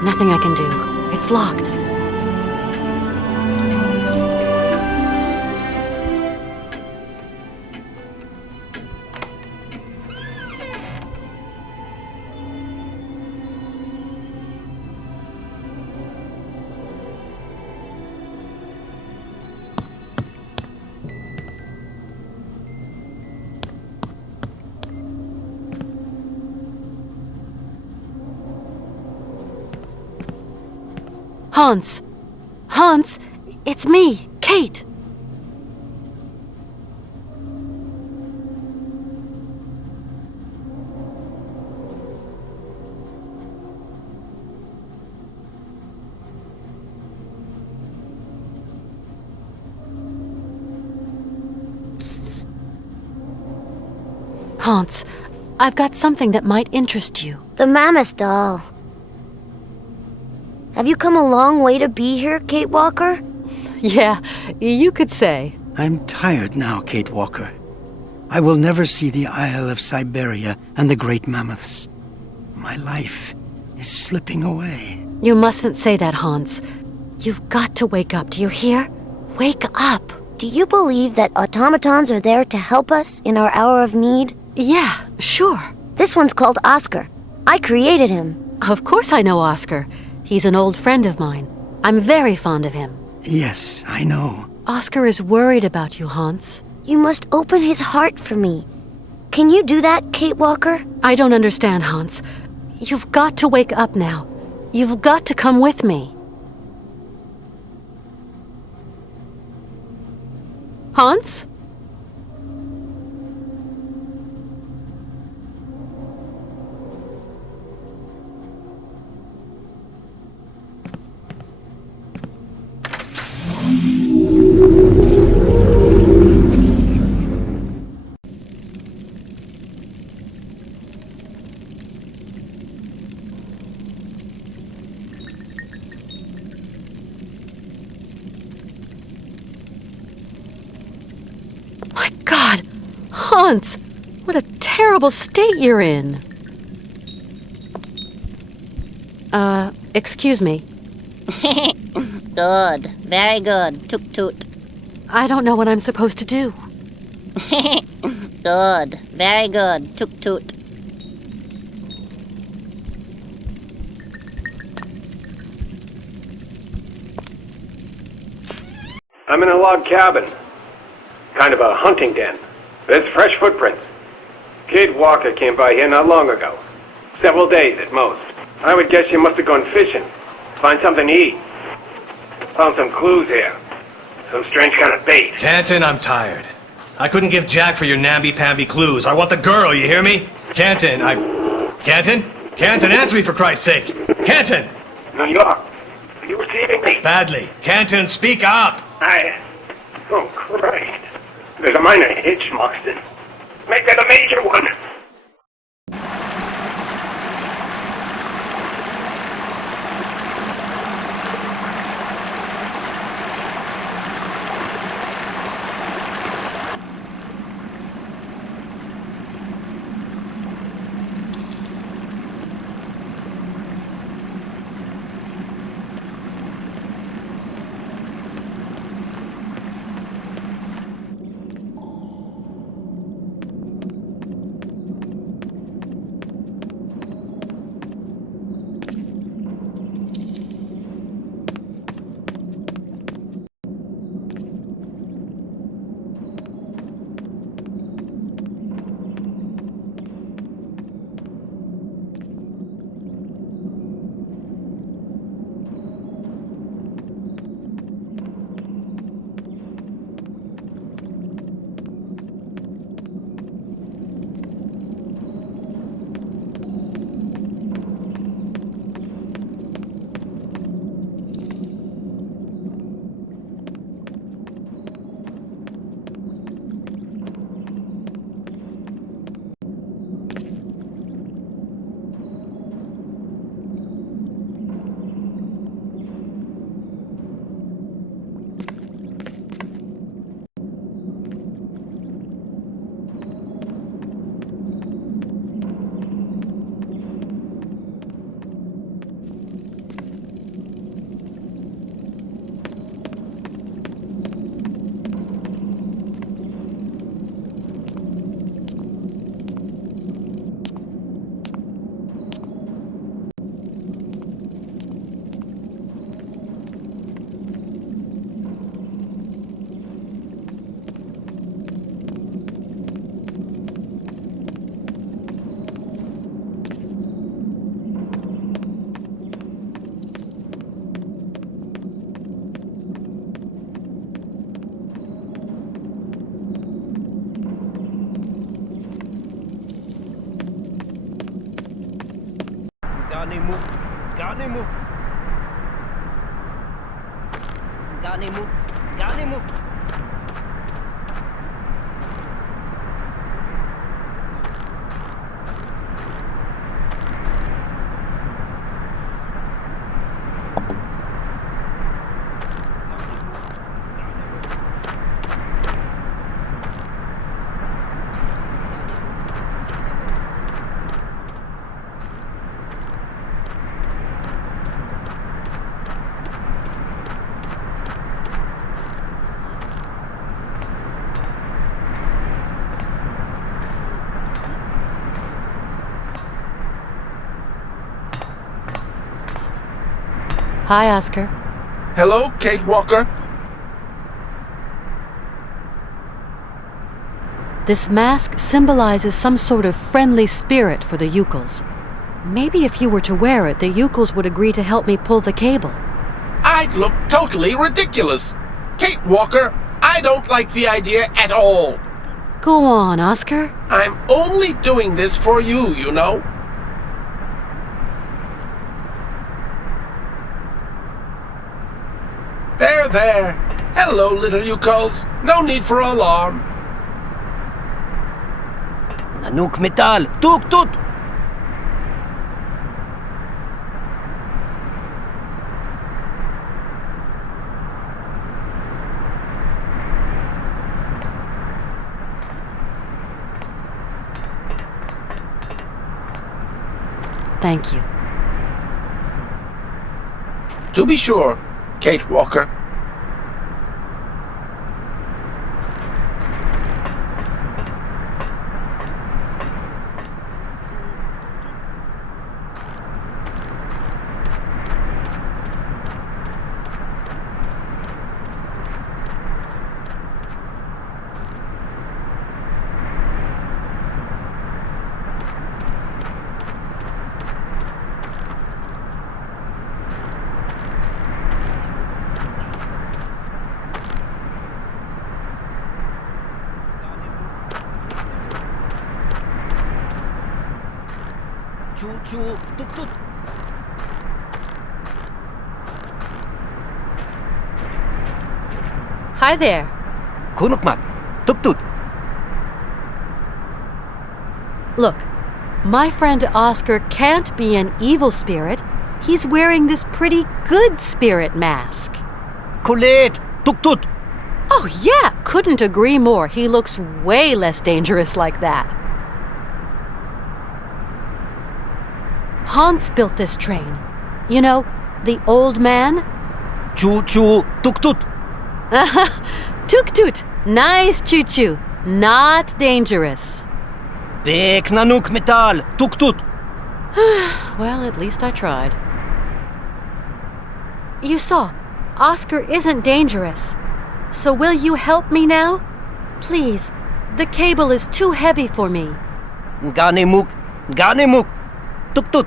Nothing I can do. It's locked. Hans! Hans! It's me, Kate! Hans, I've got something that might interest you. The mammoth doll. Have you come a long way to be here, Kate Walker? Yeah, you could say. I'm tired now, Kate Walker. I will never see the Isle of Syberia and the great mammoths. My life is slipping away. You mustn't say that, Hans. You've got to wake up, do you hear? Wake up! Do you believe that automatons are there to help us in our hour of need? Yeah, sure. This one's called Oscar. I created him. Of course I know Oscar. He's an old friend of mine. I'm very fond of him. Yes, I know. Oscar is worried about you, Hans. You must open his heart for me. Can you do that, Kate Walker? I don't understand, Hans. You've got to wake up now. You've got to come with me. Hans? My God! Hans! What a terrible state you're in! Excuse me. Good. Very good. Toot toot. I don't know what I'm supposed to do. Good. Very good. Toot toot. I'm in a log cabin. Kind of a hunting den. There's fresh footprints. Kate Walker came by here not long ago. Several days at most. I would guess she must have gone fishing. Find something to eat. Found some clues here. Some strange kind of bait. Canton, I'm tired. I couldn't give Jack for your namby-pamby clues. I want the girl, you hear me? Canton, Canton? Canton, answer me for Christ's sake! Canton! New York. Are you receiving me? Badly. Canton, speak up! Oh, Christ. There's a minor hitch, Moxton. Make that a major one. Ganemu. Ganemu. Ganemu. Ganemu. Hi, Oscar. Hello, Kate Walker. This mask symbolizes some sort of friendly spirit for the Yukels. Maybe if you were to wear it, the Yukels would agree to help me pull the cable. I'd look totally ridiculous. Kate Walker, I don't like the idea at all. Go on, Oscar. I'm only doing this for you, you know. There. Hello, little Yukels. No need for alarm. Nanook metal, tuk tut! Thank you. To be sure, Kate Walker. Choo, tuk tut! Hi there. Kunukmak, tuk tut! Look, my friend Oscar can't be an evil spirit. He's wearing this pretty good spirit mask. Colette, tuk tut! Oh yeah, couldn't agree more. He looks way less dangerous like that. Hans built this train. You know, the old man? Choo, tuk tut! Tuk tut! Nice choo-choo. Not dangerous. Bek nanook metal, tuk tut! Well, at least I tried. You saw, Oscar isn't dangerous. So will you help me now? Please, the cable is too heavy for me. Ganemuk, tuk tut!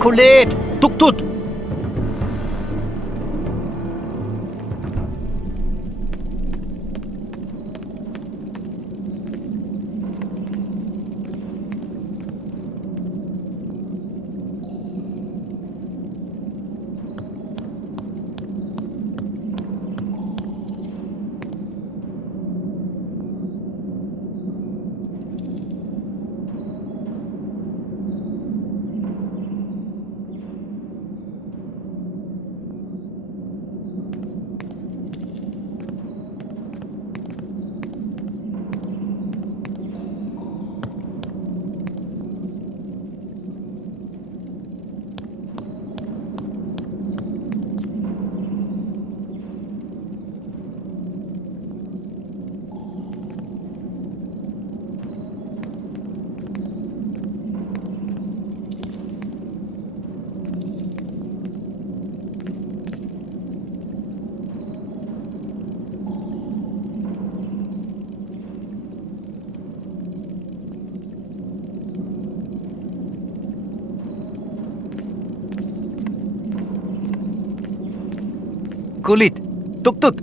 Colette, tuk tut! kulit. Tuk tuk.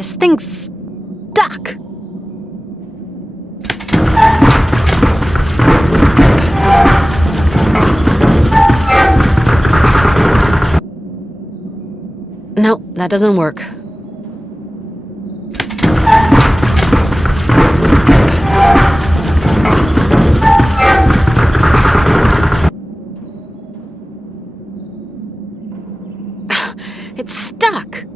This thing's stuck. No, that doesn't work. It's stuck.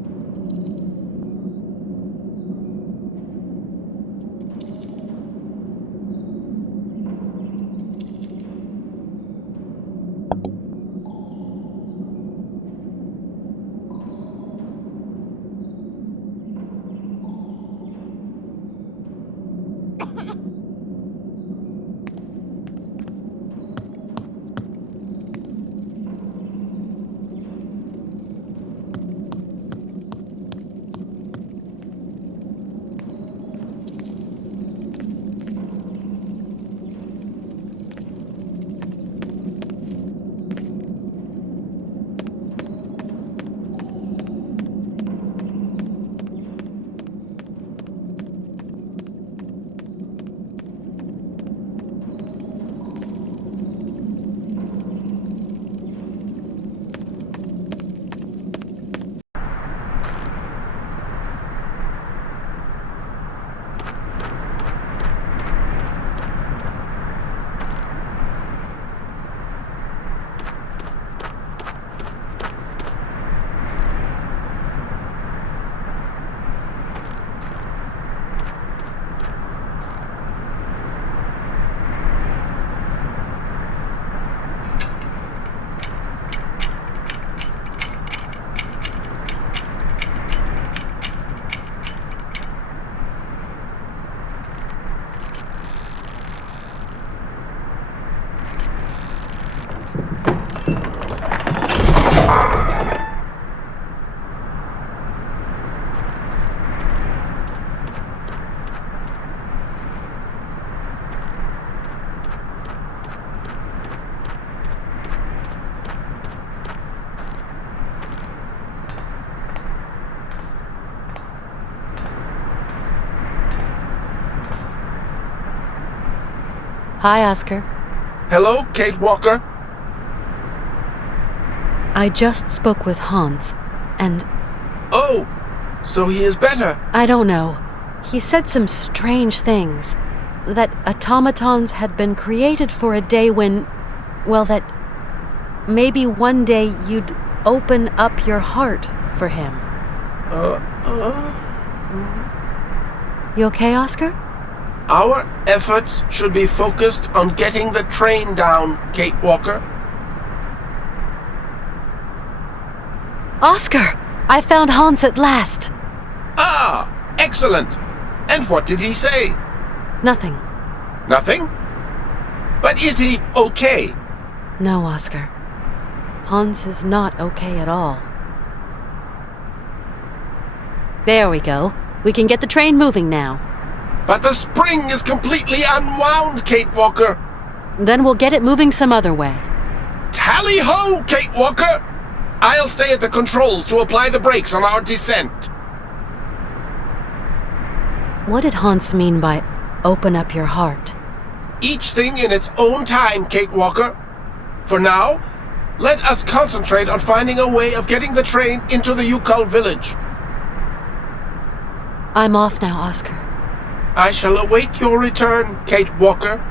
Hi, Oscar. Hello, Kate Walker. I just spoke with Hans, and... Oh, so he is better. I don't know. He said some strange things. That automatons had been created for a day when... Well, that maybe one day you'd open up your heart for him. You okay, Oscar? Our efforts should be focused on getting the train down, Kate Walker. Oscar! I found Hans at last. Ah, excellent. And what did he say? Nothing. Nothing? But is he okay? No, Oscar. Hans is not okay at all. There we go. We can get the train moving now. But the spring is completely unwound, Kate Walker. Then we'll get it moving some other way. Tally-ho, Kate Walker! I'll stay at the controls to apply the brakes on our descent. What did Hans mean by open up your heart? Each thing in its own time, Kate Walker. For now, let us concentrate on finding a way of getting the train into the Yukon village. I'm off now, Oscar. I shall await your return, Kate Walker.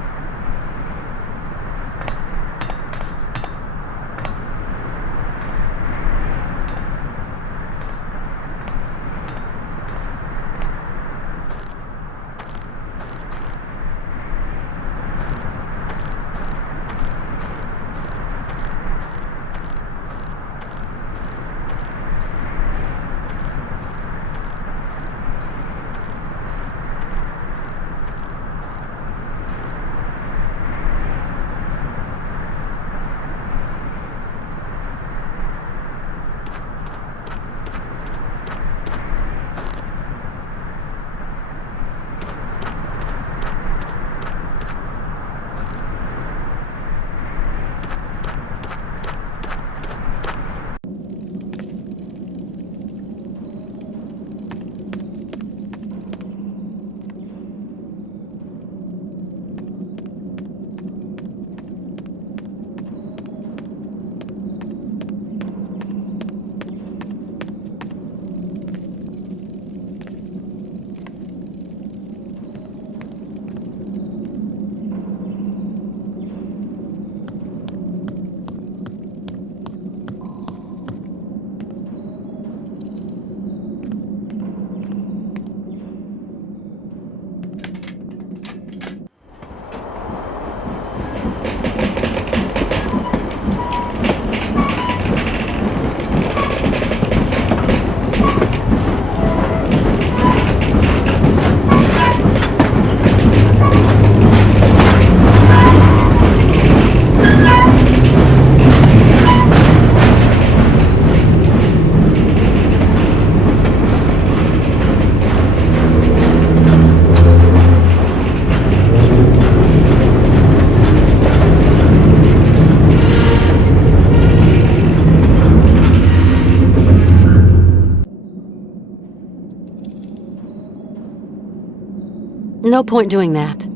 No point doing that.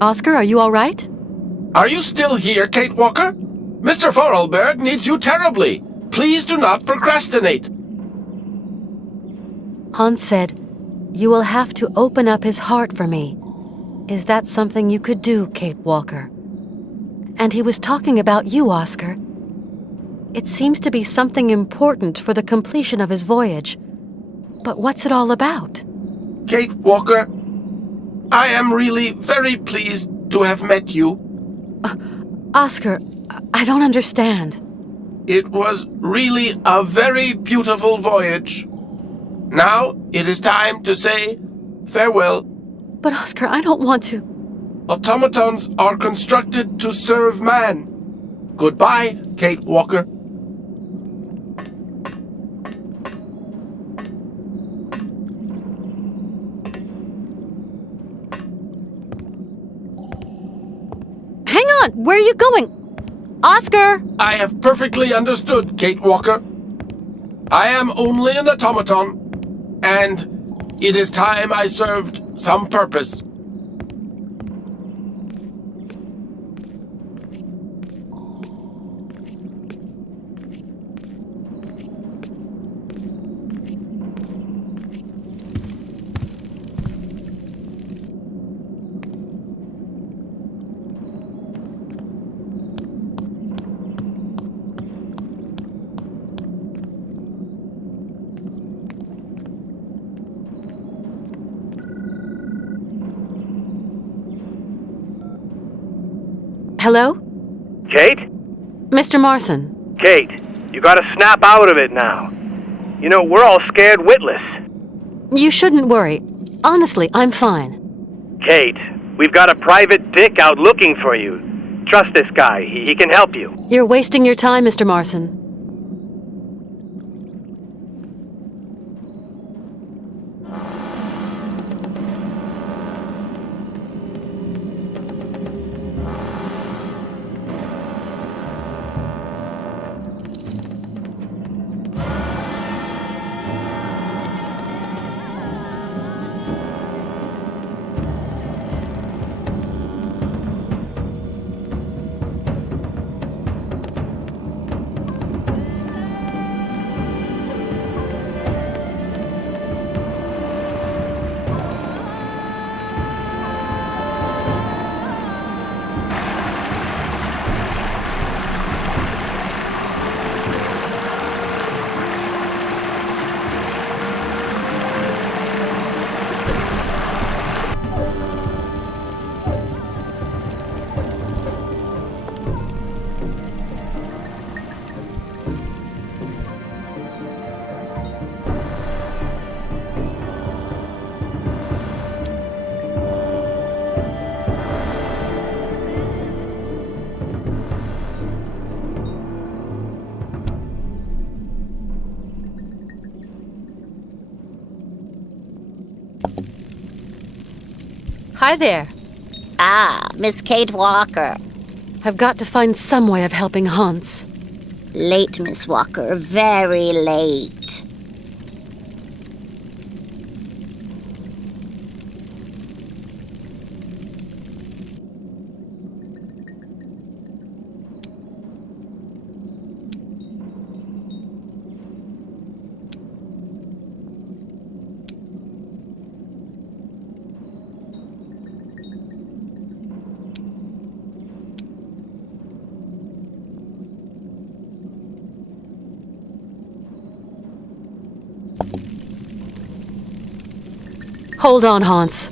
Oscar, are you all right? Are you still here, Kate Walker? Mr. Vorarlberg needs you terribly. Please do not procrastinate. Hans said, "You will have to open up his heart for me." Is that something you could do, Kate Walker? And he was talking about you, Oscar. It seems to be something important for the completion of his voyage. But what's it all about? Kate Walker, I am really very pleased to have met you. Oscar, I don't understand. It was really a very beautiful voyage. Now it is time to say farewell. But Oscar, I don't want to. Automatons are constructed to serve man. Goodbye, Kate Walker. Hang on! Where are you going? Oscar! I have perfectly understood, Kate Walker. I am only an automaton, and it is time I served some purpose. Hello? Kate? Mr. Marson. Kate, you gotta snap out of it now. You know, we're all scared witless. You shouldn't worry. Honestly, I'm fine. Kate, we've got a private dick out looking for you. Trust this guy. He can help you. You're wasting your time, Mr. Marson. Hi there. Ah, Miss Kate Walker. I've got to find some way of helping Hans. Late, Miss Walker. Very late. Hold on, Hans.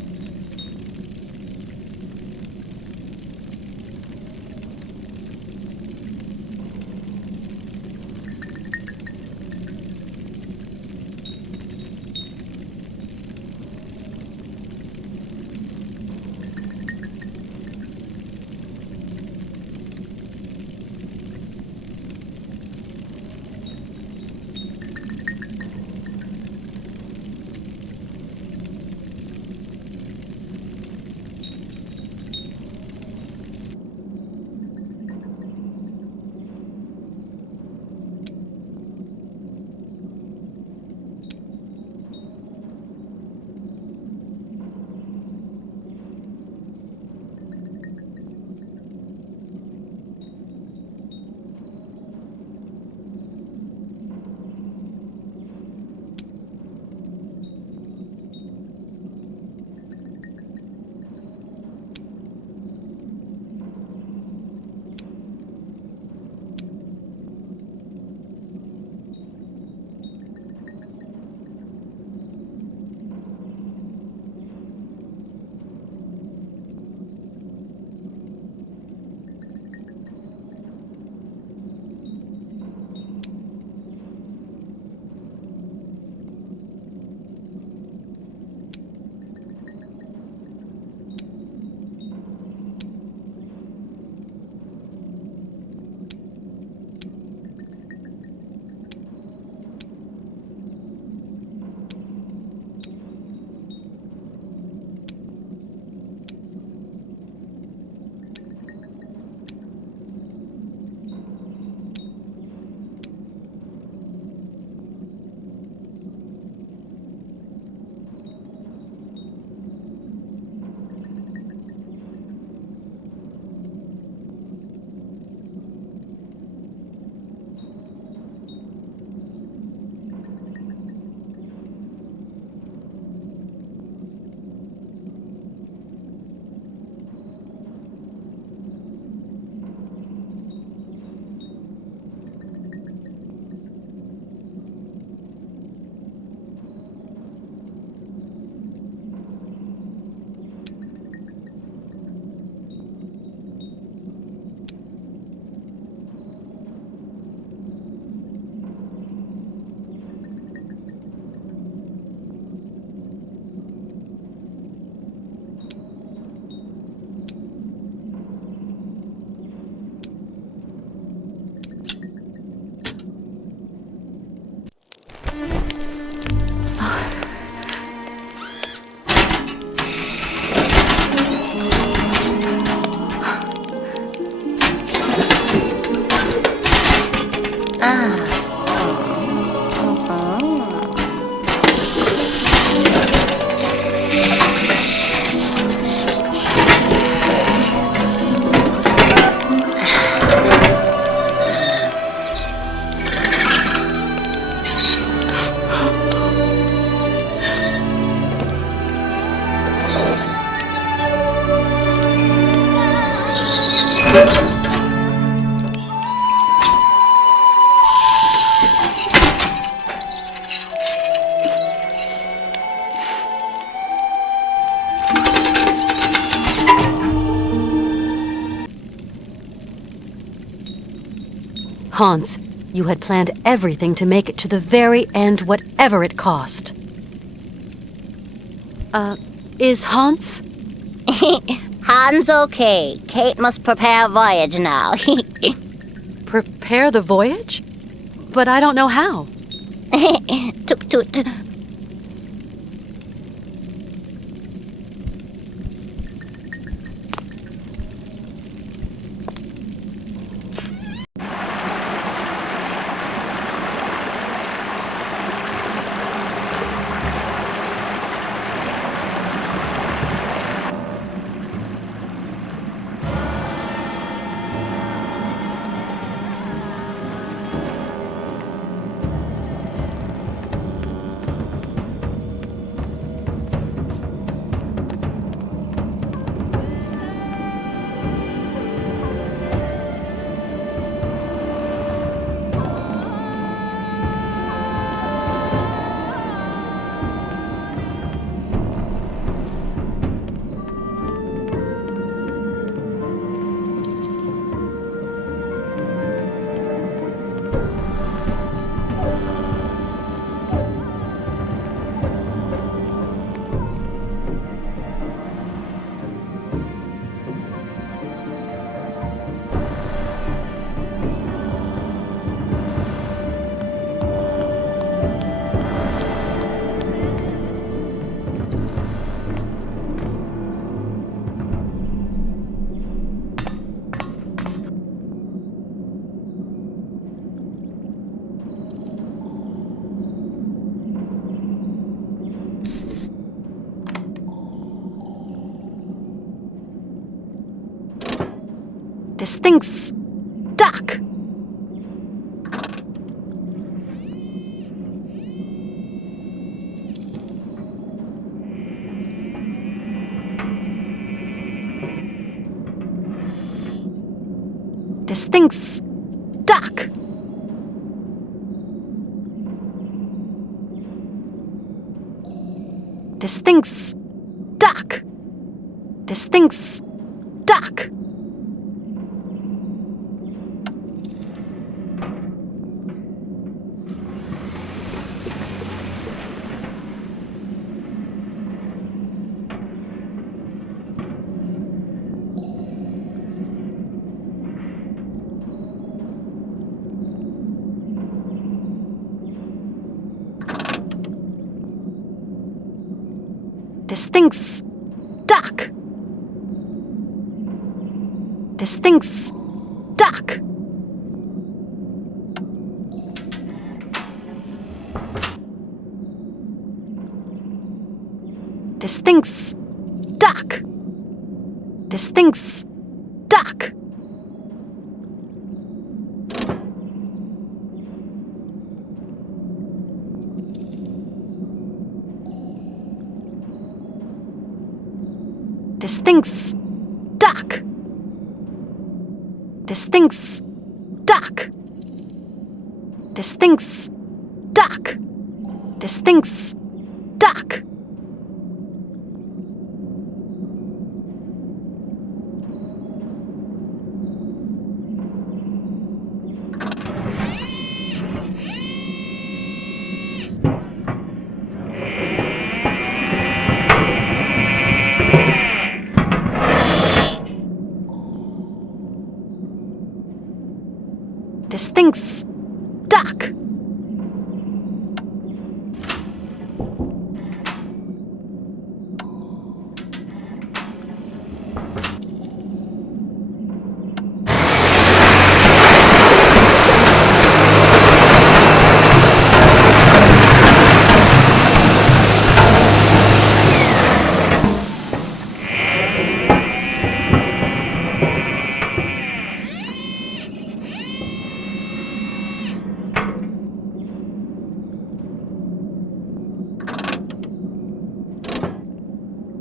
Hans, you had planned everything to make it to the very end, whatever it cost. Is Hans? Hans okay. Kate must prepare voyage now. Prepare the voyage? But I don't know how. Tuk tut. This thing's stuck. This thing's stuck. This thing's stuck. This thing's stuck. This thing's stuck. This thing's stuck. This thing's stuck. This thing's stuck. This thing's stuck. This thing's stuck. This thing's stuck. This thing's stuck. This thing's stuck.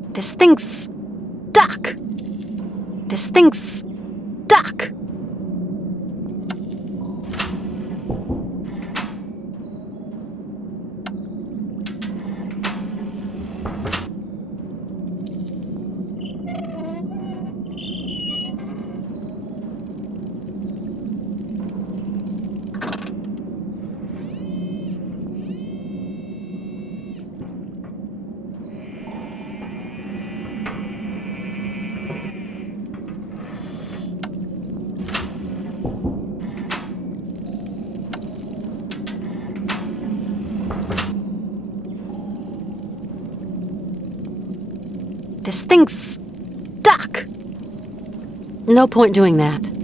This thing's stuck. This thing's stuck. This thing's stuck. No point doing that.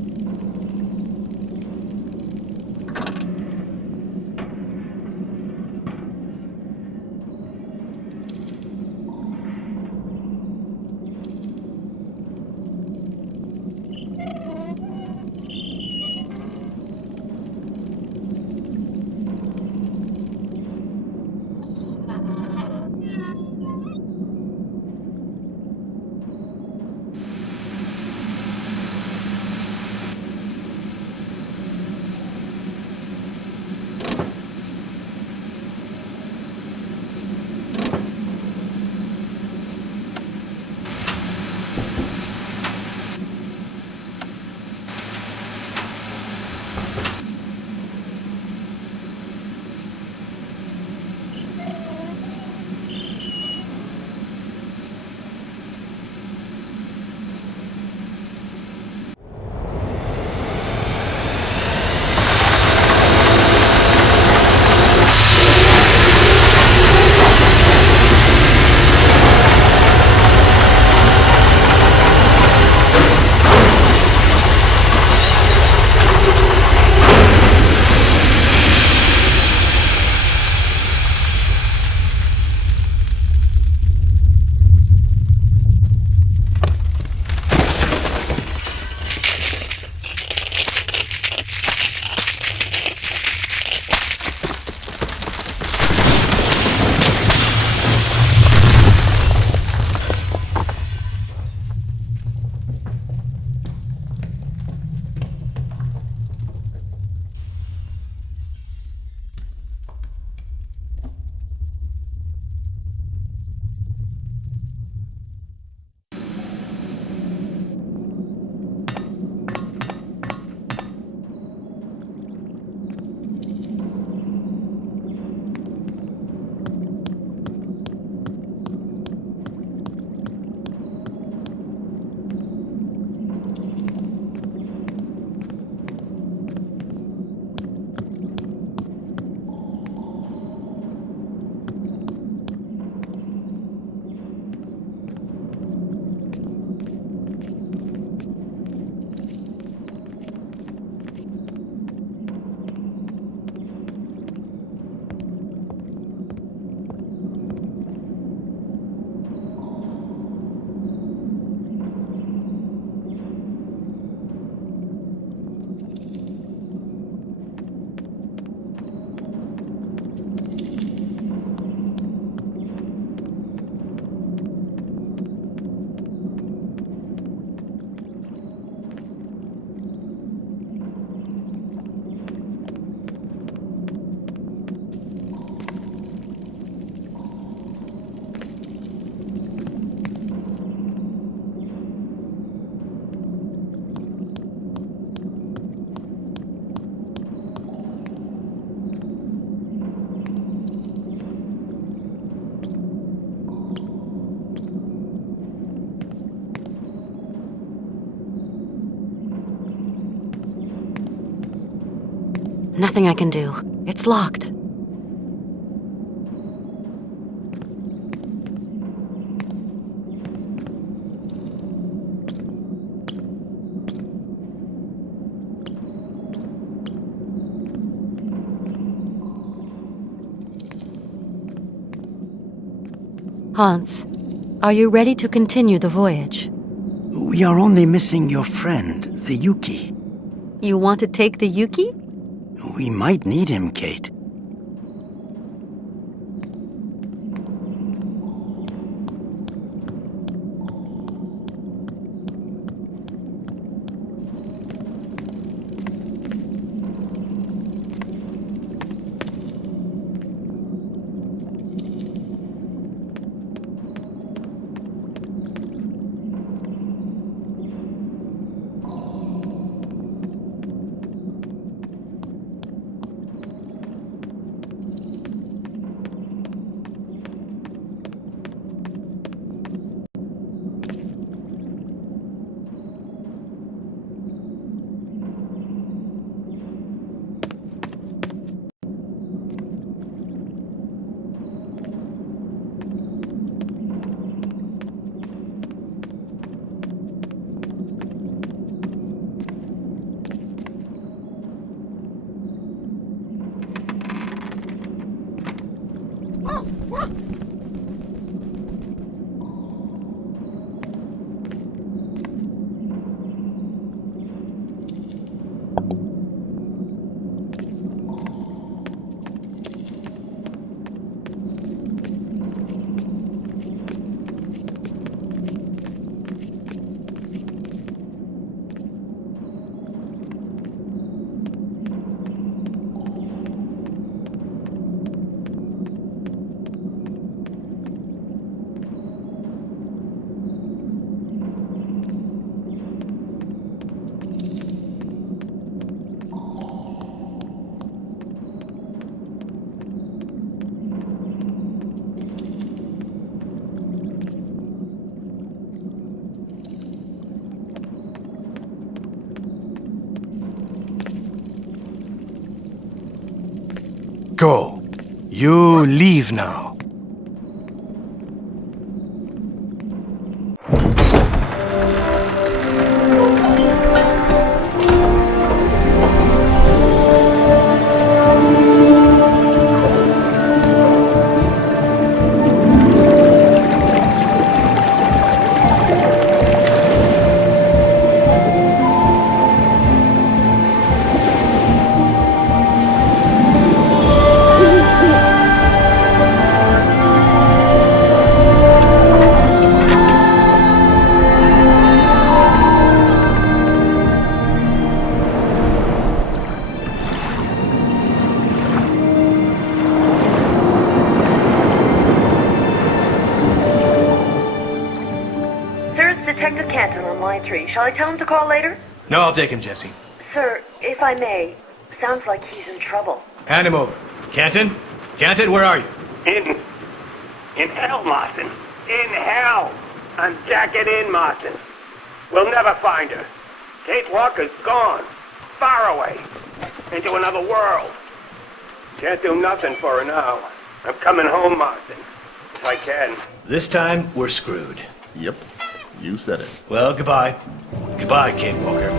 Nothing I can do. It's locked. Hans, are you ready to continue the voyage? We are only missing your friend, the Yuki. You want to take the Yuki? We might need him, Kate. Go. You leave now. Sir, it's Detective Canton on line 3. Shall I tell him to call later? No, I'll take him, Jesse. Sir, if I may, sounds like he's in trouble. Hand him over. Canton? Canton, where are you? In hell, Marston. In hell. I'm jacking in, Marston. We'll never find her. Kate Walker's gone. Far away. Into another world. Can't do nothing for her now. I'm coming home, Marston. If I can. This time, we're screwed. Yep. You said it. Well, goodbye. Goodbye, Kate Walker.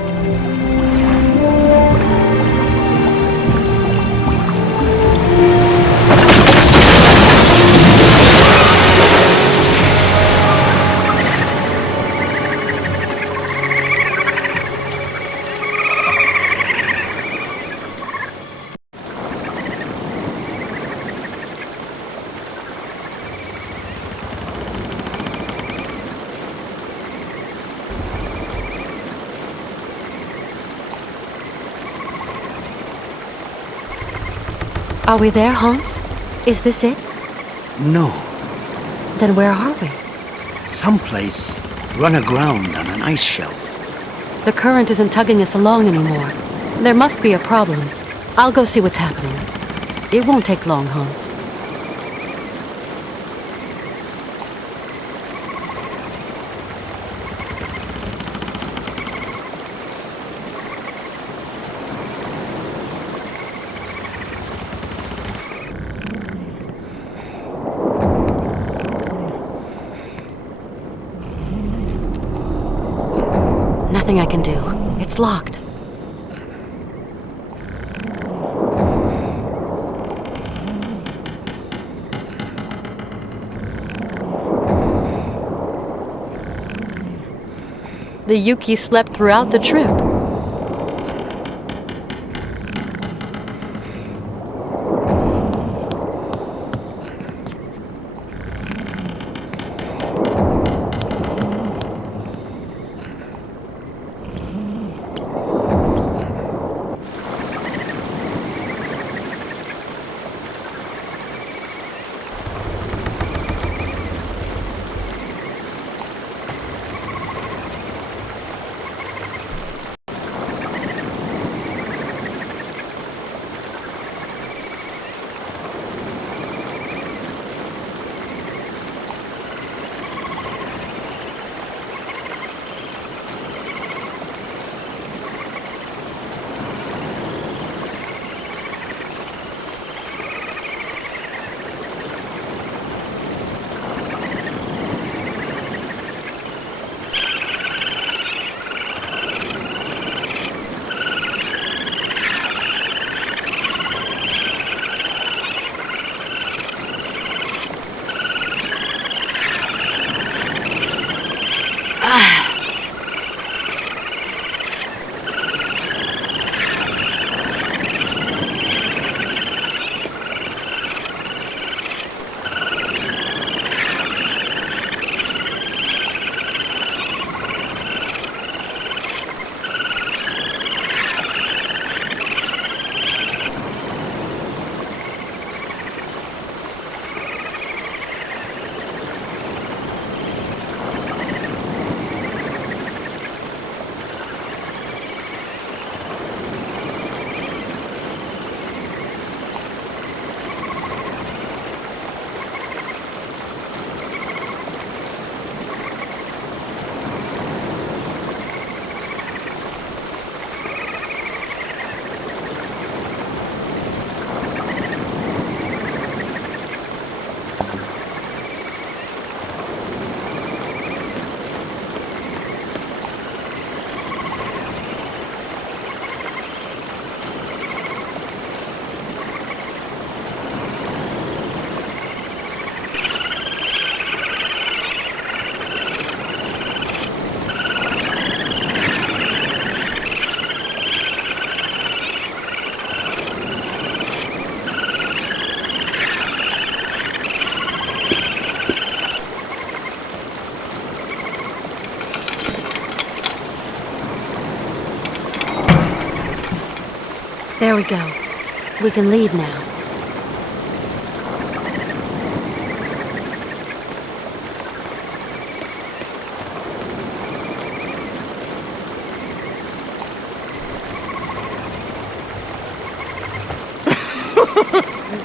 Are we there, Hans? Is this it? No. Then where are we? Someplace run aground on an ice shelf. The current isn't tugging us along anymore. There must be a problem. I'll go see what's happening. It won't take long, Hans. Nothing I can do. It's locked. The Yuki slept throughout the trip. There we go. We can leave now.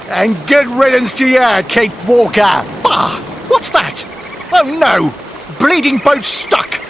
And good riddance to you, Kate Walker. Bah! What's that? Oh no! Bleeding boat stuck!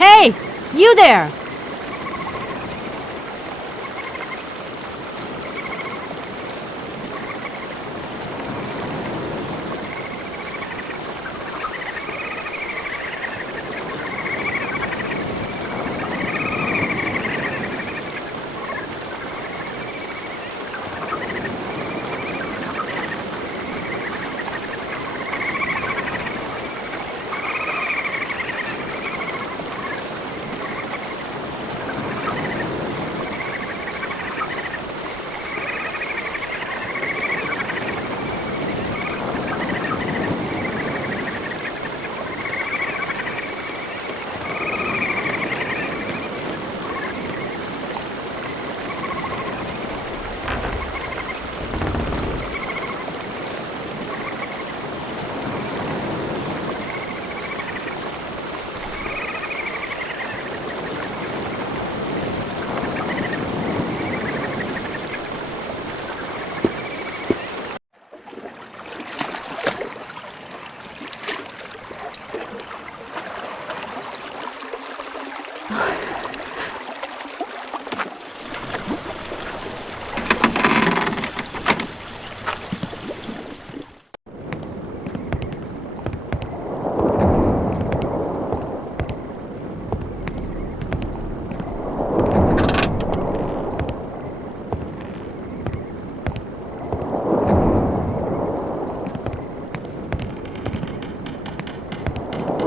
Hey! You there!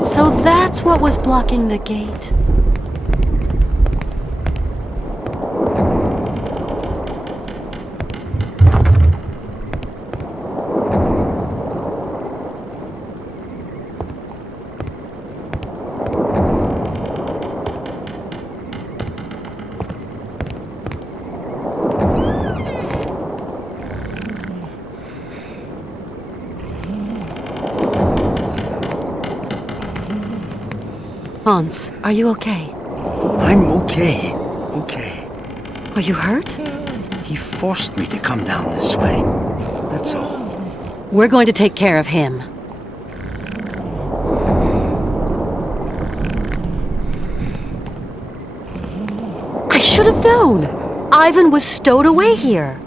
So that's what was blocking the gate. Hans, are you okay? I'm okay. Okay. Are you hurt? He forced me to come down this way. That's all. We're going to take care of him. should have known. Ivan was stowed away here.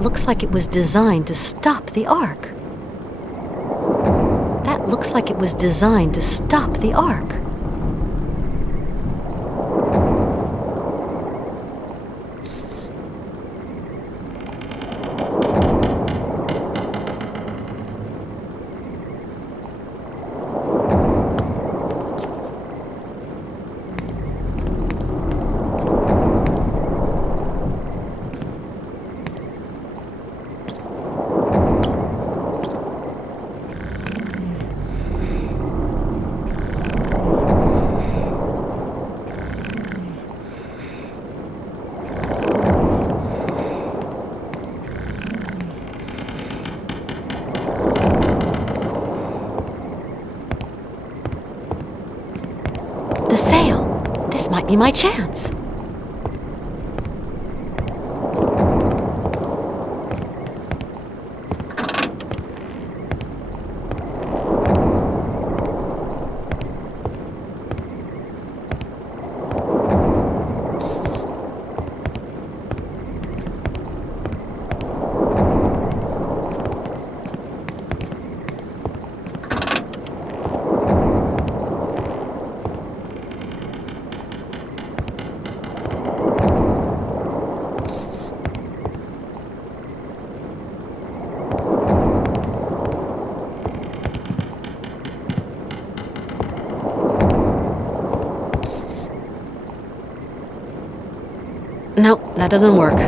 Looks like it was designed to stop the Ark. That looks like it was designed to stop the Ark. The sail. This might be my chance. No, that doesn't work.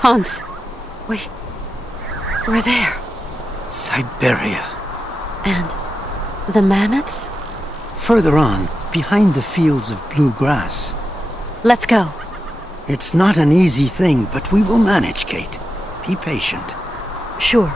Hans, we're there. Syberia. And the mammoths? Further on, behind the fields of blue grass. Let's go. It's not an easy thing, but we will manage, Kate. Be patient. Sure.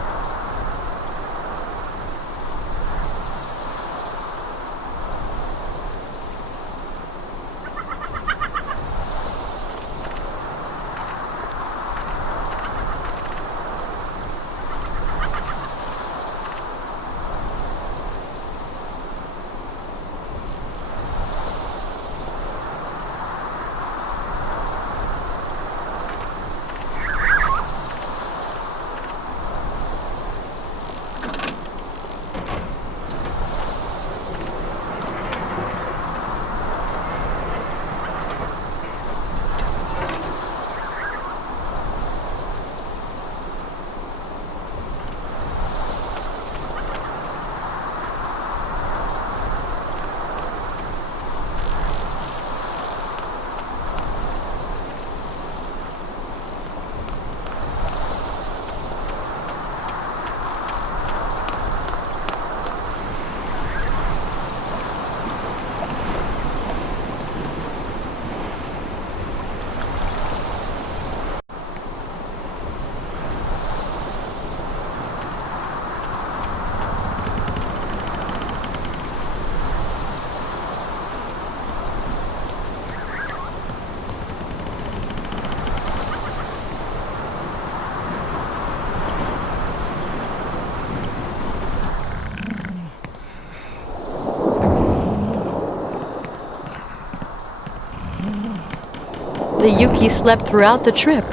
The Yuki slept throughout the trip.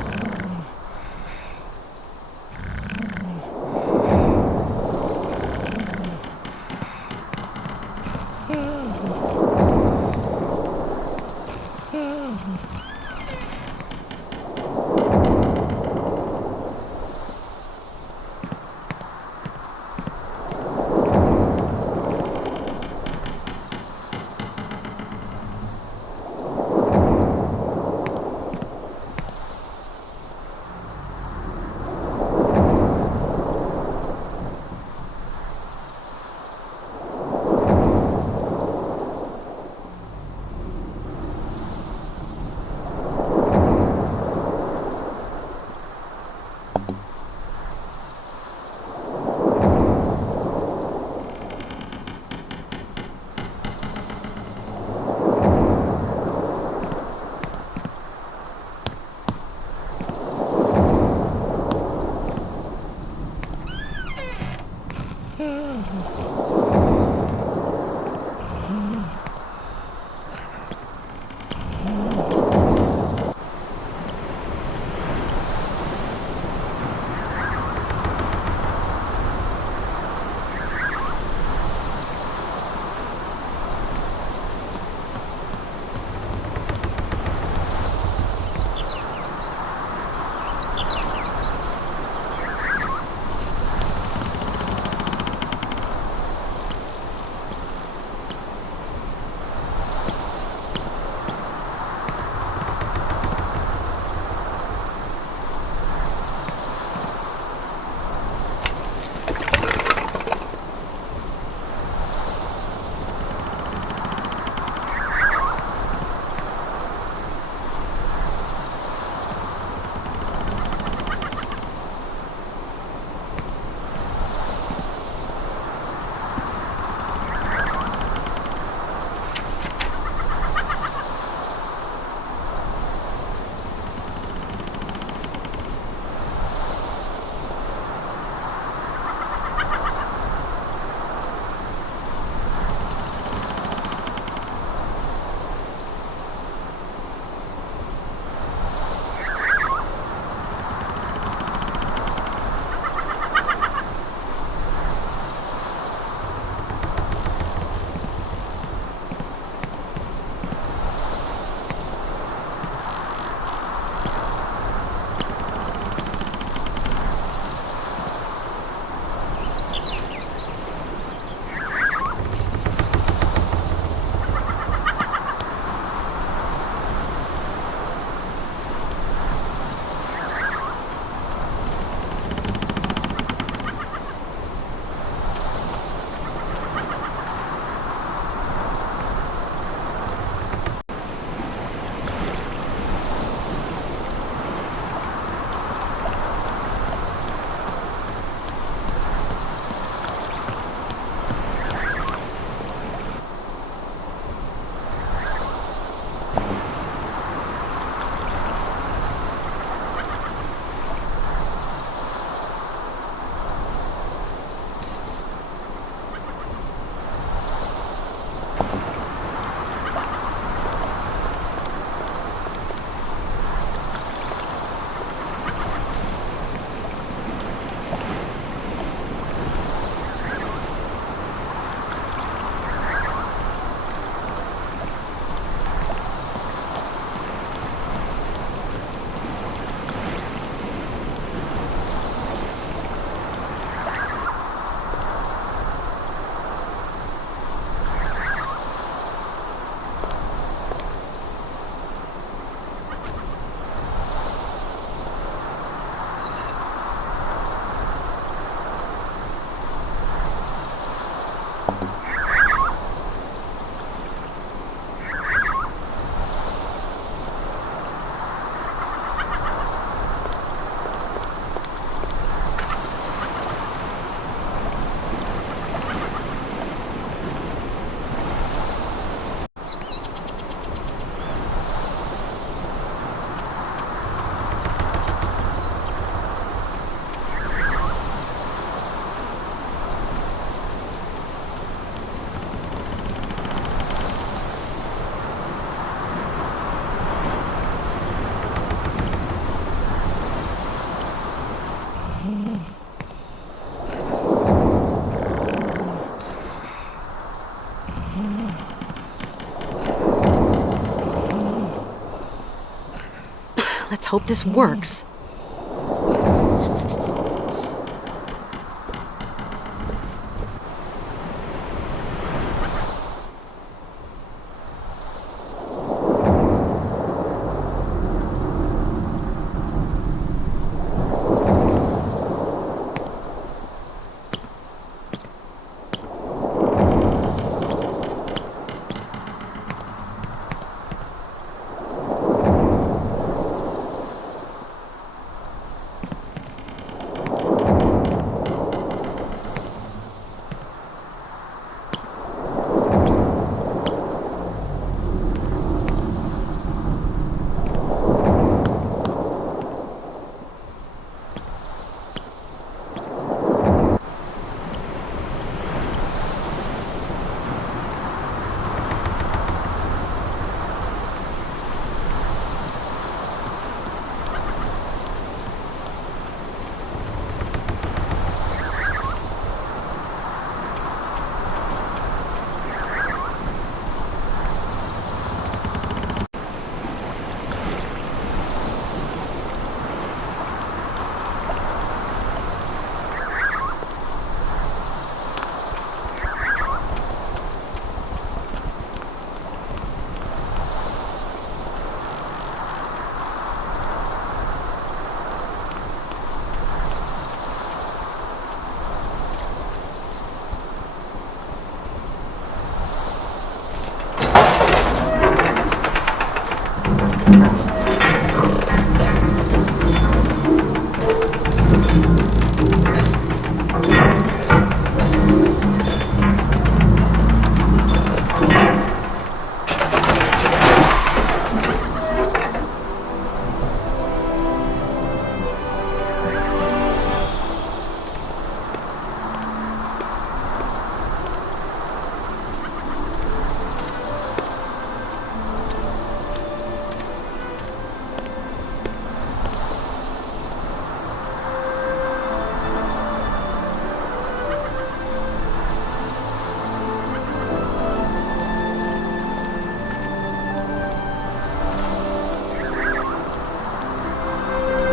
Let's hope this works.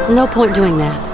No point doing that.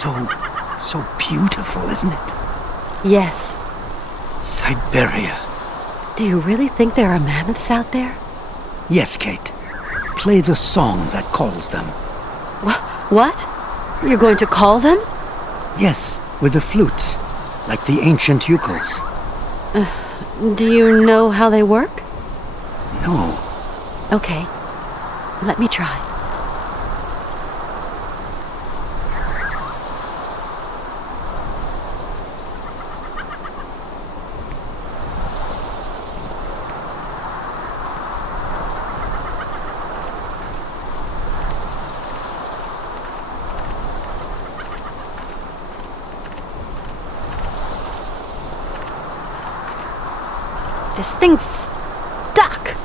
so beautiful, isn't it? Yes. Syberia. Do you really think there are mammoths out there? Yes, Kate. Play the song that calls them. What? You're going to call them? Yes, with the flutes, like the ancient ukels. Do you know how they work? No. Okay. Let me try. This thing's stuck.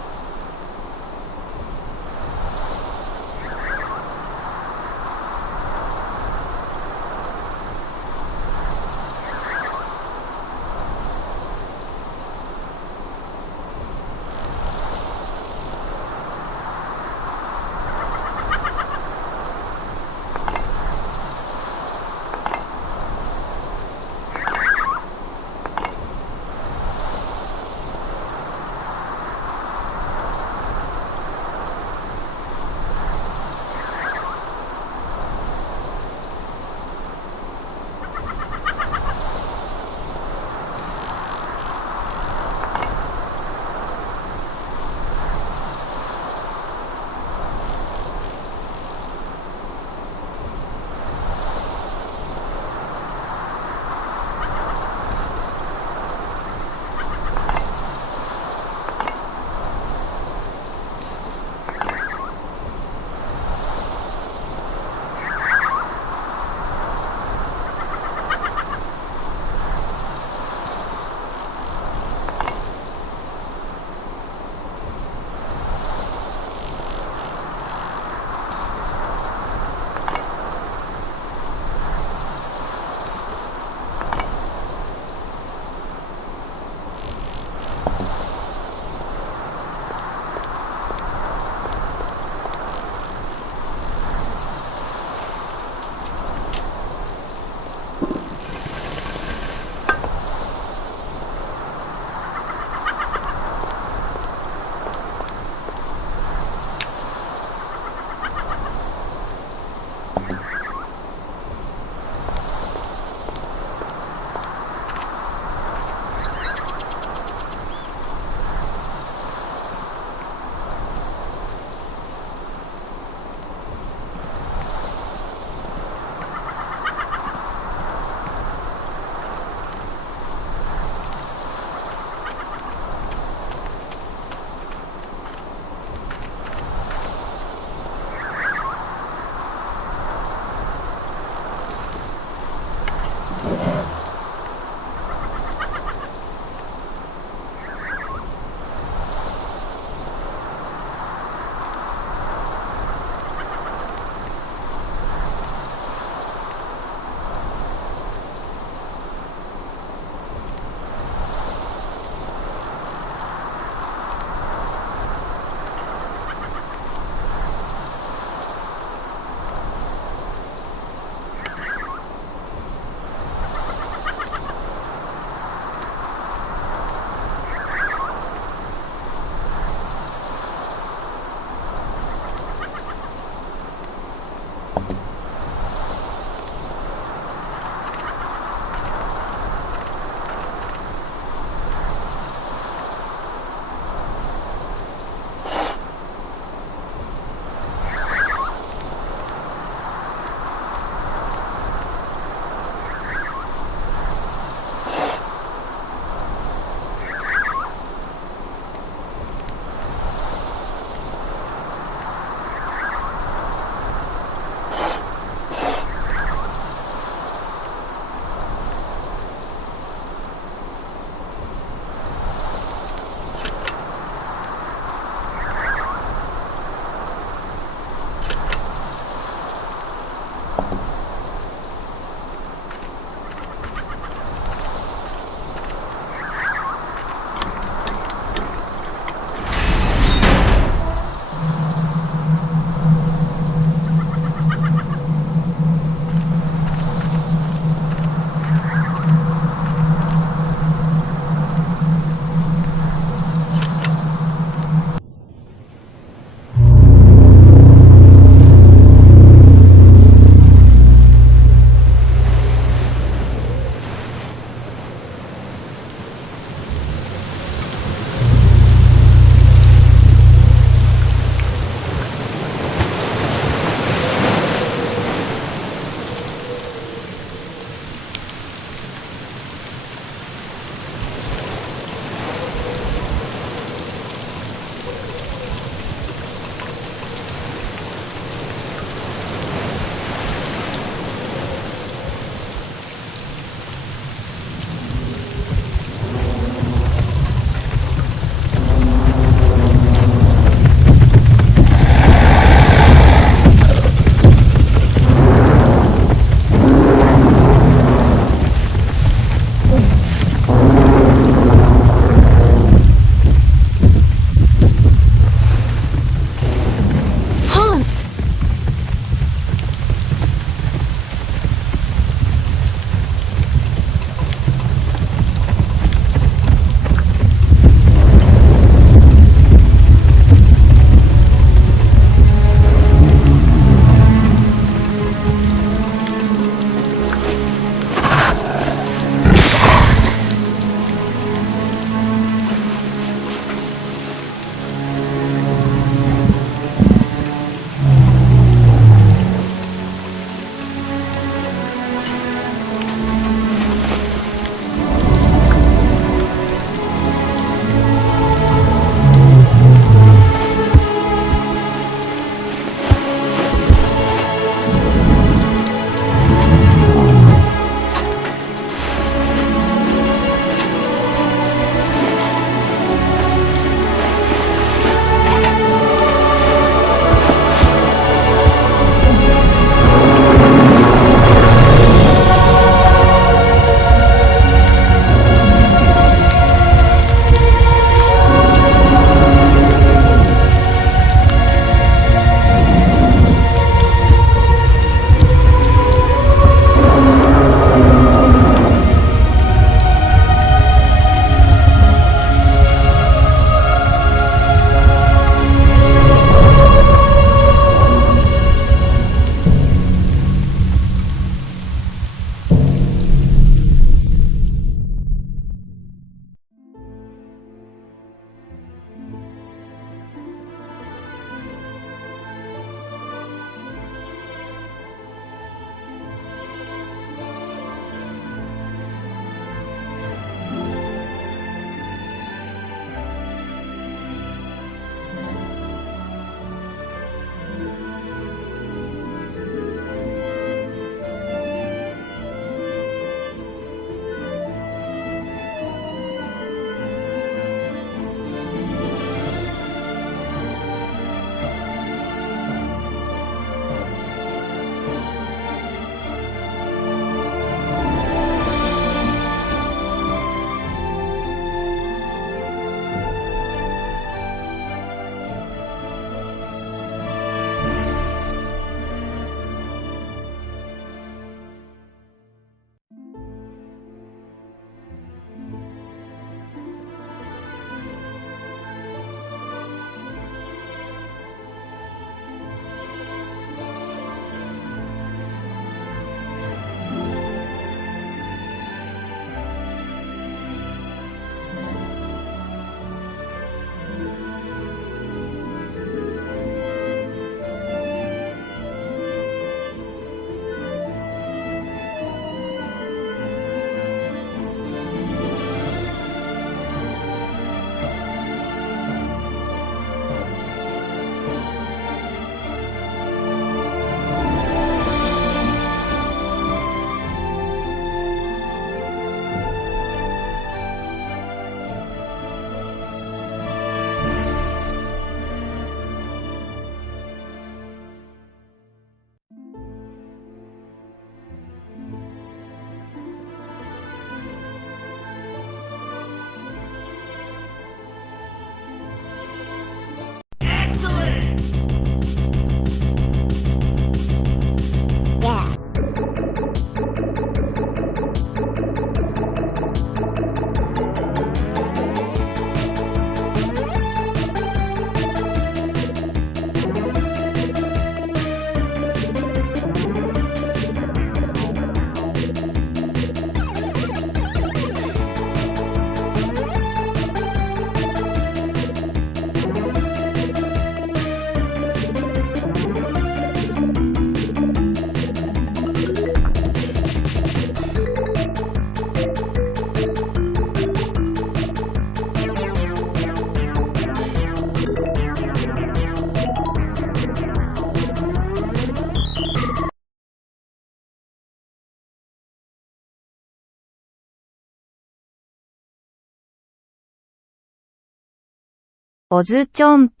OzChomp